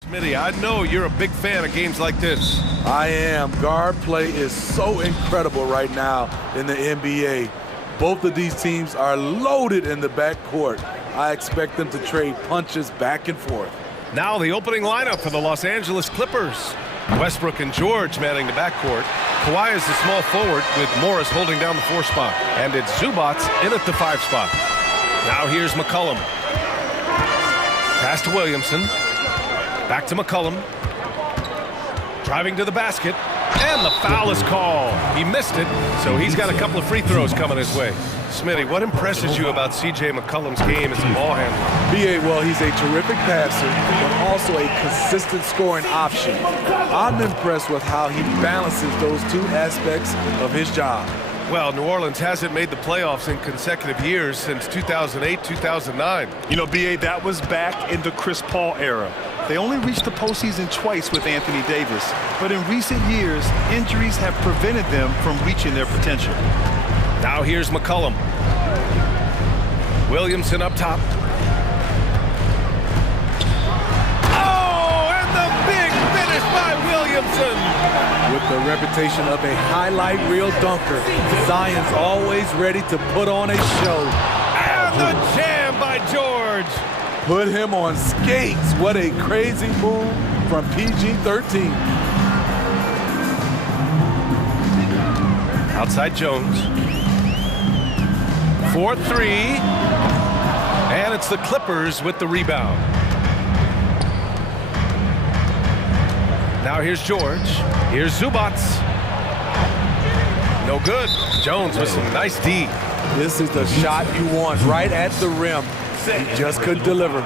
Smitty, I know you're a big fan of games like this. I am. Guard play is so incredible right now in the NBA. Both of these teams are loaded in the backcourt. I expect them to trade punches back and forth. Now the opening lineup for the Los Angeles Clippers. Westbrook and George manning the backcourt. Kawhi is the small forward with Morris holding down the 4 spot. And it's Zubats in at the 5 spot. Now here's McCollum. Pass to Williamson. Back to McCollum. Driving to the basket. And the foul is called. He missed it, so he's got a couple of free throws coming his way. Smitty, what impresses you about C.J. McCollum's game as a ball handler? B.A., well, he's a terrific passer, but also a consistent scoring option. I'm impressed with how he balances those 2 aspects of his job. Well, New Orleans hasn't made the playoffs in consecutive years since 2008, 2009. You know, B.A., that was back in the Chris Paul era. They only reached the postseason twice with Anthony Davis, but in recent years, injuries have prevented them from reaching their potential. Now here's McCollum. Williamson up top. Oh, and the big finish by Williamson. With the reputation of a highlight reel dunker, Zion's always ready to put on a show. And the jam by George. Put him on skates. What a crazy move from PG-13. Outside Jones. 4-3. And it's the Clippers with the rebound. Now here's George. Here's Zubats. No good. Jones with some nice D. This is the shot you want right at the rim. He just couldn't deliver.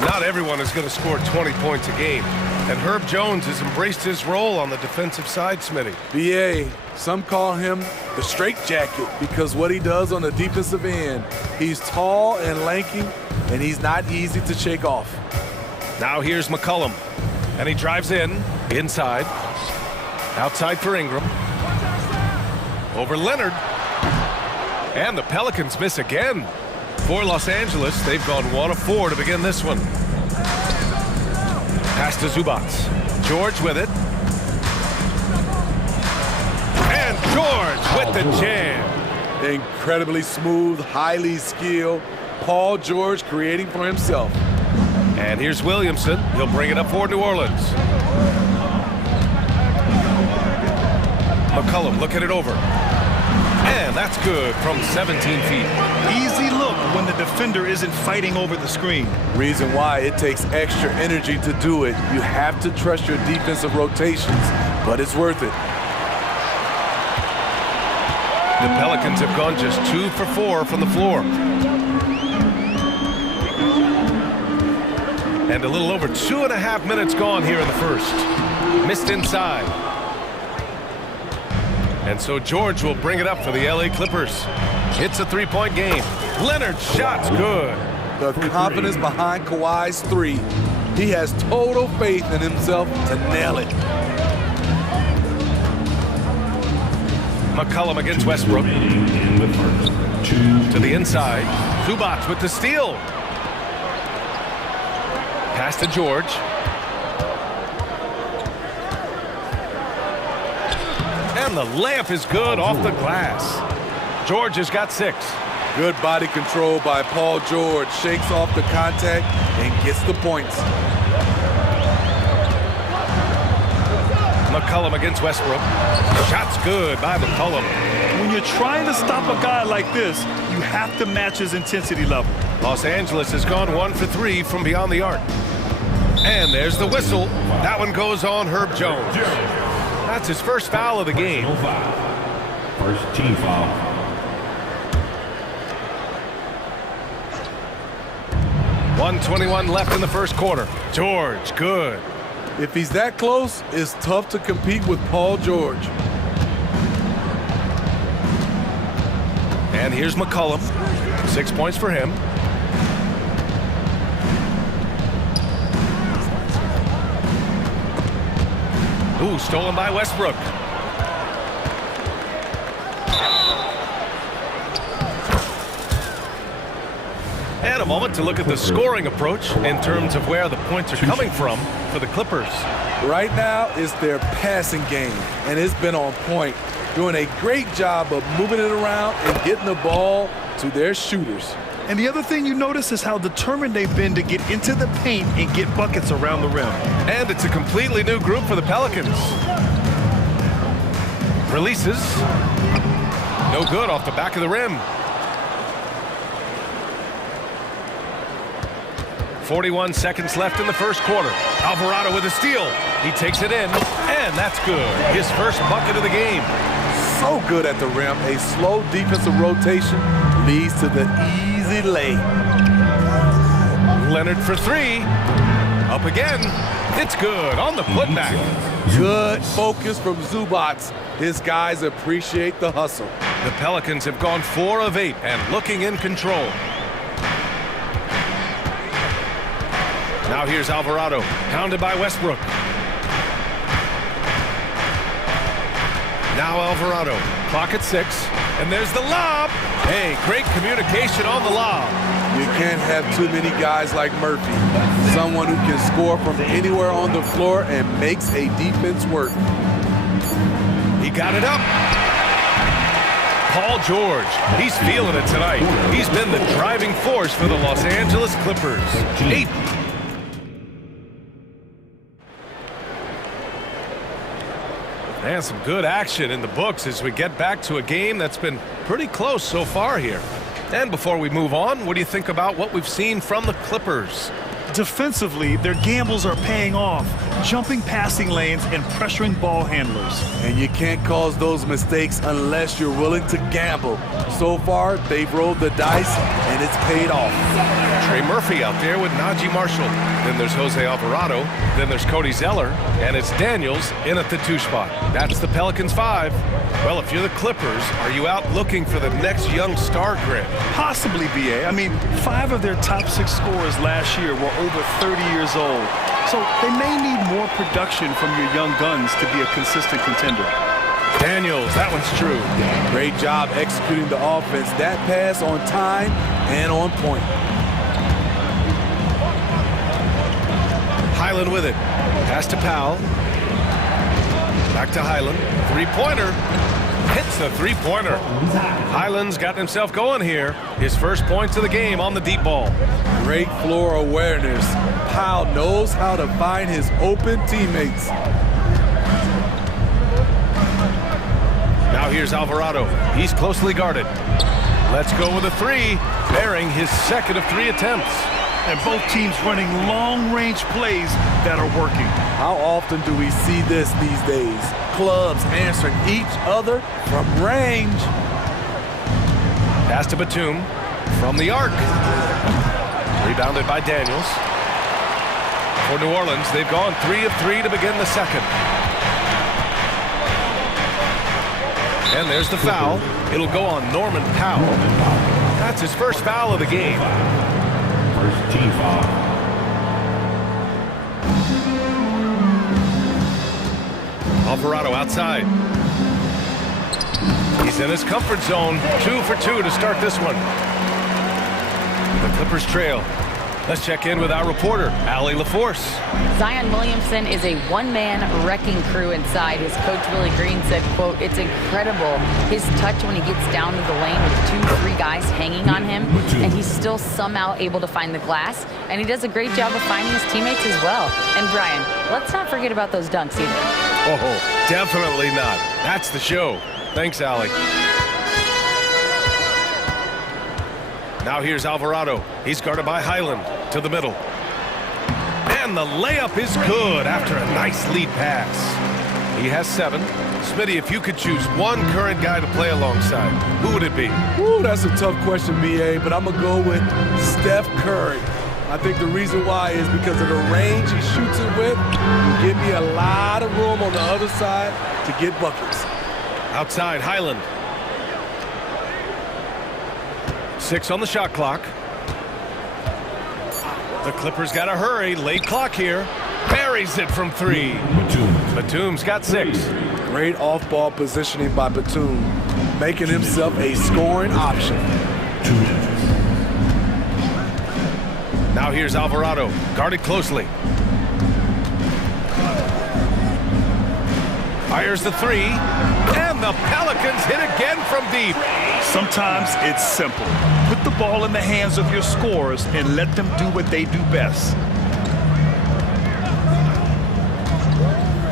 Not everyone is going to score 20 points a game. And Herb Jones has embraced his role on the defensive side, Smitty. B.A., some call him the straitjacket because what he does on the defensive end, he's tall and lanky, and he's not easy to shake off. Now here's McCollum. And he drives in, inside. Outside for Ingram. Over Leonard. And the Pelicans miss again. For Los Angeles, they've gone 1 of 4 to begin this one. Pass to Zubats. George with it. And George with the jam. Incredibly smooth, highly skilled. Paul George creating for himself. And here's Williamson. He'll bring it up for New Orleans. McCollum looking it over. And that's good from 17 feet. Easy look when the defender isn't fighting over the screen. Reason why it takes extra energy to do it. You have to trust your defensive rotations, but it's worth it. The Pelicans have gone just 2 for 4 from the floor. And a little over 2.5 minutes gone here in the first. Missed inside. And so George will bring it up for the LA Clippers. It's a 3-point game. Leonard's shot's good. The confidence behind Kawhi's 3. He has total faith in himself to nail it. McCollum against Westbrook. To the inside. Zubats with the steal. Pass to George. And the layup is good off the glass. George has got 6. Good body control by Paul George. Shakes off the contact and gets the points. McCollum against Westbrook. Shot's good by McCollum. When you're trying to stop a guy like this, you have to match his intensity level. Los Angeles has gone 1 for 3 from beyond the arc. And there's the whistle. That one goes on Herb Jones. That's his first foul of the game. First team foul. .121 left in the first quarter. George, good. If he's that close, it's tough to compete with Paul George. And here's McCollum. 6 points for him. Ooh, stolen by Westbrook. And a moment to look at the scoring approach in terms of where the points are coming from for the Clippers. Right now, it's their passing game, and it's been on point, doing a great job of moving it around and getting the ball to their shooters. And the other thing you notice is how determined they've been to get into the paint and get buckets around the rim. And it's a completely new group for the Pelicans. Releases. No good off the back of the rim. 41 seconds left in the first quarter. Alvarado with a steal. He takes it in, and that's good. His first bucket of the game. So good at the rim. A slow defensive rotation leads to the easy lay. Leonard for three. Up again. It's good on the putback. Good focus from Zubats. His guys appreciate the hustle. The Pelicans have gone 4 of 8 and looking in control. Now here's Alvarado, pounded by Westbrook. Now Alvarado, clock at 6, and there's the lob. Hey, great communication on the lob. You can't have too many guys like Murphy. Someone who can score from anywhere on the floor and makes a defense work. He got it up. Paul George, he's feeling it tonight. He's been the driving force for the Los Angeles Clippers. 8. And some good action in the books as we get back to a game that's been pretty close so far here. And before we move on, what do you think about what we've seen from the Clippers? Defensively, their gambles are paying off, jumping passing lanes and pressuring ball handlers. And you can't cause those mistakes unless you're willing to gamble. So far, they've rolled the dice, and it's paid off. Trey Murphy out there with Najee Marshall. Then there's Jose Alvarado. Then there's Cody Zeller. And it's Daniels in at the 2 spot. That's the Pelicans 5. Well, if you're the Clippers, are you out looking for the next young star grab? Possibly, BA. I mean, 5 of their top 6 scorers last year were over 30 years old. So they may need more production from your young guns to be a consistent contender. Daniels, that one's true. Great job executing the offense. That pass on time and on point. Highland with it. Pass to Powell. Back to Highland. 3-pointer. Hits the 3-pointer. Highland's got himself going here. His first points of the game on the deep ball. Great floor awareness. Powell knows how to find his open teammates. Now here's Alvarado. He's closely guarded. Let's go with a 3, bearing his second of 3 attempts. And both teams running long-range plays that are working. How often do we see this these days? Clubs answering each other from range. Pass to Batum from the arc. Rebounded by Daniels. For New Orleans, they've gone 3 of 3 to begin the second. And there's the foul. It'll go on Norman Powell. That's his first foul of the game. First team foul. Alvarado outside. He's in his comfort zone. 2 for 2 to start this one. The Clippers trail. Let's check in with our reporter, Allie LaForce. Zion Williamson is a one-man wrecking crew inside. His coach, Willie Green, said, quote, "It's incredible. His touch when he gets down to the lane with 2-3 guys hanging on him, and he's still somehow able to find the glass. And he does a great job of finding his teammates as well." And Brian, let's not forget about those dunks either. Oh, definitely not. That's the show. Thanks, Allie. Now here's Alvarado. He's guarded by Highland to the middle. And the layup is good after a nice lead pass. He has 7. Smitty, if you could choose one current guy to play alongside, who would it be? Ooh, that's a tough question, BA, but I'm going to go with Steph Curry. I think the reason why is because of the range he shoots it with. Will give me a lot of room on the other side to get buckets. Outside, Highland. 6 on the shot clock. The Clippers got to hurry. Late clock here. Buries it from 3. Batum's got 6. Great off-ball positioning by Batum, making himself a scoring option. Now here's Alvarado, guarded closely. Fires the three, and the Pelicans hit again from deep. Sometimes it's simple. Put the ball in the hands of your scorers and let them do what they do best.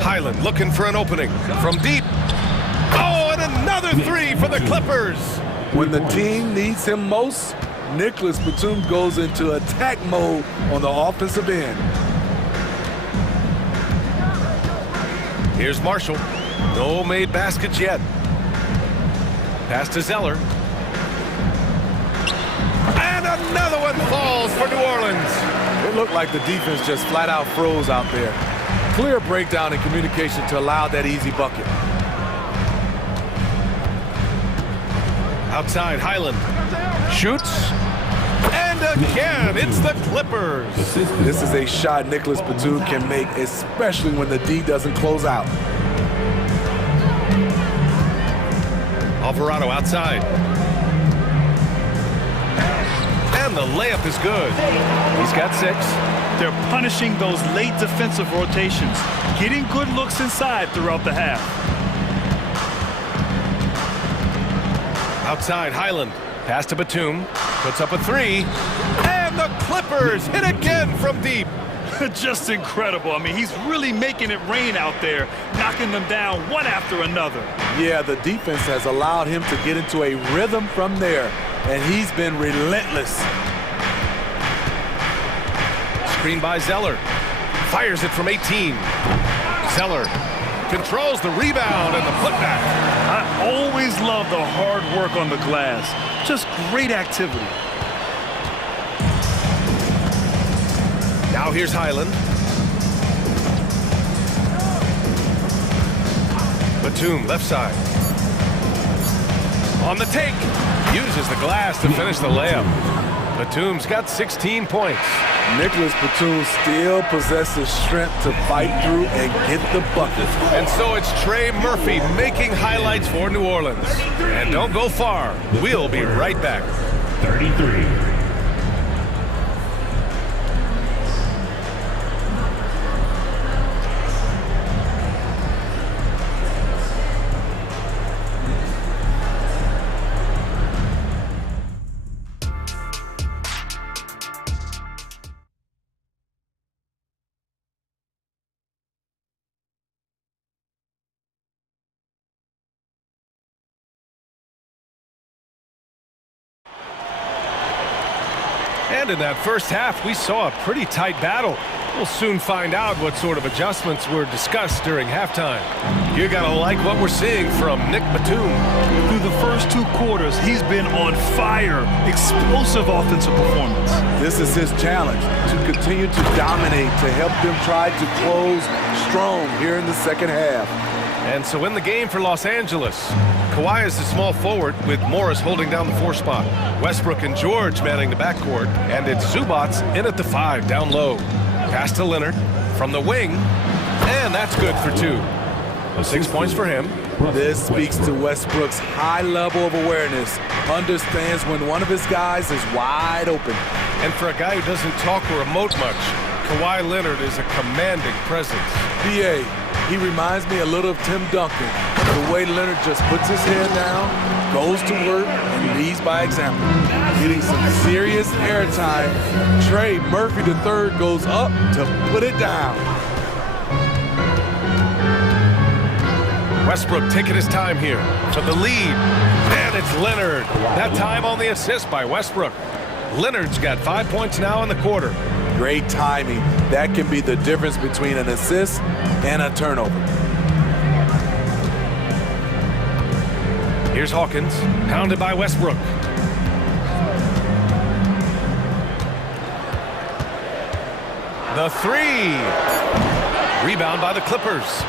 Highland looking for an opening from deep. Oh, and another three for the Clippers. When the team needs him most, Nicholas Batum goes into attack mode on the offensive end. Here's Marshall. No made baskets yet. Pass to Zeller. And another one falls for New Orleans. It looked like the defense just flat out froze out there. Clear breakdown in communication to allow that easy bucket. Outside, Highland shoots. And again, it's the Clippers. This is a shot Nicholas Batum can make, especially when the D doesn't close out. Alvarado outside. And the layup is good. He's got 6. They're punishing those late defensive rotations, getting good looks inside throughout the half. Outside, Highland. Pass to Batum. Puts up a 3. And the Clippers hit again from deep. Just incredible. I mean, he's really making it rain out there, knocking them down one after another. Yeah, the defense has allowed him to get into a rhythm from there, and he's been relentless. Screen by Zeller. Fires it from 18. Zeller controls the rebound and the putback. I always love the hard work on the glass. Just great activity. Now here's Highland. Batum, left side. On the take. Uses the glass to finish the layup. Batum's got 16 points. Nicholas Batum still possesses strength to fight through and get the bucket. And so it's Trey Murphy making highlights for New Orleans. And don't go far. We'll be right back. 33. And in that first half, we saw a pretty tight battle. We'll soon find out what sort of adjustments were discussed during halftime. You're going to like what we're seeing from Nick Batum. Through the first 2 quarters, he's been on fire. Explosive offensive performance. This is his challenge, to continue to dominate, to help them try to close strong here in the second half. And so in the game for Los Angeles, Kawhi is the small forward with Morris holding down the 4 spot. Westbrook and George manning the backcourt, and it's Zubats in at the 5 down low. Pass to Leonard from the wing, and that's good for 2. 6 points for him. This speaks to Westbrook's high level of awareness. Understands when one of his guys is wide open. And for a guy who doesn't talk or emote much, Kawhi Leonard is a commanding presence. BA, he reminds me a little of Tim Duncan. The way Leonard just puts his head down, goes to work, and leads by example. Getting some serious airtime. Trey Murphy III goes up to put it down. Westbrook taking his time here for the lead. And it's Leonard. That time on the assist by Westbrook. Leonard's got 5 points now in the quarter. Great timing. That can be the difference between an assist and a turnover. Here's Hawkins, pounded by Westbrook. The 3. Rebound by the Clippers.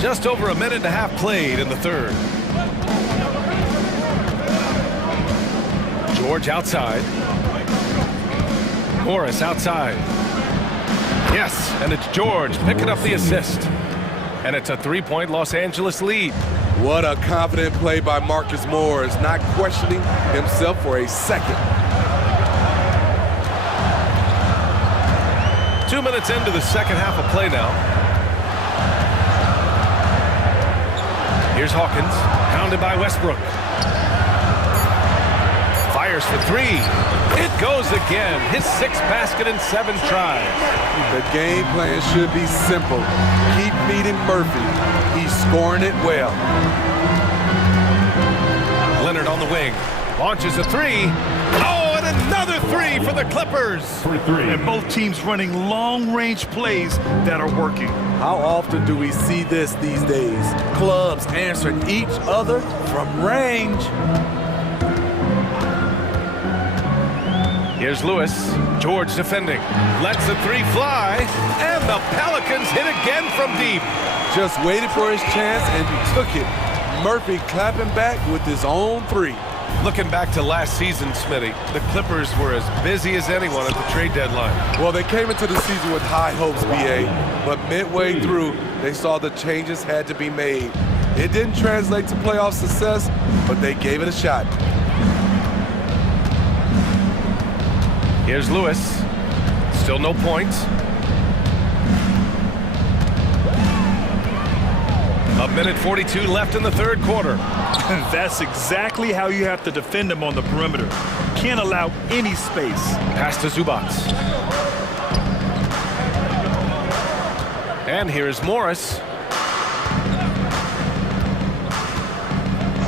Just over a minute and a half played in the third. George outside. Morris outside. Yes, and it's George picking up the assist. And it's a three-point Los Angeles lead. What a confident play by Marcus Morris, not questioning himself for a second. 2 minutes into the second half of play now. Here's Hawkins, hounded by Westbrook. Fires for three. It goes again. His 6th basket in 7 tries. The game plan should be simple. Keep feeding Murphy. He's scoring it well. Leonard on the wing. Launches a three. Oh, and another three for the Clippers. And both teams running long-range plays that are working. How often do we see this these days? Clubs answering each other from range. Here's Lewis. George defending. Lets the three fly. And the Pelicans hit again from deep. Just waited for his chance and took it. Murphy clapping back with his own three. Looking back to last season, Smitty, the Clippers were as busy as anyone at the trade deadline. Well, they came into the season with high hopes, BA, but midway through, they saw the changes had to be made. It didn't translate to playoff success, but they gave it a shot. Here's Lewis. Still no points. A minute 42 left in the third quarter. That's exactly how you have to defend them on the perimeter. Can't allow any space. Pass to Zubac. And here's Morris.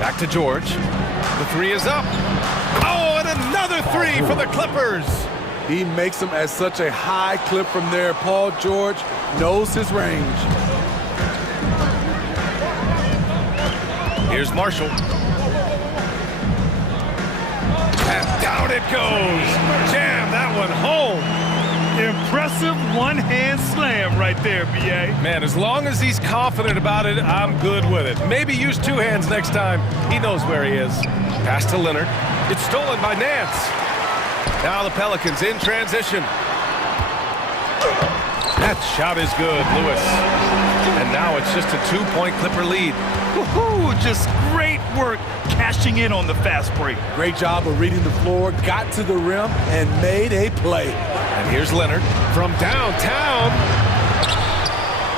Back to George. The three is up. Oh, and another three for the Clippers. He makes them at such a high clip from there. Paul George knows his range. Here's Marshall. And down it goes. Jam that one home. Impressive one-hand slam right there, B.A. Man, as long as he's confident about it, I'm good with it. Maybe use 2 hands next time. He knows where he is. Pass to Leonard. It's stolen by Nance. Now the Pelicans in transition. That shot is good, Lewis. And now it's just a 2-point Clipper lead. Woohoo! Just great work cashing in on the fast break. Great job of reading the floor, got to the rim, and made a play. And here's Leonard from downtown.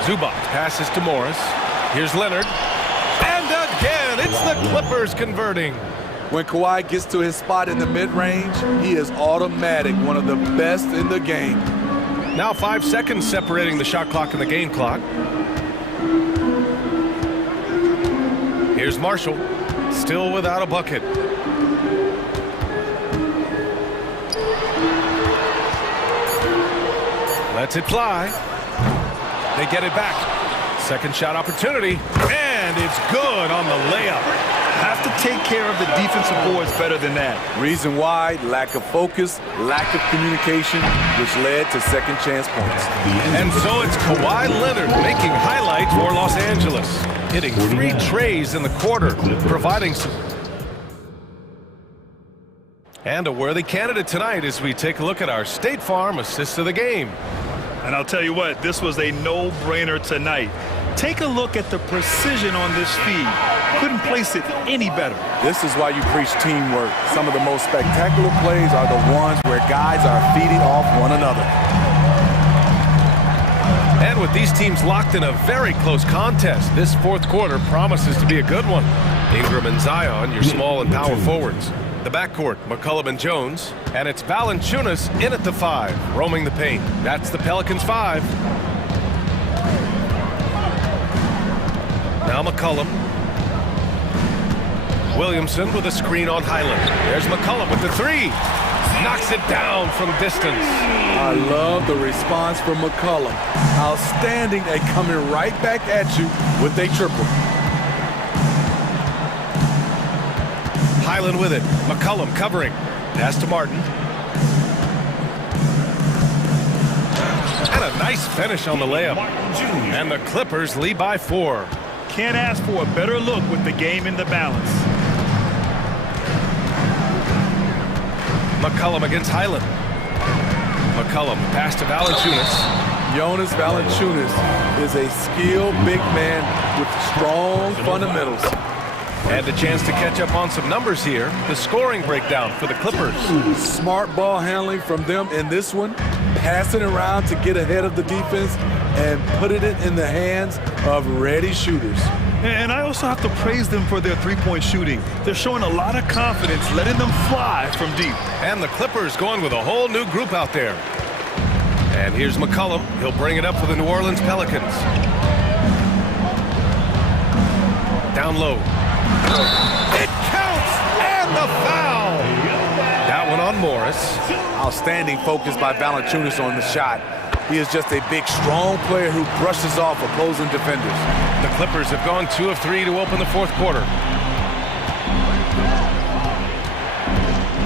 Zubac passes to Morris. Here's Leonard. And again, it's the Clippers converting. When Kawhi gets to his spot in the mid-range, he is automatic, one of the best in the game. Now 5 seconds separating the shot clock and the game clock. Here's Marshall, still without a bucket. Lets it fly. They get it back. Second shot opportunity, and it's good on the layup. Have to take care of the defensive boards better than that. Reason why, lack of focus, lack of communication, which led to second chance points. And so it's Kawhi Leonard making highlights for Los Angeles, hitting 3 trays in the quarter, providing some. And a worthy candidate tonight as we take a look at our State Farm assist of the game. And I'll tell you what, this was a no-brainer tonight. Take a look at the precision on this feed. Couldn't place it any better. This is why you preach teamwork. Some of the most spectacular plays are the ones where guys are feeding off one another. And with these teams locked in a very close contest, this fourth quarter promises to be a good one. Ingram and Zion, your small and power forwards. The backcourt, McCollum and Jones. And it's Valanciunas in at the 5, roaming the paint. That's the Pelicans 5. Now McCollum. Williamson with a screen on Highland. There's McCollum with the 3. Knocks it down from distance. I love the response from McCollum. Outstanding at coming right back at you with a triple. Highland with it. McCollum covering. Pass to Martin. And a nice finish on the layup. And the Clippers lead by 4. Can't ask for a better look with the game in the balance. McCollum against Highland. McCollum pass to Valanciunas. Jonas Valanciunas is a skilled big man with strong fundamentals. And a chance to catch up on some numbers here. The scoring breakdown for the Clippers. Smart ball handling from them in this one. Passing around to get ahead of the defense and putting it in the hands of ready shooters. And I also have to praise them for their three-point shooting. They're showing a lot of confidence, letting them fly from deep. And the Clippers going with a whole new group out there. And here's McCollum. He'll bring it up for the New Orleans Pelicans. Down low. It counts! And the foul! That one on Morris. Outstanding focus by Valanciunas on the shot. He is just a big, strong player who brushes off opposing defenders. The Clippers have gone 2 of 3 to open the fourth quarter.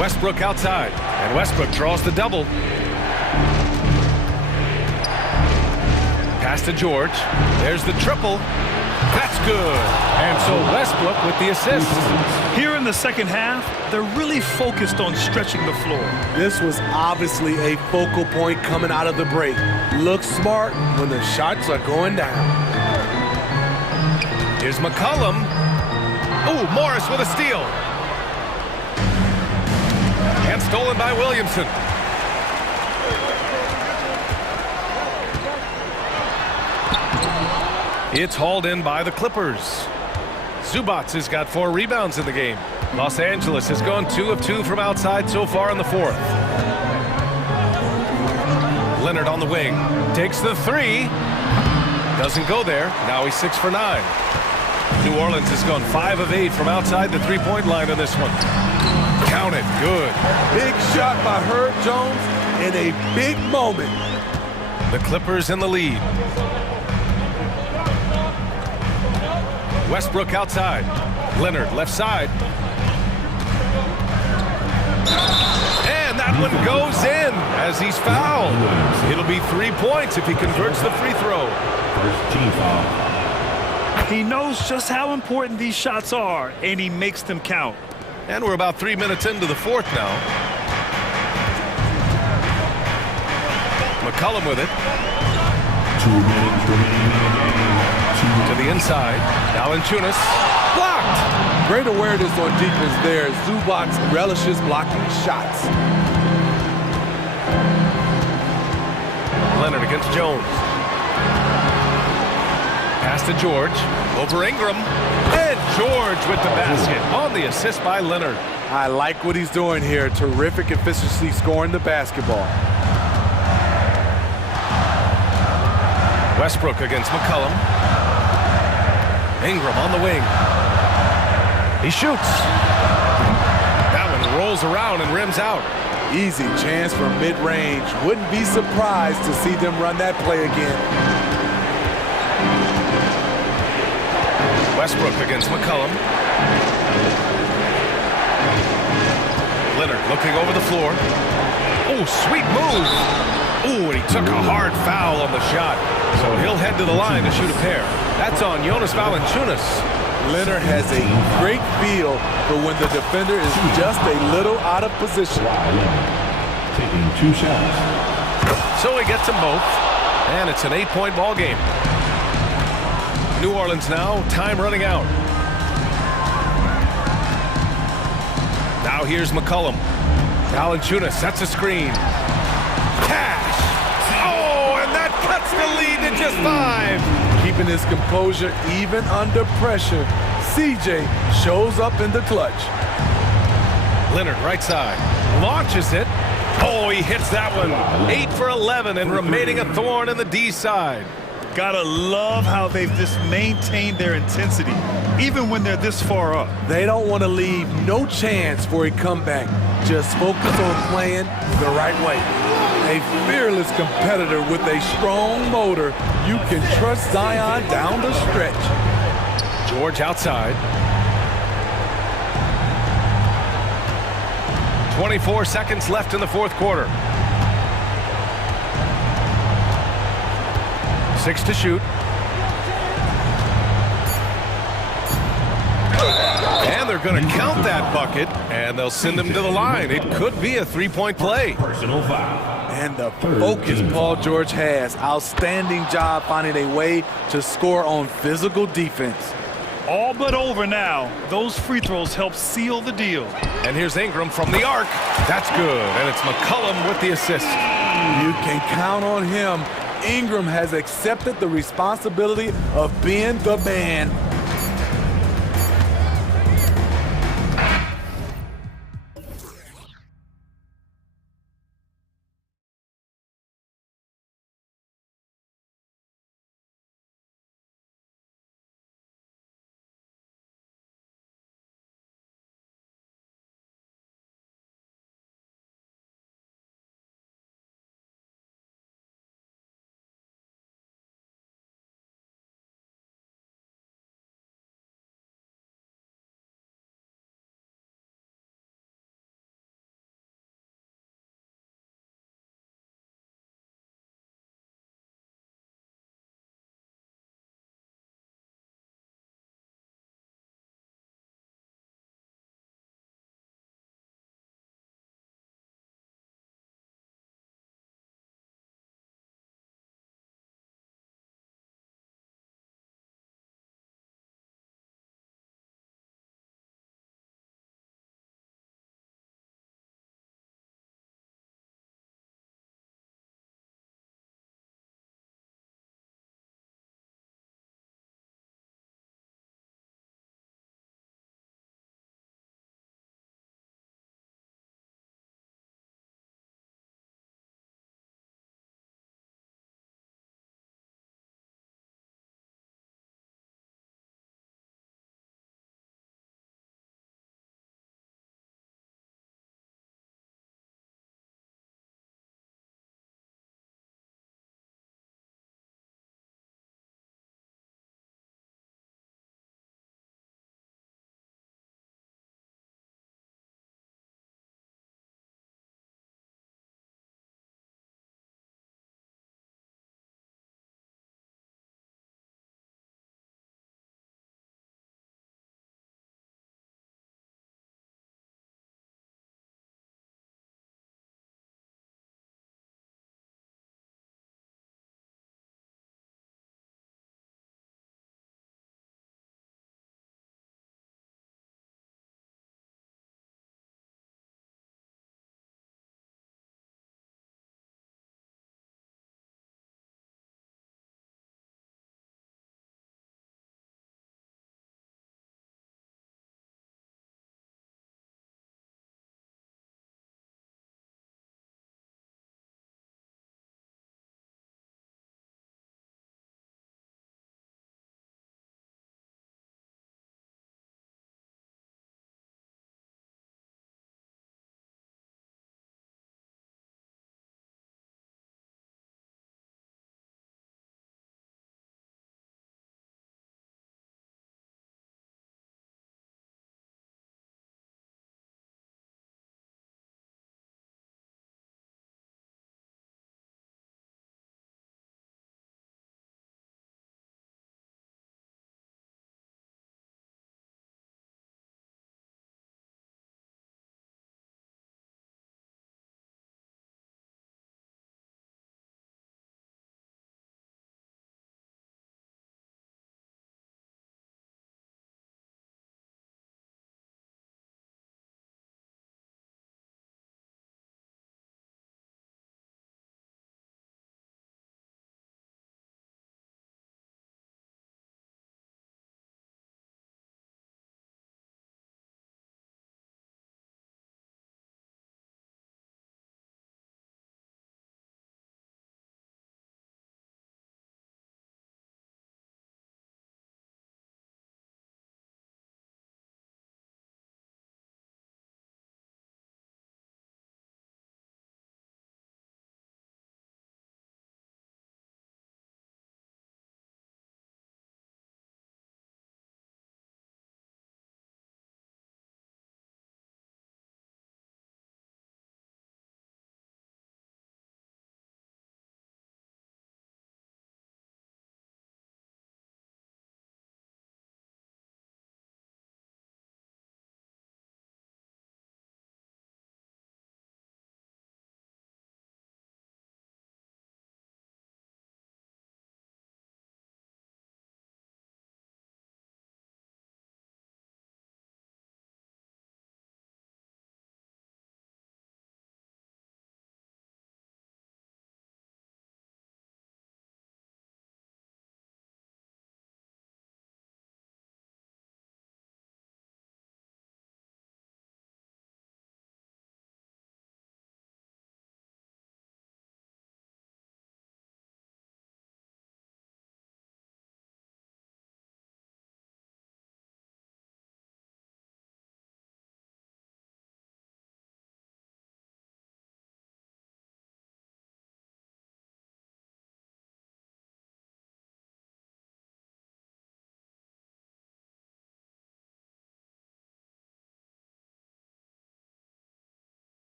Westbrook outside, and Westbrook draws the double. Pass to George. There's the triple. That's good. And so Westbrook with the assist. Here in the second half, they're really focused on stretching the floor. This was obviously a focal point coming out of the break. Look smart when the shots are going down. Here's McCollum. Ooh, Morris with a steal. And stolen by Williamson. It's hauled in by the Clippers. Zubac has got 4 rebounds in the game. Los Angeles has gone 2 of 2 from outside so far in the fourth. Leonard on the wing. Takes the 3. Doesn't go there. Now he's 6 for 9. New Orleans has gone 5 of 8 from outside the three-point line in this one. Count it. Good. Big shot by Herb Jones in a big moment. The Clippers in the lead. Westbrook outside. Leonard left side. And that one goes in as he's fouled. It'll be 3 points if he converts the free throw. Team foul. He knows just how important these shots are, and he makes them count. And we're about 3 minutes into the fourth now. McCollum with it. 2 minutes remaining in the game. To the inside. Valanciunas blocked. Great awareness on defense there. Zubac relishes blocking shots. Leonard against Jones. Pass to George. Over Ingram. And George with the basket on the assist by Leonard. I like what he's doing here. Terrific efficiency scoring the basketball. Westbrook against McCollum. Ingram on the wing. He shoots. That one rolls around and rims out. Easy chance from mid-range. Wouldn't be surprised to see them run that play again. Westbrook against McCollum. Leonard looking over the floor. Oh, sweet move. Oh, and he took a hard foul on the shot. So he'll head to the line to shoot a pair. That's on Jonas Valanciunas. Leonard has a great feel for when the defender is just a little out of position. Taking 2 shots. So he gets them both. And it's an 8-point ball game. New Orleans now, time running out. Now here's McCollum. Valanciunas sets a screen. Cash! Oh, and that cuts the lead to just 5. Keeping his composure even under pressure, CJ shows up in the clutch. Leonard right side. Launches it. Oh, he hits that one. 8 for 11 and remaining a thorn in the D side. Gotta love how they've just maintained their intensity, even when they're this far up. They don't want to leave no chance for a comeback. Just focus on playing the right way. A fearless competitor with a strong motor. You can trust Zion down the stretch. George outside. 24 seconds left in the fourth quarter. 6 to shoot. And they're going to count that bucket, and they'll send him to the line. It could be a 3-point play. Personal foul. And the focus Paul George has. Outstanding job finding a way to score on physical defense. All but over now. Those free throws help seal the deal. And here's Ingram from the arc. That's good. And it's McCollum with the assist. You can count on him. Ingram has accepted the responsibility of being the man.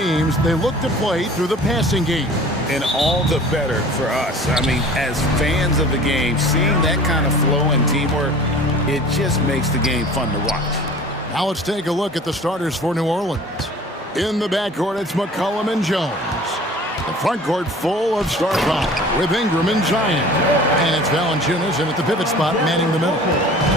teams, they look to play through the passing game. And all the better for us. I mean, as fans of the game, seeing that kind of flow and teamwork, it just makes the game fun to watch. Now let's take a look at the starters for New Orleans. In the backcourt, it's McCollum and Jones. The front court full of star power with Ingram and Zion. And it's Valanciunas in at the pivot spot, manning the middle.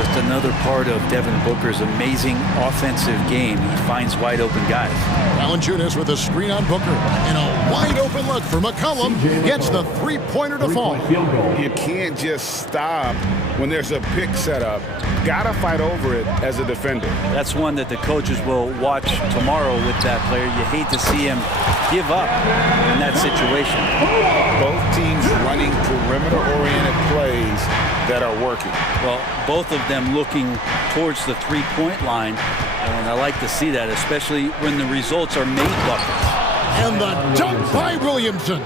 Just another part of Devin Booker's amazing offensive game. He finds wide open guys. Valanciunas with a screen on Booker. And a wide open look for McCollum. Gets the three-pointer to fall. You can't just stop when there's a pick set up. Gotta fight over it as a defender. That's one that the coaches will watch tomorrow with that player. You hate to see him give up in that situation. Both teams running perimeter-oriented plays that are working. Well, both of them looking towards the three-point line, and I like to see that, especially when the results are made buckets. And the dunk by Williamson.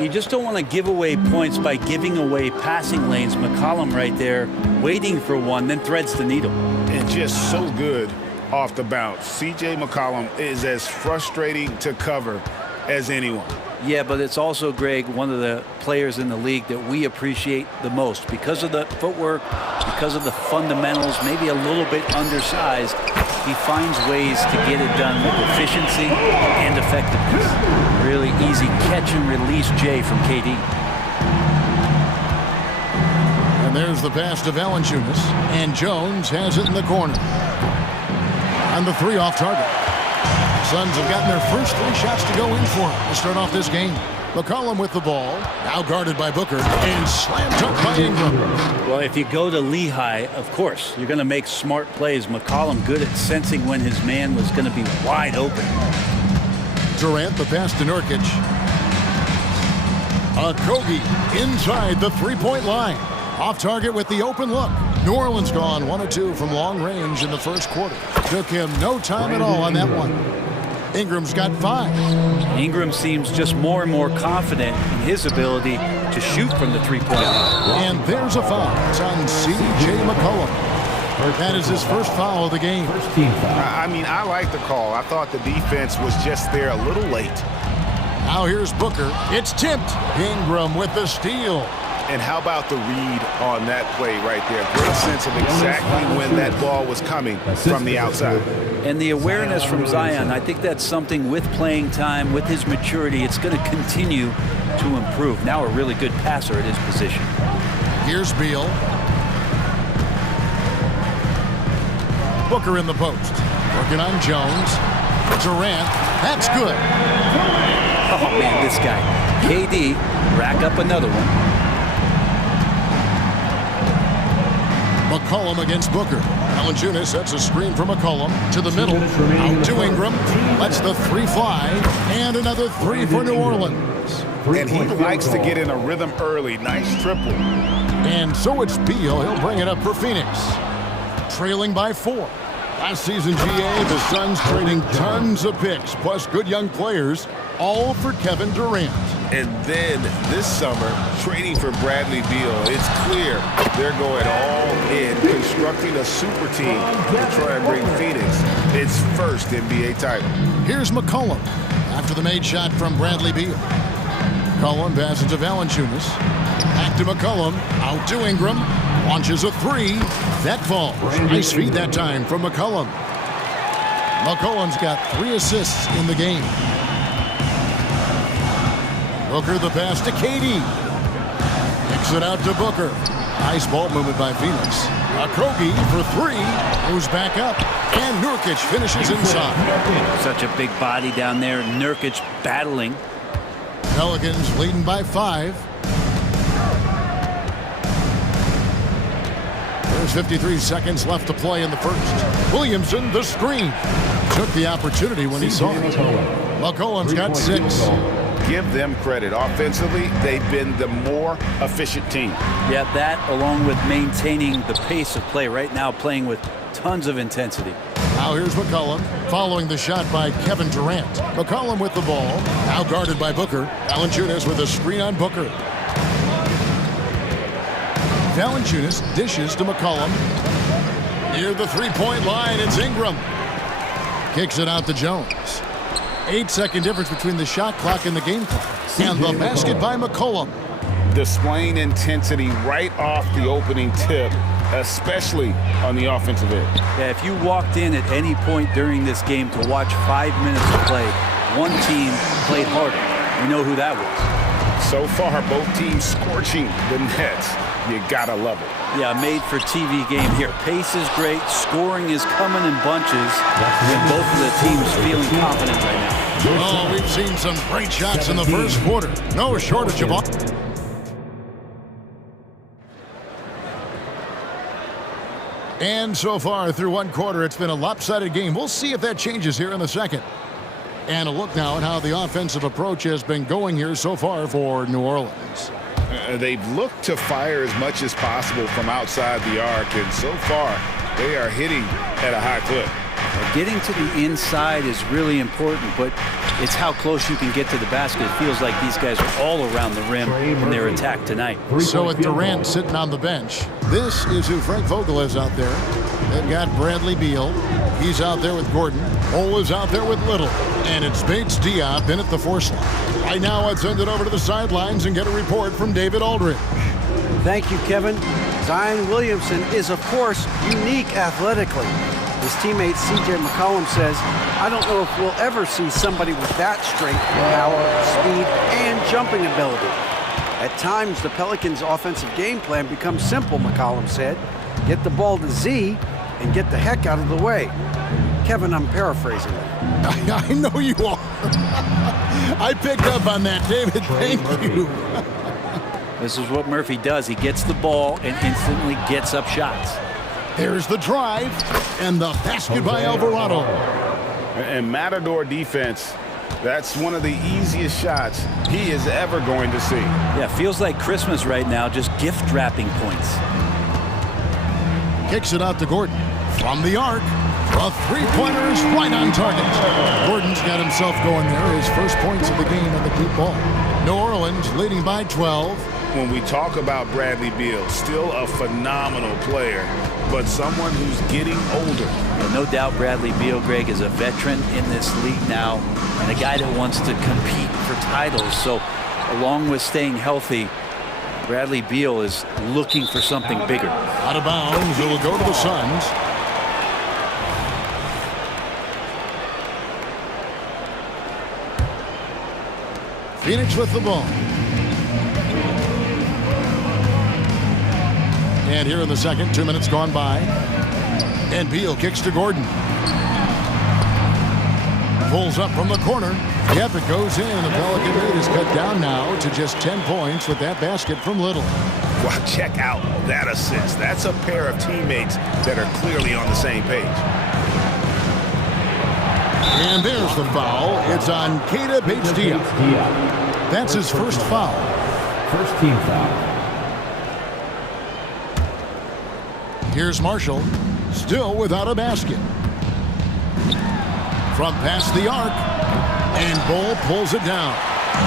You just don't want to give away points by giving away passing lanes. McCollum right there waiting for one, then threads the needle. And just so good off the bounce. C.J. McCollum is as frustrating to cover as anyone. Yeah, but it's also, Greg, one of the players in the league that we appreciate the most because of the footwork, because of the fundamentals, maybe a little bit undersized. He finds ways to get it done with efficiency and effectiveness. Really easy catch and release Jay from KD. And there's the pass to Valanciunas. And Jones has it in the corner. And the three off target. Suns have gotten their first three shots to go in for him to start off this game. McCollum with the ball, now guarded by Booker, and slammed up by Ingram. Well, if you go to Lehigh, of course, you're going to make smart plays. McCollum good at sensing when his man was going to be wide open. Durant, the pass to Nurkic. Kogi inside the three-point line. Off target with the open look. New Orleans gone 1 of 2 from long range in the first quarter. Took him no time at all on that one. Ingram's got 5. Ingram seems just more and more confident in his ability to shoot from the three-point line. And there's a foul. It's on C.J. McCollum. That is his first foul of the game. I mean, I like the call. I thought the defense was just there a little late. Now here's Booker. It's tipped. Ingram with the steal. And how about the read on that play right there? Great sense of exactly when that ball was coming from the outside. And the awareness from Zion, I think that's something with playing time, with his maturity, it's going to continue to improve. Now a really good passer at his position. Here's Beal. Booker in the post. Working on Jones. Durant. That's good. Oh, man, this guy. KD, rack up another one. McCollum against Booker. Valanciunas sets a screen for McCollum to the middle. Out to Ingram. Lets the three fly. And another three for New Orleans. And he likes to get in a rhythm early. Nice triple. And so it's Beal. He'll bring it up for Phoenix. Trailing by 4. Last season, GA, the Suns trading tons of picks, plus good young players, all for Kevin Durant. And then this summer, trading for Bradley Beal. It's clear they're going all in, constructing a super team to try and bring Phoenix its first NBA title. Here's McCollum after the made shot from Bradley Beal. McCollum passes to Valanciunas. Back to McCollum. Out to Ingram. Launches a three. That falls. Nice feed that time from McCollum. McCollum's got 3 assists in the game. Booker the pass to KD. Kicks it out to Booker. Nice ball movement by Phoenix. Kogi for 3. Goes back up. And Nurkic finishes inside. Such a big body down there. Nurkic battling. Pelicans leading by 5. There's 53 seconds left to play in the first. Williamson, the screen. Took the opportunity when he saw it. McCollum's got 6. Give them credit. Offensively, they've been the more efficient team. Yeah, that along with maintaining the pace of play right now, playing with tons of intensity. Now here's McCollum following the shot by Kevin Durant. McCollum with the ball. Now guarded by Booker. Valanciunas with a screen on Booker. Valanciunas dishes to McCollum. Near the three-point line, it's Ingram. Kicks it out to Jones. 8-second difference between the shot clock and the game clock. And the basket by McCollum. Displaying intensity right off the opening tip, especially on the offensive end. Yeah, if you walked in at any point during this game to watch 5 minutes of play, one team played harder. You know who that was. So far, both teams scorching the nets. You gotta love it. Yeah, made for TV game here. Pace is great. Scoring is coming in bunches. And both of the teams feeling confident right now. Oh, we've seen some great shots in the first quarter. No shortage of... And so far through one quarter, it's been a lopsided game. We'll see if that changes here in the second. And a look now at how the offensive approach has been going here so far for New Orleans. They've looked to fire as much as possible from outside the arc, and so far they are hitting at a high clip. Getting to the inside is really important, but it's how close you can get to the basket. It feels like these guys are all around the rim in their attack tonight. So with Durant sitting on the bench, this is who Frank Vogel is out there. They've got Bradley Beal. He's out there with Gordon. Ole is out there with Little. And it's Bates Diop in at the 4 slot. Right now, let's send it over to the sidelines and get a report from David Aldridge. Thank you, Kevin. Zion Williamson is, of course, unique athletically. His teammate C.J. McCollum says, I don't know if we'll ever see somebody with that strength, power, speed, and jumping ability. At times, the Pelicans' offensive game plan becomes simple, McCollum said. Get the ball to Z and get the heck out of the way. Kevin, I'm paraphrasing that. I know you are. I picked up on that, David. Thank you. This is what Murphy does. He gets the ball and instantly gets up shots. There's the drive and the basket by Alvarado. And Matador defense, that's one of the easiest shots he is ever going to see. Yeah, feels like Christmas right now, just gift wrapping points. Kicks it out to Gordon. From the arc, the three-pointer is right on target. Gordon's got himself going there. His first points of the game on the deep ball. New Orleans leading by 12. When we talk about Bradley Beal, still a phenomenal player, but someone who's getting older. And no doubt Bradley Beal, Greg, is a veteran in this league now and a guy that wants to compete for titles. So along with staying healthy, Bradley Beal is looking for something bigger. Out of bounds, it'll go to the Suns. Phoenix with the ball. And here in the second, 2 minutes gone by. And Beal kicks to Gordon. Pulls up from the corner. The effort goes in. The Pelican lead is cut down now to just 10 points with that basket from Little. Well, check out that assist. That's a pair of teammates that are clearly on the same page. And there's the foul. It's on Keita Bates-Diop. That's his first foul. First team foul. Here's Marshall, still without a basket. From past the arc, and Bull pulls it down.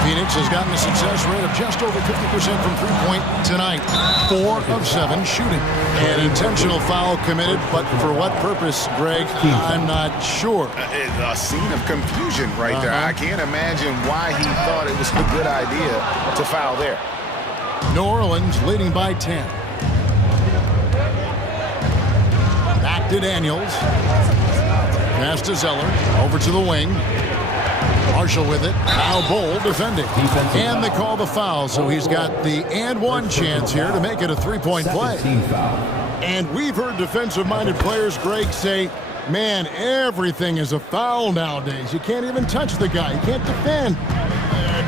Phoenix has gotten a success rate of just over 50% from three-point tonight. 4 of 7 shooting. An intentional foul committed, but for what purpose, Greg? I'm not sure. A scene of confusion right there. I can't imagine why he thought it was a good idea to foul there. New Orleans leading by 10. Back to Daniels. Pass to Zeller. Over to the wing. Marshall with it. Now Bull defending. And they call the foul, so he's got the and one chance here to make it a three-point play. And we've heard defensive-minded players, Greg, say, man, everything is a foul nowadays. You can't even touch the guy. You can't defend.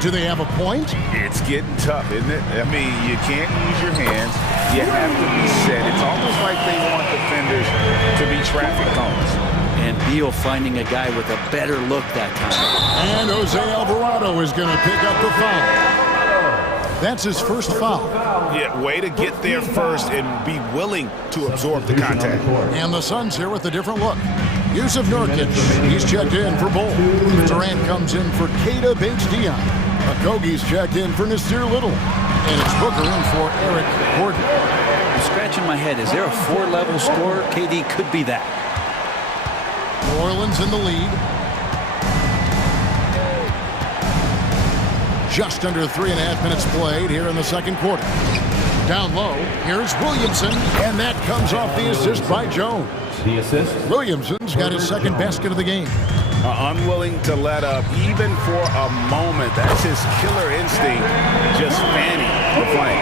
Do they have a point? It's getting tough, isn't it? I mean, you can't use your hands. You have to be set. It's almost like they want defenders to be traffic cones. And Beal finding a guy with a better look that time. And Jose Alvarado is going to pick up the foul. That's his first foul. Yeah, way to get there first and be willing to absorb the contact. And the Suns here with a different look. Yusuf Nurkic, he's checked in for Bull. Durant comes in for Keita Bates-Diop. Okogie's checked in for Nasir Little. And it's Booker in for Eric Gordon. I'm scratching my head. Is there a 4-level scorer? KD could be that. New Orleans in the lead. Just under 3.5 minutes played here in the second quarter. Down low, here's Williamson, and that comes off the assist by Jones. The assist. Williamson's got his second basket of the game. Unwilling to let up even for a moment. That's his killer instinct, just fanning the flame.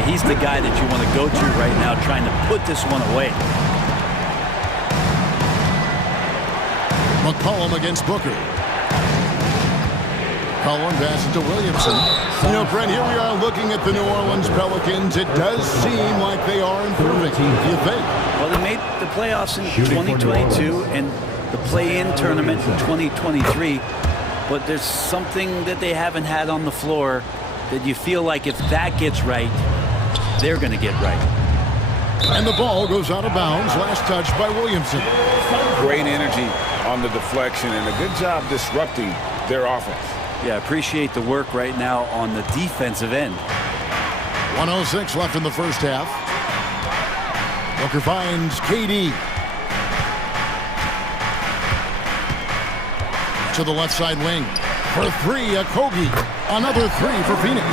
Yeah, he's the guy that you want to go to right now, trying to put this one away. McCollum against Booker. McCollum passes to Williamson. You know, Brent, here we are looking at the New Orleans Pelicans. It does seem like they are improving. Do you think? Well, they made the playoffs in 2022 and the play-in tournament in 2023, but there's something that they haven't had on the floor that you feel like if that gets right, they're going to get right. And the ball goes out of bounds. Last touch by Williamson. Great energy on the deflection and a good job disrupting their offense. Yeah, appreciate the work right now on the defensive end. 1:06 left in the first half. Booker finds KD. To the left side wing. For three, Kogi. Another three for Phoenix.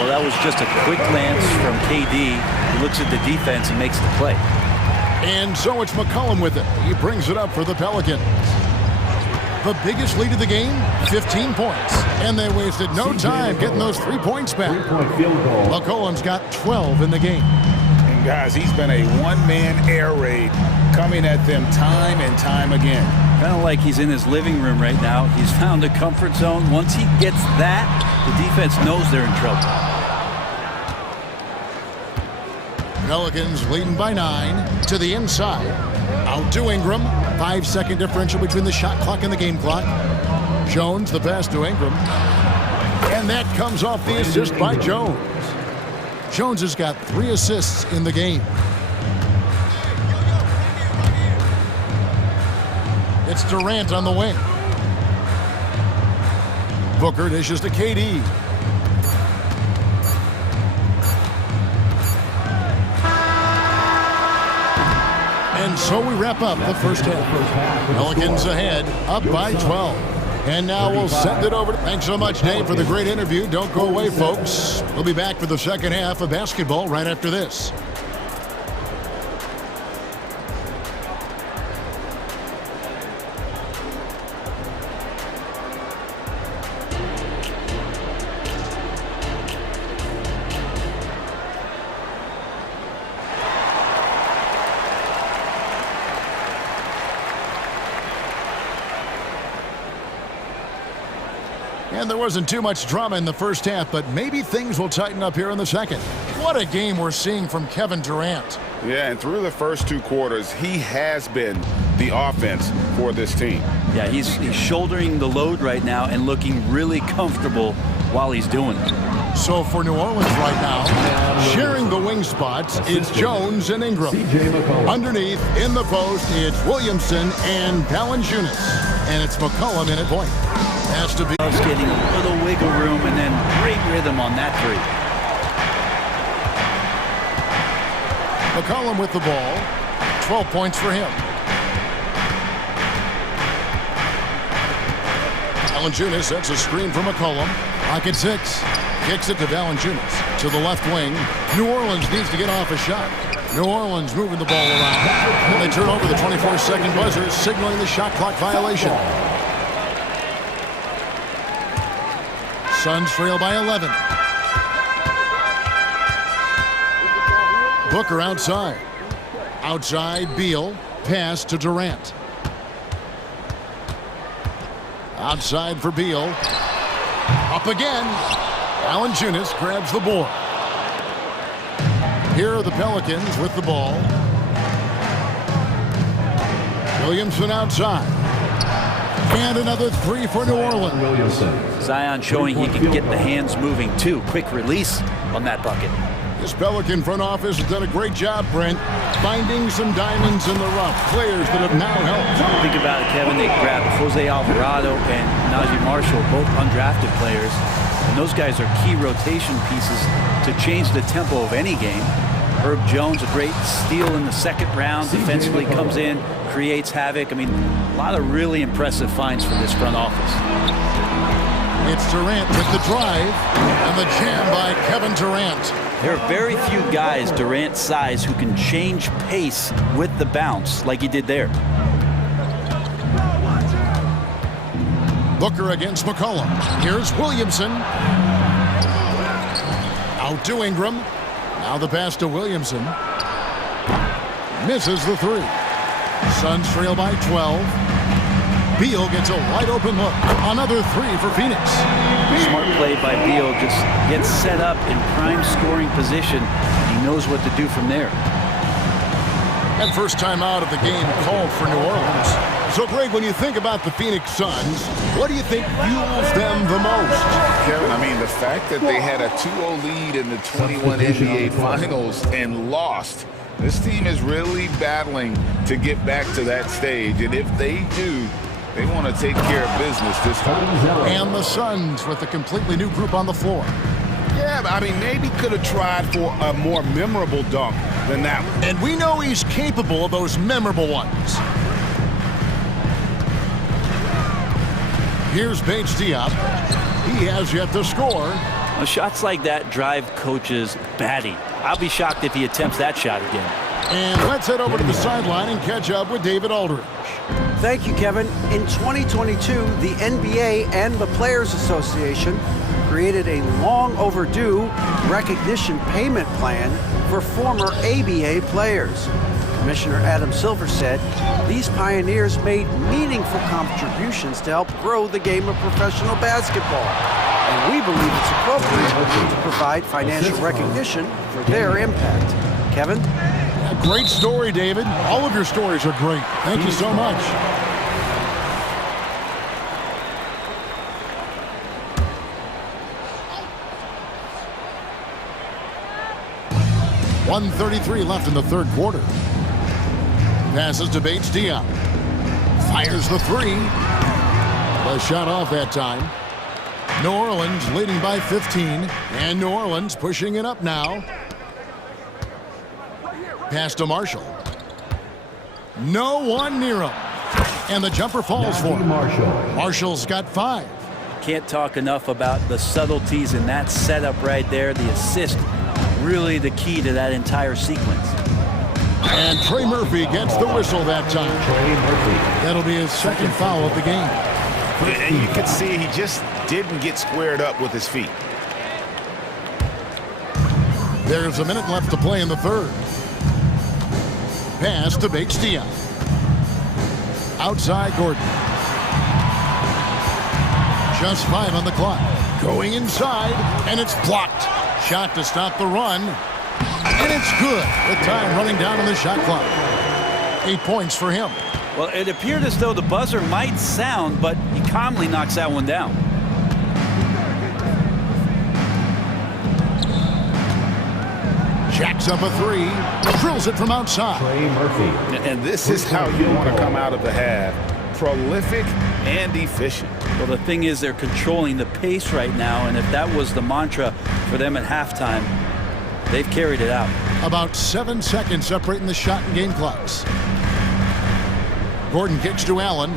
Well, that was just a quick glance from KD. He looks at the defense and makes the play. And so it's McCollum with it. He brings it up for the Pelicans. The biggest lead of the game, 15 points. And they wasted no time getting those 3 points back. McCollum's got 12 in the game. And guys, he's been a one-man air raid coming at them time and time again. Kind of like he's in his living room right now. He's found a comfort zone. Once he gets that, the defense knows they're in trouble. Pelicans leading by 9 to the inside. Out to Ingram. 5-second differential between the shot clock and the game clock. Jones, the pass to Ingram. And that comes off the assist by Jones. Jones has got 3 assists in the game. It's Durant on the wing. Booker dishes to KD. And so we wrap up the first half. Pelicans ahead, up by 12. And now we'll send it over. Thanks so much, Dave, for the great interview. Don't go away, folks. We'll be back for the second half of basketball right after this. And there wasn't too much drama in the first half, but maybe things will tighten up here in the second. What a game we're seeing from Kevin Durant. Yeah, and through the first 2 quarters, he has been the offense for this team. Yeah, he's shouldering the load right now and looking really comfortable while he's doing it. So for New Orleans right now, sharing the wing spots, it's Jones and Ingram. Underneath, in the post, it's Williamson and Valanciunas. And it's McCollum in at point. Has to be getting a little wiggle room and then great rhythm on that three. McCollum with the ball. 12 points for him. Valanciunas sets a screen for McCollum. Pocket 6. Kicks it to Valanciunas. To the left wing. New Orleans needs to get off a shot. New Orleans moving the ball around. And they turn over the 24-second buzzer, signaling the shot clock violation. Suns trail by 11. Booker outside. Outside, Beal. Pass to Durant. Outside for Beal. Up again. Valanciunas grabs the board. Here are the Pelicans with the ball. Williamson outside. And another 3 for New Orleans. Zion showing he can get the hands moving too. Quick release on that bucket. This Pelican front office has done a great job, Brent, finding some diamonds in the rough. Players that have now helped. Think about it, Kevin. They grabbed Jose Alvarado and Najee Marshall, both undrafted players. And those guys are key rotation pieces to change the tempo of any game. Herb Jones, a great steal in the second round. Defensively comes in, creates havoc. I mean, a lot of really impressive finds for this front office. It's Durant with the drive, and the jam by Kevin Durant. There are very few guys Durant's size who can change pace with the bounce like he did there. Booker against McCollum. Here's Williamson. Out to Ingram. Now the pass to Williamson. Misses the three. Suns trail by 12. Beal gets a wide open look. Another three for Phoenix. Smart play by Beal. Just gets set up in prime scoring position. He knows what to do from there. And first time out of the game called for New Orleans. So, Greg, when you think about the Phoenix Suns, what do you think fuels them the most? Kevin, I mean, the fact that they had a 2-0 lead in the 21 NBA Finals and lost. This team is really battling to get back to that stage. And if they do, they want to take care of business this time. And the Suns with a completely new group on the floor. Yeah, but I mean, maybe could have tried for a more memorable dunk than that one. And we know he's capable of those memorable ones. Here's Bates Diop. He has yet to score. Well, shots like that drive coaches batty. I'll be shocked if he attempts that shot again. And let's head over to the sideline and catch up with David Aldridge. Thank you, Kevin. In 2022, the NBA and the Players Association created a long overdue recognition payment plan for former ABA players. Commissioner Adam Silver said these pioneers made meaningful contributions to help grow the game of professional basketball. And we believe it's appropriate to provide financial recognition for their impact. Kevin? A great story, David. All of your stories are great. Thank you so much. .133 left in the third quarter. Passes to Bates Diop. Fires the three. The shot off that time. New Orleans leading by 15. And New Orleans pushing it up now. Pass to Marshall. No one near him. And the jumper falls for him. Marshall's got 5. Can't talk enough about the subtleties in that setup right there. The assist, really the key to that entire sequence. And Trey Murphy gets the whistle that time. That'll be his second foul of the game. And you can see he just didn't get squared up with his feet. There's a minute left to play in the third. Pass to Bates Diop. Outside Gordon. Just 5 on the clock. Going inside, and it's blocked. Shot to stop the run. And it's good with time running down on the shot clock. 8 points for him. Well, it appeared as though the buzzer might sound, but he calmly knocks that one down. Jacks up a three. Drills it from outside. And this is how you want to come out of the half. Prolific and efficient. Well, the thing is they're controlling the pace right now, and if that was the mantra for them at halftime, they've carried it out. About 7 seconds separating the shot and game clocks. Gordon kicks to Allen.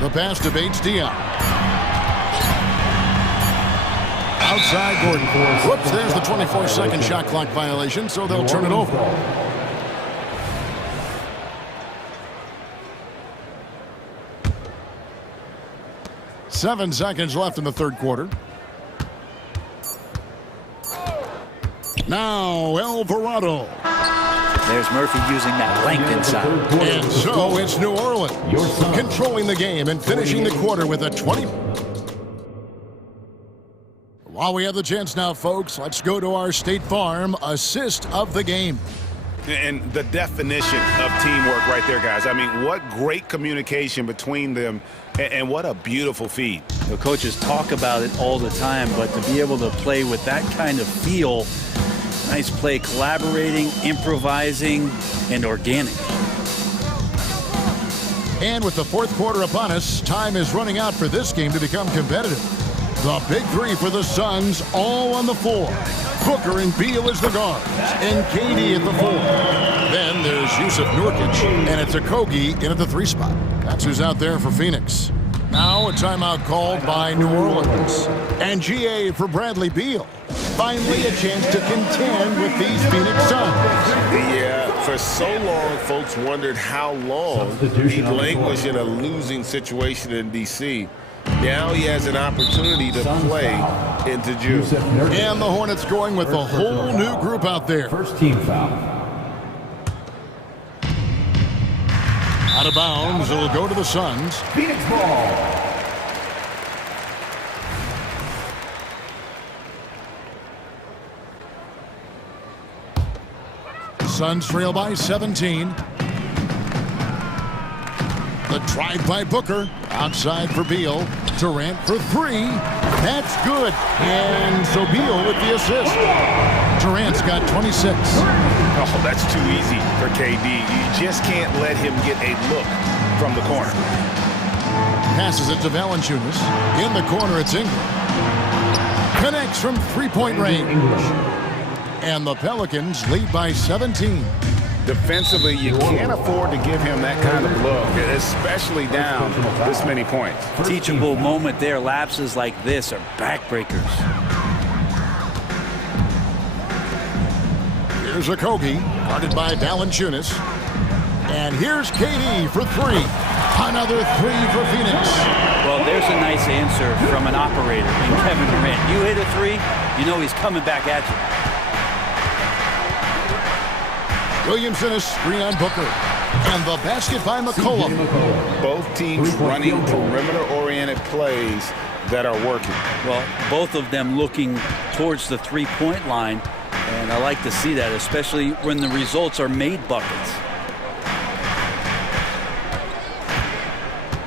The pass to Bates Diop. Outside Gordon. Whoops, there's the 24-second shot clock violation, so they'll turn it over. Seven seconds left in the third quarter. Now Alvarado. There's Murphy using that length inside. And so it's New Orleans controlling the game and finishing the quarter with a 20. While we have the chance now, folks, let's go to our State Farm assist of the game. And the definition of teamwork right there, guys. I mean, what great communication between them, and what a beautiful feed. The coaches talk about it all the time, but to be able to play with that kind of feel, nice play, collaborating, improvising, and organic. And with the fourth quarter upon us, time is running out for this game to become competitive. The big three for the Suns, all on the floor. Booker and Beal as the guards, and KD at the 4. Then there's Yusuf Nurkic, and it's Okogie in at the 3 spot. That's who's out there for Phoenix. Now a timeout called by New Orleans. And GA for Bradley Beal. Finally a chance to contend with these Phoenix Suns. Yeah, for so long, folks wondered how long he languished in a losing situation in D.C. Now he has an opportunity to play into June. And the Hornets going with a whole new group out there. First team foul. Out of bounds, it'll go to the Suns. Phoenix ball. Suns trail by 17. The drive by Booker. Outside for Beal. Durant for three. That's good. And so Beal with the assist. Durant's got 26. Oh, that's too easy for KD. You just can't let him get a look from the corner. Passes it to Valanciunas. In the corner, it's Ingram. Connects from three-point range. And the Pelicans lead by 17. Defensively, you can't afford to give him that kind of look, especially down this many points. Teachable moment there. Lapses like this are backbreakers. Here's Okogie, guarded by Valanciunas. And here's KD for three. Another three for Phoenix. Well, there's a nice answer from an operator in Kevin Durant. You hit a three, you know he's coming back at you. Williamson is screen on Booker. And the basket by McCollum. Both teams running perimeter-oriented plays that are working. Well, both of them looking towards the three-point line. And I like to see that, especially when the results are made buckets.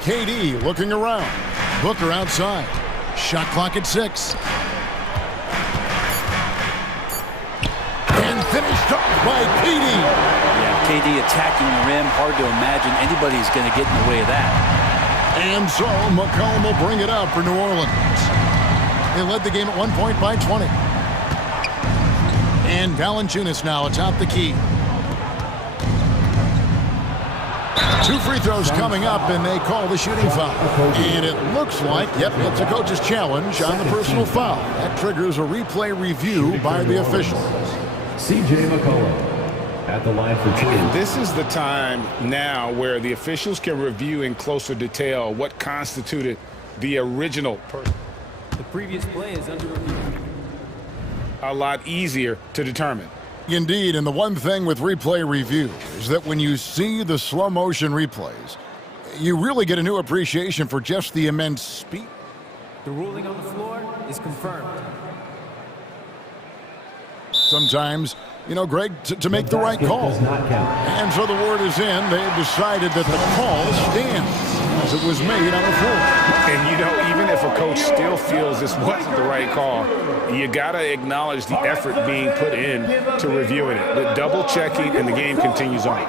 KD looking around. Booker outside. Shot clock at 6. And finished off by KD. Yeah, KD attacking the rim. Hard to imagine anybody's going to get in the way of that. And so McCollum will bring it up for New Orleans. They led the game at 1 point by 20. And Valanciunas now atop the key. 2 free throws coming up, and they call the shooting foul. And it looks like, yep, it's a coach's challenge on the personal foul. That triggers a replay review by the officials. C.J. McCollum at the line for 2. And this is the time now where the officials can review in closer detail what constituted the original. The previous play is under review. A lot easier to determine. Indeed, and the one thing with replay review is that when you see the slow motion replays, you really get a new appreciation for just the immense speed. The ruling on the floor is confirmed. Sometimes, you know, Greg, to make the right call. And so the word is in. They've decided that the call stands as it was made on the floor. And, you know, even if a coach still feels this wasn't the right call, you got to acknowledge the effort being put in to reviewing it. The double checking, and the game continues on.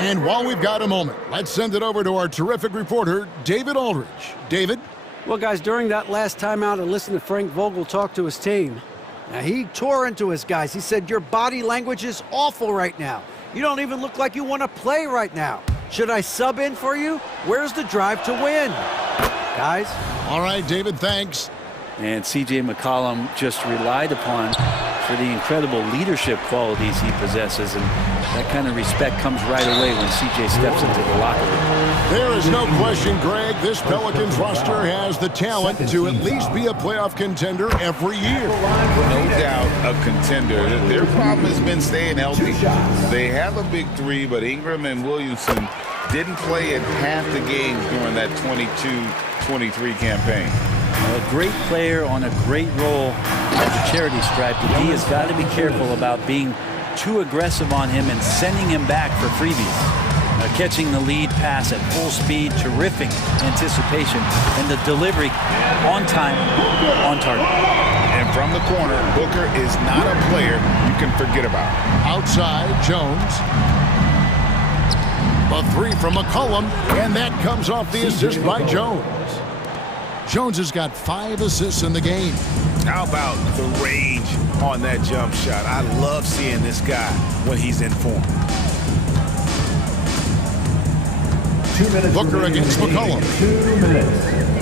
And while we've got a moment, let's send it over to our terrific reporter, David Aldridge. David? Well, guys, during that last timeout, I listened to Frank Vogel talk to his team. Now, he tore into his guys. He said, your body language is awful right now. You don't even look like you want to play right now. Should I sub in for you? Where's the drive to win? Guys? All right, David, thanks. And C.J. McCollum just relied upon for the incredible leadership qualities he possesses. And that kind of respect comes right away when C.J. steps into the locker room. There is no question, Greg, this Pelicans roster has the talent to at least be a playoff contender every year. No doubt a contender. Their problem has been staying healthy. They have a big three, but Ingram and Williamson didn't play in half the games during that 22-23 campaign. A great player on a great role at the charity stripe. The D has got to be careful about being too aggressive on him and sending him back for freebies. Catching the lead pass at full speed, terrific anticipation, and the delivery on time, on target. And from the corner, Booker is not a player you can forget about. Outside, Jones. A three from McCollum, and that comes off the assist by Jones. Jones has got 5 assists in the game. How about the range on that jump shot? I love seeing this guy when he's in form. Booker against McCollum.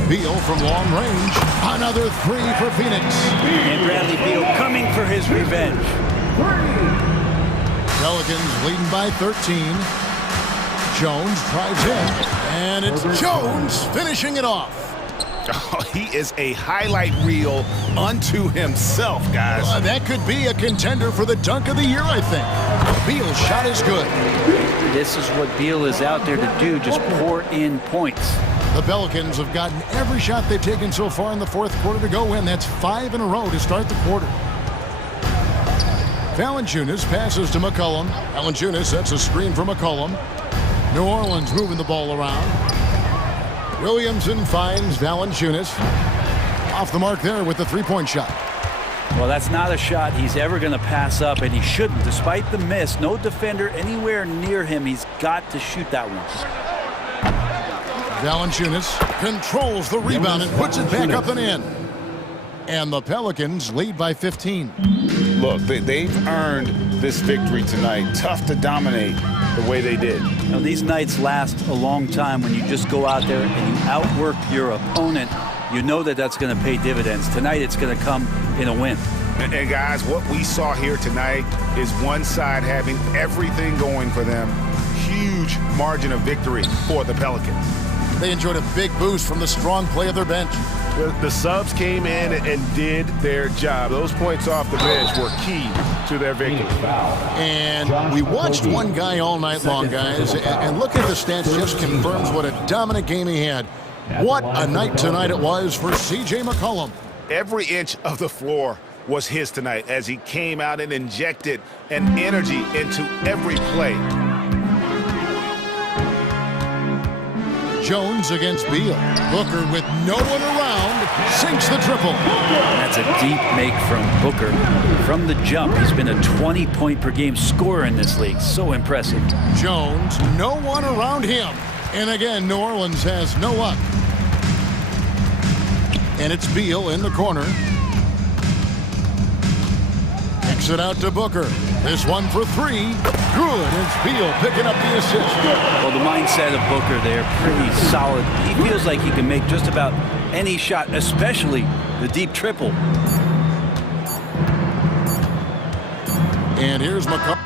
Beal from long range. Another three for Phoenix. And Bradley Beal coming for his revenge. Pelicans leading by 13. Jones drives in. And it's Jones finishing it off. Oh, he is a highlight reel unto himself, guys. That could be a contender for the dunk of the year, I think. Beal's shot is good. This is what Beal is out there to do, just pour in points. The Pelicans have gotten every shot they've taken so far in the fourth quarter to go in. That's 5 in a row to start the quarter. Valanciunas passes to McCollum. Valanciunas sets a screen for McCollum. New Orleans moving the ball around. Williamson finds Valanciunas. Off the mark there with the three-point shot. Well, that's not a shot he's ever going to pass up, and he shouldn't. Despite the miss, no defender anywhere near him. He's got to shoot that one. Valanciunas controls the rebound and puts it back up and in. And the Pelicans lead by 15. Look, they've earned this victory tonight. Tough to dominate the way they did. You know, these nights last a long time when you just go out there and you outwork your opponent. You know that that's going to pay dividends. Tonight it's going to come in a win. And guys, what we saw here tonight is one side having everything going for them. Huge margin of victory for the Pelicans. They enjoyed a big boost from the strong play of their bench. The subs came in and did their job. Those points off the bench were key to their victory. And we watched one guy all night long, guys, and look at the stats, just confirms what a dominant game he had. What a night tonight it was for C.J. McCollum. Every inch of the floor was his tonight as he came out and injected an energy into every play. Jones against Beal. Booker with no one around sinks the triple. That's a deep make from Booker. From the jump, he's been a 20-point per game scorer in this league. So impressive. Jones, no one around him. And again, New Orleans has no luck. And it's Beal in the corner. Kicks it out to Booker. This one for three. Good. It's Beal picking up the assist. Well, the mindset of Booker there, pretty solid. He feels like he can make just about any shot, especially the deep triple. And here's McCollum.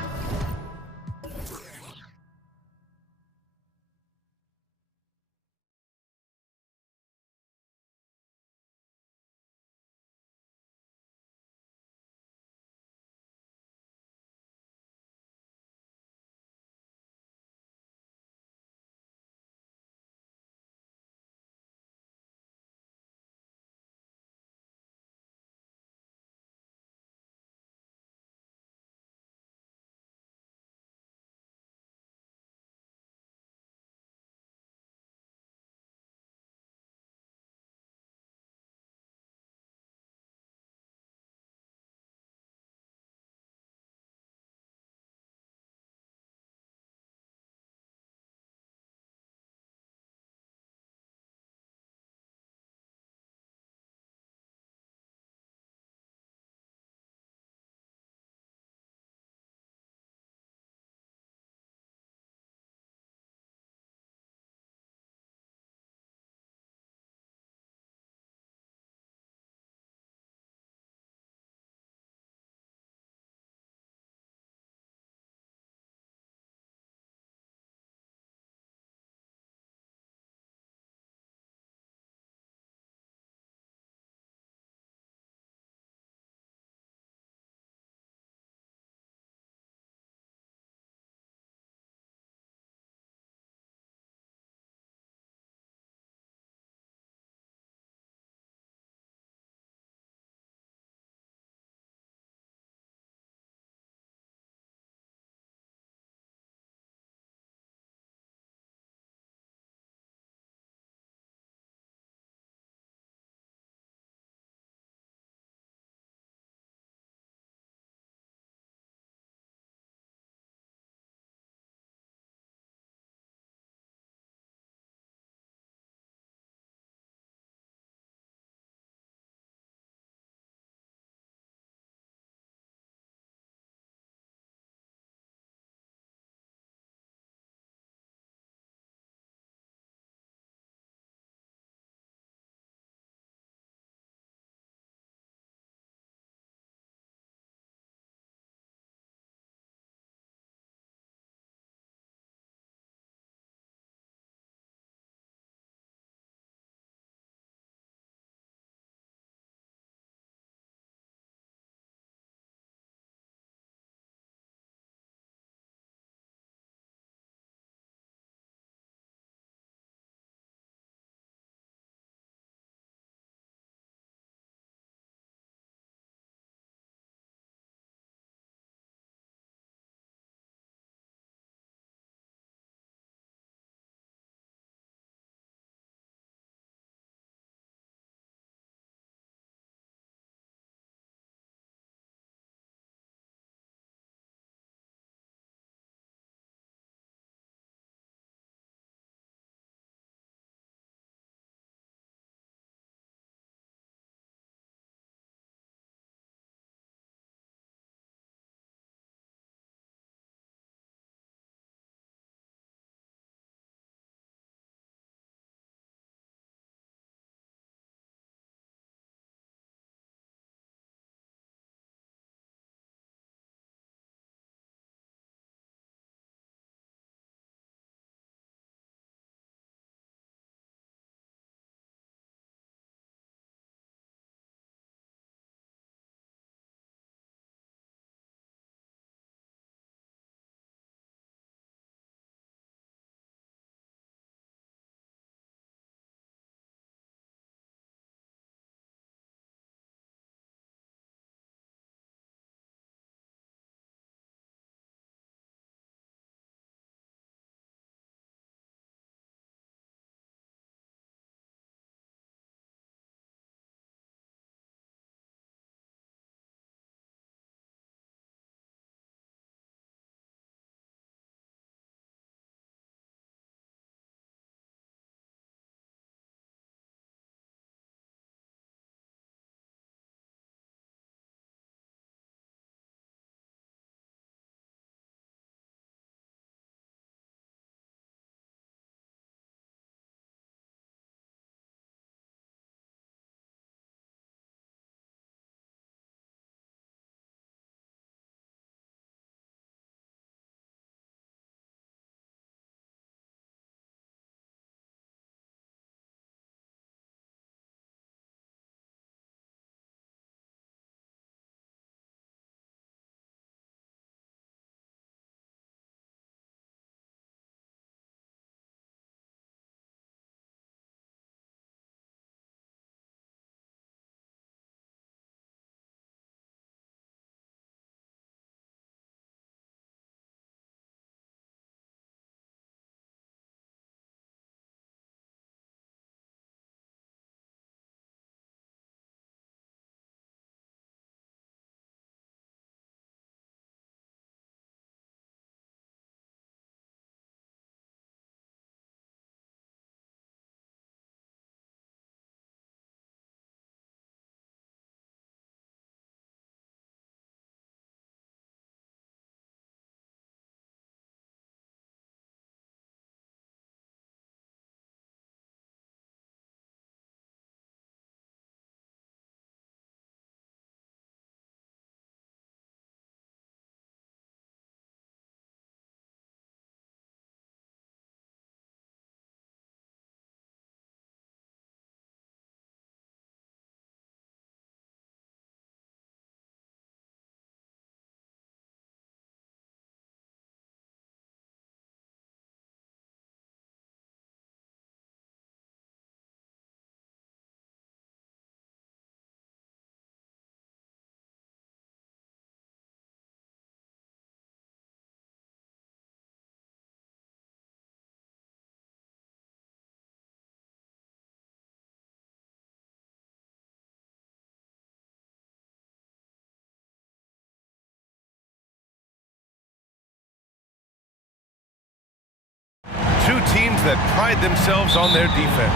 Two teams that pride themselves on their defense.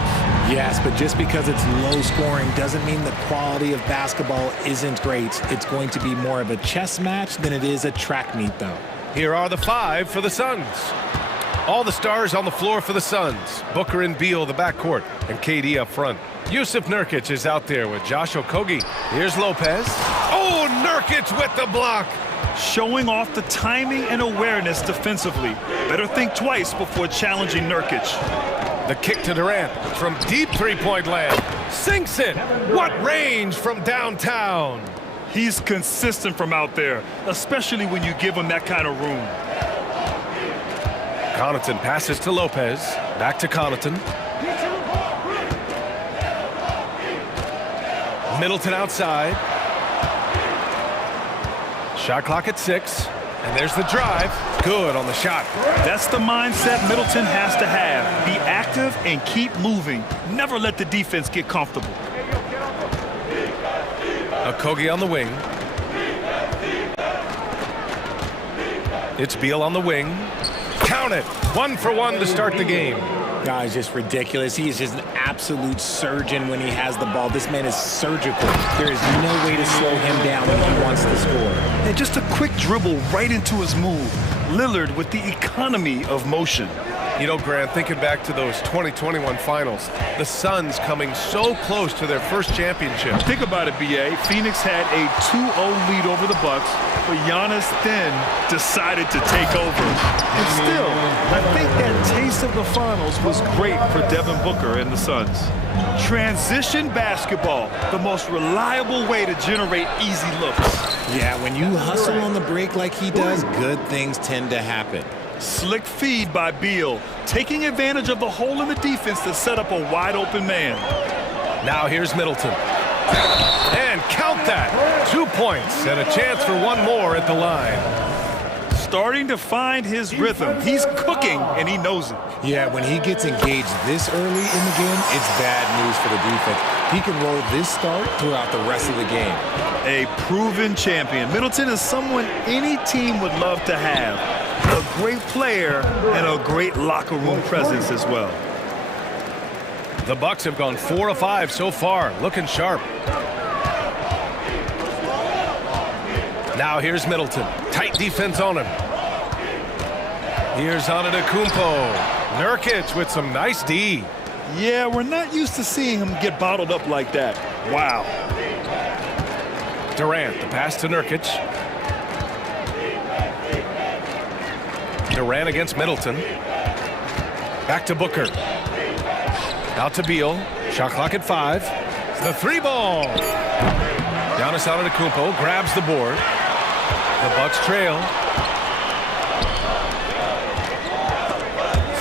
Yes, but just because it's low scoring doesn't mean the quality of basketball isn't great. It's going to be more of a chess match than it is a track meet, though. Here are the 5 for the Suns. All the stars on the floor for the Suns. Booker and Beal, the backcourt, and KD up front. Yusuf Nurkic is out there with Josh Okogie. Here's Lopez. Oh, Nurkic with the block. Showing off the timing and awareness defensively. Better think twice before challenging Nurkic. The kick to Durant from deep three-point land. Sinks it. What range from downtown. He's consistent from out there, especially when you give him that kind of room. Connaughton passes to Lopez. Back to Connaughton. Middleton outside. Shot clock at 6. And there's the drive. Good on the shot. That's the mindset Middleton has to have. Be active and keep moving. Never let the defense get comfortable. Okogie on the wing. It's Beal on the wing. Count it. 1 for 1 to start the game. Guy's just ridiculous. He is just an absolute surgeon when he has the ball. This man is surgical. There is no way to slow him down when he wants to score. And just a quick dribble right into his move. Lillard with the economy of motion. You know, Grant, thinking back to those 2021 finals, the Suns coming so close to their first championship. Think about it, B.A. Phoenix had a 2-0 lead over the Bucks, but Giannis then decided to take over. And still, I think that taste of the finals was great for Devin Booker and the Suns. Transition basketball, the most reliable way to generate easy looks. Yeah, when you hustle on the break like he does, good things tend to happen. Slick feed by Beal, taking advantage of the hole in the defense to set up a wide-open man. Now here's Middleton. And count that. 2 points and a chance for one more at the line. Starting to find his rhythm. He's cooking, and he knows it. Yeah, when he gets engaged this early in the game, it's bad news for the defense. He can roll this start throughout the rest of the game. A proven champion. Middleton is someone any team would love to have. A great player and a great locker room presence as well. The Bucks have gone 4 of 5 so far, looking sharp. Now here's Middleton. Tight defense on him. Here's Antetokounmpo. Nurkic with some nice D. Yeah, we're not used to seeing him get bottled up like that. Wow. Durant, the pass to Nurkic. Durant against Middleton. Back to Booker. Out to Beal. Shot clock at 5. The 3-ball. Giannis Antetokounmpo grabs the board. The Bucks trail.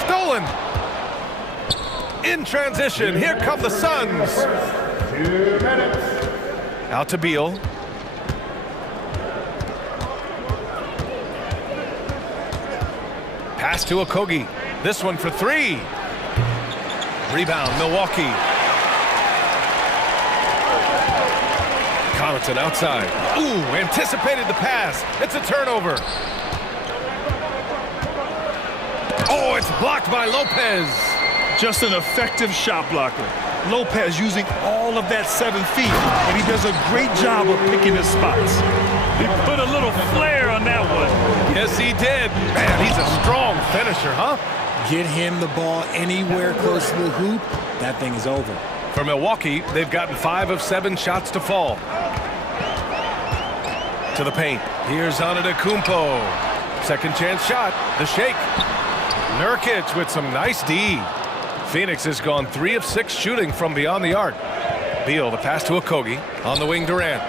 Stolen. In transition. Here come the Suns. 2 minutes. Out to Beal. Pass to Okogie. This one for 3. Rebound, Milwaukee. Connaughton outside. Ooh, anticipated the pass. It's a turnover. Oh, it's blocked by Lopez. Just an effective shot blocker. Lopez using all of that 7 feet, and he does a great job of picking his spots. He put a little flair on that one. Yes, he did. Man, he's a strong finisher, huh? Get him the ball anywhere close to the hoop, that thing is over. For Milwaukee, they've gotten 5 of 7 shots to fall. To the paint. Here's Antetokounmpo. Second chance shot. The shake. Nurkic with some nice D. Phoenix has gone 3 of 6 shooting from beyond the arc. Beal, the pass to Okogie. On the wing, Durant.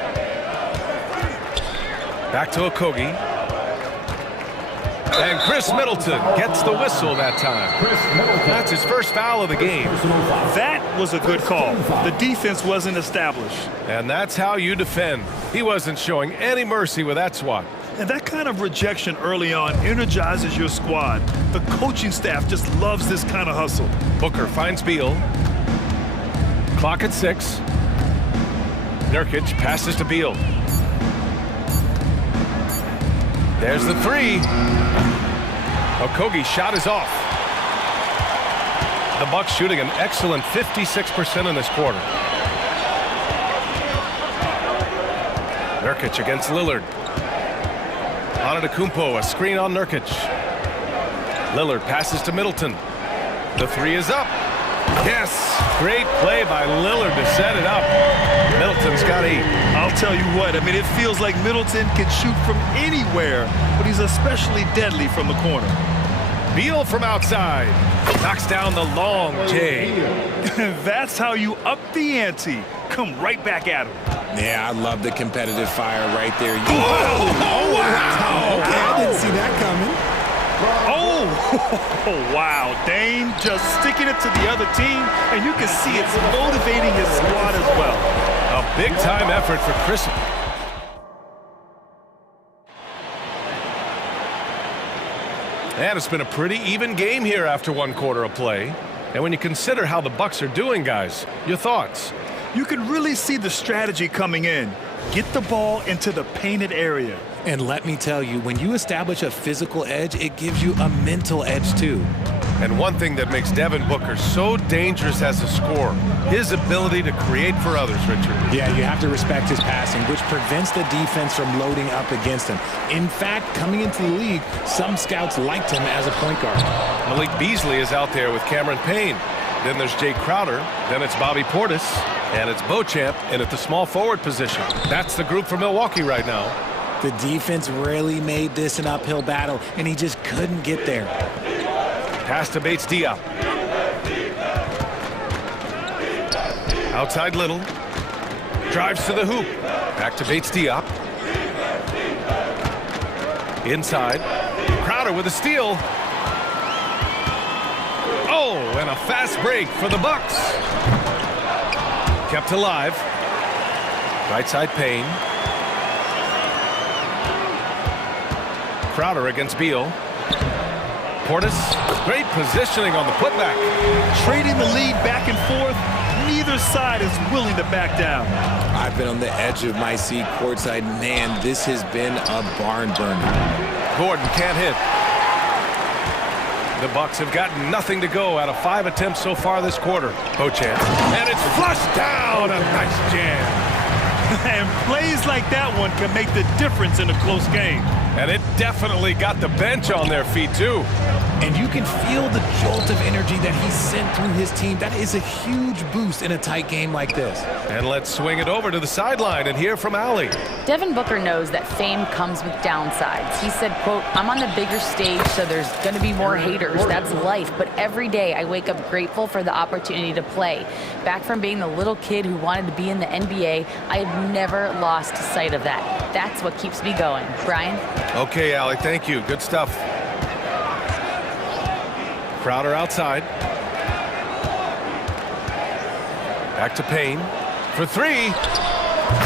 Back to Okogie. And Chris Middleton gets the whistle that time. That's his first foul of the game. That was a good call. The defense wasn't established. And that's how you defend. He wasn't showing any mercy with that swat. And that kind of rejection early on energizes your squad. The coaching staff just loves this kind of hustle. Booker finds Beal. Clock at 6. Nurkic passes to Beal. There's the 3. Okogie's shot is off. The Bucks shooting an excellent 56% in this quarter. Nurkic against Lillard. Antetokounmpo, a screen on Nurkic. Lillard passes to Middleton. The three is up. Yes, great play by Lillard to set it up. Middleton's got 8. I'll tell you what, I mean, it feels like Middleton can shoot from anywhere, but he's especially deadly from the corner. Beal from outside. Knocks down the long J. That's how you up the ante. Come right back at him. Yeah, I love the competitive fire right there. Whoa! Oh, wow! Okay, I didn't see that coming. Oh, wow. Dame just sticking it to the other team, and you can see it's motivating his squad as well. A big-time effort for Chris. And it's been a pretty even game here after one quarter of play. And when you consider how the Bucks are doing, guys, your thoughts? You can really see the strategy coming in. Get the ball into the painted area. And let me tell you, when you establish a physical edge, it gives you a mental edge too. And one thing that makes Devin Booker so dangerous as a scorer, his ability to create for others, Richard. Yeah, you have to respect his passing, which prevents the defense from loading up against him. In fact, coming into the league, some scouts liked him as a point guard. Malik Beasley is out there with Cameron Payne. Then there's Jay Crowder. Then it's Bobby Portis. And it's Beauchamp in at the small forward position. That's the group for Milwaukee right now. The defense really made this an uphill battle, and he just couldn't get there. Pass to Bates Diop. Outside Little. Drives to the hoop. Back to Bates Diop. Inside. Crowder with a steal. Oh, and a fast break for the Bucks. Kept alive. Right side Payne. Crowder against Beal. Portis, great positioning on the putback. Trading the lead back and forth. Neither side is willing to back down. I've been on the edge of my seat courtside. Man, this has been a barn burner. Gordon can't hit. The Bucks have gotten nothing to go out of 5 attempts so far this quarter. Beauchamp. And it's flushed down. A nice jam. And plays like that one can make the difference in a close game. And it definitely got the bench on their feet, too. And you can feel the jolt of energy that he sent through his team. That is a huge boost in a tight game like this. And let's swing it over to the sideline and hear from Allie. Devin Booker knows that fame comes with downsides. He said, quote, "I'm on the bigger stage, so there's going to be more haters. That's life. But every day I wake up grateful for the opportunity to play. Back from being the little kid who wanted to be in the NBA, I have never lost sight of that. That's what keeps me going." Brian? Okay, Allie, thank you. Good stuff. Crowder outside. Back to Payne for 3.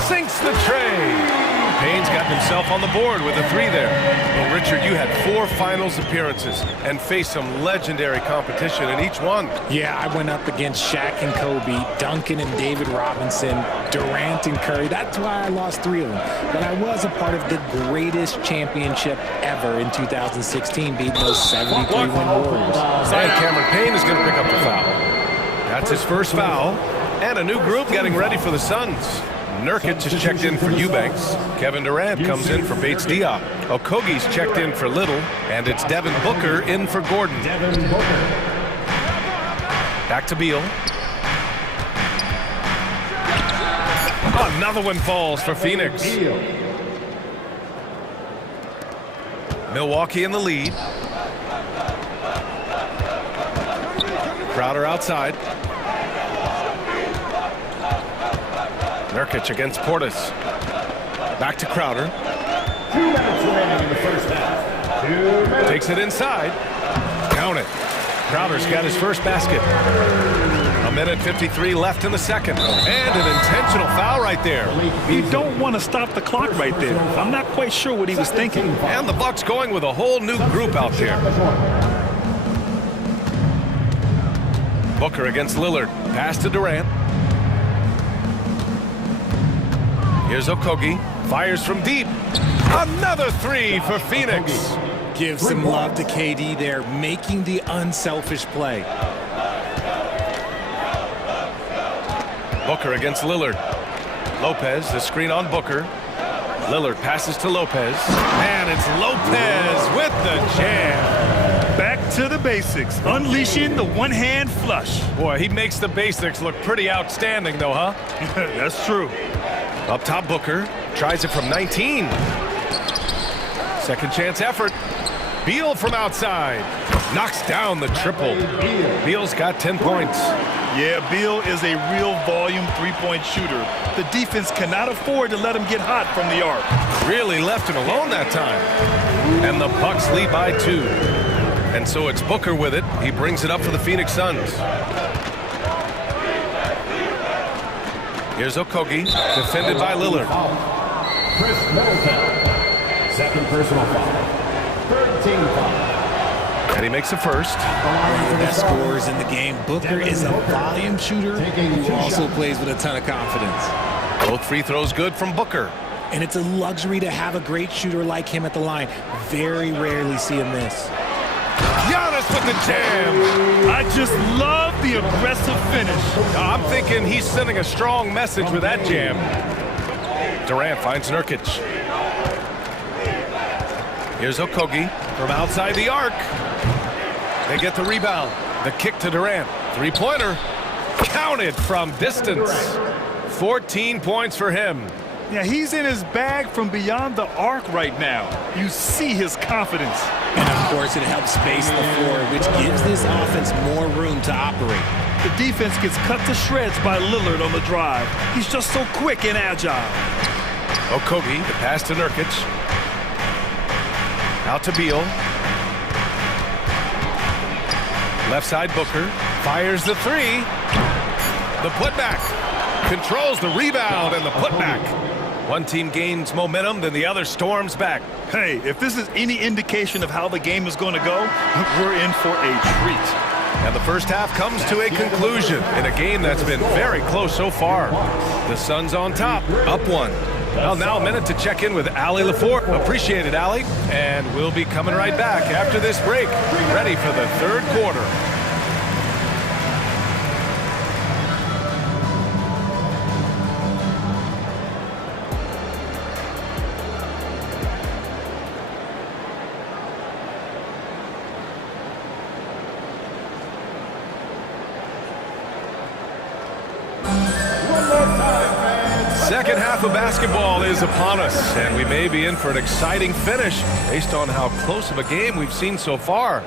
Sinks the tray. Payne's gotten himself on the board with a 3 there. Well, Richard, you had 4 finals appearances and faced some legendary competition in each one. Yeah, I went up against Shaq and Kobe, Duncan and David Robinson, Durant and Curry. That's why I lost 3 of them. But I was a part of the greatest championship ever in 2016, beating those 73-win Warriors. And Cameron Payne is going to pick up the foul. That's his first foul. And a new group getting ready for the Suns. Nurkic is checked in for Eubanks. Kevin Durant comes in for Bates Diop. Okogie's checked in for Little. And it's Devin Booker in for Gordon. Back to Beal. Another one falls for Phoenix. Milwaukee in the lead. Crowder outside. Nurkic against Portis. Back to Crowder. 2 minutes remaining in the first half. 2 minutes. Takes it inside. Count it. Crowder's got his first basket. 1:53 left in the second. And an intentional foul right there. You don't want to stop the clock right there. I'm not quite sure what he was thinking. And the Bucks going with a whole new group out there. Booker against Lillard. Pass to Durant. Here's Okogie. Fires from deep. Another 3 for Phoenix. Give some love to KD there, making the unselfish play. Booker against Lillard. Lopez, the screen on Booker. Lillard passes to Lopez. And it's Lopez with the jam. Back to the basics, unleashing the one-hand flush. Boy, he makes the basics look pretty outstanding, though, huh? That's true. Up top, Booker tries it from 19. Second chance effort. Beal from outside. Knocks down the triple. Beal's got 10 points. Yeah, Beal is a real volume three-point shooter. The defense cannot afford to let him get hot from the arc. Really left him alone that time. And the Bucks lead by 2. And so it's Booker with it. He brings it up for the Phoenix Suns. Here's Okogie, defended by Lillard. Chris Middleton. Second personal foul. 13 foul. And he makes a first. One of the best scorers in the game. Booker is a volume shooter who also plays with a ton of confidence. Both free throws good from Booker. And it's a luxury to have a great shooter like him at the line. Very rarely see him miss. Giannis with the jam. I just love the aggressive finish. I'm thinking he's sending a strong message with that jam. Durant finds Nurkic. Here's Okogie from outside the arc. They get the rebound. The kick to Durant. Three-pointer. Counted from distance. 14 points for him. Yeah, he's in his bag from beyond the arc right now. You see his confidence. And of course, it helps space the floor, which gives this offense more room to operate. The defense gets cut to shreds by Lillard on the drive. He's just so quick and agile. Okogie, the pass to Nurkic. Out to Beal. Left side Booker. Fires the three. The putback. Controls the rebound and the putback. One team gains momentum, then the other storms back. Hey, if this is any indication of how the game is going to go, we're in for a treat. And the first half comes to a conclusion in a game that's been very close so far. The Suns on top, up 1. Well, now a minute to check in with Allie LaForte. Appreciate it, Allie. And we'll be coming right back after this break, ready for the third quarter. Second half of basketball is upon us, and we may be in for an exciting finish based on how close of a game we've seen so far.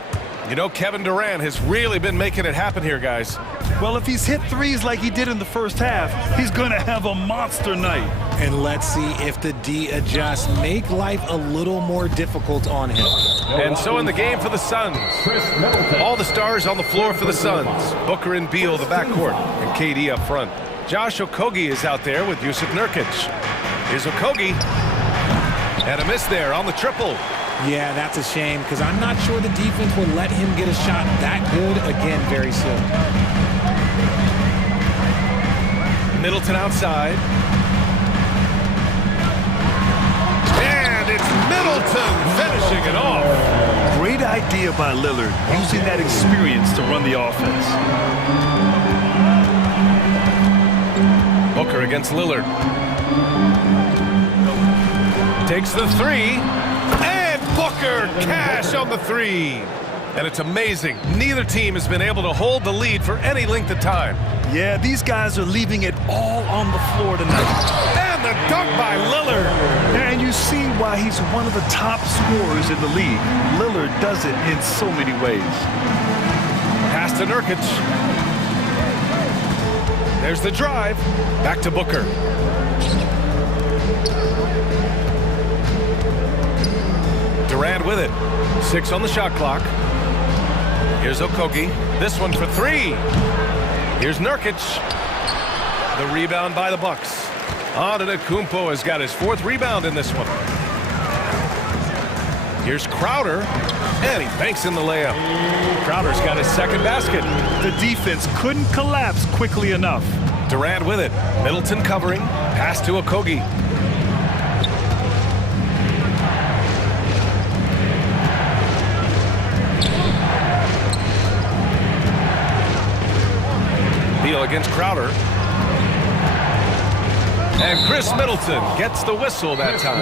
You know, Kevin Durant has really been making it happen here, guys. Well, if he's hit threes like he did in the first half, he's going to have a monster night. And let's see if the D adjusts, make life a little more difficult on him. And so in the game for the Suns, all the stars on the floor for the Suns. Booker and Beal, the backcourt, and KD up front. Josh Okogie is out there with Jusuf Nurkic. Here's Okogie. And a miss there on the triple. Yeah, that's a shame because I'm not sure the defense will let him get a shot that good again very soon. Middleton outside. And it's Middleton finishing it off. Great idea by Lillard, using that experience to run the offense. Booker against Lillard. Takes the three. And Booker cash on the three. And it's amazing. Neither team has been able to hold the lead for any length of time. Yeah, these guys are leaving it all on the floor tonight. And the dunk by Lillard. And you see why he's one of the top scorers in the league. Lillard does it in so many ways. Pass to Nurkic. There's the drive. Back to Booker. Durant with it. 6 on the shot clock. Here's Okogie. This one for 3. Here's Nurkic. The rebound by the Bucks. Antetokounmpo has got his 4th rebound in this one. Here's Crowder. And he banks in the layup. Crowder's got his 2nd basket. The defense couldn't collapse quickly enough. Durant with it. Middleton covering. Pass to Okogie. Beal against Crowder. And Chris Middleton gets the whistle that time.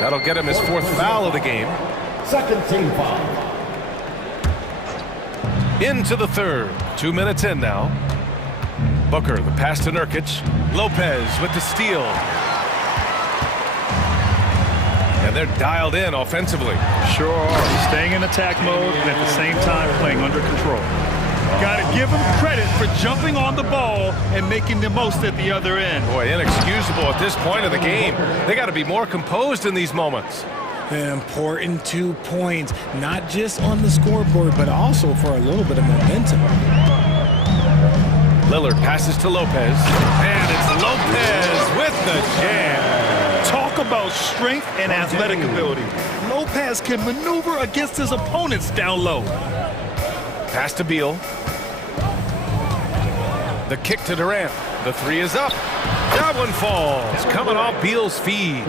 That'll get him his 4th foul of the game. Second team foul. Into the 3rd. 2 minutes in now. Booker, the pass to Nurkic. Lopez with the steal. And they're dialed in offensively. Sure are. Staying in attack mode and at the same time playing under control. Got to give them credit for jumping on the ball and making the most at the other end. Boy, inexcusable at this point of the game. They got to be more composed in these moments. An important 2 points, not just on the scoreboard, but also for a little bit of momentum. Lillard passes to Lopez, and it's Lopez with the jam. Talk about strength and athletic ability. Lopez can maneuver against his opponents down low. Pass to Beal. The kick to Durant. The 3 is up. That one falls. Coming off Beal's feed.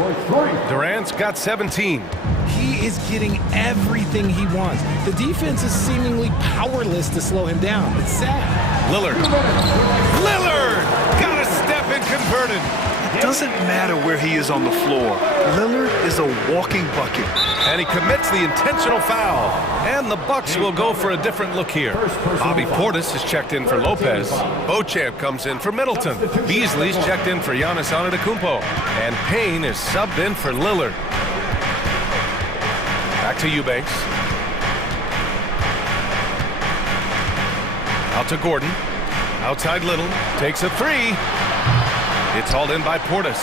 Durant's got 17. He is getting everything he wants. The defense is seemingly powerless to slow him down. It's sad. Lillard. Lillard! Got a step and converted. It doesn't matter where he is on the floor. Lillard is a walking bucket. And he commits the intentional foul. And the Bucks will go for a different look here. Bobby Portis is checked in for Lopez. Beauchamp comes in for Middleton. Beasley's checked in for Giannis Antetokounmpo. And Payne is subbed in for Lillard. Back to Eubanks. Out to Gordon. Outside Little. Takes a 3. It's hauled in by Portis.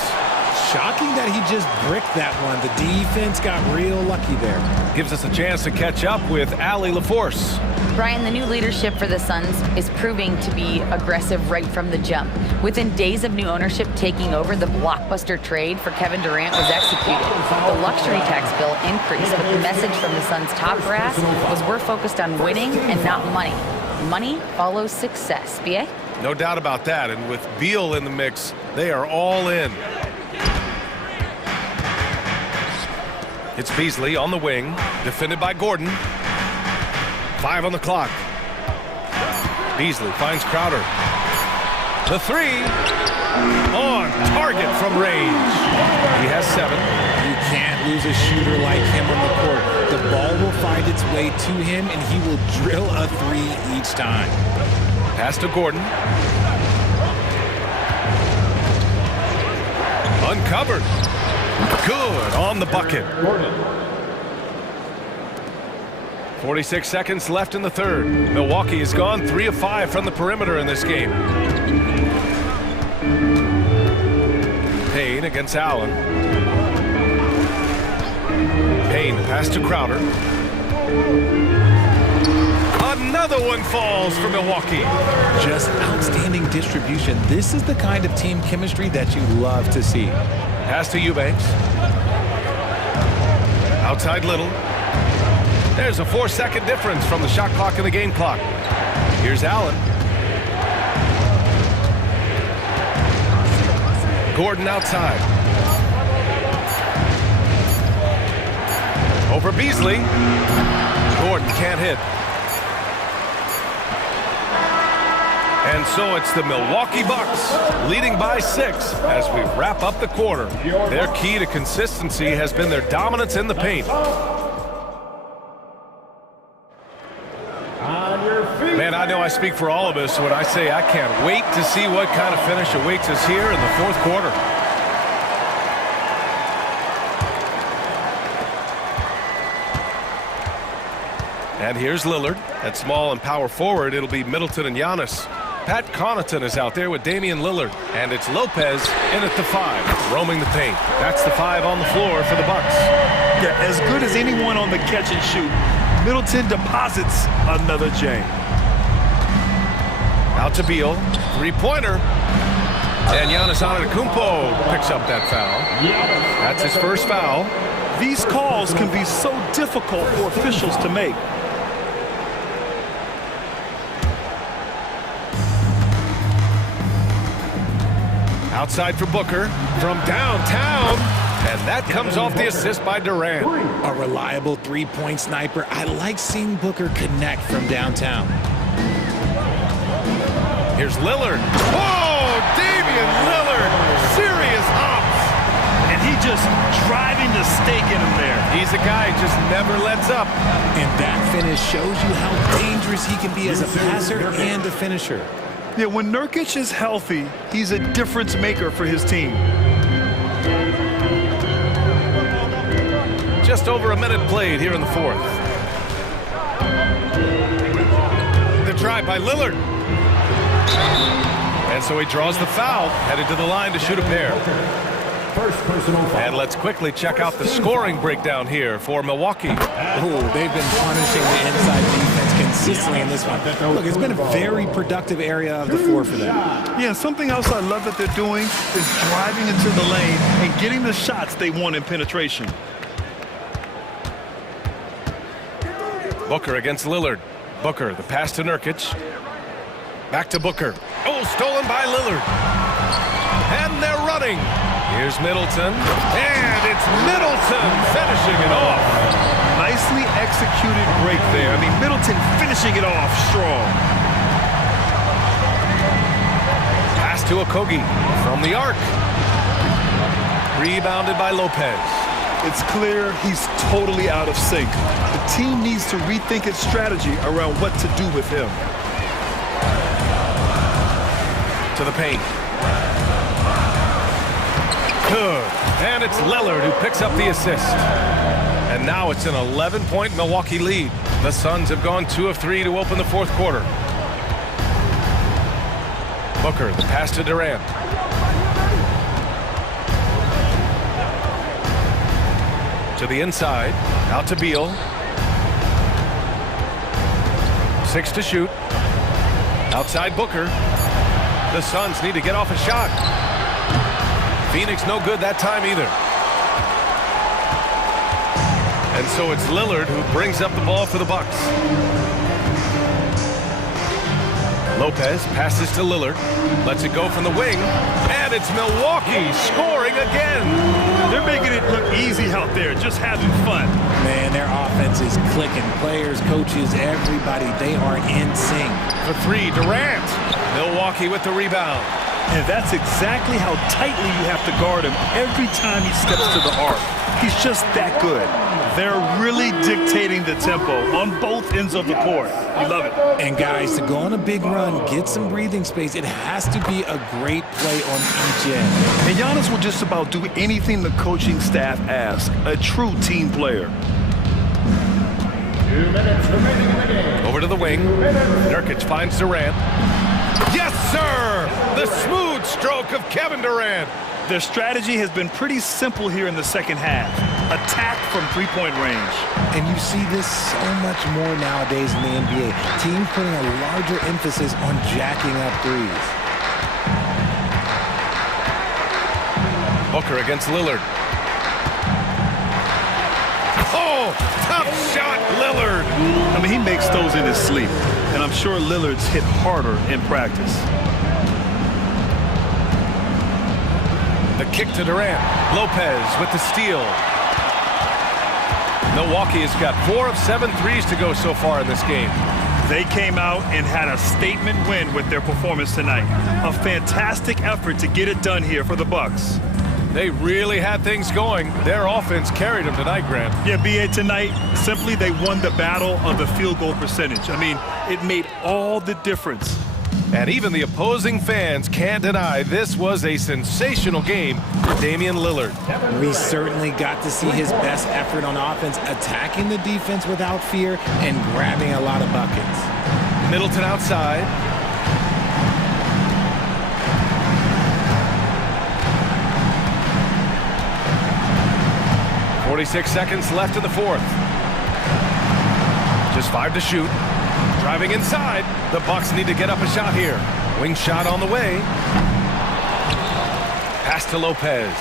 Shocking that he just bricked that one. The defense got real lucky there. Gives us a chance to catch up with Allie LaForce. Brian, the new leadership for the Suns is proving to be aggressive right from the jump. Within days of new ownership taking over, the blockbuster trade for Kevin Durant was executed. The luxury tax bill increased, but the message from the Suns' top brass was we're focused on winning and not money. Money follows success. B.A.? No doubt about that, and with Beal in the mix, they are all in. It's Beasley on the wing, defended by Gordon. 5 on the clock. Beasley finds Crowder. The 3 on target from range. He has 7. You can't lose a shooter like him on the court. The ball will find its way to him, and he will drill a 3 each time. Pass to Gordon. Uncovered. Good on the bucket. 46 seconds left in the 3rd. Milwaukee has gone 3 of 5 from the perimeter in this game. Payne against Allen. Payne pass to Crowder. Another one falls for Milwaukee. Just outstanding distribution. This is the kind of team chemistry that you love to see. Pass to Eubanks. Outside Little. There's a 4-second difference from the shot clock and the game clock. Here's Allen. Gordon outside. Over Beasley. Gordon can't hit. And so it's the Milwaukee Bucks leading by 6 as we wrap up the quarter. Their key to consistency has been their dominance in the paint. Man, I know I speak for all of us when I say I can't wait to see what kind of finish awaits us here in the 4th quarter. And here's Lillard. At small and power forward, it'll be Middleton and Giannis. Pat Connaughton is out there with Damian Lillard. And it's Lopez in at the 5, roaming the paint. That's the 5 on the floor for the Bucks. Yeah, as good as anyone on the catch and shoot. Middleton deposits another J. Out to Beal. 3-pointer. And Giannis Antetokounmpo picks up that foul. That's his first foul. These calls can be so difficult for officials to make. Outside for Booker from downtown. And that comes off the assist by Durant. A reliable 3-point sniper. I like seeing Booker connect from downtown. Here's Lillard. Whoa! Damian Lillard! Serious just driving the stake in him there. He's a guy who just never lets up. And that finish shows you how dangerous he can be as a passer and a finisher. Yeah, when Nurkic is healthy, he's a difference maker for his team. Just over a minute played here in the fourth. The drive by Lillard. And so he draws the foul, headed to the line to shoot a pair. First personal foul. And let's quickly check out the scoring breakdown here for Milwaukee. Oh, they've been punishing the inside defense consistently in this one. Look, it's been a very productive area of the floor for them. Yeah, something else I love that they're doing is driving into the lane and getting the shots they want in penetration. Booker against Lillard. Booker, the pass to Nurkic. Back to Booker. Oh, stolen by Lillard. And they're running. Here's Middleton. And it's Middleton finishing it off. Nicely executed break there. I mean, Middleton finishing it off strong. Pass to Okogie from the arc. Rebounded by Lopez. It's clear he's totally out of sync. The team needs to rethink its strategy around what to do with him. To the paint. Good. And it's Lillard who picks up the assist. And now it's an 11-point Milwaukee lead. The Suns have gone 2 of 3 to open the fourth quarter. Booker, the pass to Durant. To the inside. Out to Beal. 6 to shoot. Outside Booker. The Suns need to get off a shot. Phoenix no good that time either. And so it's Lillard who brings up the ball for the Bucks. Lopez passes to Lillard. Lets it go from the wing. And it's Milwaukee scoring again. They're making it look easy out there, just having fun. Man, their offense is clicking. Players, coaches, everybody, they are in sync. For three, Durant. Milwaukee with the rebound. And that's exactly how tightly you have to guard him every time he steps to the arc. He's just that good. They're really dictating the tempo on both ends of the court. You love it. And guys, to go on a big run, get some breathing space, it has to be a great play on each end. And Giannis will just about do anything the coaching staff asks. A true team player. 2 minutes remaining in the game. Over to the wing. Nurkic finds Durant. Yes, sir! The smooth stroke of Kevin Durant. Their strategy has been pretty simple here in the second half. Attack from three-point range. And you see this so much more nowadays in the NBA. Teams putting a larger emphasis on jacking up threes. Booker against Lillard. Oh, tough shot, Lillard. I mean, he makes those in his sleep. And I'm sure Lillard's hit harder in practice. The kick to Durant. Lopez with the steal. Milwaukee has got 4 of 7 threes to go so far in this game. They came out and had a statement win with their performance tonight. A fantastic effort to get it done here for the Bucks. They really had things going. Their offense carried them tonight, Grant. Yeah, B.A., tonight, simply they won the battle of the field goal percentage. I mean, it made all the difference. And even the opposing fans can't deny this was a sensational game for Damian Lillard. We certainly got to see his best effort on offense, attacking the defense without fear and grabbing a lot of buckets. Middleton outside. .46 seconds left in the fourth. Just 5 to shoot. Driving inside. The Bucks need to get up a shot here. Wing shot on the way. Pass to Lopez.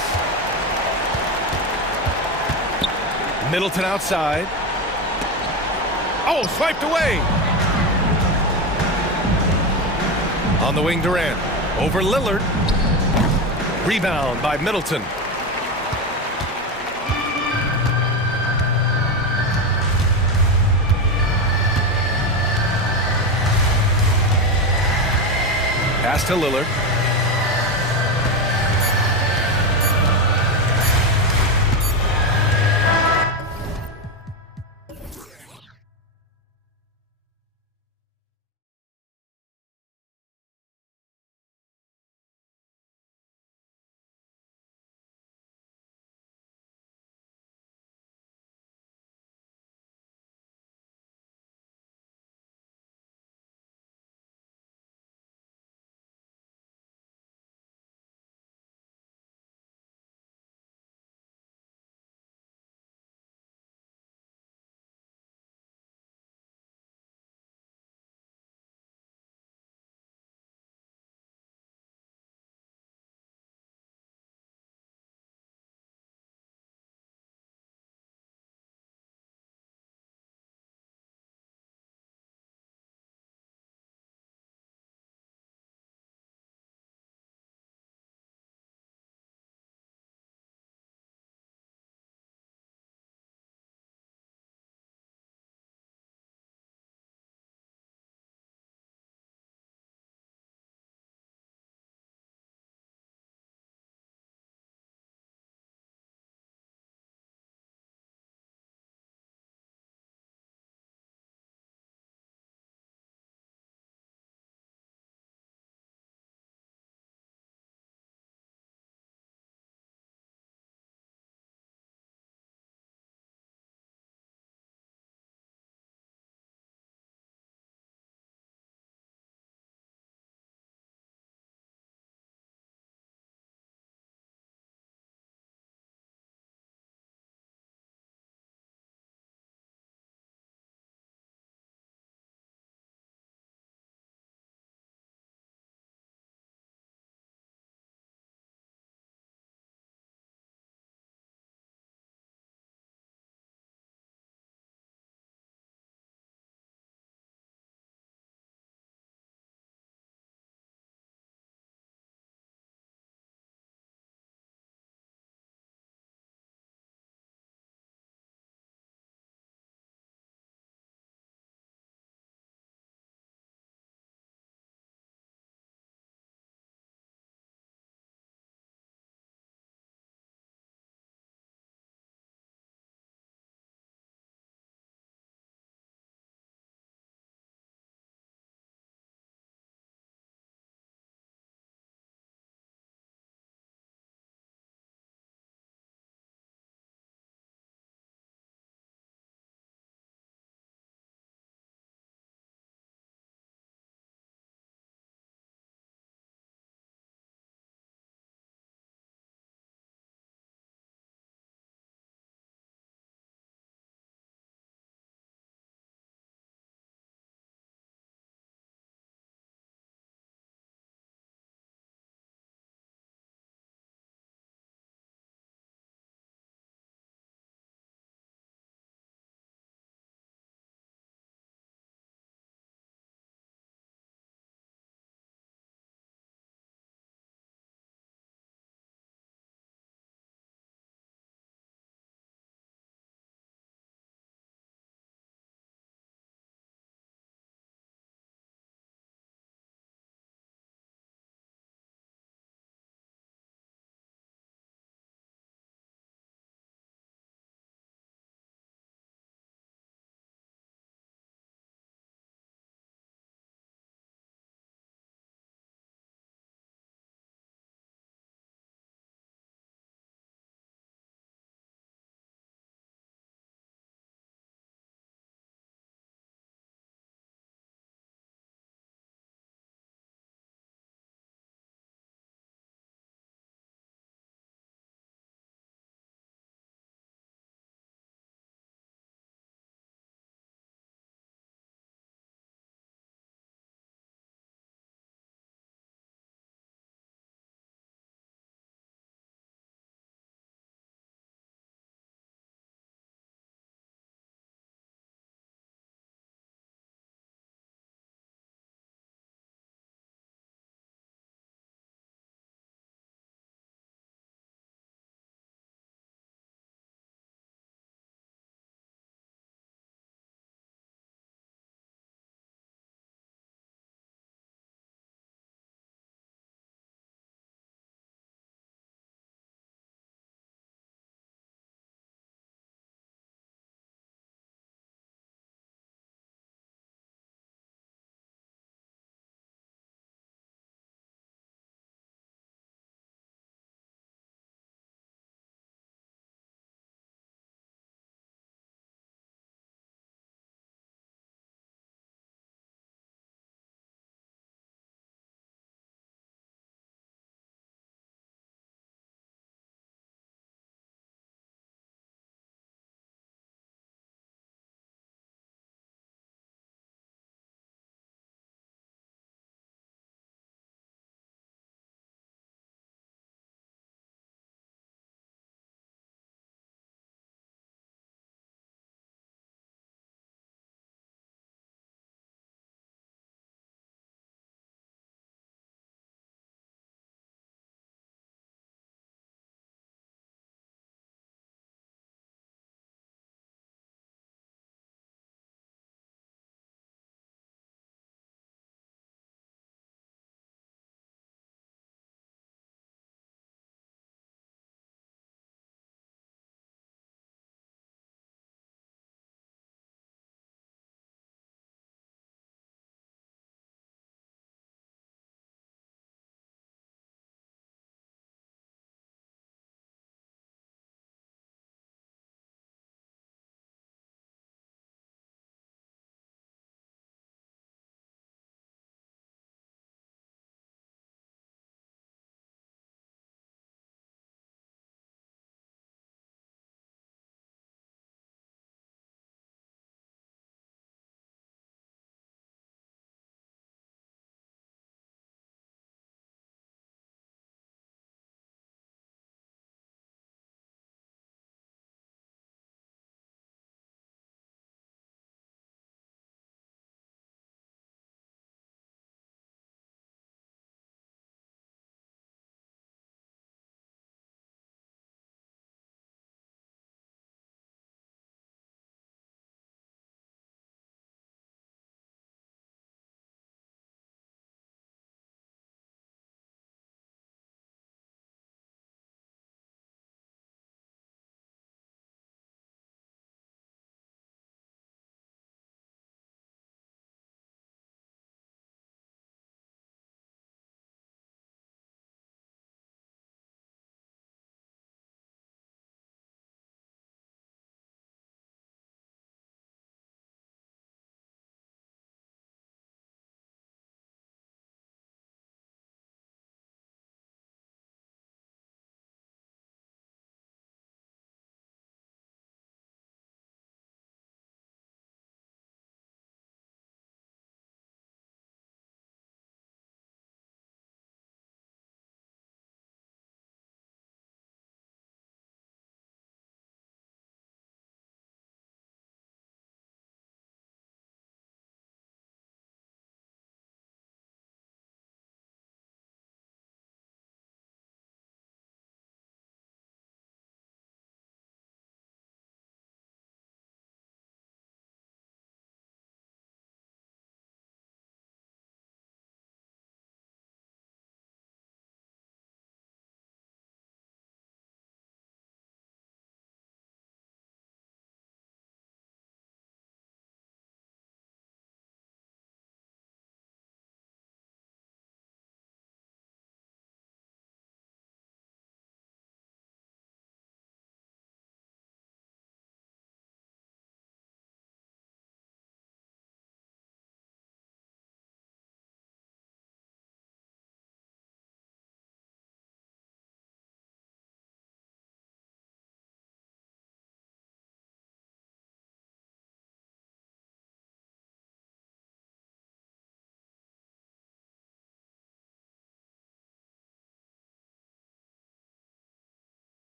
Middleton outside. Oh, swiped away. On the wing, Durant. Over Lillard. Rebound by Middleton. Pass to Lillard.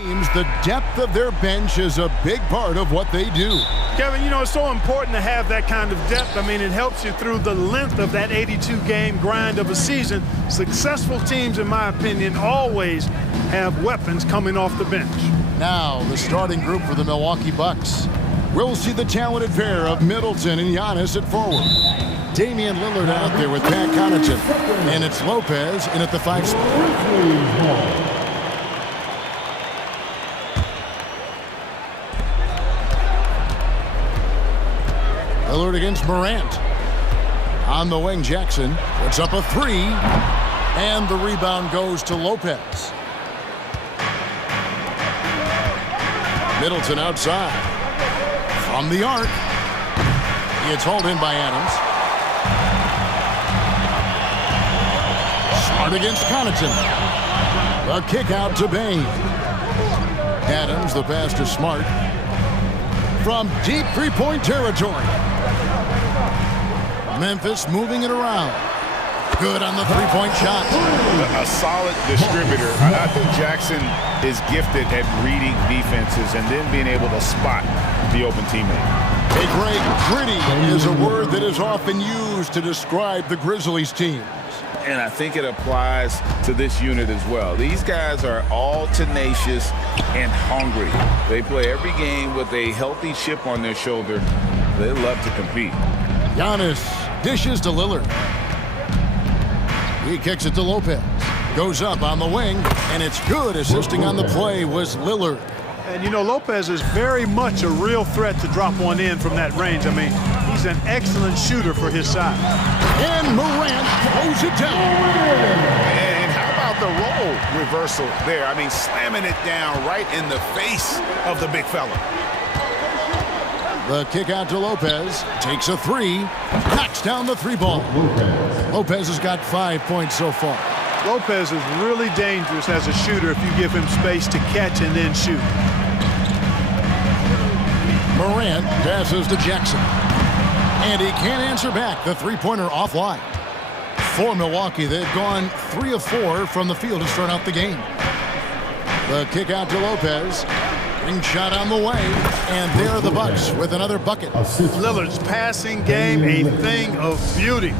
The depth of their bench is a big part of what they do. Kevin, you know, it's so important to have that kind of depth. I mean, it helps you through the length of that 82-game grind of a season. Successful teams, in my opinion, always have weapons coming off the bench. Now, the starting group for the Milwaukee Bucks. We'll see the talented pair of Middleton and Giannis at forward. Damian Lillard out there with Pat Connaughton. And it's Lopez in at the 5 spot. Lillard against Morant. On the wing, Jackson puts up a 3. And the rebound goes to Lopez. Middleton outside. From the arc. It's hauled in by Adams. Smart against Connaughton. A kick out to Bain. Adams, the pass to Smart. From deep three-point territory. Memphis moving it around. Good on the three-point shot. A solid distributor. I think Jackson is gifted at reading defenses and then being able to spot the open teammate. Hey, Greg, gritty is a word that is often used to describe the Grizzlies team. And I think it applies to this unit as well. These guys are all tenacious and hungry. They play every game with a healthy chip on their shoulder. They love to compete. Giannis dishes to Lillard. He kicks it to Lopez. Goes up on the wing, and it's good. Assisting on the play was Lillard. And, you know, Lopez is very much a real threat to drop one in from that range. I mean, he's an excellent shooter for his size. And Morant throws it down. And how about the role reversal there? I mean, slamming it down right in the face of the big fella. The kick out to Lopez. Takes a 3. Knocks down the 3 ball. Lopez has got 5 points so far. Lopez is really dangerous as a shooter if you give him space to catch and then shoot. Morant passes to Jackson. And he can't answer back. The three-pointer offline. For Milwaukee, they've gone 3 of 4 from the field to start out the game. The kick out to Lopez. Ring shot on the way. And there are the Bucks with another bucket. Lillard's passing game, a thing of beauty.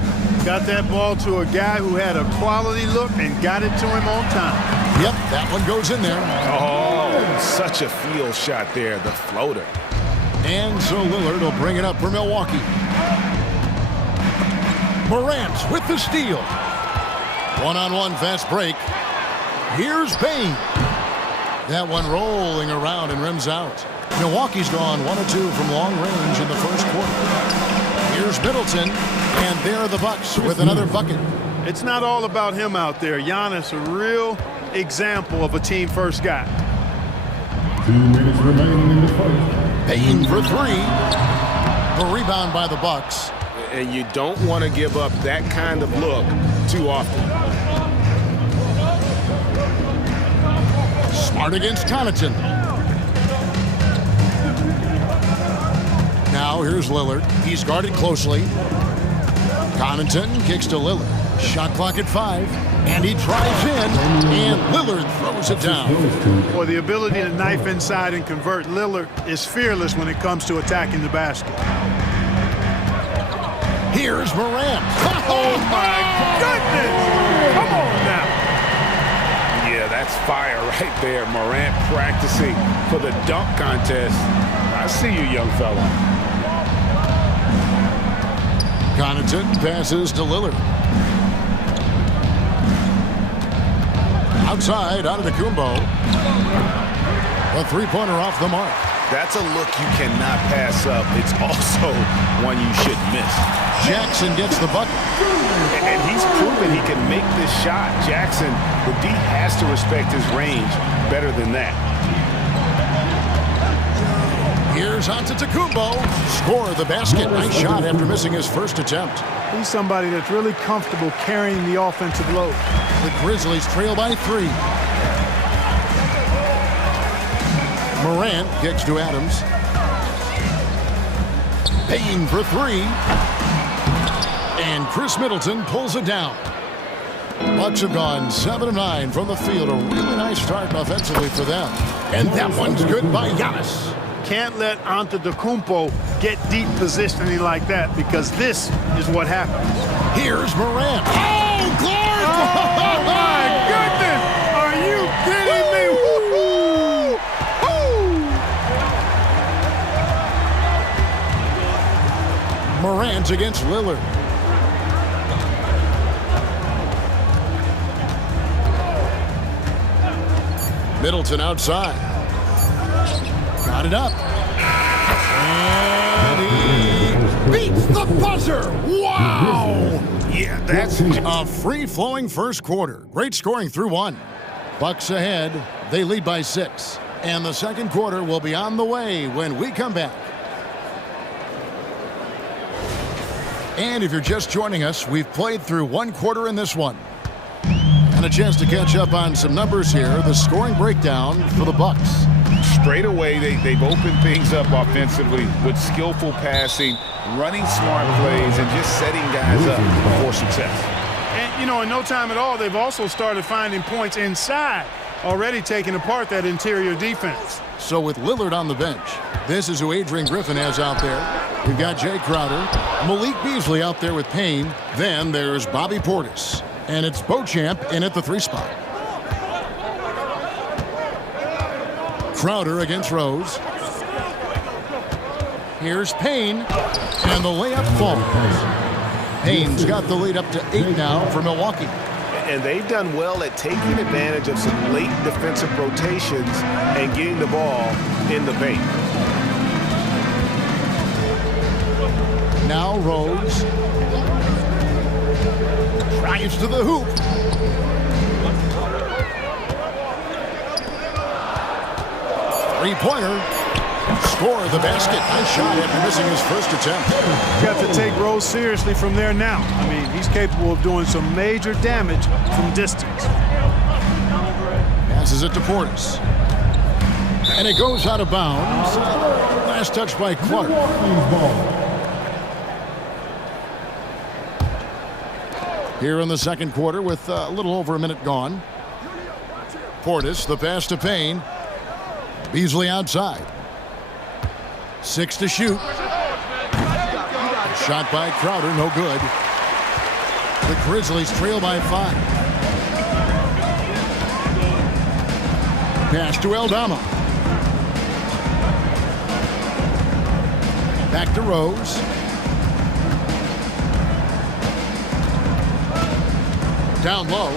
Got that ball to a guy who had a quality look and got it to him on time. Yep, that one goes in there. Oh, such a field shot there, the floater. And so Lillard will bring it up for Milwaukee. Morant with the steal. One-on-one fast break. Here's Bain. That one rolling around and rims out. Milwaukee's gone 1 of 2 from long range in the first quarter. Here's Middleton, and there are the Bucks with another bucket. It's not all about him out there. Giannis, a real example of a team-first guy. 2 minutes remaining in the first. Bain for 3. The rebound by the Bucks. And you don't want to give up that kind of look too often. Smart against Connaughton. Now here's Lillard. He's guarded closely. Connaughton kicks to Lillard. Shot clock at 5. And he drives in. And Lillard throws it down. Boy, the ability to knife inside and convert. Lillard is fearless when it comes to attacking the basket. Here's Morant. Oh, my goodness. Come on now. Yeah, that's fire right there. Morant practicing for the dunk contest. I see you, young fella. Connaughton passes to Lillard. Outside, out of the Kumbo. A three-pointer off the mark. That's a look you cannot pass up. It's also one you shouldn't miss. Jackson gets the bucket. And he's proven he can make this shot. Jackson, the D has to respect his range better than that. Here's Antetokounmpo. Score the basket. Nice shot after missing his first attempt. He's somebody that's really comfortable carrying the offensive load. The Grizzlies trail by 3. Morant kicks to Adams. Bain for 3. And Chris Middleton pulls it down. Bucks have gone 7 of 9 from the field. A really nice start offensively for them. And that one's good by Giannis. Can't let Antetokounmpo get deep positioning like that, because this is what happens. Here's Morant. Oh, Clark! Oh, my goodness! Are you kidding me? Woo-hoo! Morant against Lillard. Middleton outside. Got it up. And he beats the buzzer. Wow! Yeah, that's a free-flowing first quarter. Great scoring through 1. Bucks ahead. They lead by 6. And the second quarter will be on the way when we come back. And if you're just joining us, we've played through 1 quarter in this one. And a chance to catch up on some numbers here. The scoring breakdown for the Bucks. Straight away, they've opened things up offensively with skillful passing, running smart plays, and just setting guys up for success. And, you know, in no time at all, they've also started finding points inside, already taking apart that interior defense. So with Lillard on the bench, this is who Adrian Griffin has out there. We've got Jay Crowder, Malik Beasley out there with Payne. Then there's Bobby Portis. And it's Beauchamp in at the 3 spot. Crowder against Rose. Here's Payne. And the layup falls. Payne's got the lead up to 8 now for Milwaukee. And they've done well at taking advantage of some late defensive rotations and getting the ball in the paint. Now Rose. Drives to the hoop. Three-pointer. Score the basket. Nice shot after missing his first attempt. Got to take Rose seriously from there now. I mean, he's capable of doing some major damage from distance. Passes it to Portis. And it goes out of bounds. Last touch by Clark. Here in the second quarter with a little over a minute gone. Portis, the pass to Payne. Beasley outside. 6 to shoot. Shot by Crowder, no good. The Grizzlies trail by 5. Pass to Aldama. Back to Rose. Down low.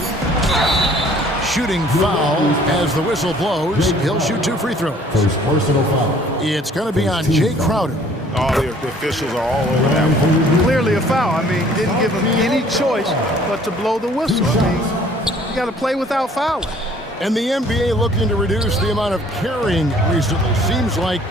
Shooting foul as the whistle blows. He'll shoot 2 free throws. First personal foul. It's going to be on Jay Crowder. Oh, the officials are all over that one. Clearly a foul. I mean, he didn't give him any choice but to blow the whistle. I mean, you got to play without fouling. And the NBA looking to reduce the amount of carrying recently. Seems like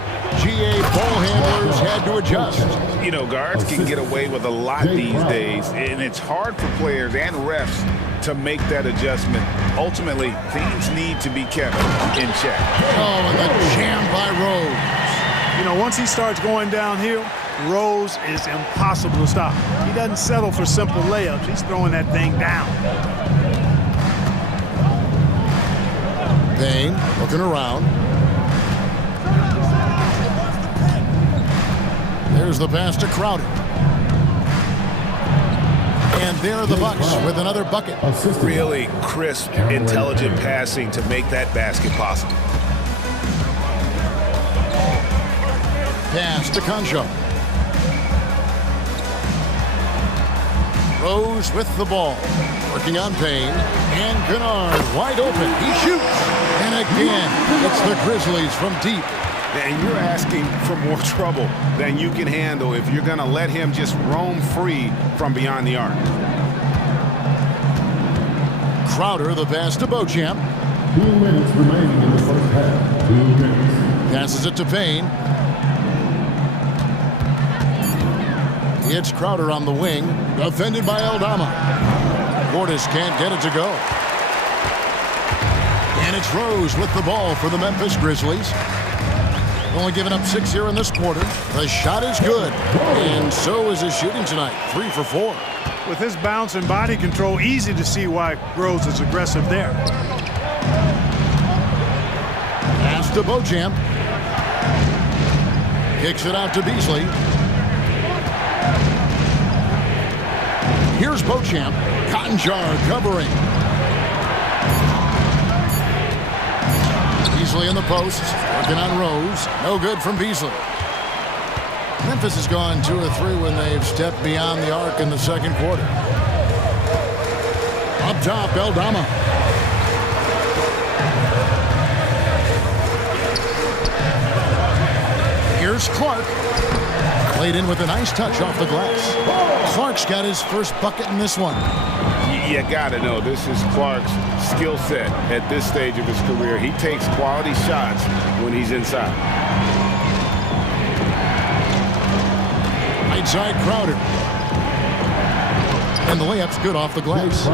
GA ball handlers had to adjust. You know, guards can get away with a lot these days, and it's hard for players and refs to make that adjustment. Ultimately, things need to be kept in check. Oh, and the jam by Rose. You know, once he starts going downhill, Rose is impossible to stop. He doesn't settle for simple layups. He's throwing that thing down. Payne looking around. There's the pass to Crowder. And there are the Bucks with another bucket. Really crisp, intelligent passing to make that basket possible. Pass to Concho. Rose with the ball. Working on Payne. And Kennard wide open. He shoots. And again, it's the Grizzlies from deep. And you're asking for more trouble than you can handle if you're going to let him just roam free from beyond the arc. Crowder, the pass to Beauchamp. 2 minutes remaining in the first half. 2 minutes. Passes it to Payne. It's Crowder on the wing. Defended by Aldama. Portis can't get it to go. And it's Rose with the ball for the Memphis Grizzlies. Only giving up 6 here in this quarter. The shot is good. And so is his shooting tonight. 3 for 4. With his bounce and body control, easy to see why Rose is aggressive there. Pass to Beauchamp. Kicks it out to Beasley. Here's Beauchamp. Cotton Jar covering. Beasley in the post. Working on Rose. No good from Beasley. Memphis has gone 2 of 3 when they've stepped beyond the arc in the second quarter. Up top, Eldama. Here's Clark. Played in with a nice touch off the glass. Clark's got his first bucket in this one. You gotta know this is Clark's skill set at this stage of his career. He takes quality shots when he's inside. Right side Crowder. And the layup's good off the glass.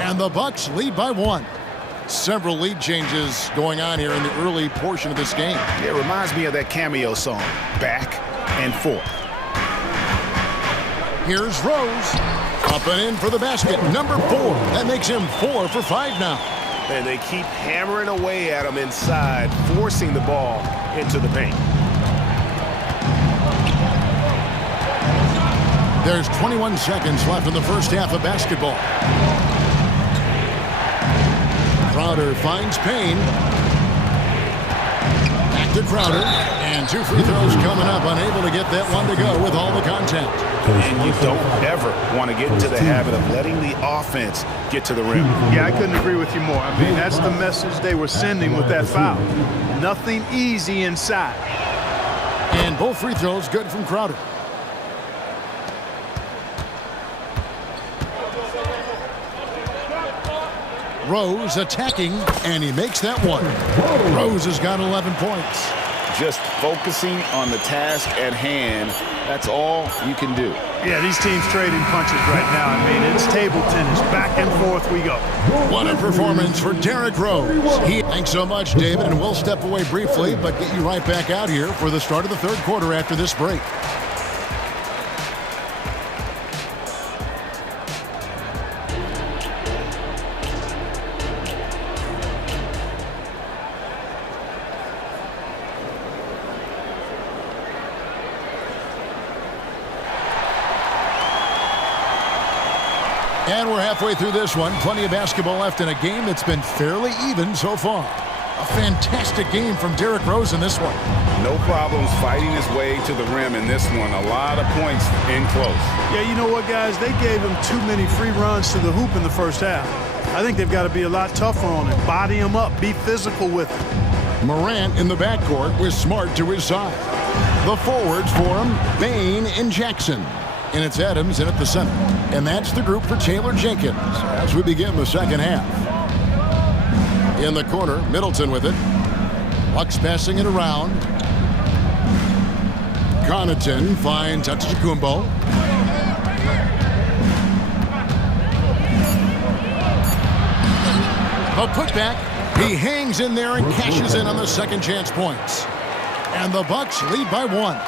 And the Bucks lead by 1. Several lead changes going on here in the early portion of this game. It reminds me of that cameo song, Back and Forth. Here's Rose. Up and in for the basket. Number 4. That makes him 4 for 5 now. And they keep hammering away at him inside, forcing the ball into the paint. There's 21 seconds left in the first half of basketball. Crowder finds Payne. Back to Crowder. And 2 free throws coming up. Unable to get that one to go with all the contact. And you don't ever want to get into the habit of letting the offense get to the rim. Yeah, I couldn't agree with you more. I mean, that's the message they were sending with that foul. Nothing easy inside. And both free throws good from Crowder. Rose attacking, and he makes that one. Rose has got 11 points. Just focusing on the task at hand, that's all you can do. Yeah, these teams trading punches right now. I mean, it's table tennis. Back and forth we go. What a performance for Derrick Rose. Thanks so much, David, and we'll step away briefly, but get you right back out here for the start of the third quarter after this break. And we're halfway through this one. Plenty of basketball left in a game that's been fairly even so far. A fantastic game from Derrick Rose in this one. No problems fighting his way to the rim in this one. A lot of points in close. Yeah, you know what, guys? They gave him too many free runs to the hoop in the first half. I think they've got to be a lot tougher on him. Body him up. Be physical with him. Morant in the backcourt with Smart to his side. The forwards for him, Bain and Jackson. And it's Adams in at the center. And that's the group for Taylor Jenkins as we begin the second half. In the corner, Middleton with it. Bucks passing it around. Connaughton finds Antetokounmpo. A putback. He hangs in there and cashes in on the second chance points. And the Bucks lead by 1.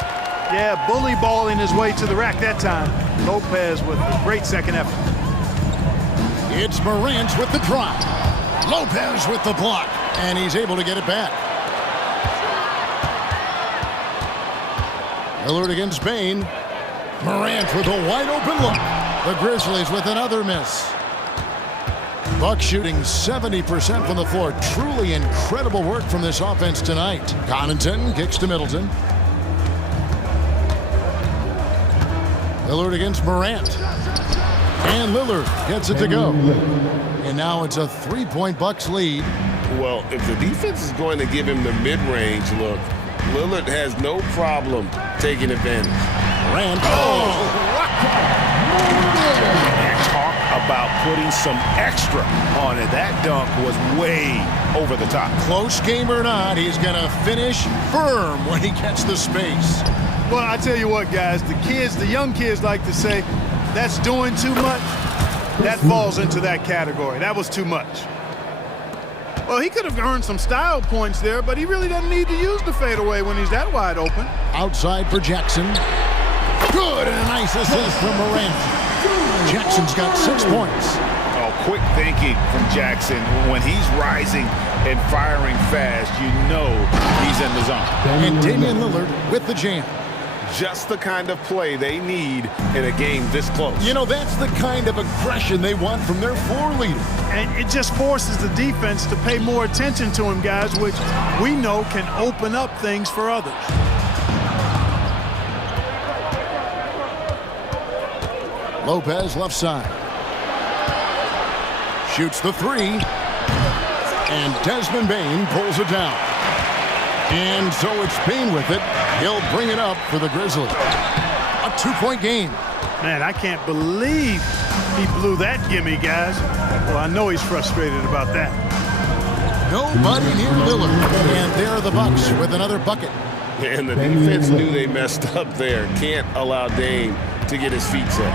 Yeah, bully balling his way to the rack that time. Lopez with a great second effort. It's Morant with the drop. Lopez with the block. And he's able to get it back. Lillard against Bain. Morant with a wide open look. The Grizzlies with another miss. Bucks shooting 70% from the floor. Truly incredible work from this offense tonight. Connaughton kicks to Middleton. Lillard against Morant. And Lillard gets it to go. And now it's a 3-point Bucks lead. Well, if the defense is going to give him the mid-range look, Lillard has no problem taking advantage. Morant. And talk about putting some extra on it. That dunk was way over the top. Close game or not, he's going to finish firm when he gets the space. Well, I tell you what, guys, the young kids like to say, that's doing too much. That falls into that category. That was too much. Well, he could have earned some style points there, but he really doesn't need to use the fadeaway when he's that wide open. Outside for Jackson. Good, and a nice assist from Morant. Jackson's got 6 points. Oh, quick thinking from Jackson. When he's rising and firing fast, you know he's in the zone. And Damian Lillard with the jam. Just the kind of play they need in a game this close. You know, that's the kind of aggression they want from their floor leader. And it just forces the defense to pay more attention to him, guys, which we know can open up things for others. Lopez left side. Shoots the 3. And Desmond Bane pulls it down. And so it's Bane with it. He'll bring it up for the Grizzlies. A 2-point game. Man, I can't believe he blew that gimme, guys. Well, I know he's frustrated about that. Nobody near Lillard. And there are the Bucks with another bucket. And the defense knew they messed up there. Can't allow Dame to get his feet set.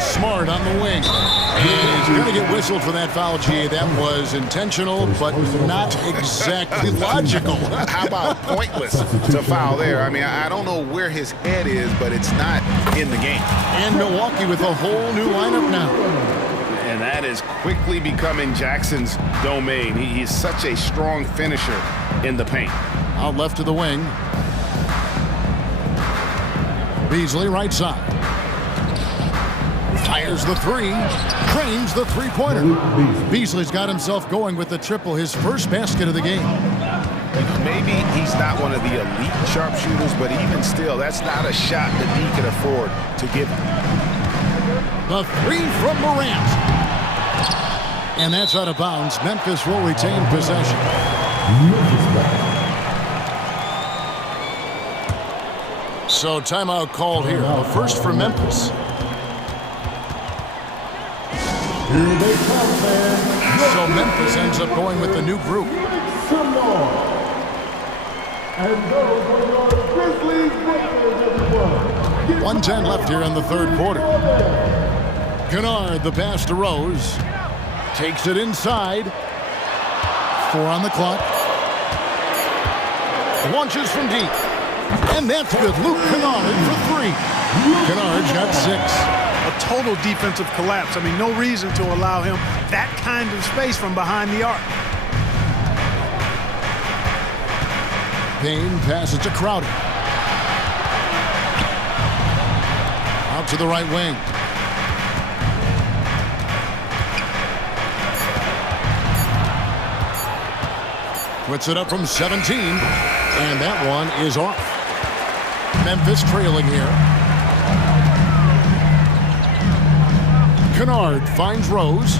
Smart on the wing. He's going to get whistled for that foul, G. That was intentional, but not exactly logical. How about pointless to foul there? I mean, I don't know where his head is, but it's not in the game. And Milwaukee with a whole new lineup now. And that is quickly becoming Jackson's domain. He's such a strong finisher in the paint. Out left to the wing. Beasley right side. Fires the 3. Trains the three-pointer. Beasley's got himself going with the triple, his first basket of the game. Maybe he's not one of the elite sharpshooters, but even still, that's not a shot that he can afford to give him. The 3 from Morant. And that's out of bounds. Memphis will retain possession. So timeout called here. The first for Memphis. So Memphis ends up going with the new group. And those are your Grizzlies Lakers, everyone. 1:10 left here in the third quarter. Kennard, the pass to Rose. Takes it inside. 4 on the clock. Launches from deep. And that's good. Luke Kennard for 3. Kennard's got 6. A total defensive collapse. I mean, no reason to allow him that kind of space from behind the arc. Payne passes to Crowder. Out to the right wing. Puts it up from 17, and that one is off. Memphis trailing here. Kennard finds Rose.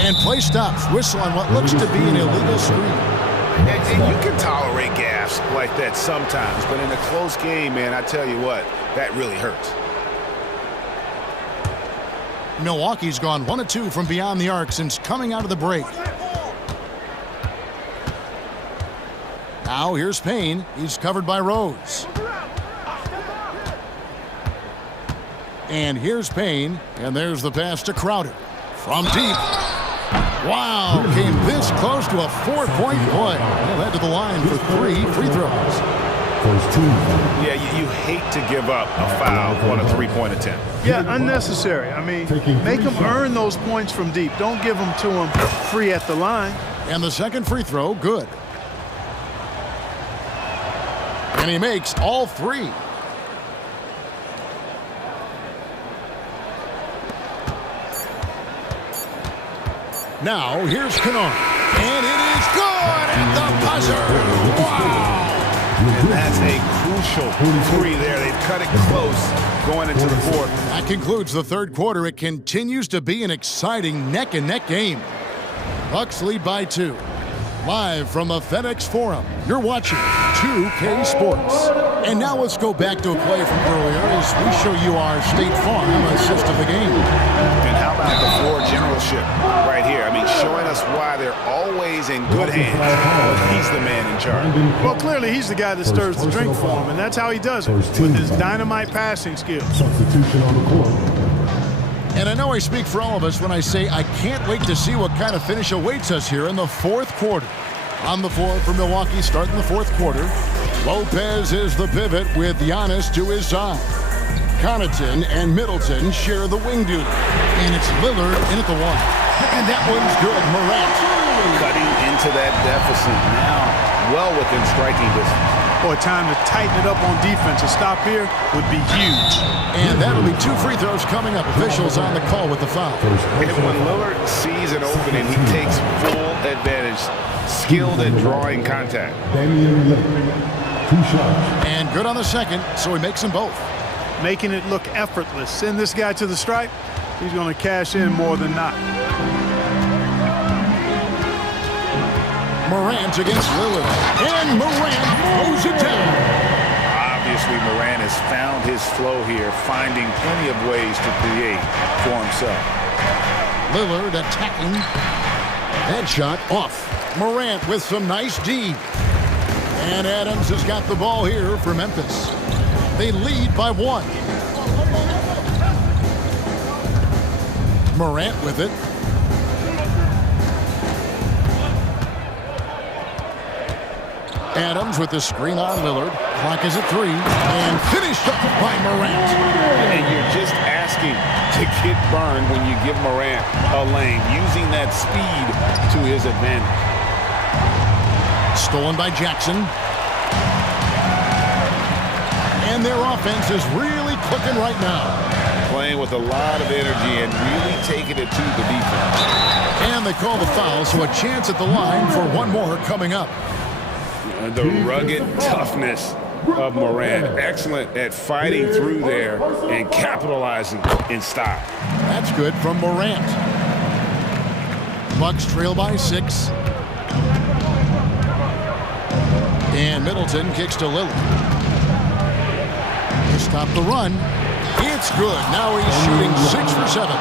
And play stops. Whistle on what looks to be an illegal screen. And you can tolerate gaffes like that sometimes, but in a close game, man, I tell you what, that really hurts. Milwaukee's gone 1 of 2 from beyond the arc since coming out of the break. Now here's Payne. He's covered by Rose. And here's Payne. And there's the pass to Crowder. From deep. Wow, came this close to a 4-point play. They led to the line for 3 free throws. Yeah, you hate to give up a foul on a 3-point attempt. Yeah, unnecessary. I mean, make them earn those points from deep. Don't give them to them free at the line. And the second free throw, good. And he makes all 3. Now, here's Kennard. And it is good at the buzzer. Wow. And that's a crucial 3 there. They've cut it close going into the fourth. That concludes the third quarter. It continues to be an exciting neck-and-neck game. Bucks lead by 2. Live from the FedEx Forum, you're watching 2K Sports. And now let's go back to a play from earlier as we show you our State Farm assist of the game. And how about the floor generalship right here? I mean, showing us why they're always in good hands when he's the man in charge. Well, clearly he's the guy that stirs the drink for him, and that's how he does it, with his dynamite passing skills. Substitution on the court. And I know I speak for all of us when I say I can't wait to see what kind of finish awaits us here in the fourth quarter. On the floor for Milwaukee, starting the fourth quarter, Lopez is the pivot with Giannis to his side. Connaughton and Middleton share the wing duty. And it's Lillard in at the one. And that one's good. Morant. Cutting into that deficit now, well within striking distance. Boy, time to tighten it up on defense. A stop here would be huge. And that'll be 2 free throws coming up. Officials on the call with the foul. And when Lillard sees an opening, he takes full advantage. Skilled at drawing contact. And good on the second, so he makes them both. Making it look effortless. Send this guy to the stripe. He's going to cash in more than not. Morant against Lillard. And Morant throws it down. Obviously, Morant has found his flow here, finding plenty of ways to create for himself. Lillard attacking. Headshot off. Morant with some nice D. And Adams has got the ball here for Memphis. They lead by 1. Morant with it. Adams with the screen on Lillard. Clock is at 3. And finished up by Morant. And you're just asking to get burned when you give Morant a lane, using that speed to his advantage. Stolen by Jackson. And their offense is really clicking right now. Playing with a lot of energy and really taking it to the defense. And they call the foul, so a chance at the line for one more coming up. The rugged toughness of Morant. Excellent at fighting through there and capitalizing in style. That's good from Morant. Bucks trail by 6. And Middleton kicks to Lillard. To stop the run. It's good. Now he's shooting 6 for 7.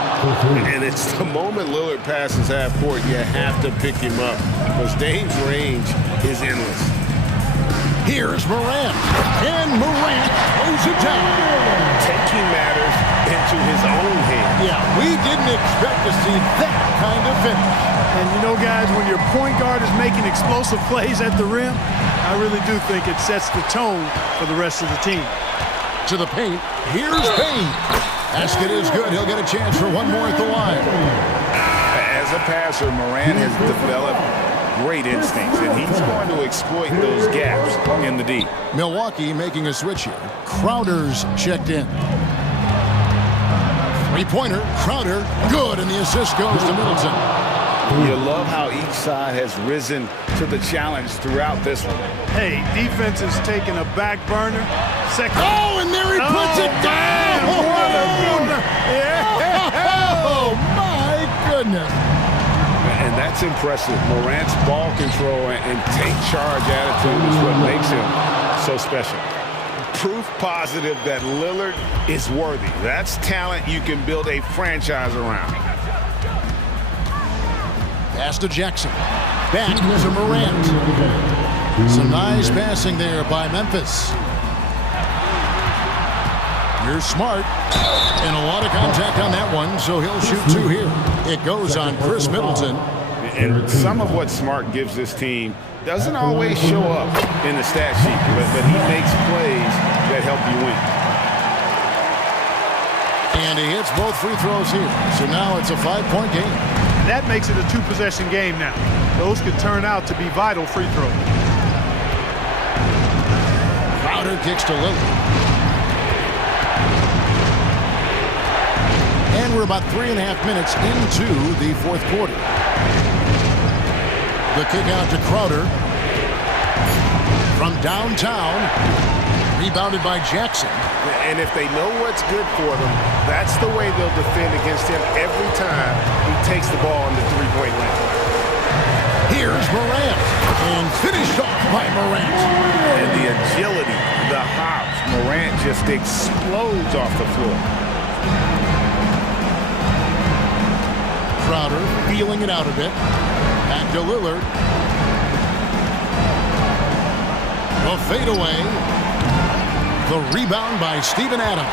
And it's the moment Lillard passes half court, you have to pick him up because Dame's range is endless. Here's Morant. And Morant throws it down. Taking matters into his own hands. Yeah, we didn't expect to see that kind of finish. And you know, guys, when your point guard is making explosive plays at the rim, I really do think it sets the tone for the rest of the team. To the paint. Here's Payne. Basket is good. He'll get a chance for one more at the line. As a passer, Morant has developed great instincts, and he's going to exploit those gaps in the D. Milwaukee making a switch here. Crowder's checked in. 3-pointer. Crowder. Good, and the assist goes to Middleton. You love how each side has risen to the challenge throughout this one. Hey, defense is taking a back burner. Second. Oh, and there he puts it down! Oh, my goodness. And that's impressive. Morant's ball control and take charge attitude is what makes him so special. Proof positive that Lillard is worthy. That's talent you can build a franchise around. Pass to Jackson. Back to Morant. Some nice passing there by Memphis. Here's Smart. And a lot of contact on that one, so he'll shoot 2 here. It goes on Chris Middleton. And some of what Smart gives this team doesn't always show up in the stat sheet, but he makes plays that help you win. And he hits both free throws here. So now it's a 5-point game. That makes it a 2-possession game now. Those could turn out to be vital free throws. Crowder kicks to Lillard. And we're about 3.5 minutes into the 4th quarter. The kick out to Crowder. From downtown. Rebounded by Jackson. And if they know what's good for them, that's the way they'll defend against him every time he takes the ball in the 3-point line. Here's Morant. And finished off by Morant. And the agility, the hops. Morant just explodes off the floor. Crowder feeling it out a bit. Back to Lillard. The fadeaway. The rebound by Steven Adams.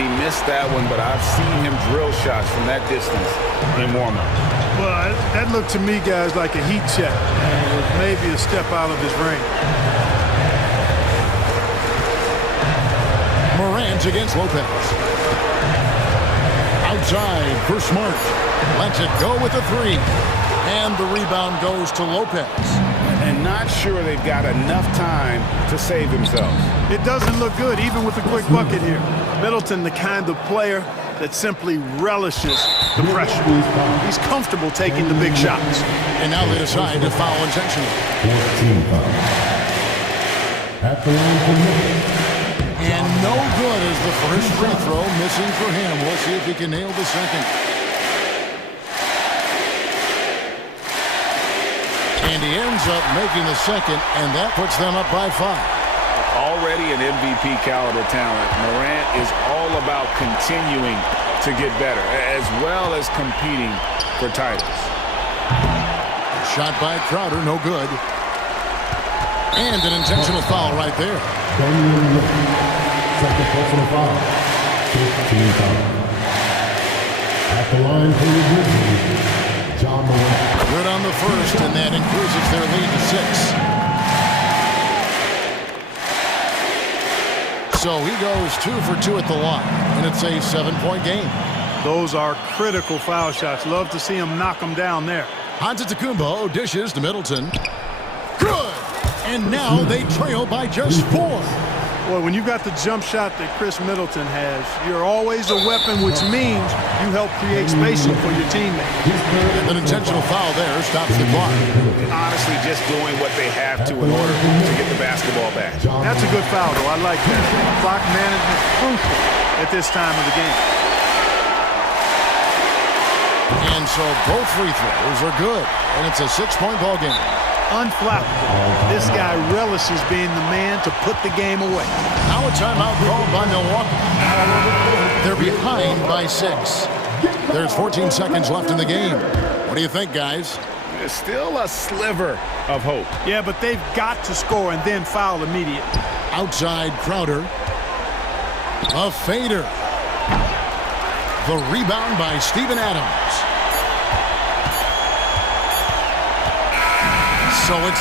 He missed that one, but I've seen him drill shots from that distance in warm-up. Well, that looked to me, guys, like a heat check. With maybe a step out of his range. defense against Lopez. Outside for Smart. Lets it go with a three. And the rebound goes to Lopez. And not sure they've got enough time to save themselves. It doesn't look good, even with a quick bucket here. Middleton, the kind of player that simply relishes the pressure. He's comfortable taking the big shots. And now they decide to foul intentionally. 14 foul. At the line for Middleton. And no good as the first free throw missing for him. We'll see if he can nail the second. And he ends up making the second, and that puts them up by 5. Already an MVP caliber talent, Morant is all about continuing to get better, as well as competing for titles. Shot by Crowder, no good. And an intentional foul right there. Second personal foul. 15 foul. At the line for the Grizzlies, John Morant. Good on the first, and that increases their lead to 6. So he goes 2 for 2 at the line, and it's a 7-point game. Those are critical foul shots. Love to see him knock them down there. Antetokounmpo dishes to Middleton. Good! And now they trail by just 4. Well, when you've got the jump shot that Chris Middleton has, you're always a weapon, which means you help create spacing for your teammates. An intentional foul there stops the clock. Honestly, just doing what they have to in order to get the basketball back. That's a good foul, though. I like that. Clock management crucial at this time of the game. And so both free throws are good, and it's a 6-point ball game. Unflappable. This guy relishes being the man to put the game away. Now a timeout called by Milwaukee. They're behind by 6. There's 14 seconds left in the game. What do you think, guys? There's still a sliver of hope. Yeah, but they've got to score and then foul immediately. Outside Crowder. A fader. The rebound by Steven Adams. So it's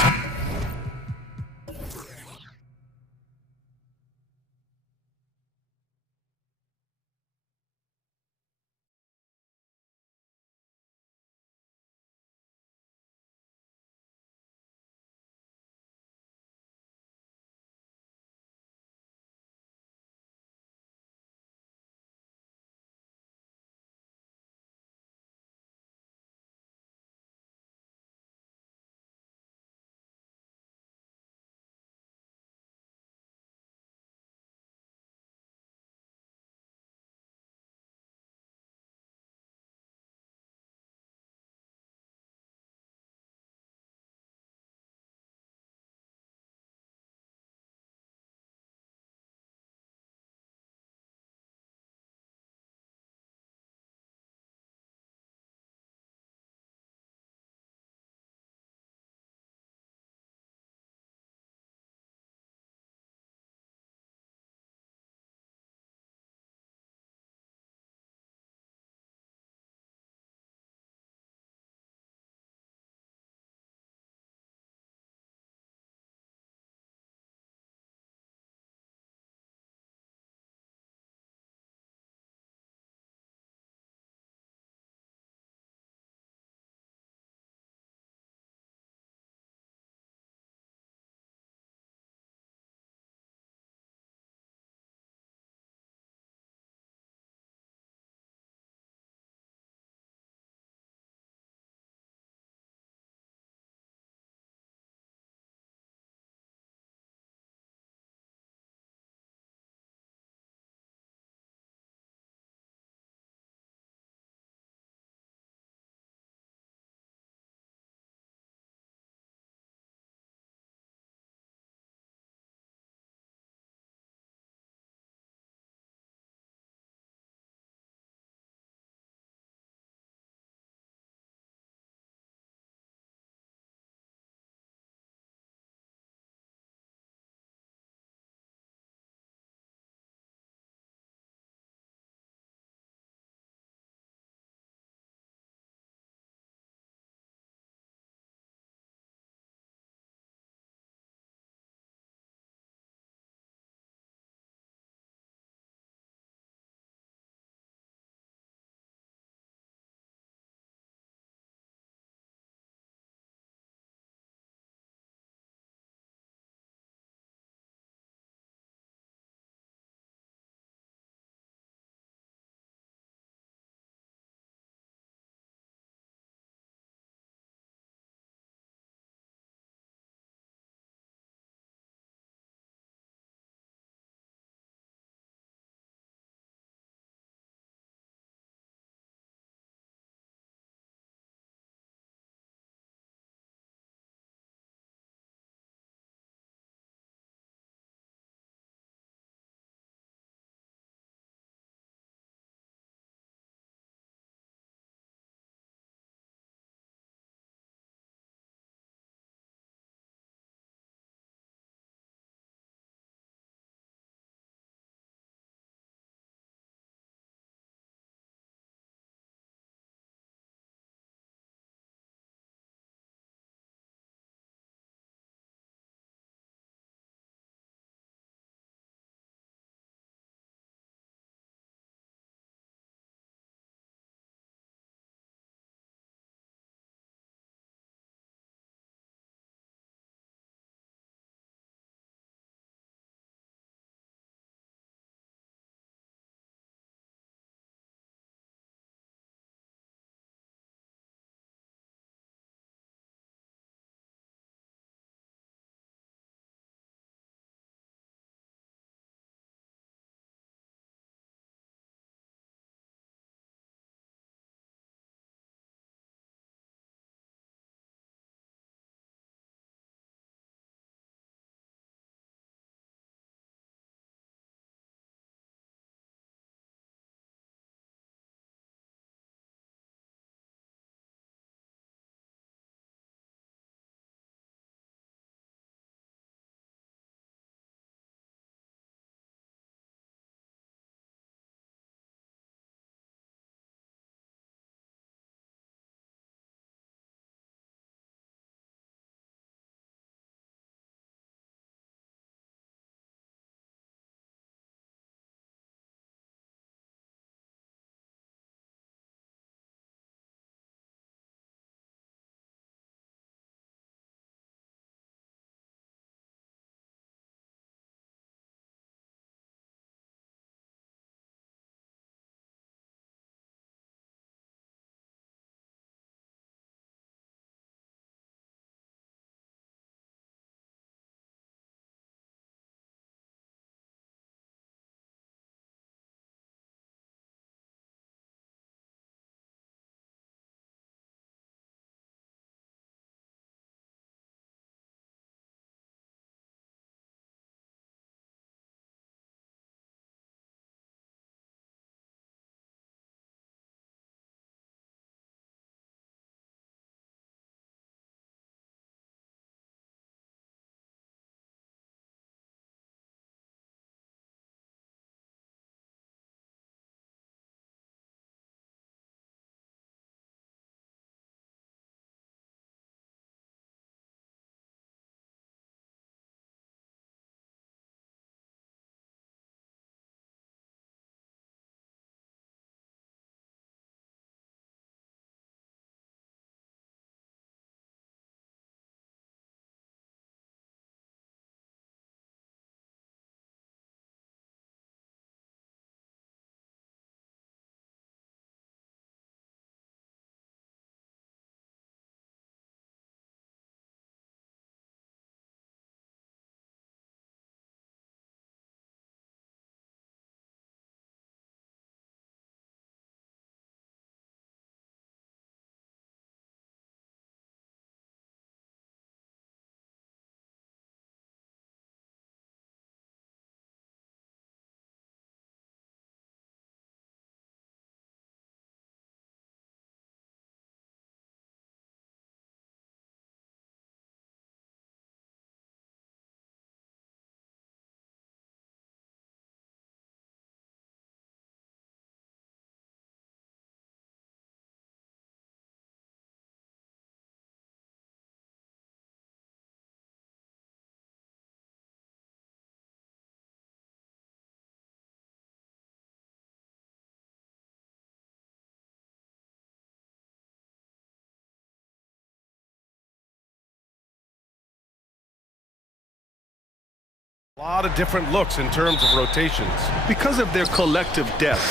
A lot of different looks in terms of rotations. Because of their collective depth,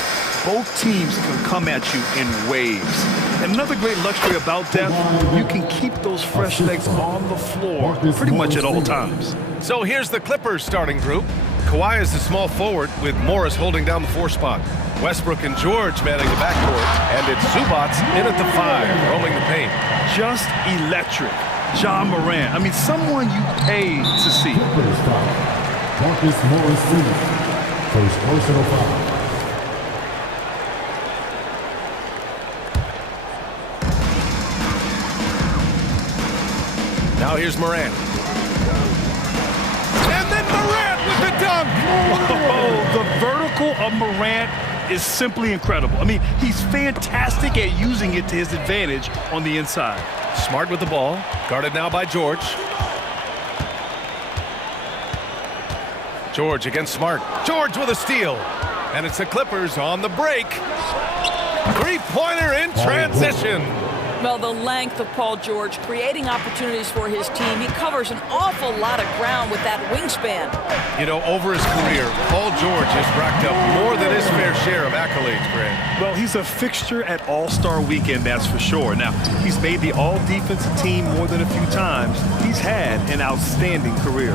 both teams can come at you in waves. And another great luxury about depth, you can keep those fresh legs on the floor pretty much at all times. So here's the Clippers starting group. Kawhi is the small forward with Morris holding down the 4 spot. Westbrook and George manning the backcourt. And it's Zubats in at the 5, roaming the paint. Just electric. Ja Morant. I mean, someone you paid to see. Clippers foul. Marcus Morris Sr. First personal foul. Now here's Morant. And then Morant with the dunk! Oh, the vertical of Morant is simply incredible. I mean, he's fantastic at using it to his advantage on the inside. Smart with the ball. Guarded now by George. George against Smart. George with a steal. And it's the Clippers on the break. Three-pointer in transition. Well, the length of Paul George creating opportunities for his team. He covers an awful lot of ground with that wingspan. You know, over his career, Paul George has racked up more than his fair share of accolades, Grant. Well, he's a fixture at All-Star Weekend, that's for sure. Now, he's made the All-Defensive team more than a few times. He's had an outstanding career.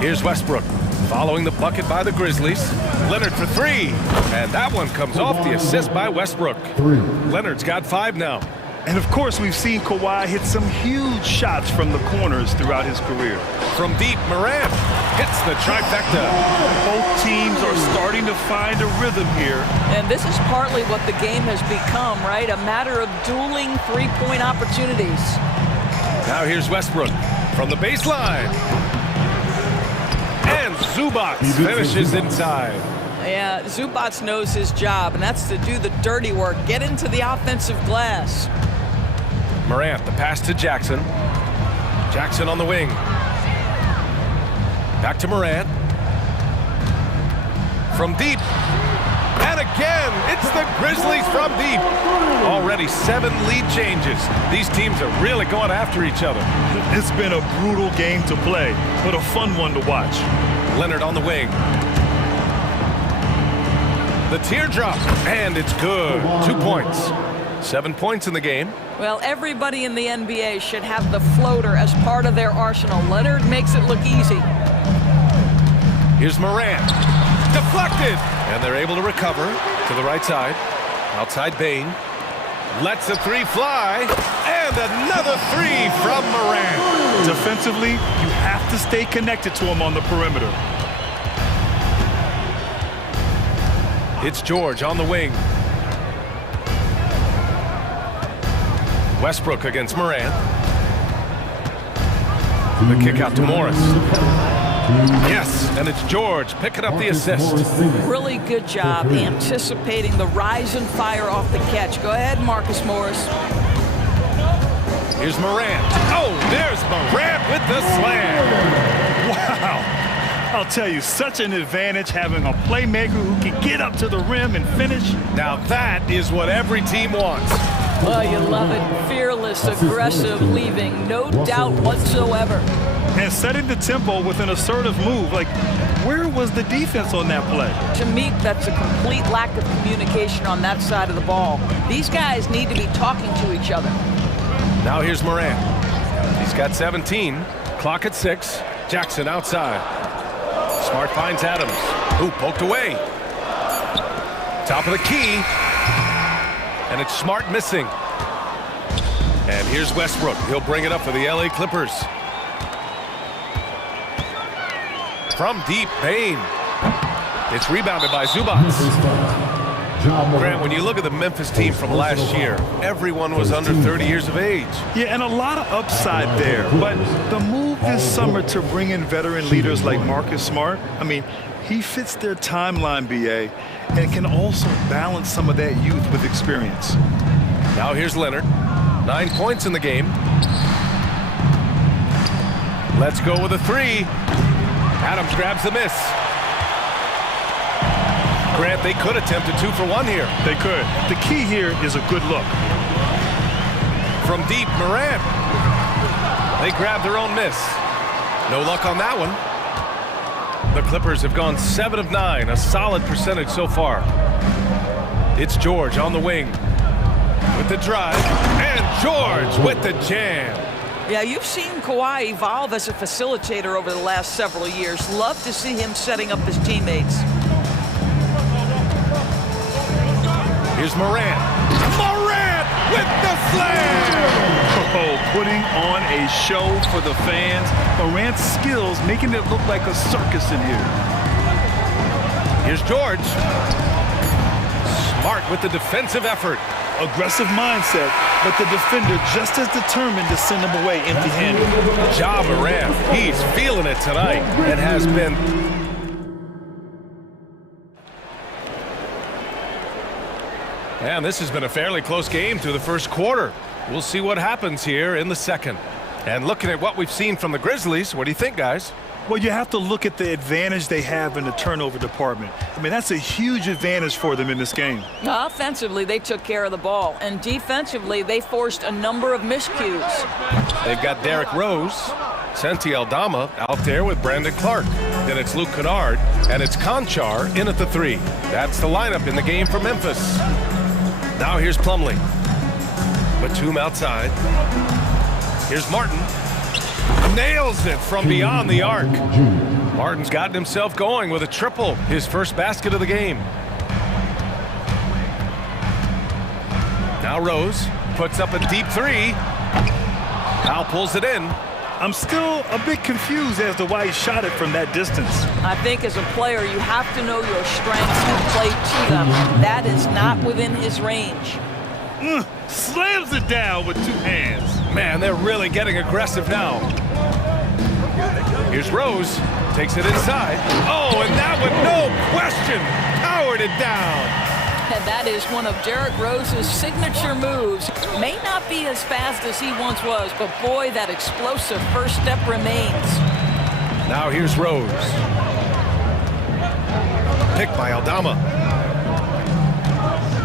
Here's Westbrook following the bucket by the Grizzlies. Leonard for 3. And that one comes off the assist by Westbrook. 3. Leonard's got 5 now. And of course, we've seen Kawhi hit some huge shots from the corners throughout his career. From deep, Morant hits the trifecta. Both teams are starting to find a rhythm here. And this is partly what the game has become, right? A matter of dueling three-point opportunities. Now here's Westbrook from the baseline. And Zubats finishes inside. Yeah, Zubats knows his job, and that's to do the dirty work, get into the offensive glass. Morant, the pass to Jackson. Jackson on the wing. Back to Morant. From deep. And again, it's the Grizzlies from deep. Already 7 lead changes. These teams are really going after each other. It's been a brutal game to play, but a fun one to watch. Leonard on the wing. The teardrop, and it's good. 2 points. 7 points in the game. Well, everybody in the NBA should have the floater as part of their arsenal. Leonard makes it look easy. Here's Morant. Deflected. And they're able to recover to the right side. Outside Bain. Lets a 3 fly. And another 3 from Morant. Defensively, you have to stay connected to him on the perimeter. It's George on the wing. Westbrook against Morant. The kick out to Morris. Yes, and it's George picking up the assist. Really good job anticipating the rise and fire off the catch. Go ahead, Marcus Morris. Here's Morant. Oh, there's Morant with the slam. Wow. I'll tell you, such an advantage having a playmaker who can get up to the rim and finish. Now that is what every team wants. Oh, you love it. Fearless, aggressive, leaving no doubt whatsoever. And setting the tempo with an assertive move. Like, where was the defense on that play? To me, that's a complete lack of communication on that side of the ball. These guys need to be talking to each other. Now here's Morant. He's got 17. Clock at 6. Jackson outside. Smart finds Adams. Ooh, poked away. Top of the key. And it's Smart missing. And here's Westbrook. He'll bring it up for the LA Clippers. From deep, Bain. It's rebounded by Zubats. Grant, when you look at the Memphis team from last year, everyone was under 30 years of age. Yeah, and a lot of upside there. But the move this summer to bring in veteran leaders like Marcus Smart, I mean, he fits their timeline, BA, and can also balance some of that youth with experience. Now here's Leonard. 9 points in the game. Let's go with a 3. Adams grabs the miss. Grant, they could attempt a 2 for 1 here. They could. The key here is a good look. From deep, Morant. They grab their own miss. No luck on that one. The Clippers have gone 7 of 9, a solid percentage so far. It's George on the wing with the drive, and George with the jam. Yeah, you've seen Kawhi evolve as a facilitator over the last several years. Love to see him setting up his teammates. Here's Morant. Morant with the slam! Oh, putting on a show for the fans. Morant's skills making it look like a circus in here. Here's George. Smart with the defensive effort. Aggressive mindset, but the defender just as determined to send him away empty-handed. Ja Morant, he's feeling it tonight and has been. And this has been a fairly close game through the first quarter. We'll see what happens here in the second. And looking at what we've seen from the Grizzlies, what do you think, guys? Well, you have to look at the advantage they have in the turnover department. I mean, that's a huge advantage for them in this game. Offensively, they took care of the ball, and defensively, they forced a number of miscues. They've got Derrick Rose, Santi Aldama out there with Brandon Clark. Then it's Luke Kennard, and it's Conchar in at the 3. That's the lineup in the game for Memphis. Now here's Plumlee. Batum outside. Here's Martin. Nails it from beyond the arc. Martin's gotten himself going with a triple, his first basket of the game. Now Rose puts up a deep 3. Powell pulls it in. I'm still a bit confused as to why he shot it from that distance. I think as a player, you have to know your strengths and play to them. That is not within his range. Slams it down with 2 hands. Man, they're really getting aggressive now. Here's Rose, takes it inside. Oh, and that one, no question, powered it down. And that is one of Derrick Rose's signature moves. May not be as fast as he once was, but boy, that explosive first step remains. Now here's Rose. Picked by Aldama.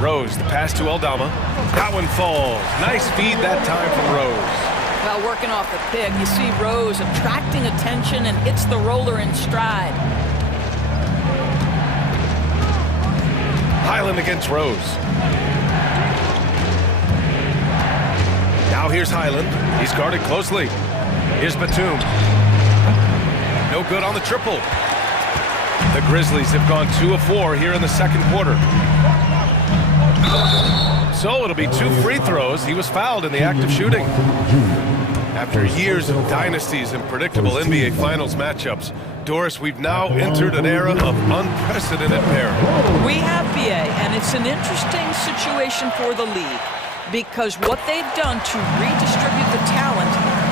Rose, the pass to Aldama. That one falls. Nice feed that time from Rose. Well, working off the pick, you see Rose attracting attention and hits the roller in stride. Highland against Rose. Now here's Highland. He's guarded closely. Here's Batum. No good on the triple. The Grizzlies have gone 2 of 4 here in the second quarter. So it'll be 2 free throws. He was fouled in the act of shooting. After years of dynasties and predictable NBA Finals matchups, Doris, we've now entered an era of unprecedented peril. We have, BA, and it's an interesting situation for the league because what they've done to redistribute the talent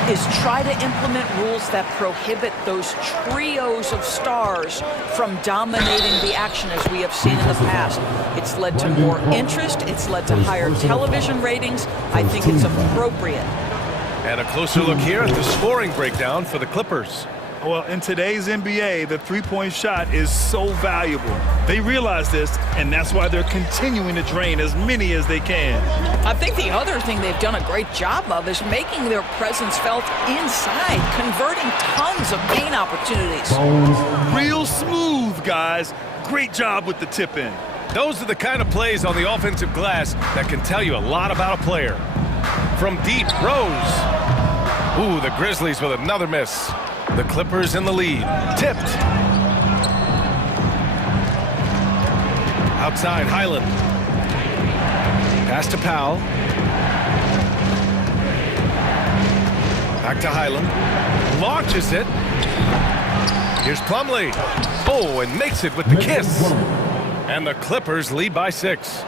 is try to implement rules that prohibit those trios of stars from dominating the action as we have seen in the past. It's led to more interest. It's led to higher television ratings. I think it's appropriate. And a closer look here at the scoring breakdown for the Clippers. Well, in today's NBA, the three-point shot is so valuable. They realize this, and that's why they're continuing to drain as many as they can. I think the other thing they've done a great job of is making their presence felt inside, converting tons of paint opportunities. Real smooth, guys. Great job with the tip-in. Those are the kind of plays on the offensive glass that can tell you a lot about a player. From deep, Rose. Ooh, the Grizzlies with another miss. The Clippers in the lead. Tipped. Outside, Highland. Pass to Powell. Back to Highland. Launches it. Here's Plumlee. Oh, and makes it with the kiss. And the Clippers lead by 6.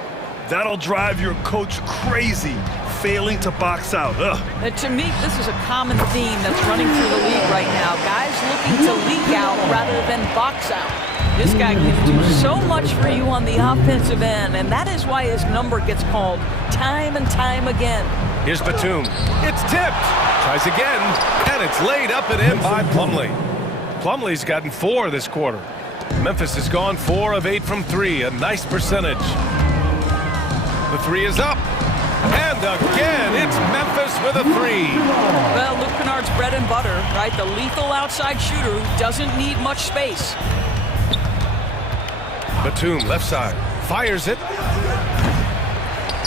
That'll drive your coach crazy, failing to box out. To me, this is a common theme that's running through the league right now. Guys looking to leak out rather than box out. This guy can do so much for you on the offensive end, and that is why his number gets called time and time again. Here's Batum. It's tipped. Tries again, and it's laid up and in by Plumlee. Plumlee's gotten 4 this quarter. Memphis has gone 4 of 8 from 3, a nice percentage. The 3 is up. And again, it's Memphis for the three. Well, Luke Kennard's bread and butter, right? The lethal outside shooter who doesn't need much space. Batum, left side, fires it.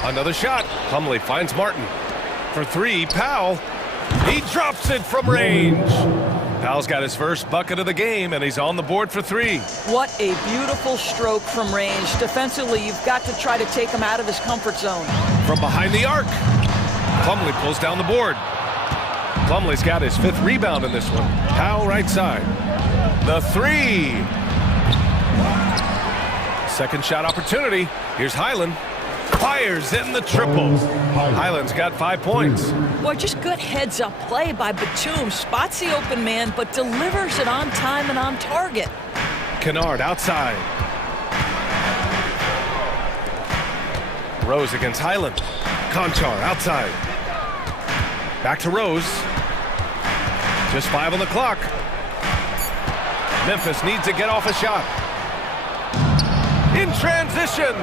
Another shot. Plumlee finds Martin. For three, Powell. He drops it from range. Powell's got his first bucket of the game, and he's on the board for three. What a beautiful stroke from range. Defensively, you've got to try to take him out of his comfort zone. From behind the arc, Plumlee pulls down the board. Plumlee's got his fifth rebound in this one. Powell right side. The three. Second shot opportunity. Here's Highland. Fires in the triple. Highland's got 5 points. Boy, just good heads-up play by Batum. Spots the open man, but delivers it on time and on target. Kennard outside. Rose against Highland. Conchar outside. Back to Rose. Just 5 on the clock. Memphis needs to get off a shot. In transition.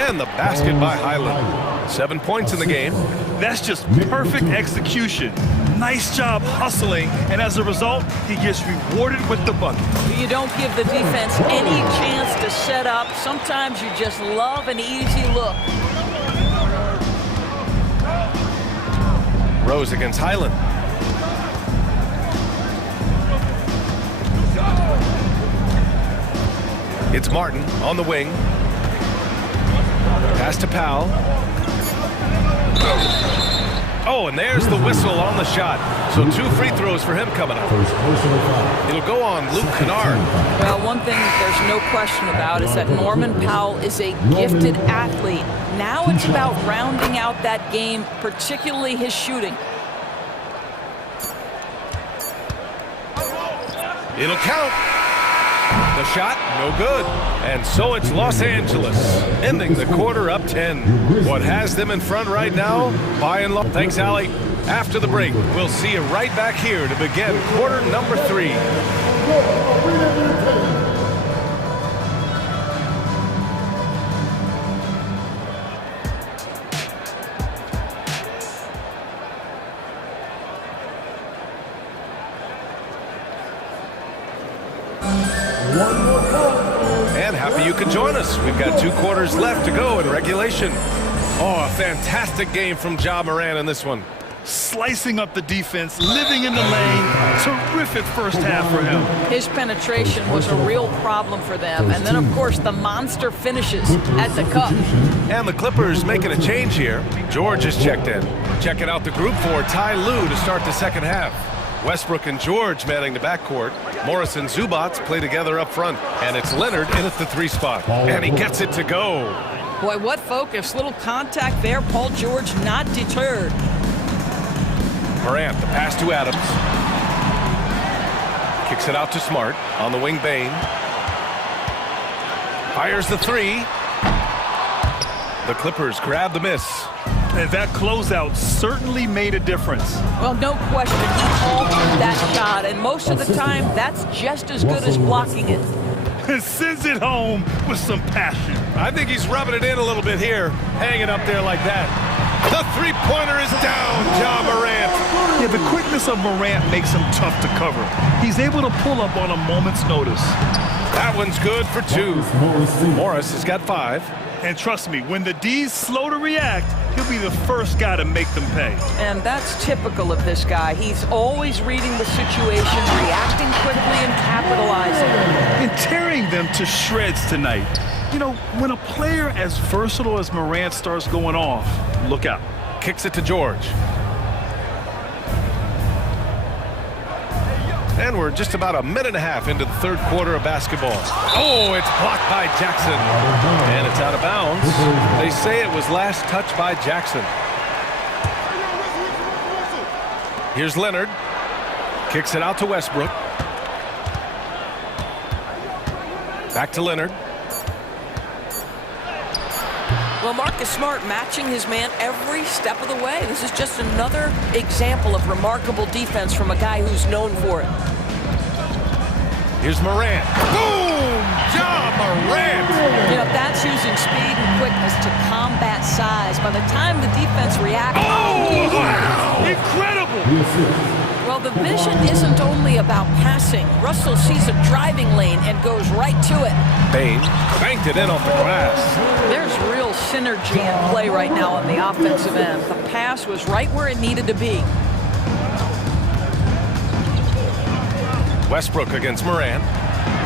And the basket by Highland. 7 points in the game. That's just perfect execution. Nice job hustling, and as a result, he gets rewarded with the bucket. You don't give the defense any chance to set up. Sometimes you just love an easy look. Rose against Highland. It's Martin on the wing. Pass to Powell. Oh, and there's the whistle on the shot. So 2 free throws for him coming up. It'll go on Luke Kennard. Well, one thing there's no question about is that Norman Powell is a gifted athlete. Now it's about rounding out that game, particularly his shooting. It'll count. The shot, no good. And so it's Los Angeles, ending the quarter up 10. What has them in front right now, by and large. Thanks, Allie. After the break, we'll see you right back here to begin quarter number 3. And happy you could join us. We've got 2 quarters left to go in regulation. Oh, a fantastic game from Ja Morant in this one. Slicing up the defense, living in the lane. Terrific first half for him. His penetration was a real problem for them. And then, of course, the monster finishes at the cup. And the Clippers making a change here. George is checked in. Checking out the group for Ty Lue to start the second half. Westbrook and George manning the backcourt. Morris and Zubats play together up front. And it's Leonard in at the 3 spot. And he gets it to go. Boy, what focus. Little contact there. Paul George not deterred. Morant, the pass to Adams. Kicks it out to Smart. On the wing, Bain. Fires the 3. The Clippers grab the miss. And that closeout certainly made a difference. Well, no question. He altered that shot, and most of the time, that's just as good as blocking it. And sends it home with some passion. I think he's rubbing it in a little bit here, hanging up there like that. The 3-pointer is down, Ja Morant. Yeah, the quickness of Morant makes him tough to cover. He's able to pull up on a moment's notice. That one's good for 2. Morris has got 5. And trust me, when the D's slow to react, he'll be the first guy to make them pay. And that's typical of this guy. He's always reading the situation, reacting quickly and capitalizing. And tearing them to shreds tonight. You know, when a player as versatile as Morant starts going off, look out. Kicks it to George. And we're just about a minute and a half into the 3rd quarter of basketball. Oh, it's blocked by Jackson. And it's out of bounds. They say it was last touched by Jackson. Here's Leonard. Kicks it out to Westbrook. Back to Leonard. Well, Marcus Smart matching his man every step of the way. This is just another example of remarkable defense from a guy who's known for it. Here's Morant. Boom! Ja Morant! You know, that's using speed and quickness to combat combat size. By the time the defense reacts... Oh, wow! Incredible! Well, the vision isn't only about passing. Russell sees a driving lane and goes right to it. Bain banked it in off the glass. There's real synergy in play right now on the offensive end. The pass was right where it needed to be. Westbrook against Morant.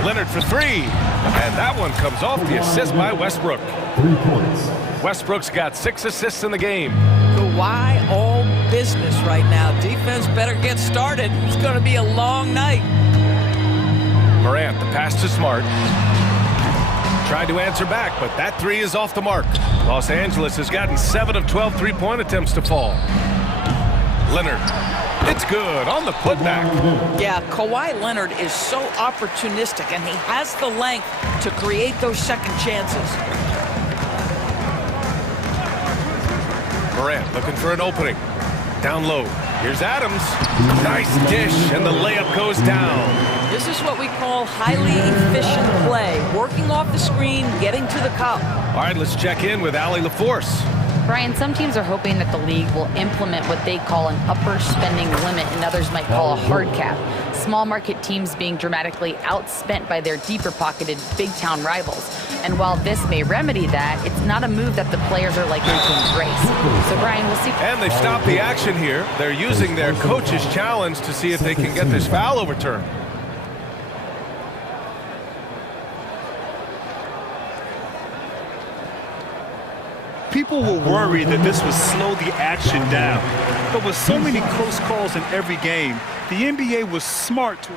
Leonard for three. And that one comes off the assist by Westbrook. 3 points. Westbrook's got 6 assists in the game. Kawhi all business right now. Defense better get started. It's going to be a long night. Morant, the pass to Smart. Tried to answer back, but that three is off the mark. Los Angeles has gotten 7 of 12 three-point attempts to fall. Leonard. It's good on the putback. Yeah, Kawhi Leonard is so opportunistic, and he has the length to create those second chances. Morant looking for an opening. Down low. Here's Adams. Nice dish, and the layup goes down. This is what we call highly efficient play. Working off the screen, getting to the cup. All right, let's check in with Allie LaForce. Brian, some teams are hoping that the league will implement what they call an upper spending limit and others might call a hard cap. Small market teams being dramatically outspent by their deeper pocketed big town rivals. And while this may remedy that, it's not a move that the players are likely to embrace. So Brian, we'll see. And they've stopped the action here. They're using their coach's challenge to see if they can get this foul overturned. People were worried that this would slow the action down. But with so many close calls in every game, the NBA was smart to...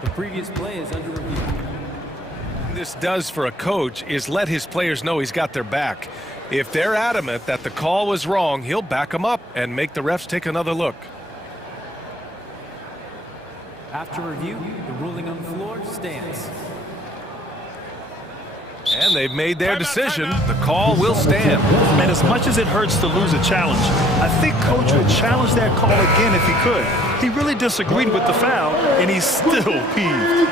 The previous play is under review. What this does for a coach is let his players know he's got their back. If they're adamant that the call was wrong, he'll back them up and make the refs take another look. After review, the ruling on the floor stands. And they've made their decision. The call will stand. And as much as it hurts to lose a challenge, I think Coach would challenge that call again if he could. He really disagreed with the foul, and he's still peeved.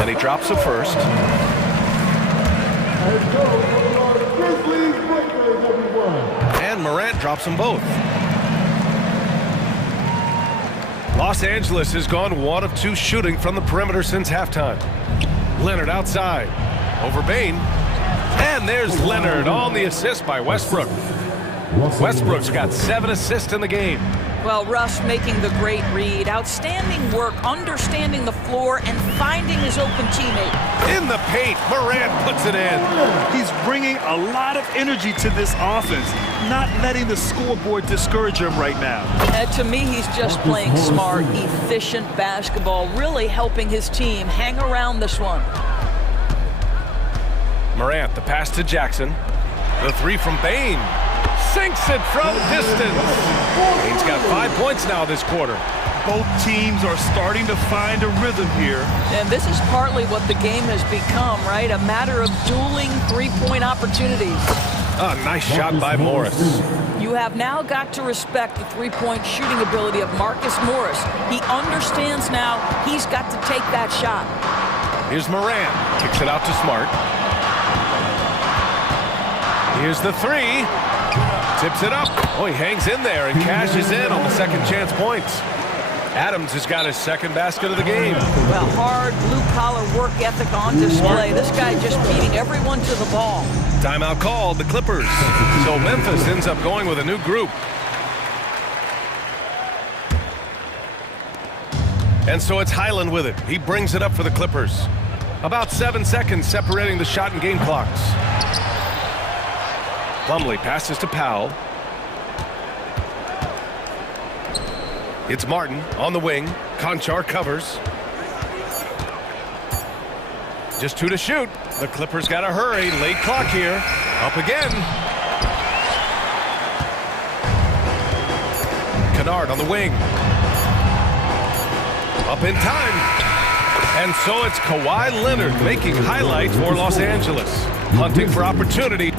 And he drops the first. And Morant drops them both. Los Angeles has gone 1 of 2 shooting from the perimeter since halftime. Leonard outside. Over Bain. And there's Leonard on the assist by Westbrook. Westbrook's got 7 assists in the game. Well, Russ making the great read. Outstanding work, understanding the floor, and finding his open teammate. In the paint, Morant puts it in. He's bringing a lot of energy to this offense, not letting the scoreboard discourage him right now. To me, he's just playing smart, efficient basketball, really helping his team hang around this one. Morant, the pass to Jackson. The three from Bain. Sinks it from distance. Bain's got 5 points now this quarter. Both teams are starting to find a rhythm here. And this is partly what the game has become, right? A matter of dueling three-point opportunities. Oh, nice shot by Morris. You have now got to respect the three-point shooting ability of Marcus Morris. He understands now he's got to take that shot. Here's Morant. Kicks it out to Smart. Here's the three. Tips it up. Oh, he hangs in there and cashes in on the second chance points. Adams has got his second basket of the game. Well, hard blue-collar work ethic on display. This guy just beating everyone to the ball. Timeout called, the Clippers. So Memphis ends up going with a new group. And so it's Highland with it. He brings it up for the Clippers. About 7 seconds separating the shot and game clocks. Plumlee passes to Powell. It's Martin on the wing. Conchar covers. Just 2 to shoot. The Clippers got to hurry. Late clock here. Up again. Kennard on the wing. Up in time. And so it's Kawhi Leonard making highlights for Los Angeles. Hunting for opportunity.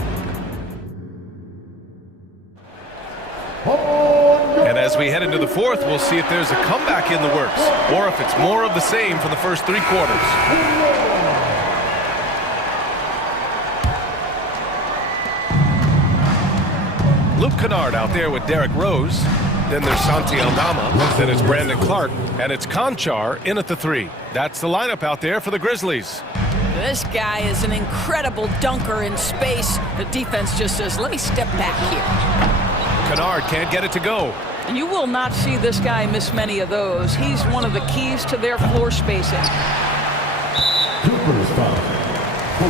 And as we head into the fourth, we'll see if there's a comeback in the works or if it's more of the same for the first 3 quarters. Luke Kennard out there with Derek Rose. Then there's Santi Aldama. Then it's Brandon Clark. And it's Conchar in at the 3. That's the lineup out there for the Grizzlies. This guy is an incredible dunker in space. The defense just says, let me step back here. Kennard can't get it to go. You will not see this guy miss many of those. He's one of the keys to their floor spacing.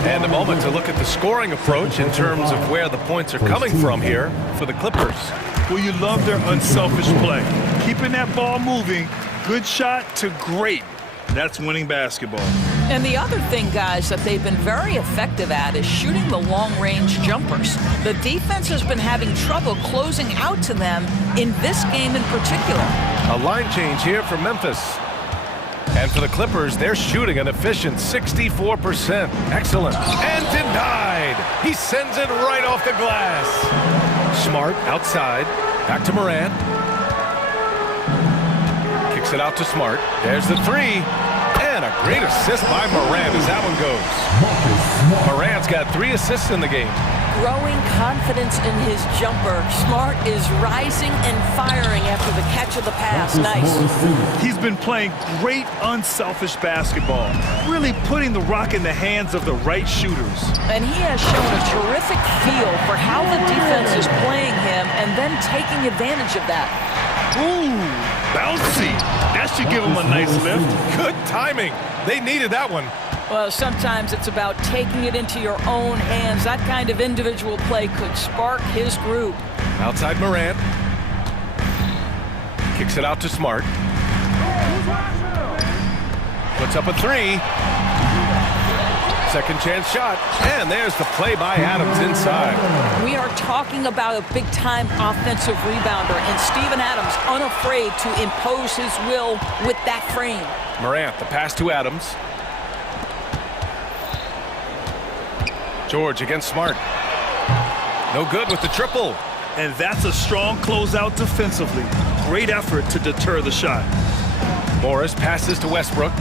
And a moment to look at the scoring approach in terms of where the points are coming from here for the Clippers. Well, you love their unselfish play. Keeping that ball moving, good shot to great. That's winning basketball. And the other thing, guys, that they've been very effective at is shooting the long-range jumpers. The defense has been having trouble closing out to them in this game in particular. A line change here for Memphis. And for the Clippers, they're shooting an efficient 64%. Excellent. And denied. He sends it right off the glass. Smart outside. Back to Morant. Kicks it out to Smart. There's the 3. And a great assist by Morant as that one goes. Morant's got 3 assists in the game. Growing confidence in his jumper. Smart is rising and firing after the catch of the pass. Nice. He's been playing great unselfish basketball, really putting the rock in the hands of the right shooters. And he has shown a terrific feel for how the defense is playing him and then taking advantage of that. Ooh, bouncy. That should give him a nice lift. Good timing. They needed that one. Well, sometimes it's about taking it into your own hands. That kind of individual play could spark his group. Outside Morant. Kicks it out to Smart. Puts up a 3. Second chance shot. And there's the play by Adams inside. We are talking about a big-time offensive rebounder, and Steven Adams unafraid to impose his will with that frame. Morant, the pass to Adams. George against Smart. No good with the triple. And that's a strong closeout defensively. Great effort to deter the shot. Morris passes to Westbrook.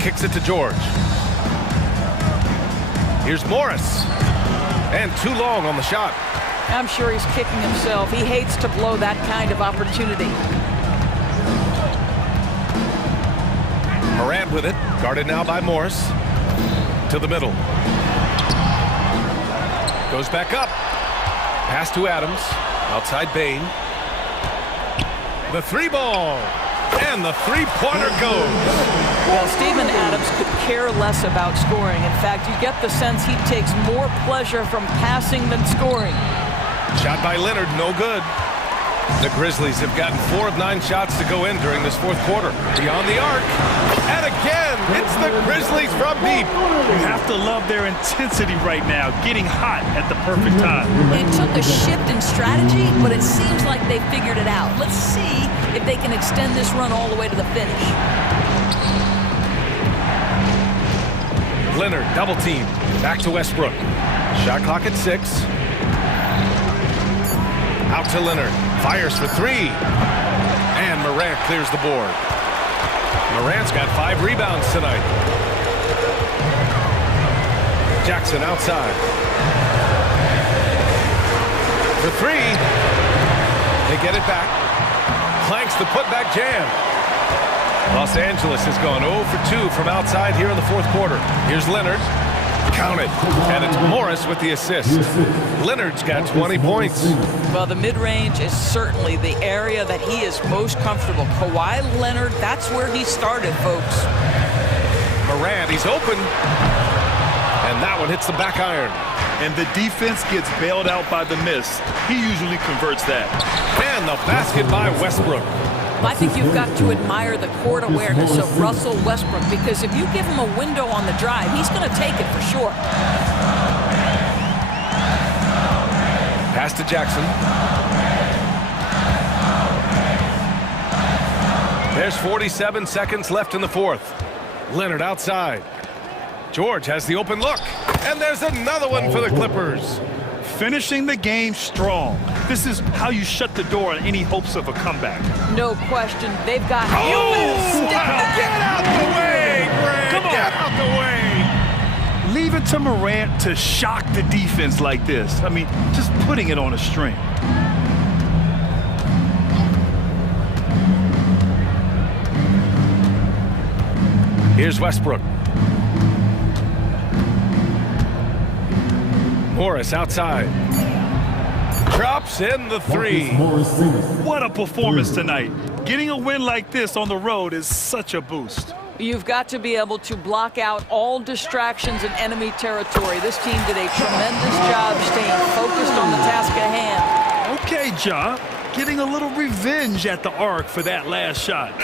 Kicks it to George. Here's Morris. And too long on the shot. I'm sure he's kicking himself. He hates to blow that kind of opportunity. Morant with it. Guarded now by Morris. To the middle. Goes back up. Pass to Adams. Outside Bain. The 3 ball. And the 3-pointer goes. Well, Steven Adams could care less about scoring. In fact, you get the sense he takes more pleasure from passing than scoring. Shot by Leonard, no good. The Grizzlies have gotten 4 of 9 shots to go in during this 4th quarter. Beyond the arc. And again, it's the Grizzlies from deep. You have to love their intensity right now, getting hot at the perfect time. It took a shift in strategy, but it seems like they figured it out. Let's see if they can extend this run all the way to the finish. Leonard, double team. Back to Westbrook. Shot clock at 6. Out to Leonard. Fires for 3. And Morant clears the board. Morant's got 5 rebounds tonight. Jackson outside. For 3. They get it back. Clanks the putback jam. Los Angeles has gone 0 for 2 from outside here in the 4th quarter. Here's Leonard. Count it. And it's Morris with the assist. Leonard's got 20 points. Well, the mid-range is certainly the area that he is most comfortable. Kawhi Leonard, that's where he started, folks. Morant, he's open. And that one hits the back iron. And the defense gets bailed out by the miss. He usually converts that. And the basket by Westbrook. I think you've got to admire the court awareness of Russell Westbrook, because if you give him a window on the drive, he's going to take it for sure. Pass to Jackson. There's 47 seconds left in the 4th. Leonard outside. George has the open look. And there's another one for the Clippers. Finishing the game strong. This is how you shut the door on any hopes of a comeback. No question. They've got... Oh! Get out the way, Greg! Come on. Get out the way! Leave it to Morant to shock the defense like this. I mean, just putting it on a string. Here's Westbrook. Morris outside. Drops in the three. What a performance tonight. Getting a win like this on the road is such a boost. You've got to be able to block out all distractions in enemy territory. This team did a tremendous job staying focused on the task at hand. Okay, Ja, getting a little revenge at the arc for that last shot.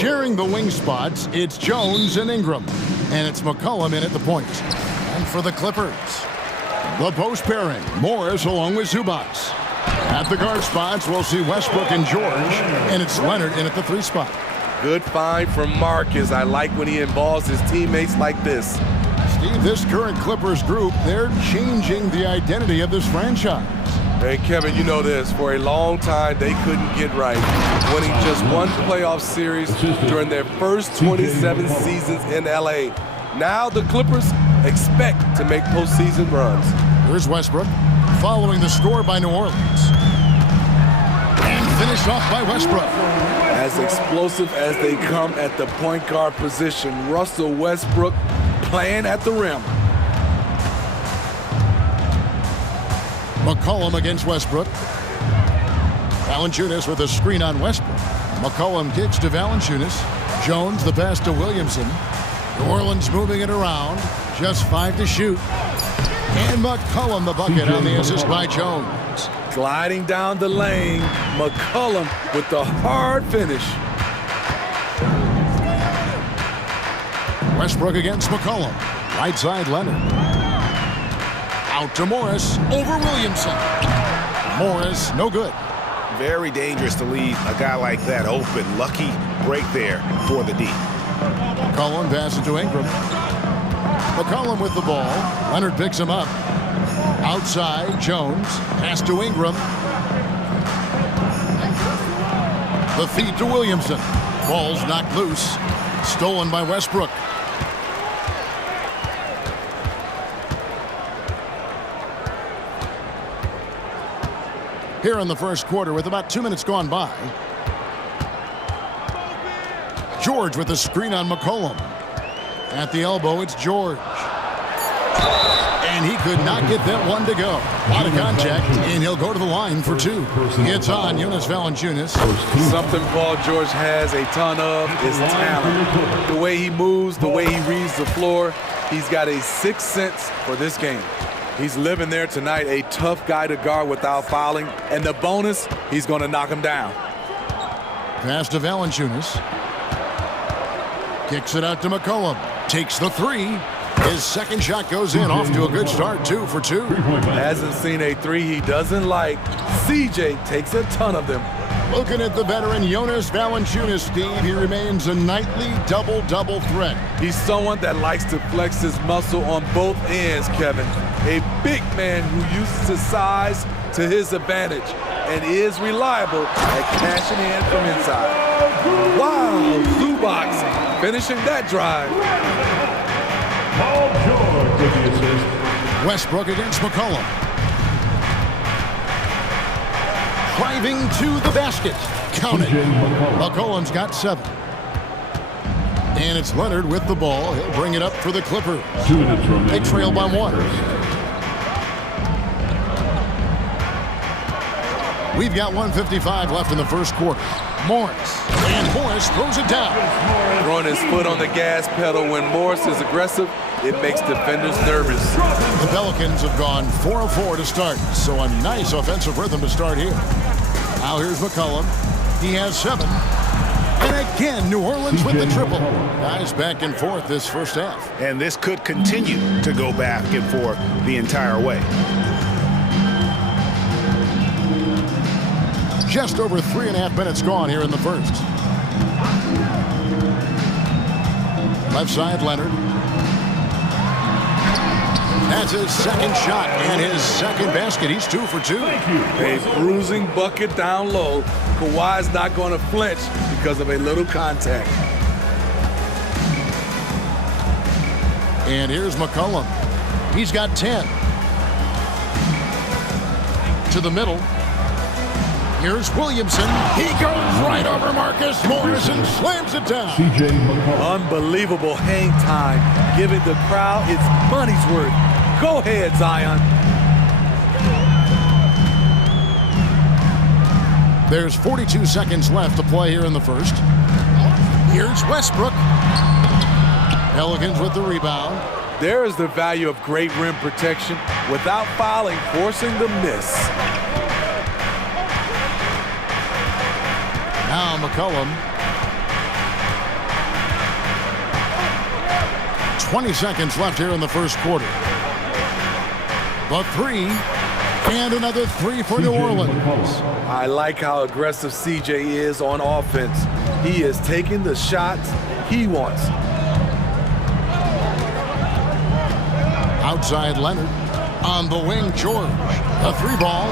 Sharing the wing spots, it's Jones and Ingram. And it's McCollum in at the point. And for the Clippers, the post pairing, Morris along with Zubats. At the guard spots, we'll see Westbrook and George. And it's Leonard in at the 3 spot. Good find from Marcus. I like when he involves his teammates like this. Steve, this current Clippers group, they're changing the identity of this franchise. Hey, Kevin, you know this. For a long time, they couldn't get right. Winning just one playoff series during their first 27 seasons in L.A. Now the Clippers expect to make postseason runs. Here's Westbrook, following the score by New Orleans. And finished off by Westbrook. As explosive as they come at the point guard position, Russell Westbrook playing at the rim. McCollum against Westbrook. Valanciunas with a screen on Westbrook. McCollum kicks to Valanciunas. Jones the pass to Williamson. New Orleans moving it around. Just 5 to shoot. And McCollum the bucket on the assist by Jones. Gliding down the lane, McCollum with the hard finish. Westbrook against McCollum. Right side Leonard. Out to Morris, over Williamson. Morris, no good. Very dangerous to leave a guy like that open. Lucky break there for the D. McCollum passes to Ingram. McCollum with the ball. Leonard picks him up. Outside, Jones. Pass to Ingram. The feed to Williamson. Ball's knocked loose. Stolen by Westbrook. Here in the first quarter with about 2 minutes gone by. George with the screen on McCollum. At the elbow, it's George. And he could not get that one to go. A lot of contact, and he'll go to the line for 2. It's on Jonas Valanciunas. Something Paul George has a ton of is talent. The way he moves, the way he reads the floor, he's got a 6th sense for this game. He's living there tonight, a tough guy to guard without fouling. And the bonus, he's going to knock him down. Pass to Valanciunas. Kicks it out to McCollum. Takes the 3. His second shot goes in. Off to a good start, 2 for 2. Hasn't seen a 3 he doesn't like. CJ takes a ton of them. Looking at the veteran Jonas Valanciunas, Steve, he remains a nightly double-double threat. He's someone that likes to flex his muscle on both ends, Kevin. A big man who uses his size to his advantage and is reliable at cashing in from inside. Wow, Zubats finishing that drive. Paul George with the assist. Westbrook against McCollum. Driving to the basket. Count it. McCollum's got 7. And it's Leonard with the ball. He'll bring it up for the Clippers. They trail by 1. We've got 1:55 left in the first quarter. Morris. And Morris throws it down. Throwing his foot on the gas pedal when Morris is aggressive, it makes defenders nervous. The Pelicans have gone 4 of 4 to start, so a nice offensive rhythm to start here. Now here's McCollum. He has 7. And again, New Orleans with the triple. Guys back and forth this first half. And this could continue to go back and forth the entire way. Just over 3.5 minutes gone here in the first. Left side, Leonard. That's his second shot and his second basket. He's 2 for 2. A bruising bucket down low. Kawhi's not going to flinch because of a little contact. And here's McCollum. He's got 10. To the middle. Here's Williamson. He goes right over Marcus Morris and slams it down. Unbelievable hang time, giving the crowd its money's worth. Go ahead, Zion. There's 42 seconds left to play here in the first. Here's Westbrook. Pelicans with the rebound. There is the value of great rim protection without fouling, forcing the miss. Now McCollum. 20 seconds left here in the first quarter. The three, and another three for New Orleans. I like how aggressive CJ is on offense. He is taking the shots he wants. Outside Leonard. On the wing, George. A three ball.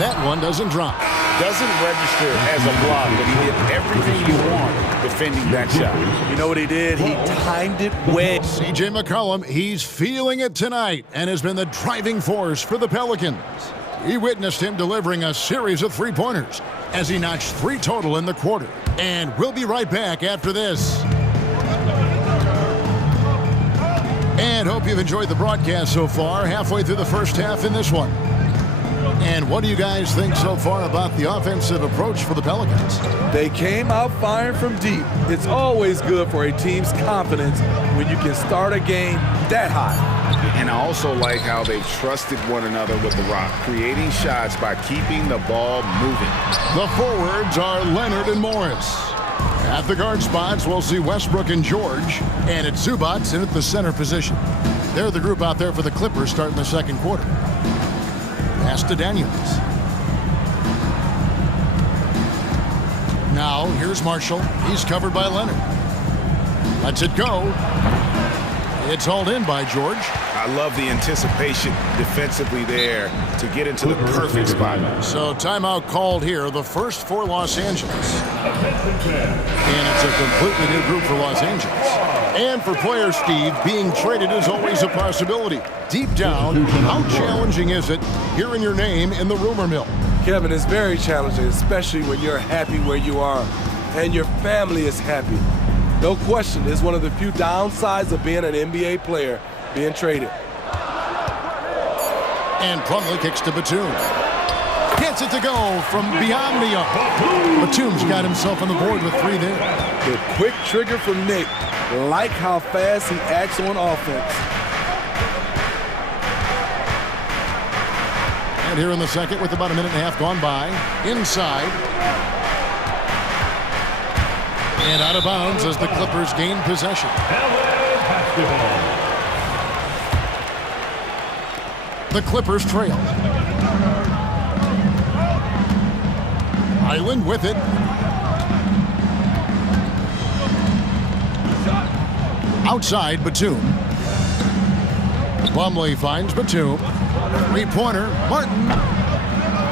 That one doesn't drop. Doesn't register as a block, but he did everything you want defending that shot. You know what he did? He timed it well. CJ McCollum, he's feeling it tonight and has been the driving force for the Pelicans. We witnessed him delivering a series of three-pointers as he notched 3 total in the quarter. And we'll be right back after this. And hope you've enjoyed the broadcast so far, halfway through the first half in this one. And what do you guys think so far about the offensive approach for the Pelicans? They came out firing from deep. It's always good for a team's confidence when you can start a game that high. And I also like how they've trusted one another with the rock, creating shots by keeping the ball moving. The forwards are Leonard and Morris. At the guard spots, we'll see Westbrook and George. And it's Zubats in at the center position. They're the group out there for the Clippers starting the second quarter. Pass to Daniels. Now, here's Marshall. He's covered by Leonard. Lets it go. It's hauled in by George. I love the anticipation defensively there to get into the perfect spot. So timeout called here, the first for Los Angeles. And it's a completely new group for Los Angeles. And for players, Steve, being traded is always a possibility. Deep down, how challenging is it hearing your name in the rumor mill? Kevin, it's very challenging, especially when you're happy where you are and your family is happy. No question, it's one of the few downsides of being an NBA player, being traded. And Plumlee kicks to Batum. Gets it to go from beyond the arc. Batum's got himself on the board with 3 there. The quick trigger from Nick. Like how fast he acts on offense. And here in the second with about a minute and a half gone by. Inside. And out of bounds as the Clippers gain possession. The Clippers trail. Island with it. Outside, Batum. Plumlee finds Batum. Three-pointer, Martin.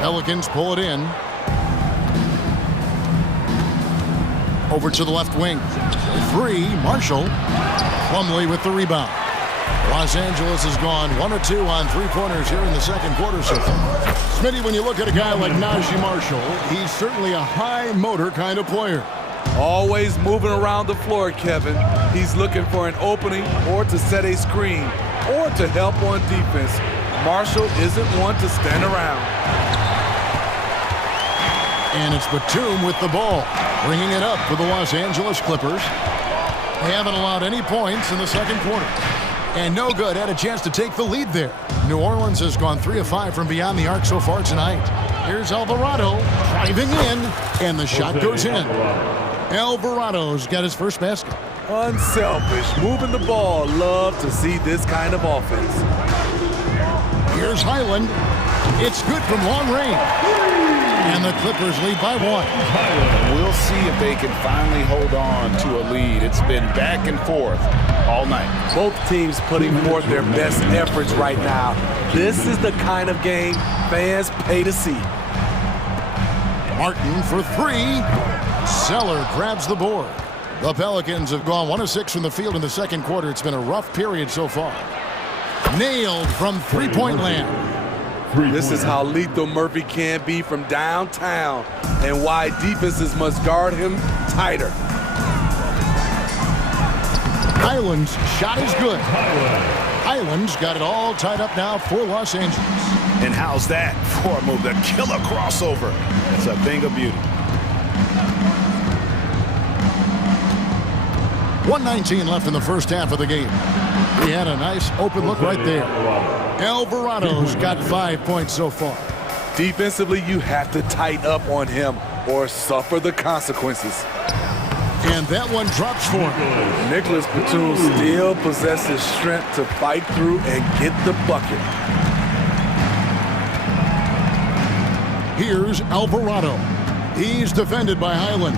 Pelicans pull it in. Over to the left wing. 3, Marshall. Plumlee with the rebound. Los Angeles has gone 1 of 2 on three-pointers here in the second quarter so far. Smitty, when you look at a guy like Najee Marshall, he's certainly a high-motor kind of player. Always moving around the floor, Kevin. He's looking for an opening or to set a screen or to help on defense. Marshall isn't one to stand around. And it's Batum with the ball, bringing it up for the Los Angeles Clippers. They haven't allowed any points in the second quarter. And no good, had a chance to take the lead there. New Orleans has gone 3 of 5 from beyond the arc so far tonight. Here's Alvarado driving in, and the shot goes in. Alvarado's got his first basket. Unselfish, moving the ball. Love to see this kind of offense. Here's Highland. It's good from long range. And the Clippers lead by 1. We'll see if they can finally hold on to a lead. It's been back and forth all night. Both teams putting forth their best efforts right now. This is the kind of game fans pay to see. Martin for 3. Zeller grabs the board. The Pelicans have gone 1 of 6 from the field in the second quarter. It's been a rough period so far. Nailed from three-point land. This is how lethal Murphy can be from downtown and why defenses must guard him tighter. Highland's shot is good. Highland's got it all tied up now for Los Angeles. And how's that for a move? The killer crossover. It's a thing of beauty. 1:19 left in the first half of the game. He had a nice open look right there. Alvarado's got 5 points so far. Defensively, you have to tighten up on him or suffer the consequences. And that one drops for him. Nicholas Batum still possesses strength to fight through and get the bucket. Here's Alvarado. He's defended by Highland.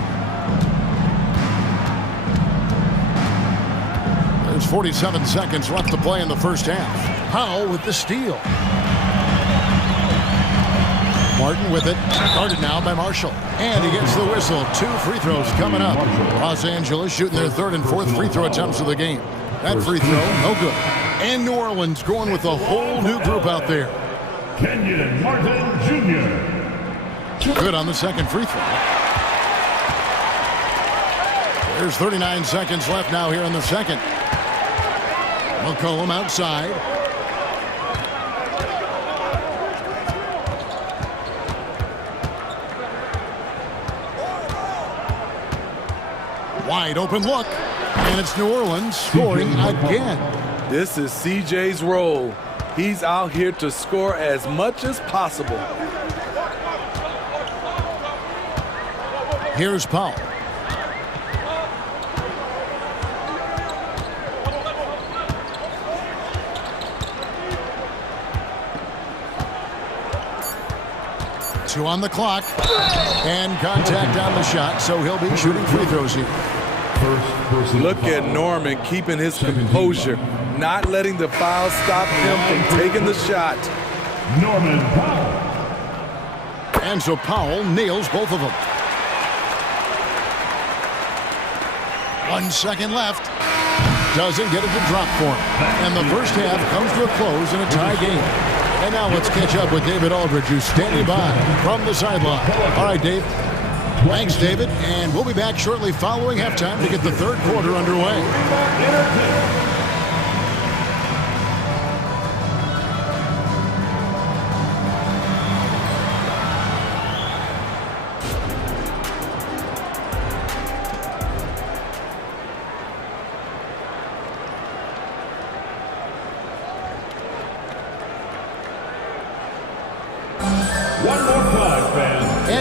There's 47 seconds left to play in the first half. Powell with the steal. Martin with it. Guarded now by Marshall. And he gets the whistle. 2 free throws coming up. Los Angeles shooting their 3rd and 4th free throw attempts of the game. That free throw, no good. And New Orleans going with a whole new group out there. Kenyon Martin Jr. Good on the second free throw. There's 39 seconds left now here in the second. McCollum outside. Wide open look. And it's New Orleans scoring again. This is CJ's role. He's out here to score as much as possible. Here's Powell. Two on the clock. And contact on the shot, so he'll be shooting free throws here. Look at Norman keeping his composure, not letting the foul stop him from taking the shot. Norman Powell. And so Powell nails both of them. 1 second left. Doesn't get it to drop for him. And the first half comes to a close in a tie game. And now let's catch up with David Aldridge, who's standing by from the sideline. All right, Dave. Thanks, David. And we'll be back shortly following halftime to get the third quarter underway.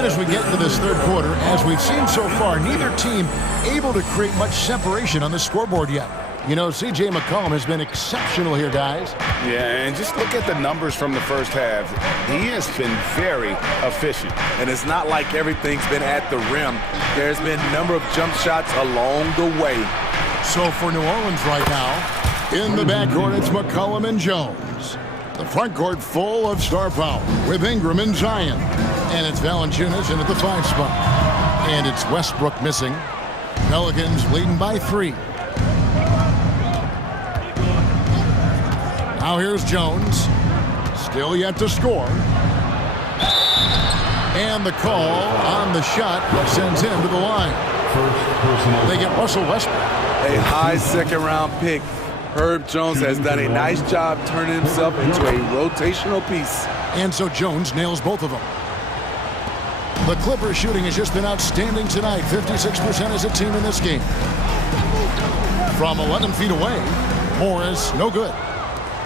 As we get into this third quarter, as we've seen so far, neither team able to create much separation on the scoreboard yet. You know, C.J. McCollum has been exceptional here, guys. Yeah, and just look at the numbers from the first half. He has been very efficient. And it's not like everything's been at the rim. There's been a number of jump shots along the way. So for New Orleans right now, in the backcourt, it's McCollum and Jones. The front court full of star power with Ingram and Zion. And it's Valanciunas in at the 5 spot. And it's Westbrook missing. Pelicans leading by 3. Now here's Jones. Still yet to score. And the call on the shot sends him to the line. They get Russell Westbrook. A high second-round pick. Herb Jones has done a nice job turning himself into a rotational piece. And so Jones nails both of them. The Clippers shooting has just been outstanding tonight. 56% as a team in this game. From 11 feet away, Morris, no good.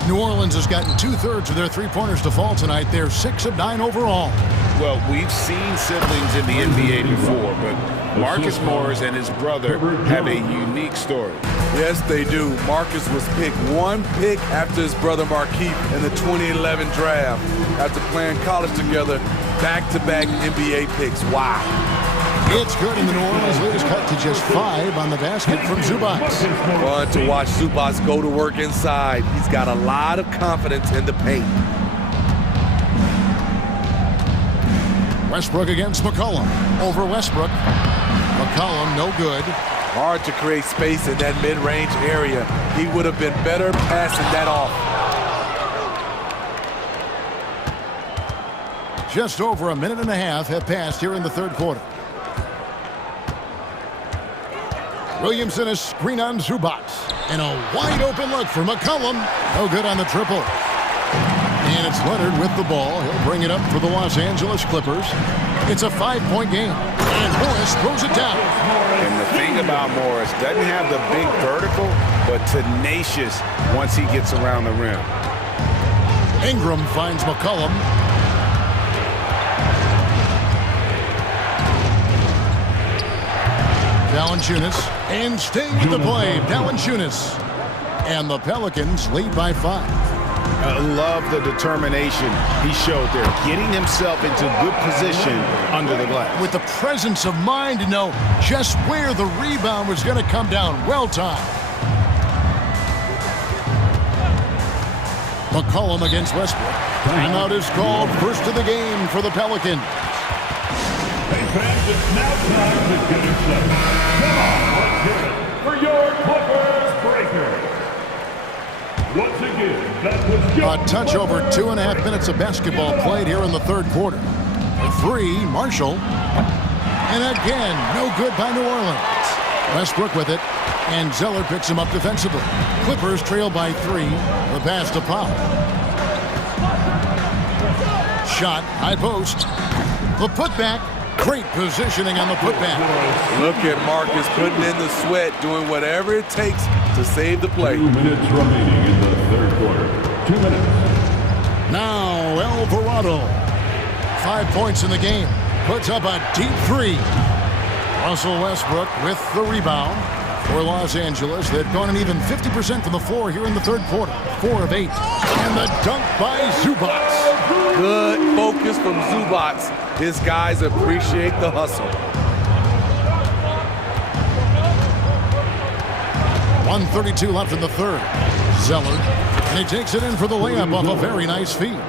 New Orleans has gotten 2/3 of their three-pointers to fall tonight. They're 6 of 9 overall. Well, we've seen siblings in the NBA before, but Marcus Morris and his brother have a unique story. Yes, they do. Marcus was picked 1 pick after his brother Markieff in the 2011 draft. After playing college together, back-to-back NBA picks. Wow. It's good, and the New Orleans lead is cut to just 5 on the basket from Zubac. Fun to watch Zubac go to work inside. He's got a lot of confidence in the paint. Westbrook against McCollum. Over Westbrook. McCollum, no good. Hard to create space in that mid-range area. He would have been better passing that off. Just over a minute and a half have passed here in the third quarter. Williamson a screen on Zubac. And a wide open look for McCollum. No good on the triple. And it's Leonard with the ball. He'll bring it up for the Los Angeles Clippers. It's a 5-point game. And Morris throws it down. And the thing about Morris, doesn't have the big vertical, but tenacious once he gets around the rim. Ingram finds McCollum. Valanciunas, and staying with the play, Valanciunas. And the Pelicans lead by 5. I love the determination he showed there, getting himself into good position under the glass. With the presence of mind to know just where the rebound was going to come down. Well timed. McCollum against Westbrook. Timeout is called. First of the game for the Pelicans. Hey fans, it's now time to get it set. Come on, let's hear it for your Clippers breaker. Once again, that was a touch over 2.5 minutes of basketball played here in the third quarter. For 3, Marshall. And again, no good by New Orleans. Westbrook with it, and Zeller picks him up defensively. Clippers trail by 3. The pass to Powell. Shot, high post. The putback. Great positioning on the putback. Look at Marcus putting in the sweat, doing whatever it takes to save the play. 2 minutes remaining in the third quarter. 2 minutes. Now Alvarado. 5 points in the game. Puts up a deep 3. Russell Westbrook with the rebound for Los Angeles. They've gone an even 50% from the floor here in the third quarter. 4 of 8. And the dunk by Zubac. Good focus from Zubac. His guys appreciate the hustle. 1:32 left in the third. Zeller, and he takes it in for the layup off a very nice feed.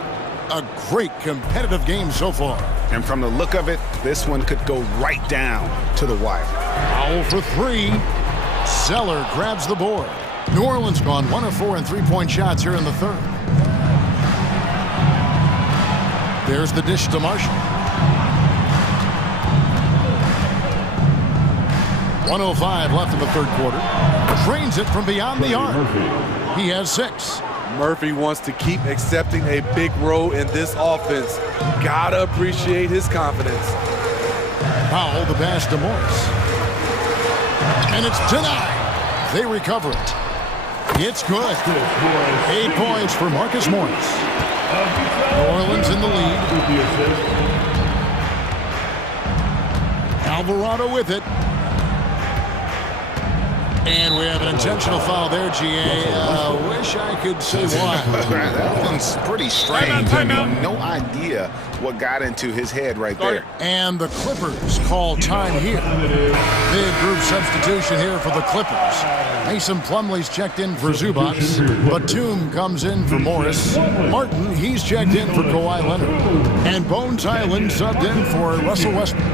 A great competitive game so far. And from the look of it, this one could go right down to the wire. Foul for 3. Zeller grabs the board. New Orleans gone 1 of 4 in 3-point shots here in the third. There's the dish to Marshall. 1:05 left in the third quarter. Trains it from beyond the arc. He has 6. Murphy wants to keep accepting a big role in this offense. Gotta appreciate his confidence. Powell, the pass to Morris. And it's denied. They recover it. It's good. 8 points for Marcus Morris. New Orleans in the lead. Alvarado with it. And we have an intentional foul there, GA. Wish I could say why. That one's pretty strange. I mean, no idea what got into his head right there. And the Clippers call time here. Big group substitution here for the Clippers. Mason Plumlee's checked in for Zubac. Batum comes in for Morris. Martin, he's checked in for Kawhi Leonard. And Bones Highland subbed in for Russell Westbrook.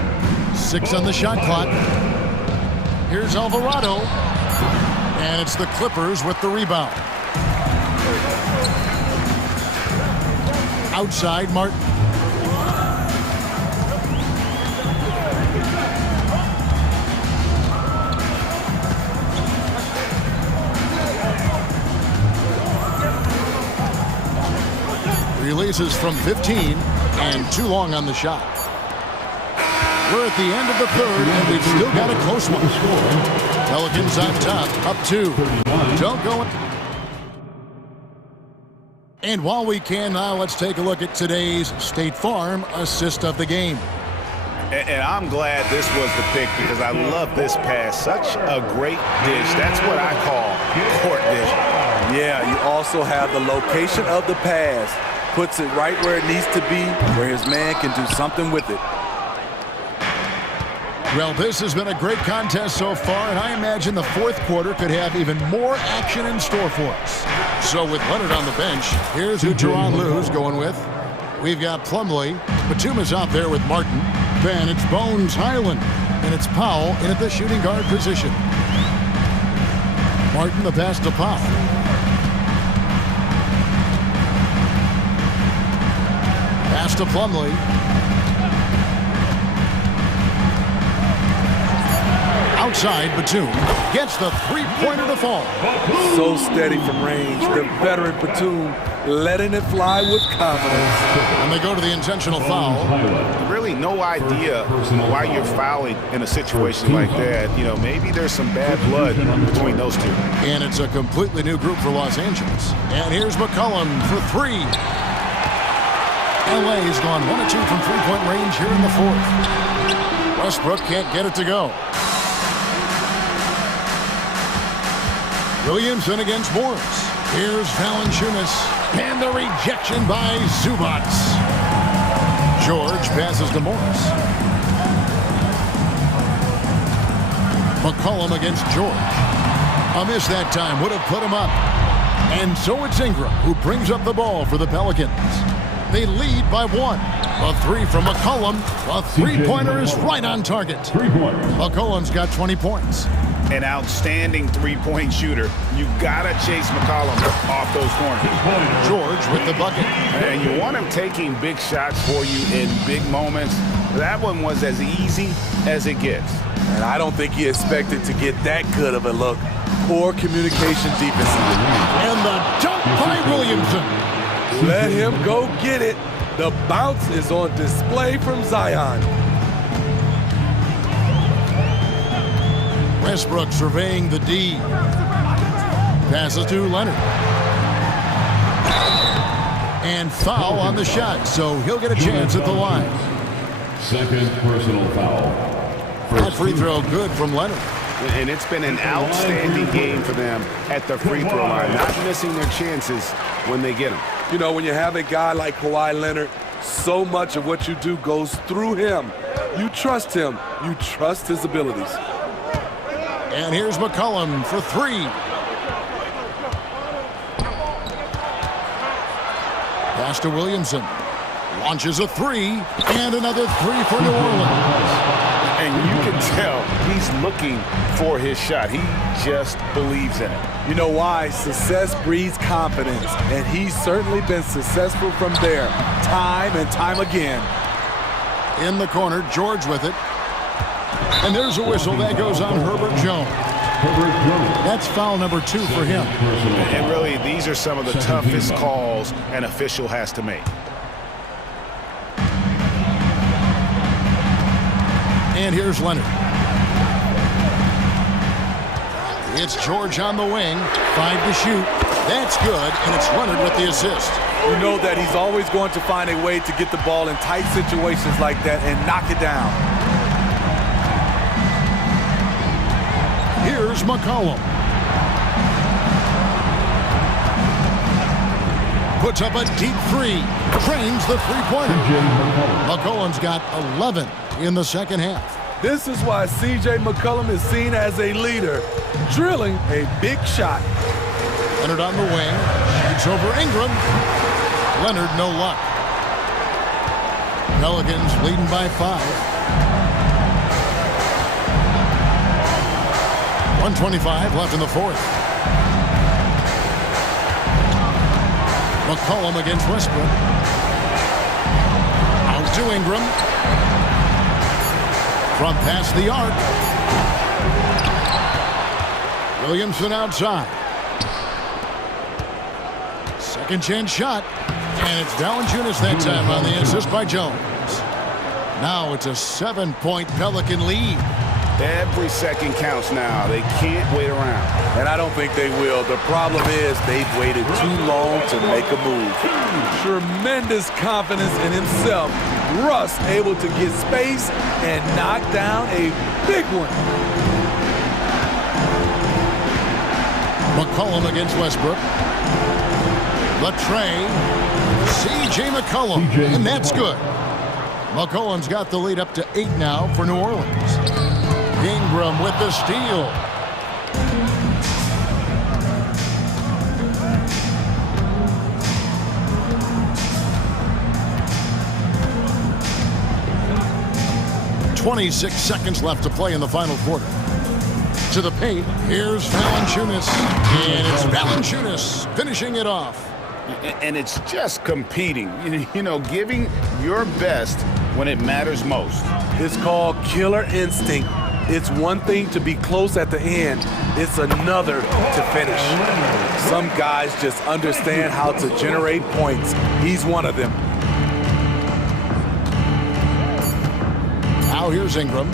6 on the shot clock. Here's Alvarado. And it's the Clippers with the rebound. Outside, Martin. Releases from 15 and too long on the shot. We're at the end of the third, and we've still got a close one. Pelicans on top, up 2. Don't go. And while we can now, let's take a look at today's State Farm assist of the game. And I'm glad this was the pick because I love this pass. Such a great dish. That's what I call court vision. Yeah, you also have the location of the pass. Puts it right where it needs to be, where his man can do something with it. Well, this has been a great contest so far, and I imagine the fourth quarter could have even more action in store for us. So with Leonard on the bench, here's who Teron Lue's going with. We've got Plumlee. Batum is out there with Martin. Then it's Bones Highland, and it's Powell in at the shooting guard position. Martin, the pass to Powell. Pass to Plumlee. Outside, Batum gets the three-pointer to fall. So steady from range. The veteran Batum letting it fly with confidence. And they go to the intentional foul. Really no idea why you're fouling in a situation like that. You know, maybe there's some bad blood between those two. And it's a completely new group for Los Angeles. And here's McCollum for 3. LA has gone 1 of 2 from three-point range here in the fourth. Westbrook can't get it to go. Williamson against Morris. Here's Valanciunas. And the rejection by Zubats. George passes to Morris. McCollum against George. A miss that time would have put him up. And so it's Ingram who brings up the ball for the Pelicans. They lead by 1. A 3 from McCollum. A three-pointer is right on target. McCollum's got 20 points. An outstanding three-point shooter. You gotta chase McCollum off those corners. George with the bucket. And you want him taking big shots for you in big moments. That one was as easy as it gets. And I don't think he expected to get that good of a look. Poor communication defensively. And the dunk by Williamson. Let him go get it. The bounce is on display from Zion. Westbrook surveying the D. Passes to Leonard. And foul on the shot, so he'll get a chance at the line. Second personal foul. That free throw good from Leonard. And it's been an outstanding game for them at the free throw line, not missing their chances when they get them. You know, when you have a guy like Kawhi Leonard, so much of what you do goes through him. You trust him. You trust his abilities. And here's McCollum for 3. Pass to Williamson. Launches a 3. And another 3 for New Orleans. And you can tell he's looking for his shot. He just believes in it. You know why? Success breeds confidence. And he's certainly been successful from there, time and time again. In the corner, George with it. And there's a whistle that goes on Herbert Jones. That's foul number 2 for him. And really, these are some of the toughest calls an official has to make. And here's Leonard. It's George on the wing. 5 to shoot. That's good, and it's Leonard with the assist. You know that he's always going to find a way to get the ball in tight situations like that and knock it down. Here's McCollum. Puts up a deep 3. Trains the three-pointer. McCollum's got 11 in the second half. This is why C.J. McCollum is seen as a leader, drilling a big shot. Leonard on the wing. Shoots over Ingram. Leonard, no luck. Pelicans leading by 5. 1:25 left in the fourth. McCollum against Westbrook. Out to Ingram. From past the arc. Williamson outside. Second chance shot. And it's Valanciunas that time on the assist by Jones. Now it's a 7-point Pelican lead. Every second counts now. They can't wait around. And I don't think they will. The problem is they've waited too long to make a move. Tremendous confidence in himself. Russ able to get space and knock down a big one. McCollum against Westbrook. Latray. C.J. McCollum. And that's good. McCollum's got the lead up to 8 now for New Orleans. Ingram with the steal. .26 seconds left to play in the final quarter. To the paint, here's Valanciunas. And it's Valanciunas finishing it off. And it's just competing, you know, giving your best when it matters most. It's called killer instinct. It's one thing to be close at the end. It's another to finish. Some guys just understand how to generate points. He's one of them. Now here's Ingram.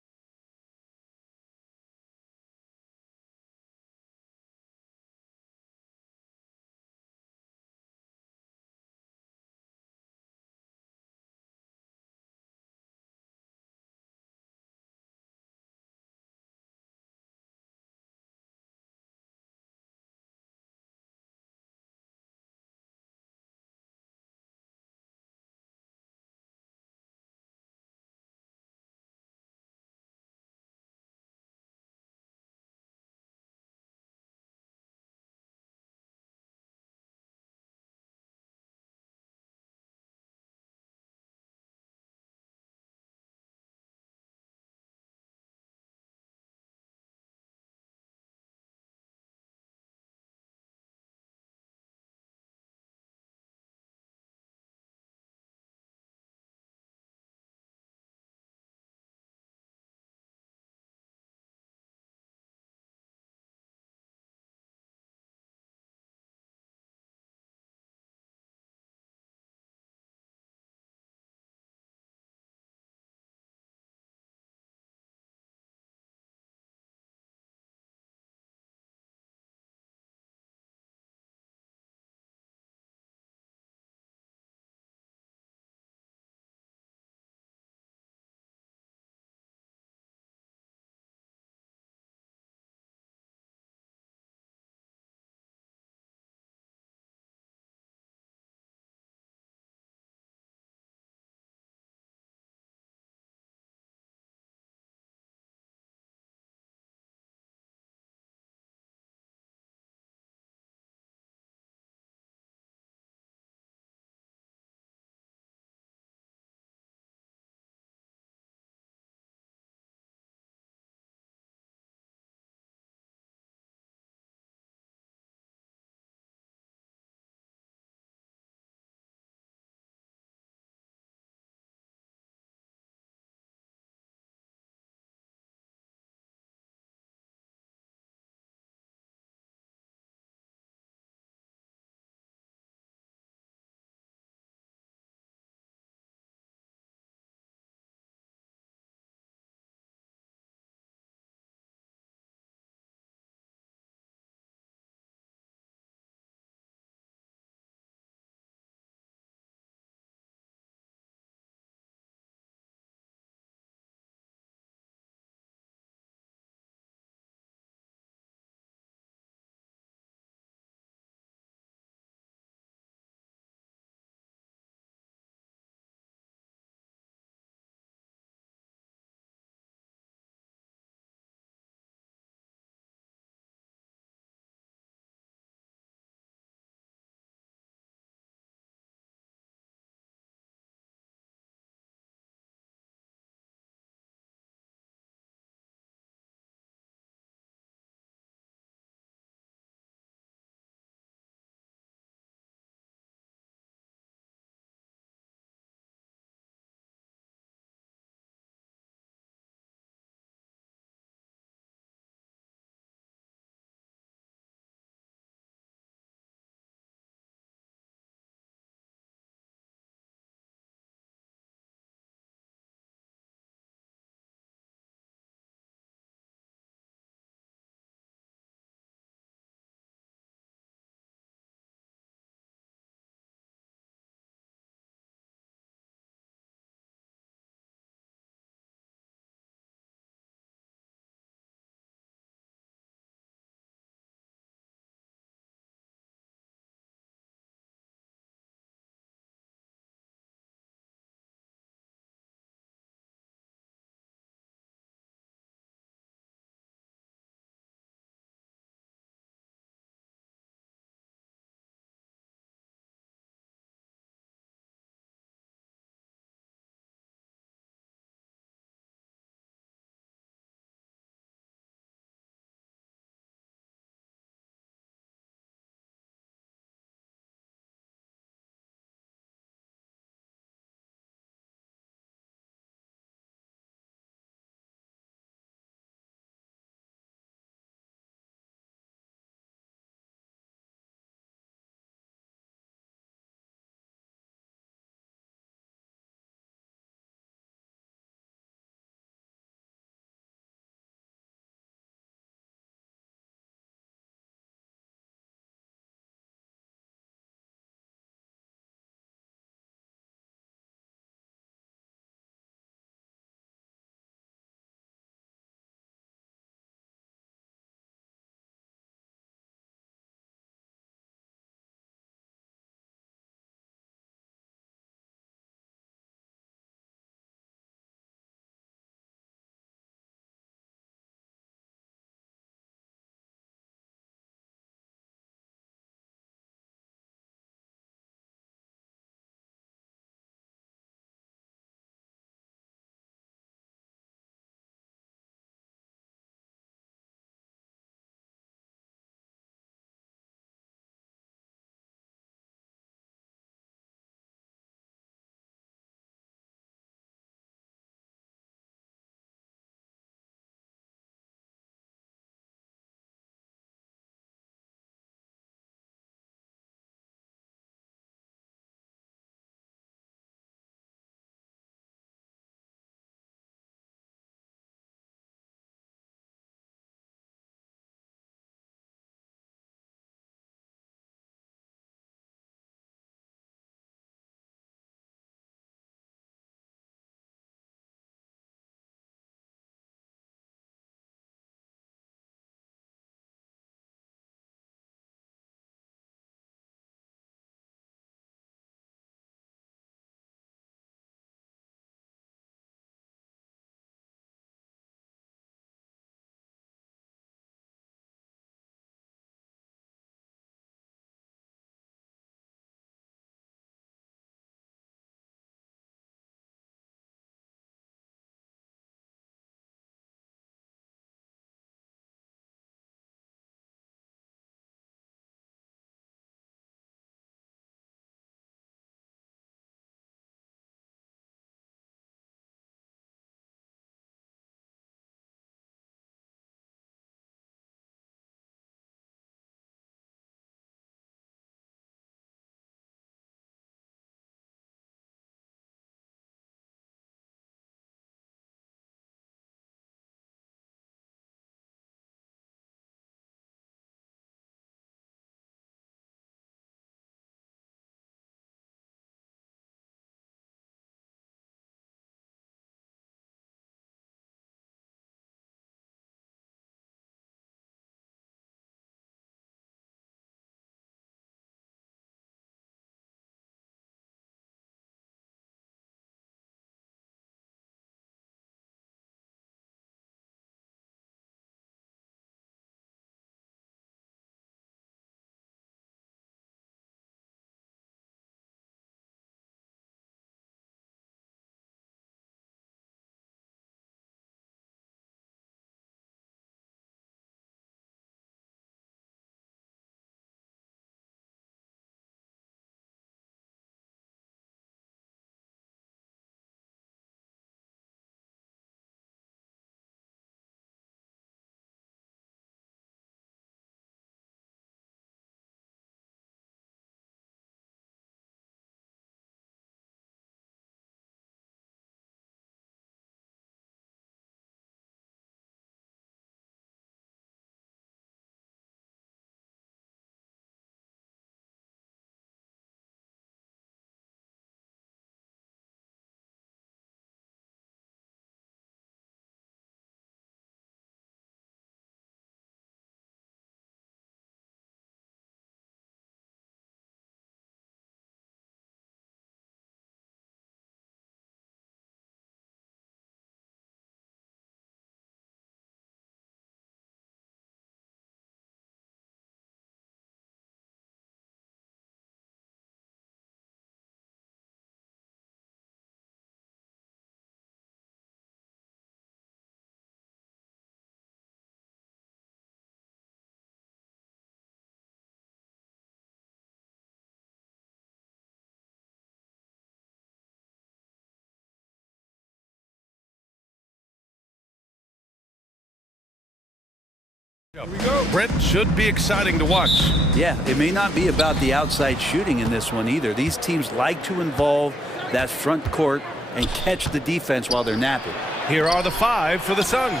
Brent, should be exciting to watch. Yeah, it may not be about the outside shooting in this one either. These teams like to involve that front court and catch the defense while they're napping. Here are the 5 for the Suns.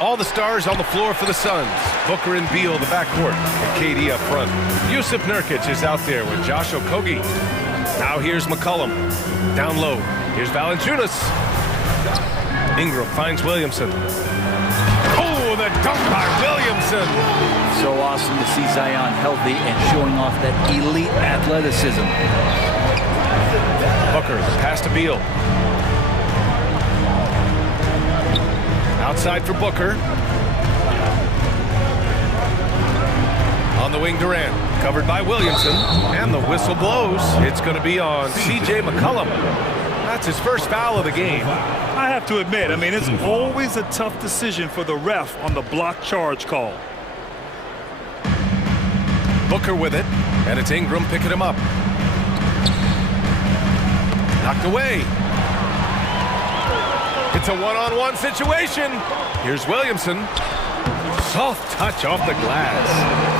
All the stars on the floor for the Suns. Booker and Beal, the backcourt, and KD up front. Yusuf Nurkic is out there with Josh Okogie. Now here's McCollum. Down low. Here's Valanciunas. Ingram finds Williamson. Oh, the dunk by Williamson. So awesome to see Zion healthy and showing off that elite athleticism. Booker, the pass to Beal. Outside for Booker. On the wing, Durant. Covered by Williamson. And the whistle blows. It's going to be on C.J. McCollum. That's his first foul of the game. I have to admit, I mean, it's always a tough decision for the ref on the block charge call. Booker with it. And it's Ingram picking him up. Knocked away. It's a one-on-one situation. Here's Williamson. Soft touch off the glass.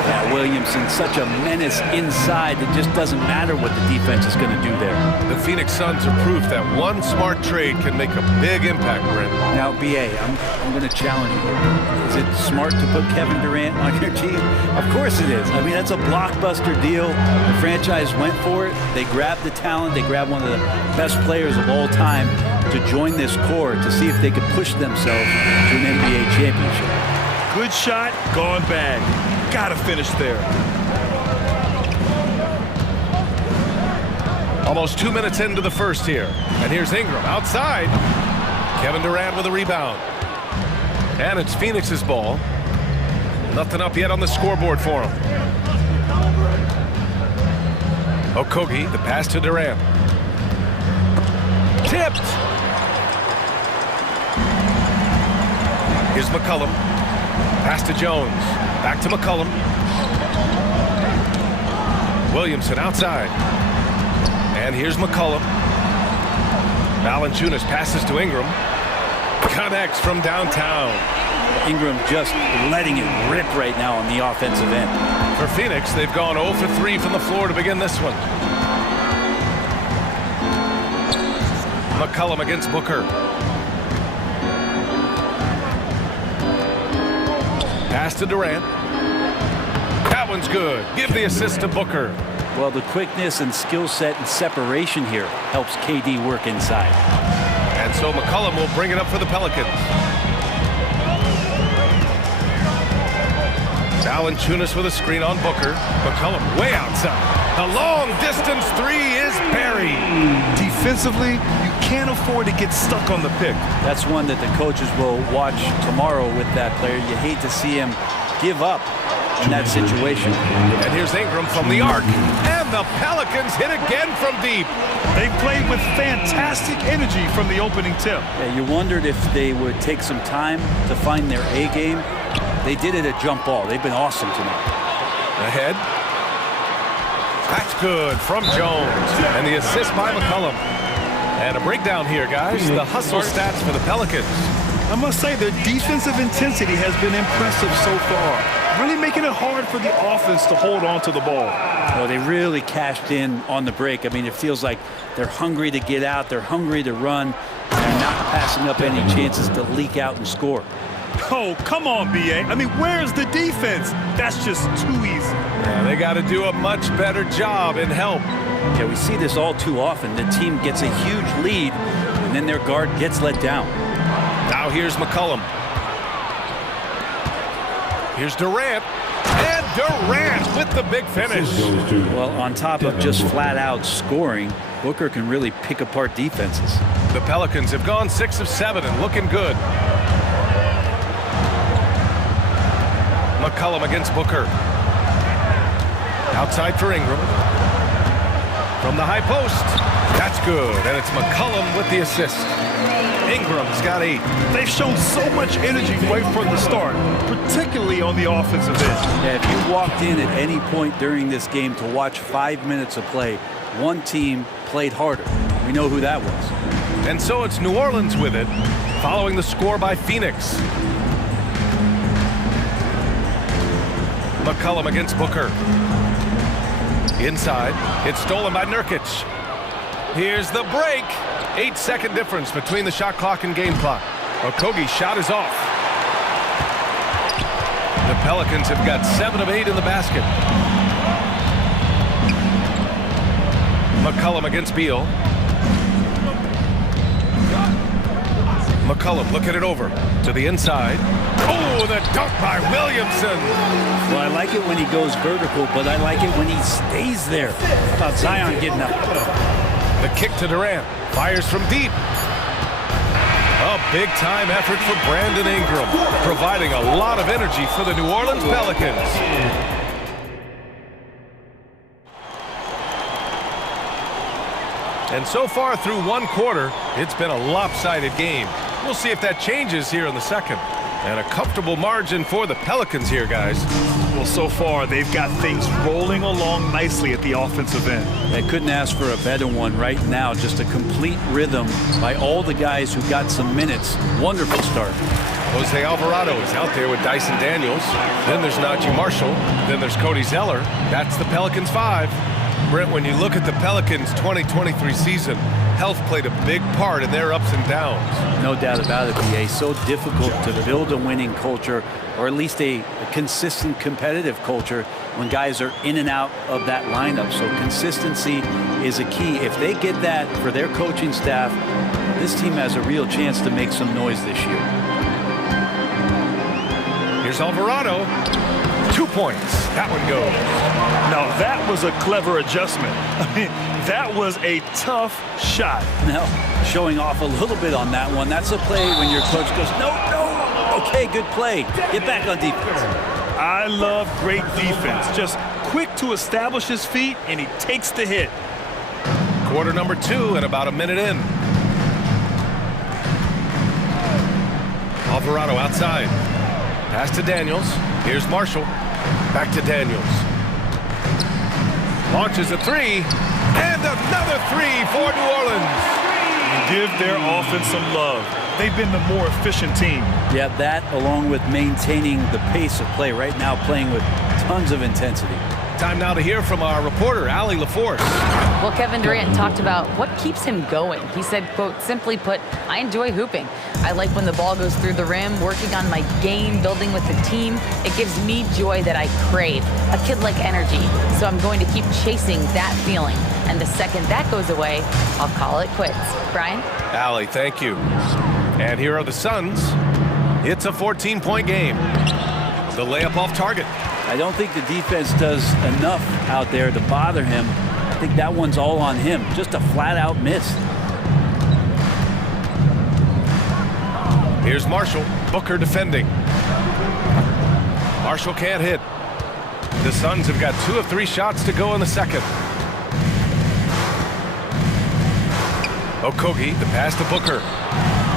Yeah, Williamson, such a menace inside. It just doesn't matter what the defense is going to do there. The Phoenix Suns are proof that one smart trade can make a big impact, Brent. Now, B.A., I'm going to challenge you. Is it smart to put Kevin Durant on your team? Of course it is. I mean, that's a blockbuster deal. The franchise went for it. They grabbed the talent. They grabbed one of the best players of all time to join this core to see if they could push themselves to an NBA championship. Good shot, gone bad. Gotta finish there. Almost 2 minutes into the first here. And here's Ingram outside. Kevin Durant with a rebound. And it's Phoenix's ball. Nothing up yet on the scoreboard for him. Okogie, the pass to Durant. Tipped. Here's McCollum. Pass to Jones. Back to McCollum. Williamson outside. And here's McCollum. Valanciunas passes to Ingram. Connects from downtown. Ingram just letting it rip right now on the offensive end. For Phoenix, they've gone 0 for 3 from the floor to begin this one. McCollum against Booker. Pass to Durant. That one's good. Give the assist to Booker. Well, the quickness and skill set and separation here helps KD work inside. And so McCollum will bring it up for the Pelicans. Valanciunas with a screen on Booker. McCollum way outside. The long distance 3 is buried. Defensively, you can't afford to get stuck on the pick. That's one that the coaches will watch tomorrow with that player. You hate to see him give up in that situation. And here's Ingram from the arc. And the Pelicans hit again from deep. They played with fantastic energy from the opening tip. Yeah, you wondered if they would take some time to find their A game. They did it at jump ball. They've been awesome tonight. Ahead. That's good from Jones. And the assist by McCollum. And a breakdown here, guys. The hustle stats for the Pelicans. I must say their defensive intensity has been impressive so far. Really making it hard for the offense to hold on to the ball. Well, they really cashed in on the break. I mean, it feels like they're hungry to get out. They're hungry to run. They're not passing up any chances to leak out and score. Oh, come on, B.A. I mean, where's the defense? That's just too easy. Yeah, they got to do a much better job in help. Yeah, we see this all too often. The team gets a huge lead, and then their guard gets let down. Now here's McCollum. Here's Durant. And Durant with the big finish. Well, on top of just flat-out scoring, Booker can really pick apart defenses. The Pelicans have gone 6 of 7 and looking good. McCollum against Booker. Outside for Ingram. From the high post. That's good. And it's McCollum with the assist. Ingram's got 8. They've shown so much energy right from the start, particularly on the offensive end. Yeah, if you walked in at any point during this game to watch 5 minutes of play, one team played harder. We know who that was. And so it's New Orleans with it, following the score by Phoenix. McCollum against Booker. Inside, it's stolen by Nurkic. Here's the break. 8-second difference between the shot clock and game clock. Okogie's shot is off. The Pelicans have got 7 of 8 in the basket. McCollum against Beal. McCollum looking it over to the inside. Oh, the dunk by Williamson. Well, I like it when he goes vertical, but I like it when he stays there. How about Zion getting up? The kick to Durant. Fires from deep. A big-time effort for Brandon Ingram, providing a lot of energy for the New Orleans Pelicans. And so far through one quarter, it's been a lopsided game. We'll see if that changes here in the second. And a comfortable margin for the Pelicans here, guys. Well, so far, they've got things rolling along nicely at the offensive end. I couldn't ask for a better one right now. Just a complete rhythm by all the guys who got some minutes. Wonderful start. Jose Alvarado is out there with Dyson Daniels. Then there's Najee Marshall. Then there's Cody Zeller. That's the Pelicans 5. Brent, when you look at the Pelicans' 2023 season, health played a big part in their ups and downs. No doubt about it, BA. So difficult to build a winning culture, or at least a consistent competitive culture when guys are in and out of that lineup. So consistency is a key. If they get that for their coaching staff, this team has a real chance to make some noise this year. Here's Alvarado. 2 points. That one goes. Now, that was a clever adjustment. I mean, that was a tough shot. Now, showing off a little bit on that one. That's a play when your coach goes, no, no. Okay, good play. Get back on defense. I love great defense. Just quick to establish his feet, and he takes the hit. Quarter number 2 and about a minute in. Alvarado outside. Pass to Daniels. Here's Marshall. Back to Daniels. Launches a 3. And another 3 for New Orleans. And give their offense some love. They've been the more efficient team. Yeah, that along with maintaining the pace of play. Right now playing with tons of intensity. Time now to hear from our reporter, Allie LaForce. Well, Kevin Durant talked about what keeps him going. He said, quote, simply put, I enjoy hooping. I like when the ball goes through the rim, working on my game, building with the team. It gives me joy that I crave, a kid-like energy. So I'm going to keep chasing that feeling. And the second that goes away, I'll call it quits. Brian? Allie, thank you. And here are the Suns. It's a 14-point game. The layup off target. I don't think the defense does enough out there to bother him. I think that one's all on him. Just a flat-out miss. Here's Marshall. Booker defending. Marshall can't hit. The Suns have got 2 of 3 shots to go in the second. Okogie, the pass to Booker.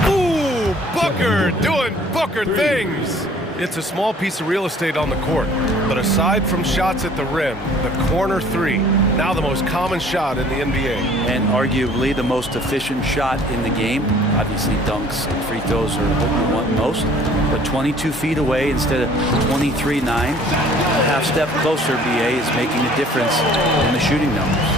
Ooh, Booker doing Booker things. It's a small piece of real estate on the court, but aside from shots at the rim, the corner 3, now the most common shot in the NBA. And arguably the most efficient shot in the game. Obviously dunks and free throws are what you want most, but 22 feet away instead of 23-9. A half step closer, BA, is making a difference in the shooting numbers.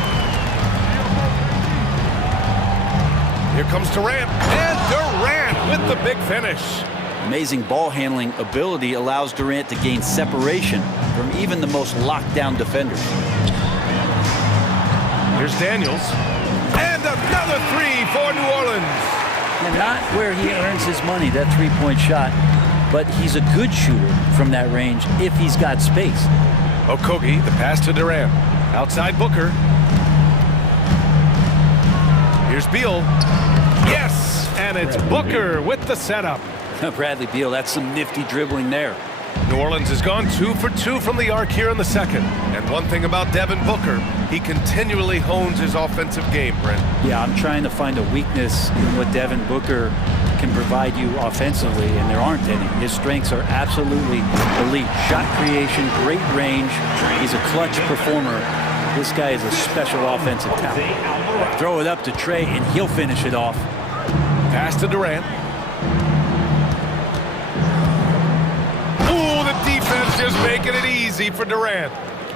Here comes Durant, and Durant with the big finish. Amazing ball handling ability allows Durant to gain separation from even the most locked down defenders. Here's Daniels. And another 3 for New Orleans. And not where he earns his money, that three-point shot, but he's a good shooter from that range if he's got space. Okogie, the pass to Durant. Outside Booker. Here's Beal. Yes, and it's Booker with the setup. Bradley Beal, that's some nifty dribbling there. New Orleans has gone 2 for 2 from the arc here in the second. And one thing about Devin Booker, he continually hones his offensive game, Brent. Yeah, I'm trying to find a weakness in what Devin Booker can provide you offensively, and there aren't any. His strengths are absolutely elite. Shot creation, great range. He's a clutch performer. This guy is a special offensive talent. Throw it up to Trey, and he'll finish it off. Pass to Durant. Ooh, the defense just making it easy for Durant.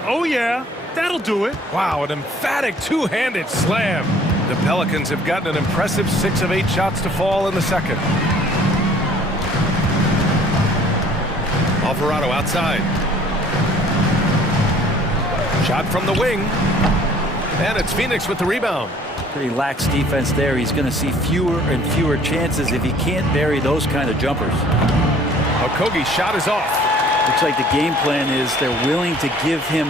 Oh, yeah. That'll do it. Wow, an emphatic two-handed slam. The Pelicans have gotten an impressive 6 of 8 shots to fall in the second. Alvarado outside. Shot from the wing. And it's Phoenix with the rebound. Pretty lax defense there. He's going to see fewer and fewer chances if he can't bury those kind of jumpers. Okogie's shot is off. Looks like the game plan is they're willing to give him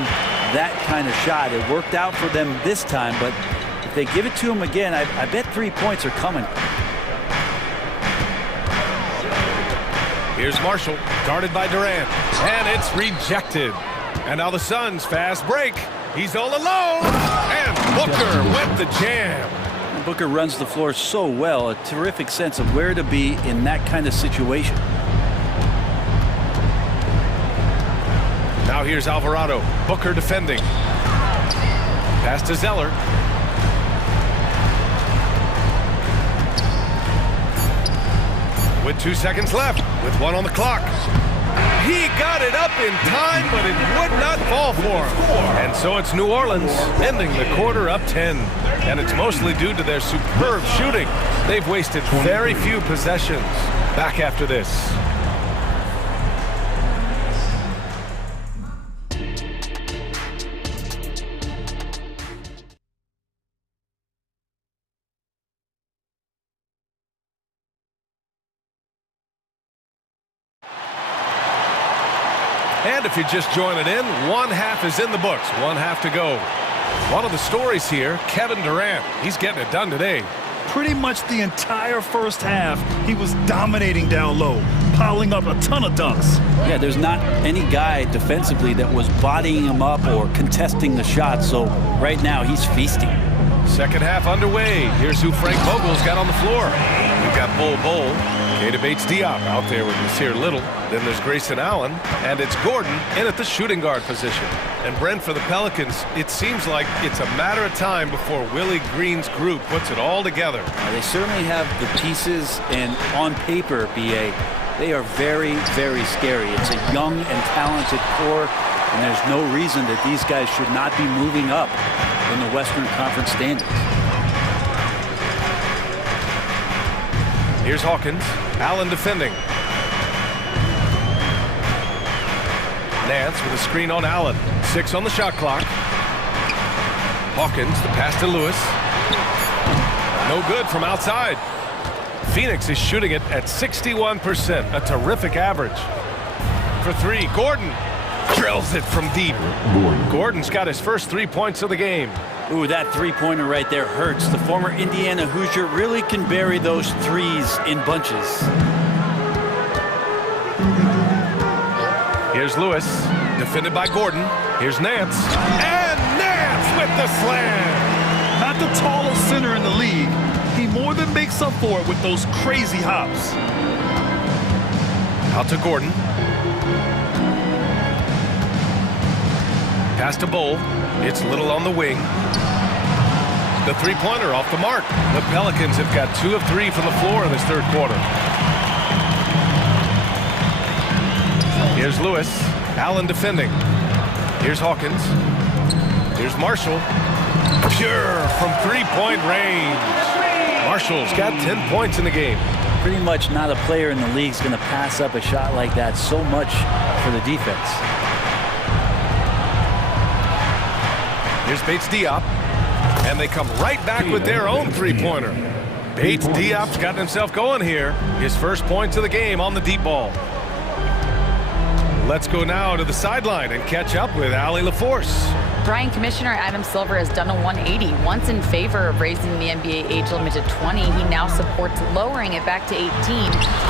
that kind of shot. It worked out for them this time, but if they give it to him again, I bet 3 points are coming. Here's Marshall, guarded by Durant, and it's rejected. And now the Suns fast break. He's all alone, and Booker with the jam. Booker runs the floor so well, a terrific sense of where to be in that kind of situation. Now here's Alvarado, Booker defending. Pass to Zeller. With 2 seconds left, with 1 on the clock. He got it up in time, but it would not fall for him. And so it's New Orleans ending the quarter up 10. And it's mostly due to their superb shooting. They've wasted very few possessions. Back after this. And if you're just joining in, 1 half is in the books, 1 half to go. One of the stories here, Kevin Durant. He's getting it done today. Pretty much the entire first half, he was dominating down low, piling up a ton of dunks. Yeah, there's not any guy defensively that was bodying him up or contesting the shot, so right now he's feasting. Second half underway. Here's who Frank Vogel's got on the floor. We've got Bull, Kata Bates-Diop out there with Nasir Little. Then there's Grayson Allen, and it's Gordon in at the shooting guard position. And Brent, for the Pelicans, it seems like it's a matter of time before Willie Green's group puts it all together. They certainly have the pieces, and on paper, BA, they are very, very scary. It's a young and talented core, and there's no reason that these guys should not be moving up in the Western Conference standings. Here's Hawkins. Allen defending. Nance with a screen on Allen. 6 on the shot clock. Hawkins, the pass to Lewis. No good from outside. Phoenix is shooting it at 61%, a terrific average. For 3, Gordon drills it from deep. Gordon's got his first 3 points of the game. Ooh, that three-pointer right there hurts. The former Indiana Hoosier really can bury those threes in bunches. Here's Lewis, defended by Gordon. Here's Nance, and Nance with the slam. Not the tallest center in the league. He more than makes up for it with those crazy hops. Out to Gordon. Pass to Bull. It's Little on the wing. The three-pointer off the mark. The Pelicans have got 2 of 3 from the floor in this third quarter. Here's Lewis. Allen defending. Here's Hawkins. Here's Marshall. Pure from three-point range. Marshall's got 10 points in the game. Pretty much not a player in the league is going to pass up a shot like that so much for the defense. Here's Bates-Diop. And they come right back with their own three-pointer. Bates-Diop's gotten himself going here. His first points of the game on the deep ball. Let's go now to the sideline and catch up with Allie LaForce. Brian, Commissioner Adam Silver has done a 180. Once in favor of raising the NBA age limit to 20, he now supports lowering it back to 18.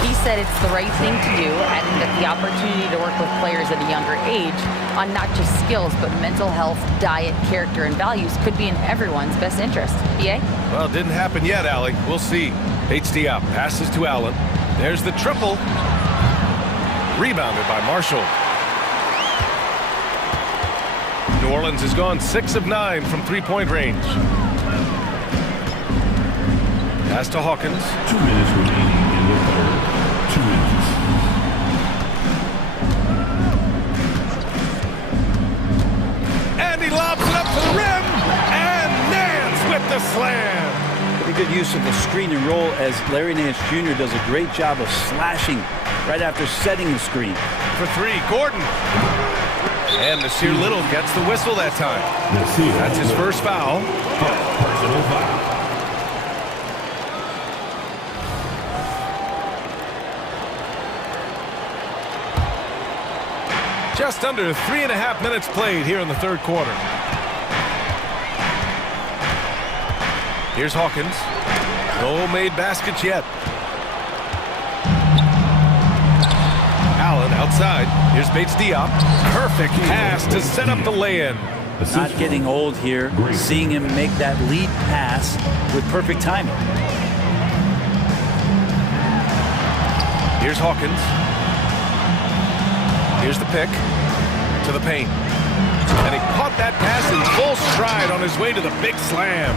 He said it's the right thing to do, adding that the opportunity to work with players at a younger age on not just skills, but mental health, diet, character, and values could be in everyone's best interest. BA? Well, it didn't happen yet, Allie. We'll see. Bates-Diop passes to Allen. There's the triple. Rebounded by Marshall. New Orleans has gone 6 of 9 from three-point range. Pass to Hawkins. 2 minutes remaining in the third. 2 minutes. the slam. Pretty good use of the screen and roll as Larry Nance Jr. does a great job of slashing right after setting the screen. For three, Gordon. And Nasir Little gets the whistle that time. That's his first foul. Personal foul. Just under 3.5 minutes played here in the third quarter. Here's Hawkins. No made baskets yet. Allen outside. Here's Bates Diop. Perfect pass to set up the lay-in. Not getting old here. Seeing him make that lead pass with perfect timing. Here's Hawkins. Here's the pick to the paint. And he caught that pass in full stride on his way to the big slam.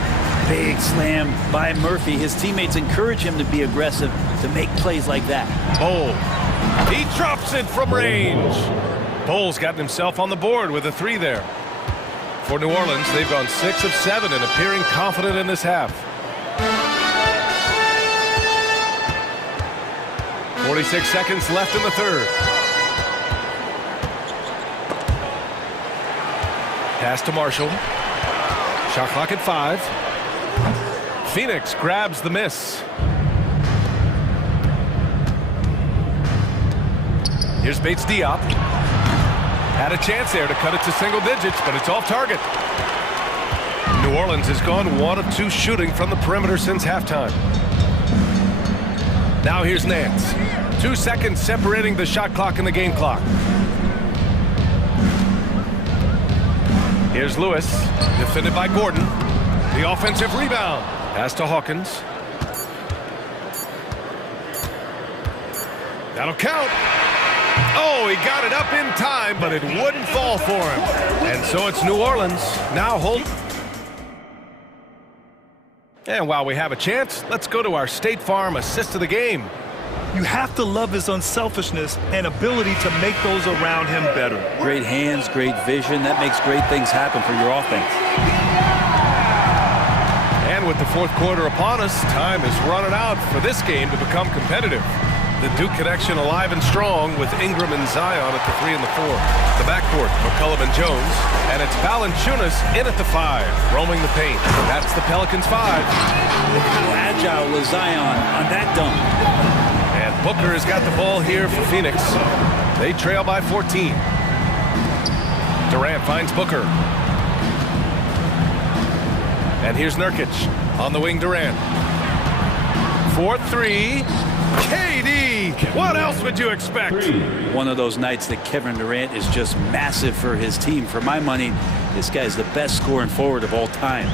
Big slam by Murphy. His teammates encourage him to be aggressive, to make plays like that. Bol. He drops it from range. Bol's gotten himself on the board with a three there. For New Orleans, they've gone 6 of 7 and appearing confident in this half. 46 seconds left in the third. Pass to Marshall. Shot clock at 5. Phoenix grabs the miss. Here's Bates Diop. Had a chance there to cut it to single digits, but it's off target. New Orleans has gone 1 of 2 shooting from the perimeter since halftime. Now here's Nance. 2 seconds separating the shot clock and the game clock. Here's Lewis, defended by Gordon. The offensive rebound. Pass to Hawkins. That'll count. Oh, he got it up in time, but it wouldn't fall for him. And so it's New Orleans. Now hold. And while we have a chance, let's go to our State Farm assist of the game. You have to love his unselfishness and ability to make those around him better. Great hands, great vision. That makes great things happen for your offense. And with the fourth quarter upon us, time is running out for this game to become competitive. The Duke connection alive and strong with Ingram and Zion at the 3 and the 4. The backcourt, McCullum and Jones. And it's Valanciunas in at the 5, roaming the paint. That's the Pelicans 5. Look how agile was Zion on that dunk. And Booker has got the ball here for Phoenix. They trail by 14. Durant finds Booker. And here's Nurkic on the wing. Durant. 4-3. KD. What else would you expect? One of those nights that Kevin Durant is just massive for his team. For my money, this guy's the best scoring forward of all time.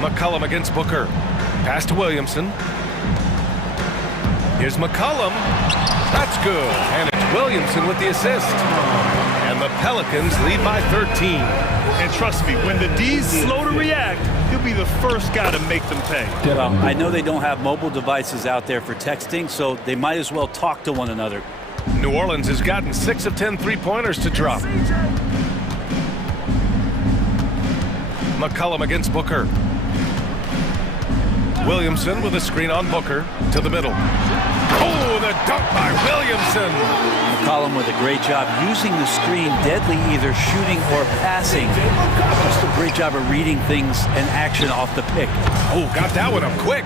McCullum against Booker. Pass to Williamson. Here's McCullum. That's good. And it's Williamson with the assist. And the Pelicans lead by 13. And trust me, when the D's slow to react, he'll be the first guy to make them pay. Well, I know they don't have mobile devices out there for texting, so they might as well talk to one another. New Orleans has gotten 6 of 10 three-pointers to drop. McCullum against Booker. Williamson with a screen on Booker to the middle. Oh, the dunk by Williamson. McCollum with a great job using the screen, deadly either shooting or passing. Just a great job of reading things and action off the pick. Oh, got that one up quick.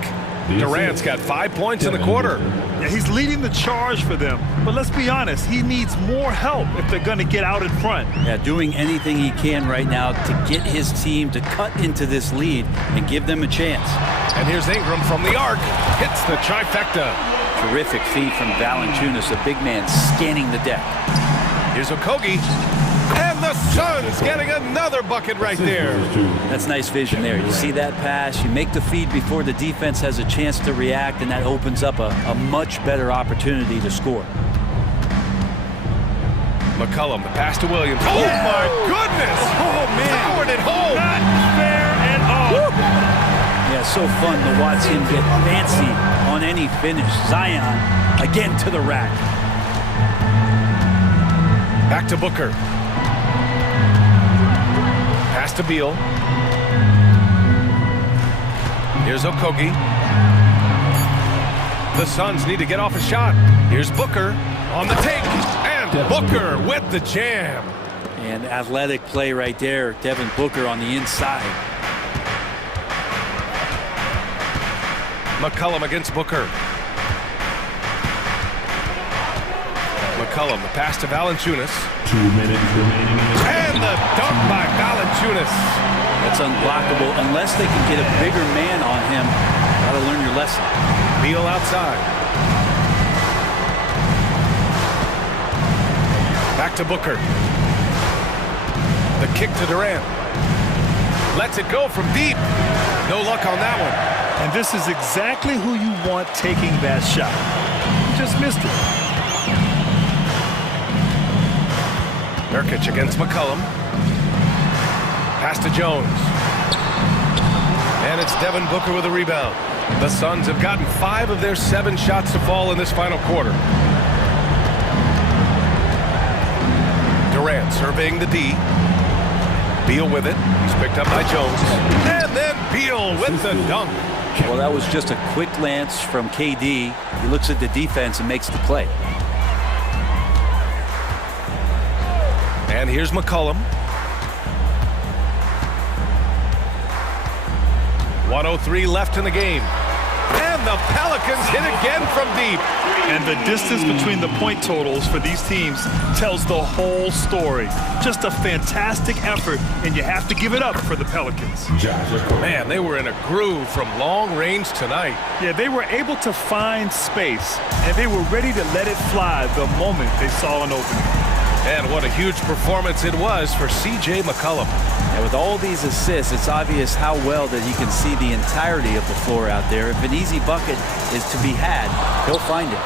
Durant's got 5 points in the quarter. Yeah, he's leading the charge for them. But let's be honest, he needs more help if they're going to get out in front. Yeah, doing anything he can right now to get his team to cut into this lead and give them a chance. And here's Ingram from the arc. Hits the trifecta. Terrific feed from Valanciunas, a big man scanning the deck. Here's Okogie. And the Suns getting another bucket right there. That's nice vision there. You see that pass, you make the feed before the defense has a chance to react, and that opens up a much better opportunity to score. McCullum, the pass to Williams. Oh, my goodness! Oh, man. Powered it home. Not fair at all. Yeah, so fun to watch him get fancy on any finish. Zion, again to the rack. Back to Booker. Pass Pass to Beal. Here's Okogie. The Suns need to get off a shot. Here's Booker on the take. And Booker with the jam. And athletic play right there. Devin Booker on the inside. McCollum against Booker. McCollum, the pass to Valanciunas. 2 minutes remaining in the And the dunk by Valanciunas. That's unblockable unless they can get a bigger man on him. Gotta learn your lesson. Beal outside. Back to Booker. The kick to Durant. Lets it go from deep. No luck on that one. And this is exactly who you want taking that shot. You just missed it. Nurkic against McCollum. Pass to Jones. And it's Devin Booker with a rebound. The Suns have gotten 5 of their 7 shots to fall in this final quarter. Durant surveying the D. Beal with it. He's picked up by Jones. And then Beal with the dunk. Well, that was just a quick glance from KD. He looks at the defense and makes the play. And here's McCollum. 1:03 left in the game. And the Pelicans hit again from deep. And the distance between the point totals for these teams tells the whole story. Just a fantastic effort, and you have to give it up for the Pelicans. Man, they were in a groove from long range tonight. Yeah, they were able to find space, and they were ready to let it fly the moment they saw an opening. And what a huge performance it was for C.J. McCollum. And with all these assists, it's obvious how well that he can see the entirety of the floor out there. If an easy bucket is to be had, he'll find it.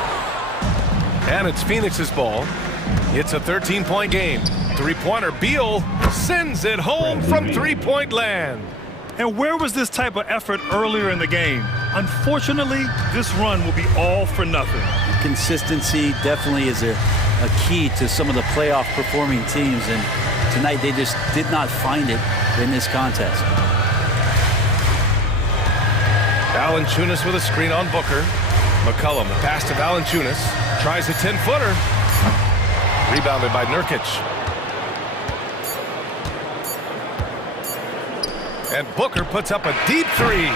And it's Phoenix's ball. It's a 13-point game. Three-pointer, Beal sends it home from three-point land. And where was this type of effort earlier in the game? Unfortunately, this run will be all for nothing. Consistency definitely is a key to some of the playoff performing teams, and tonight they just did not find it in this contest. Valanciunas with a screen on Booker. McCollum, the pass to Valanciunas. Tries a 10-footer. Rebounded by Nurkic. And Booker puts up a deep three.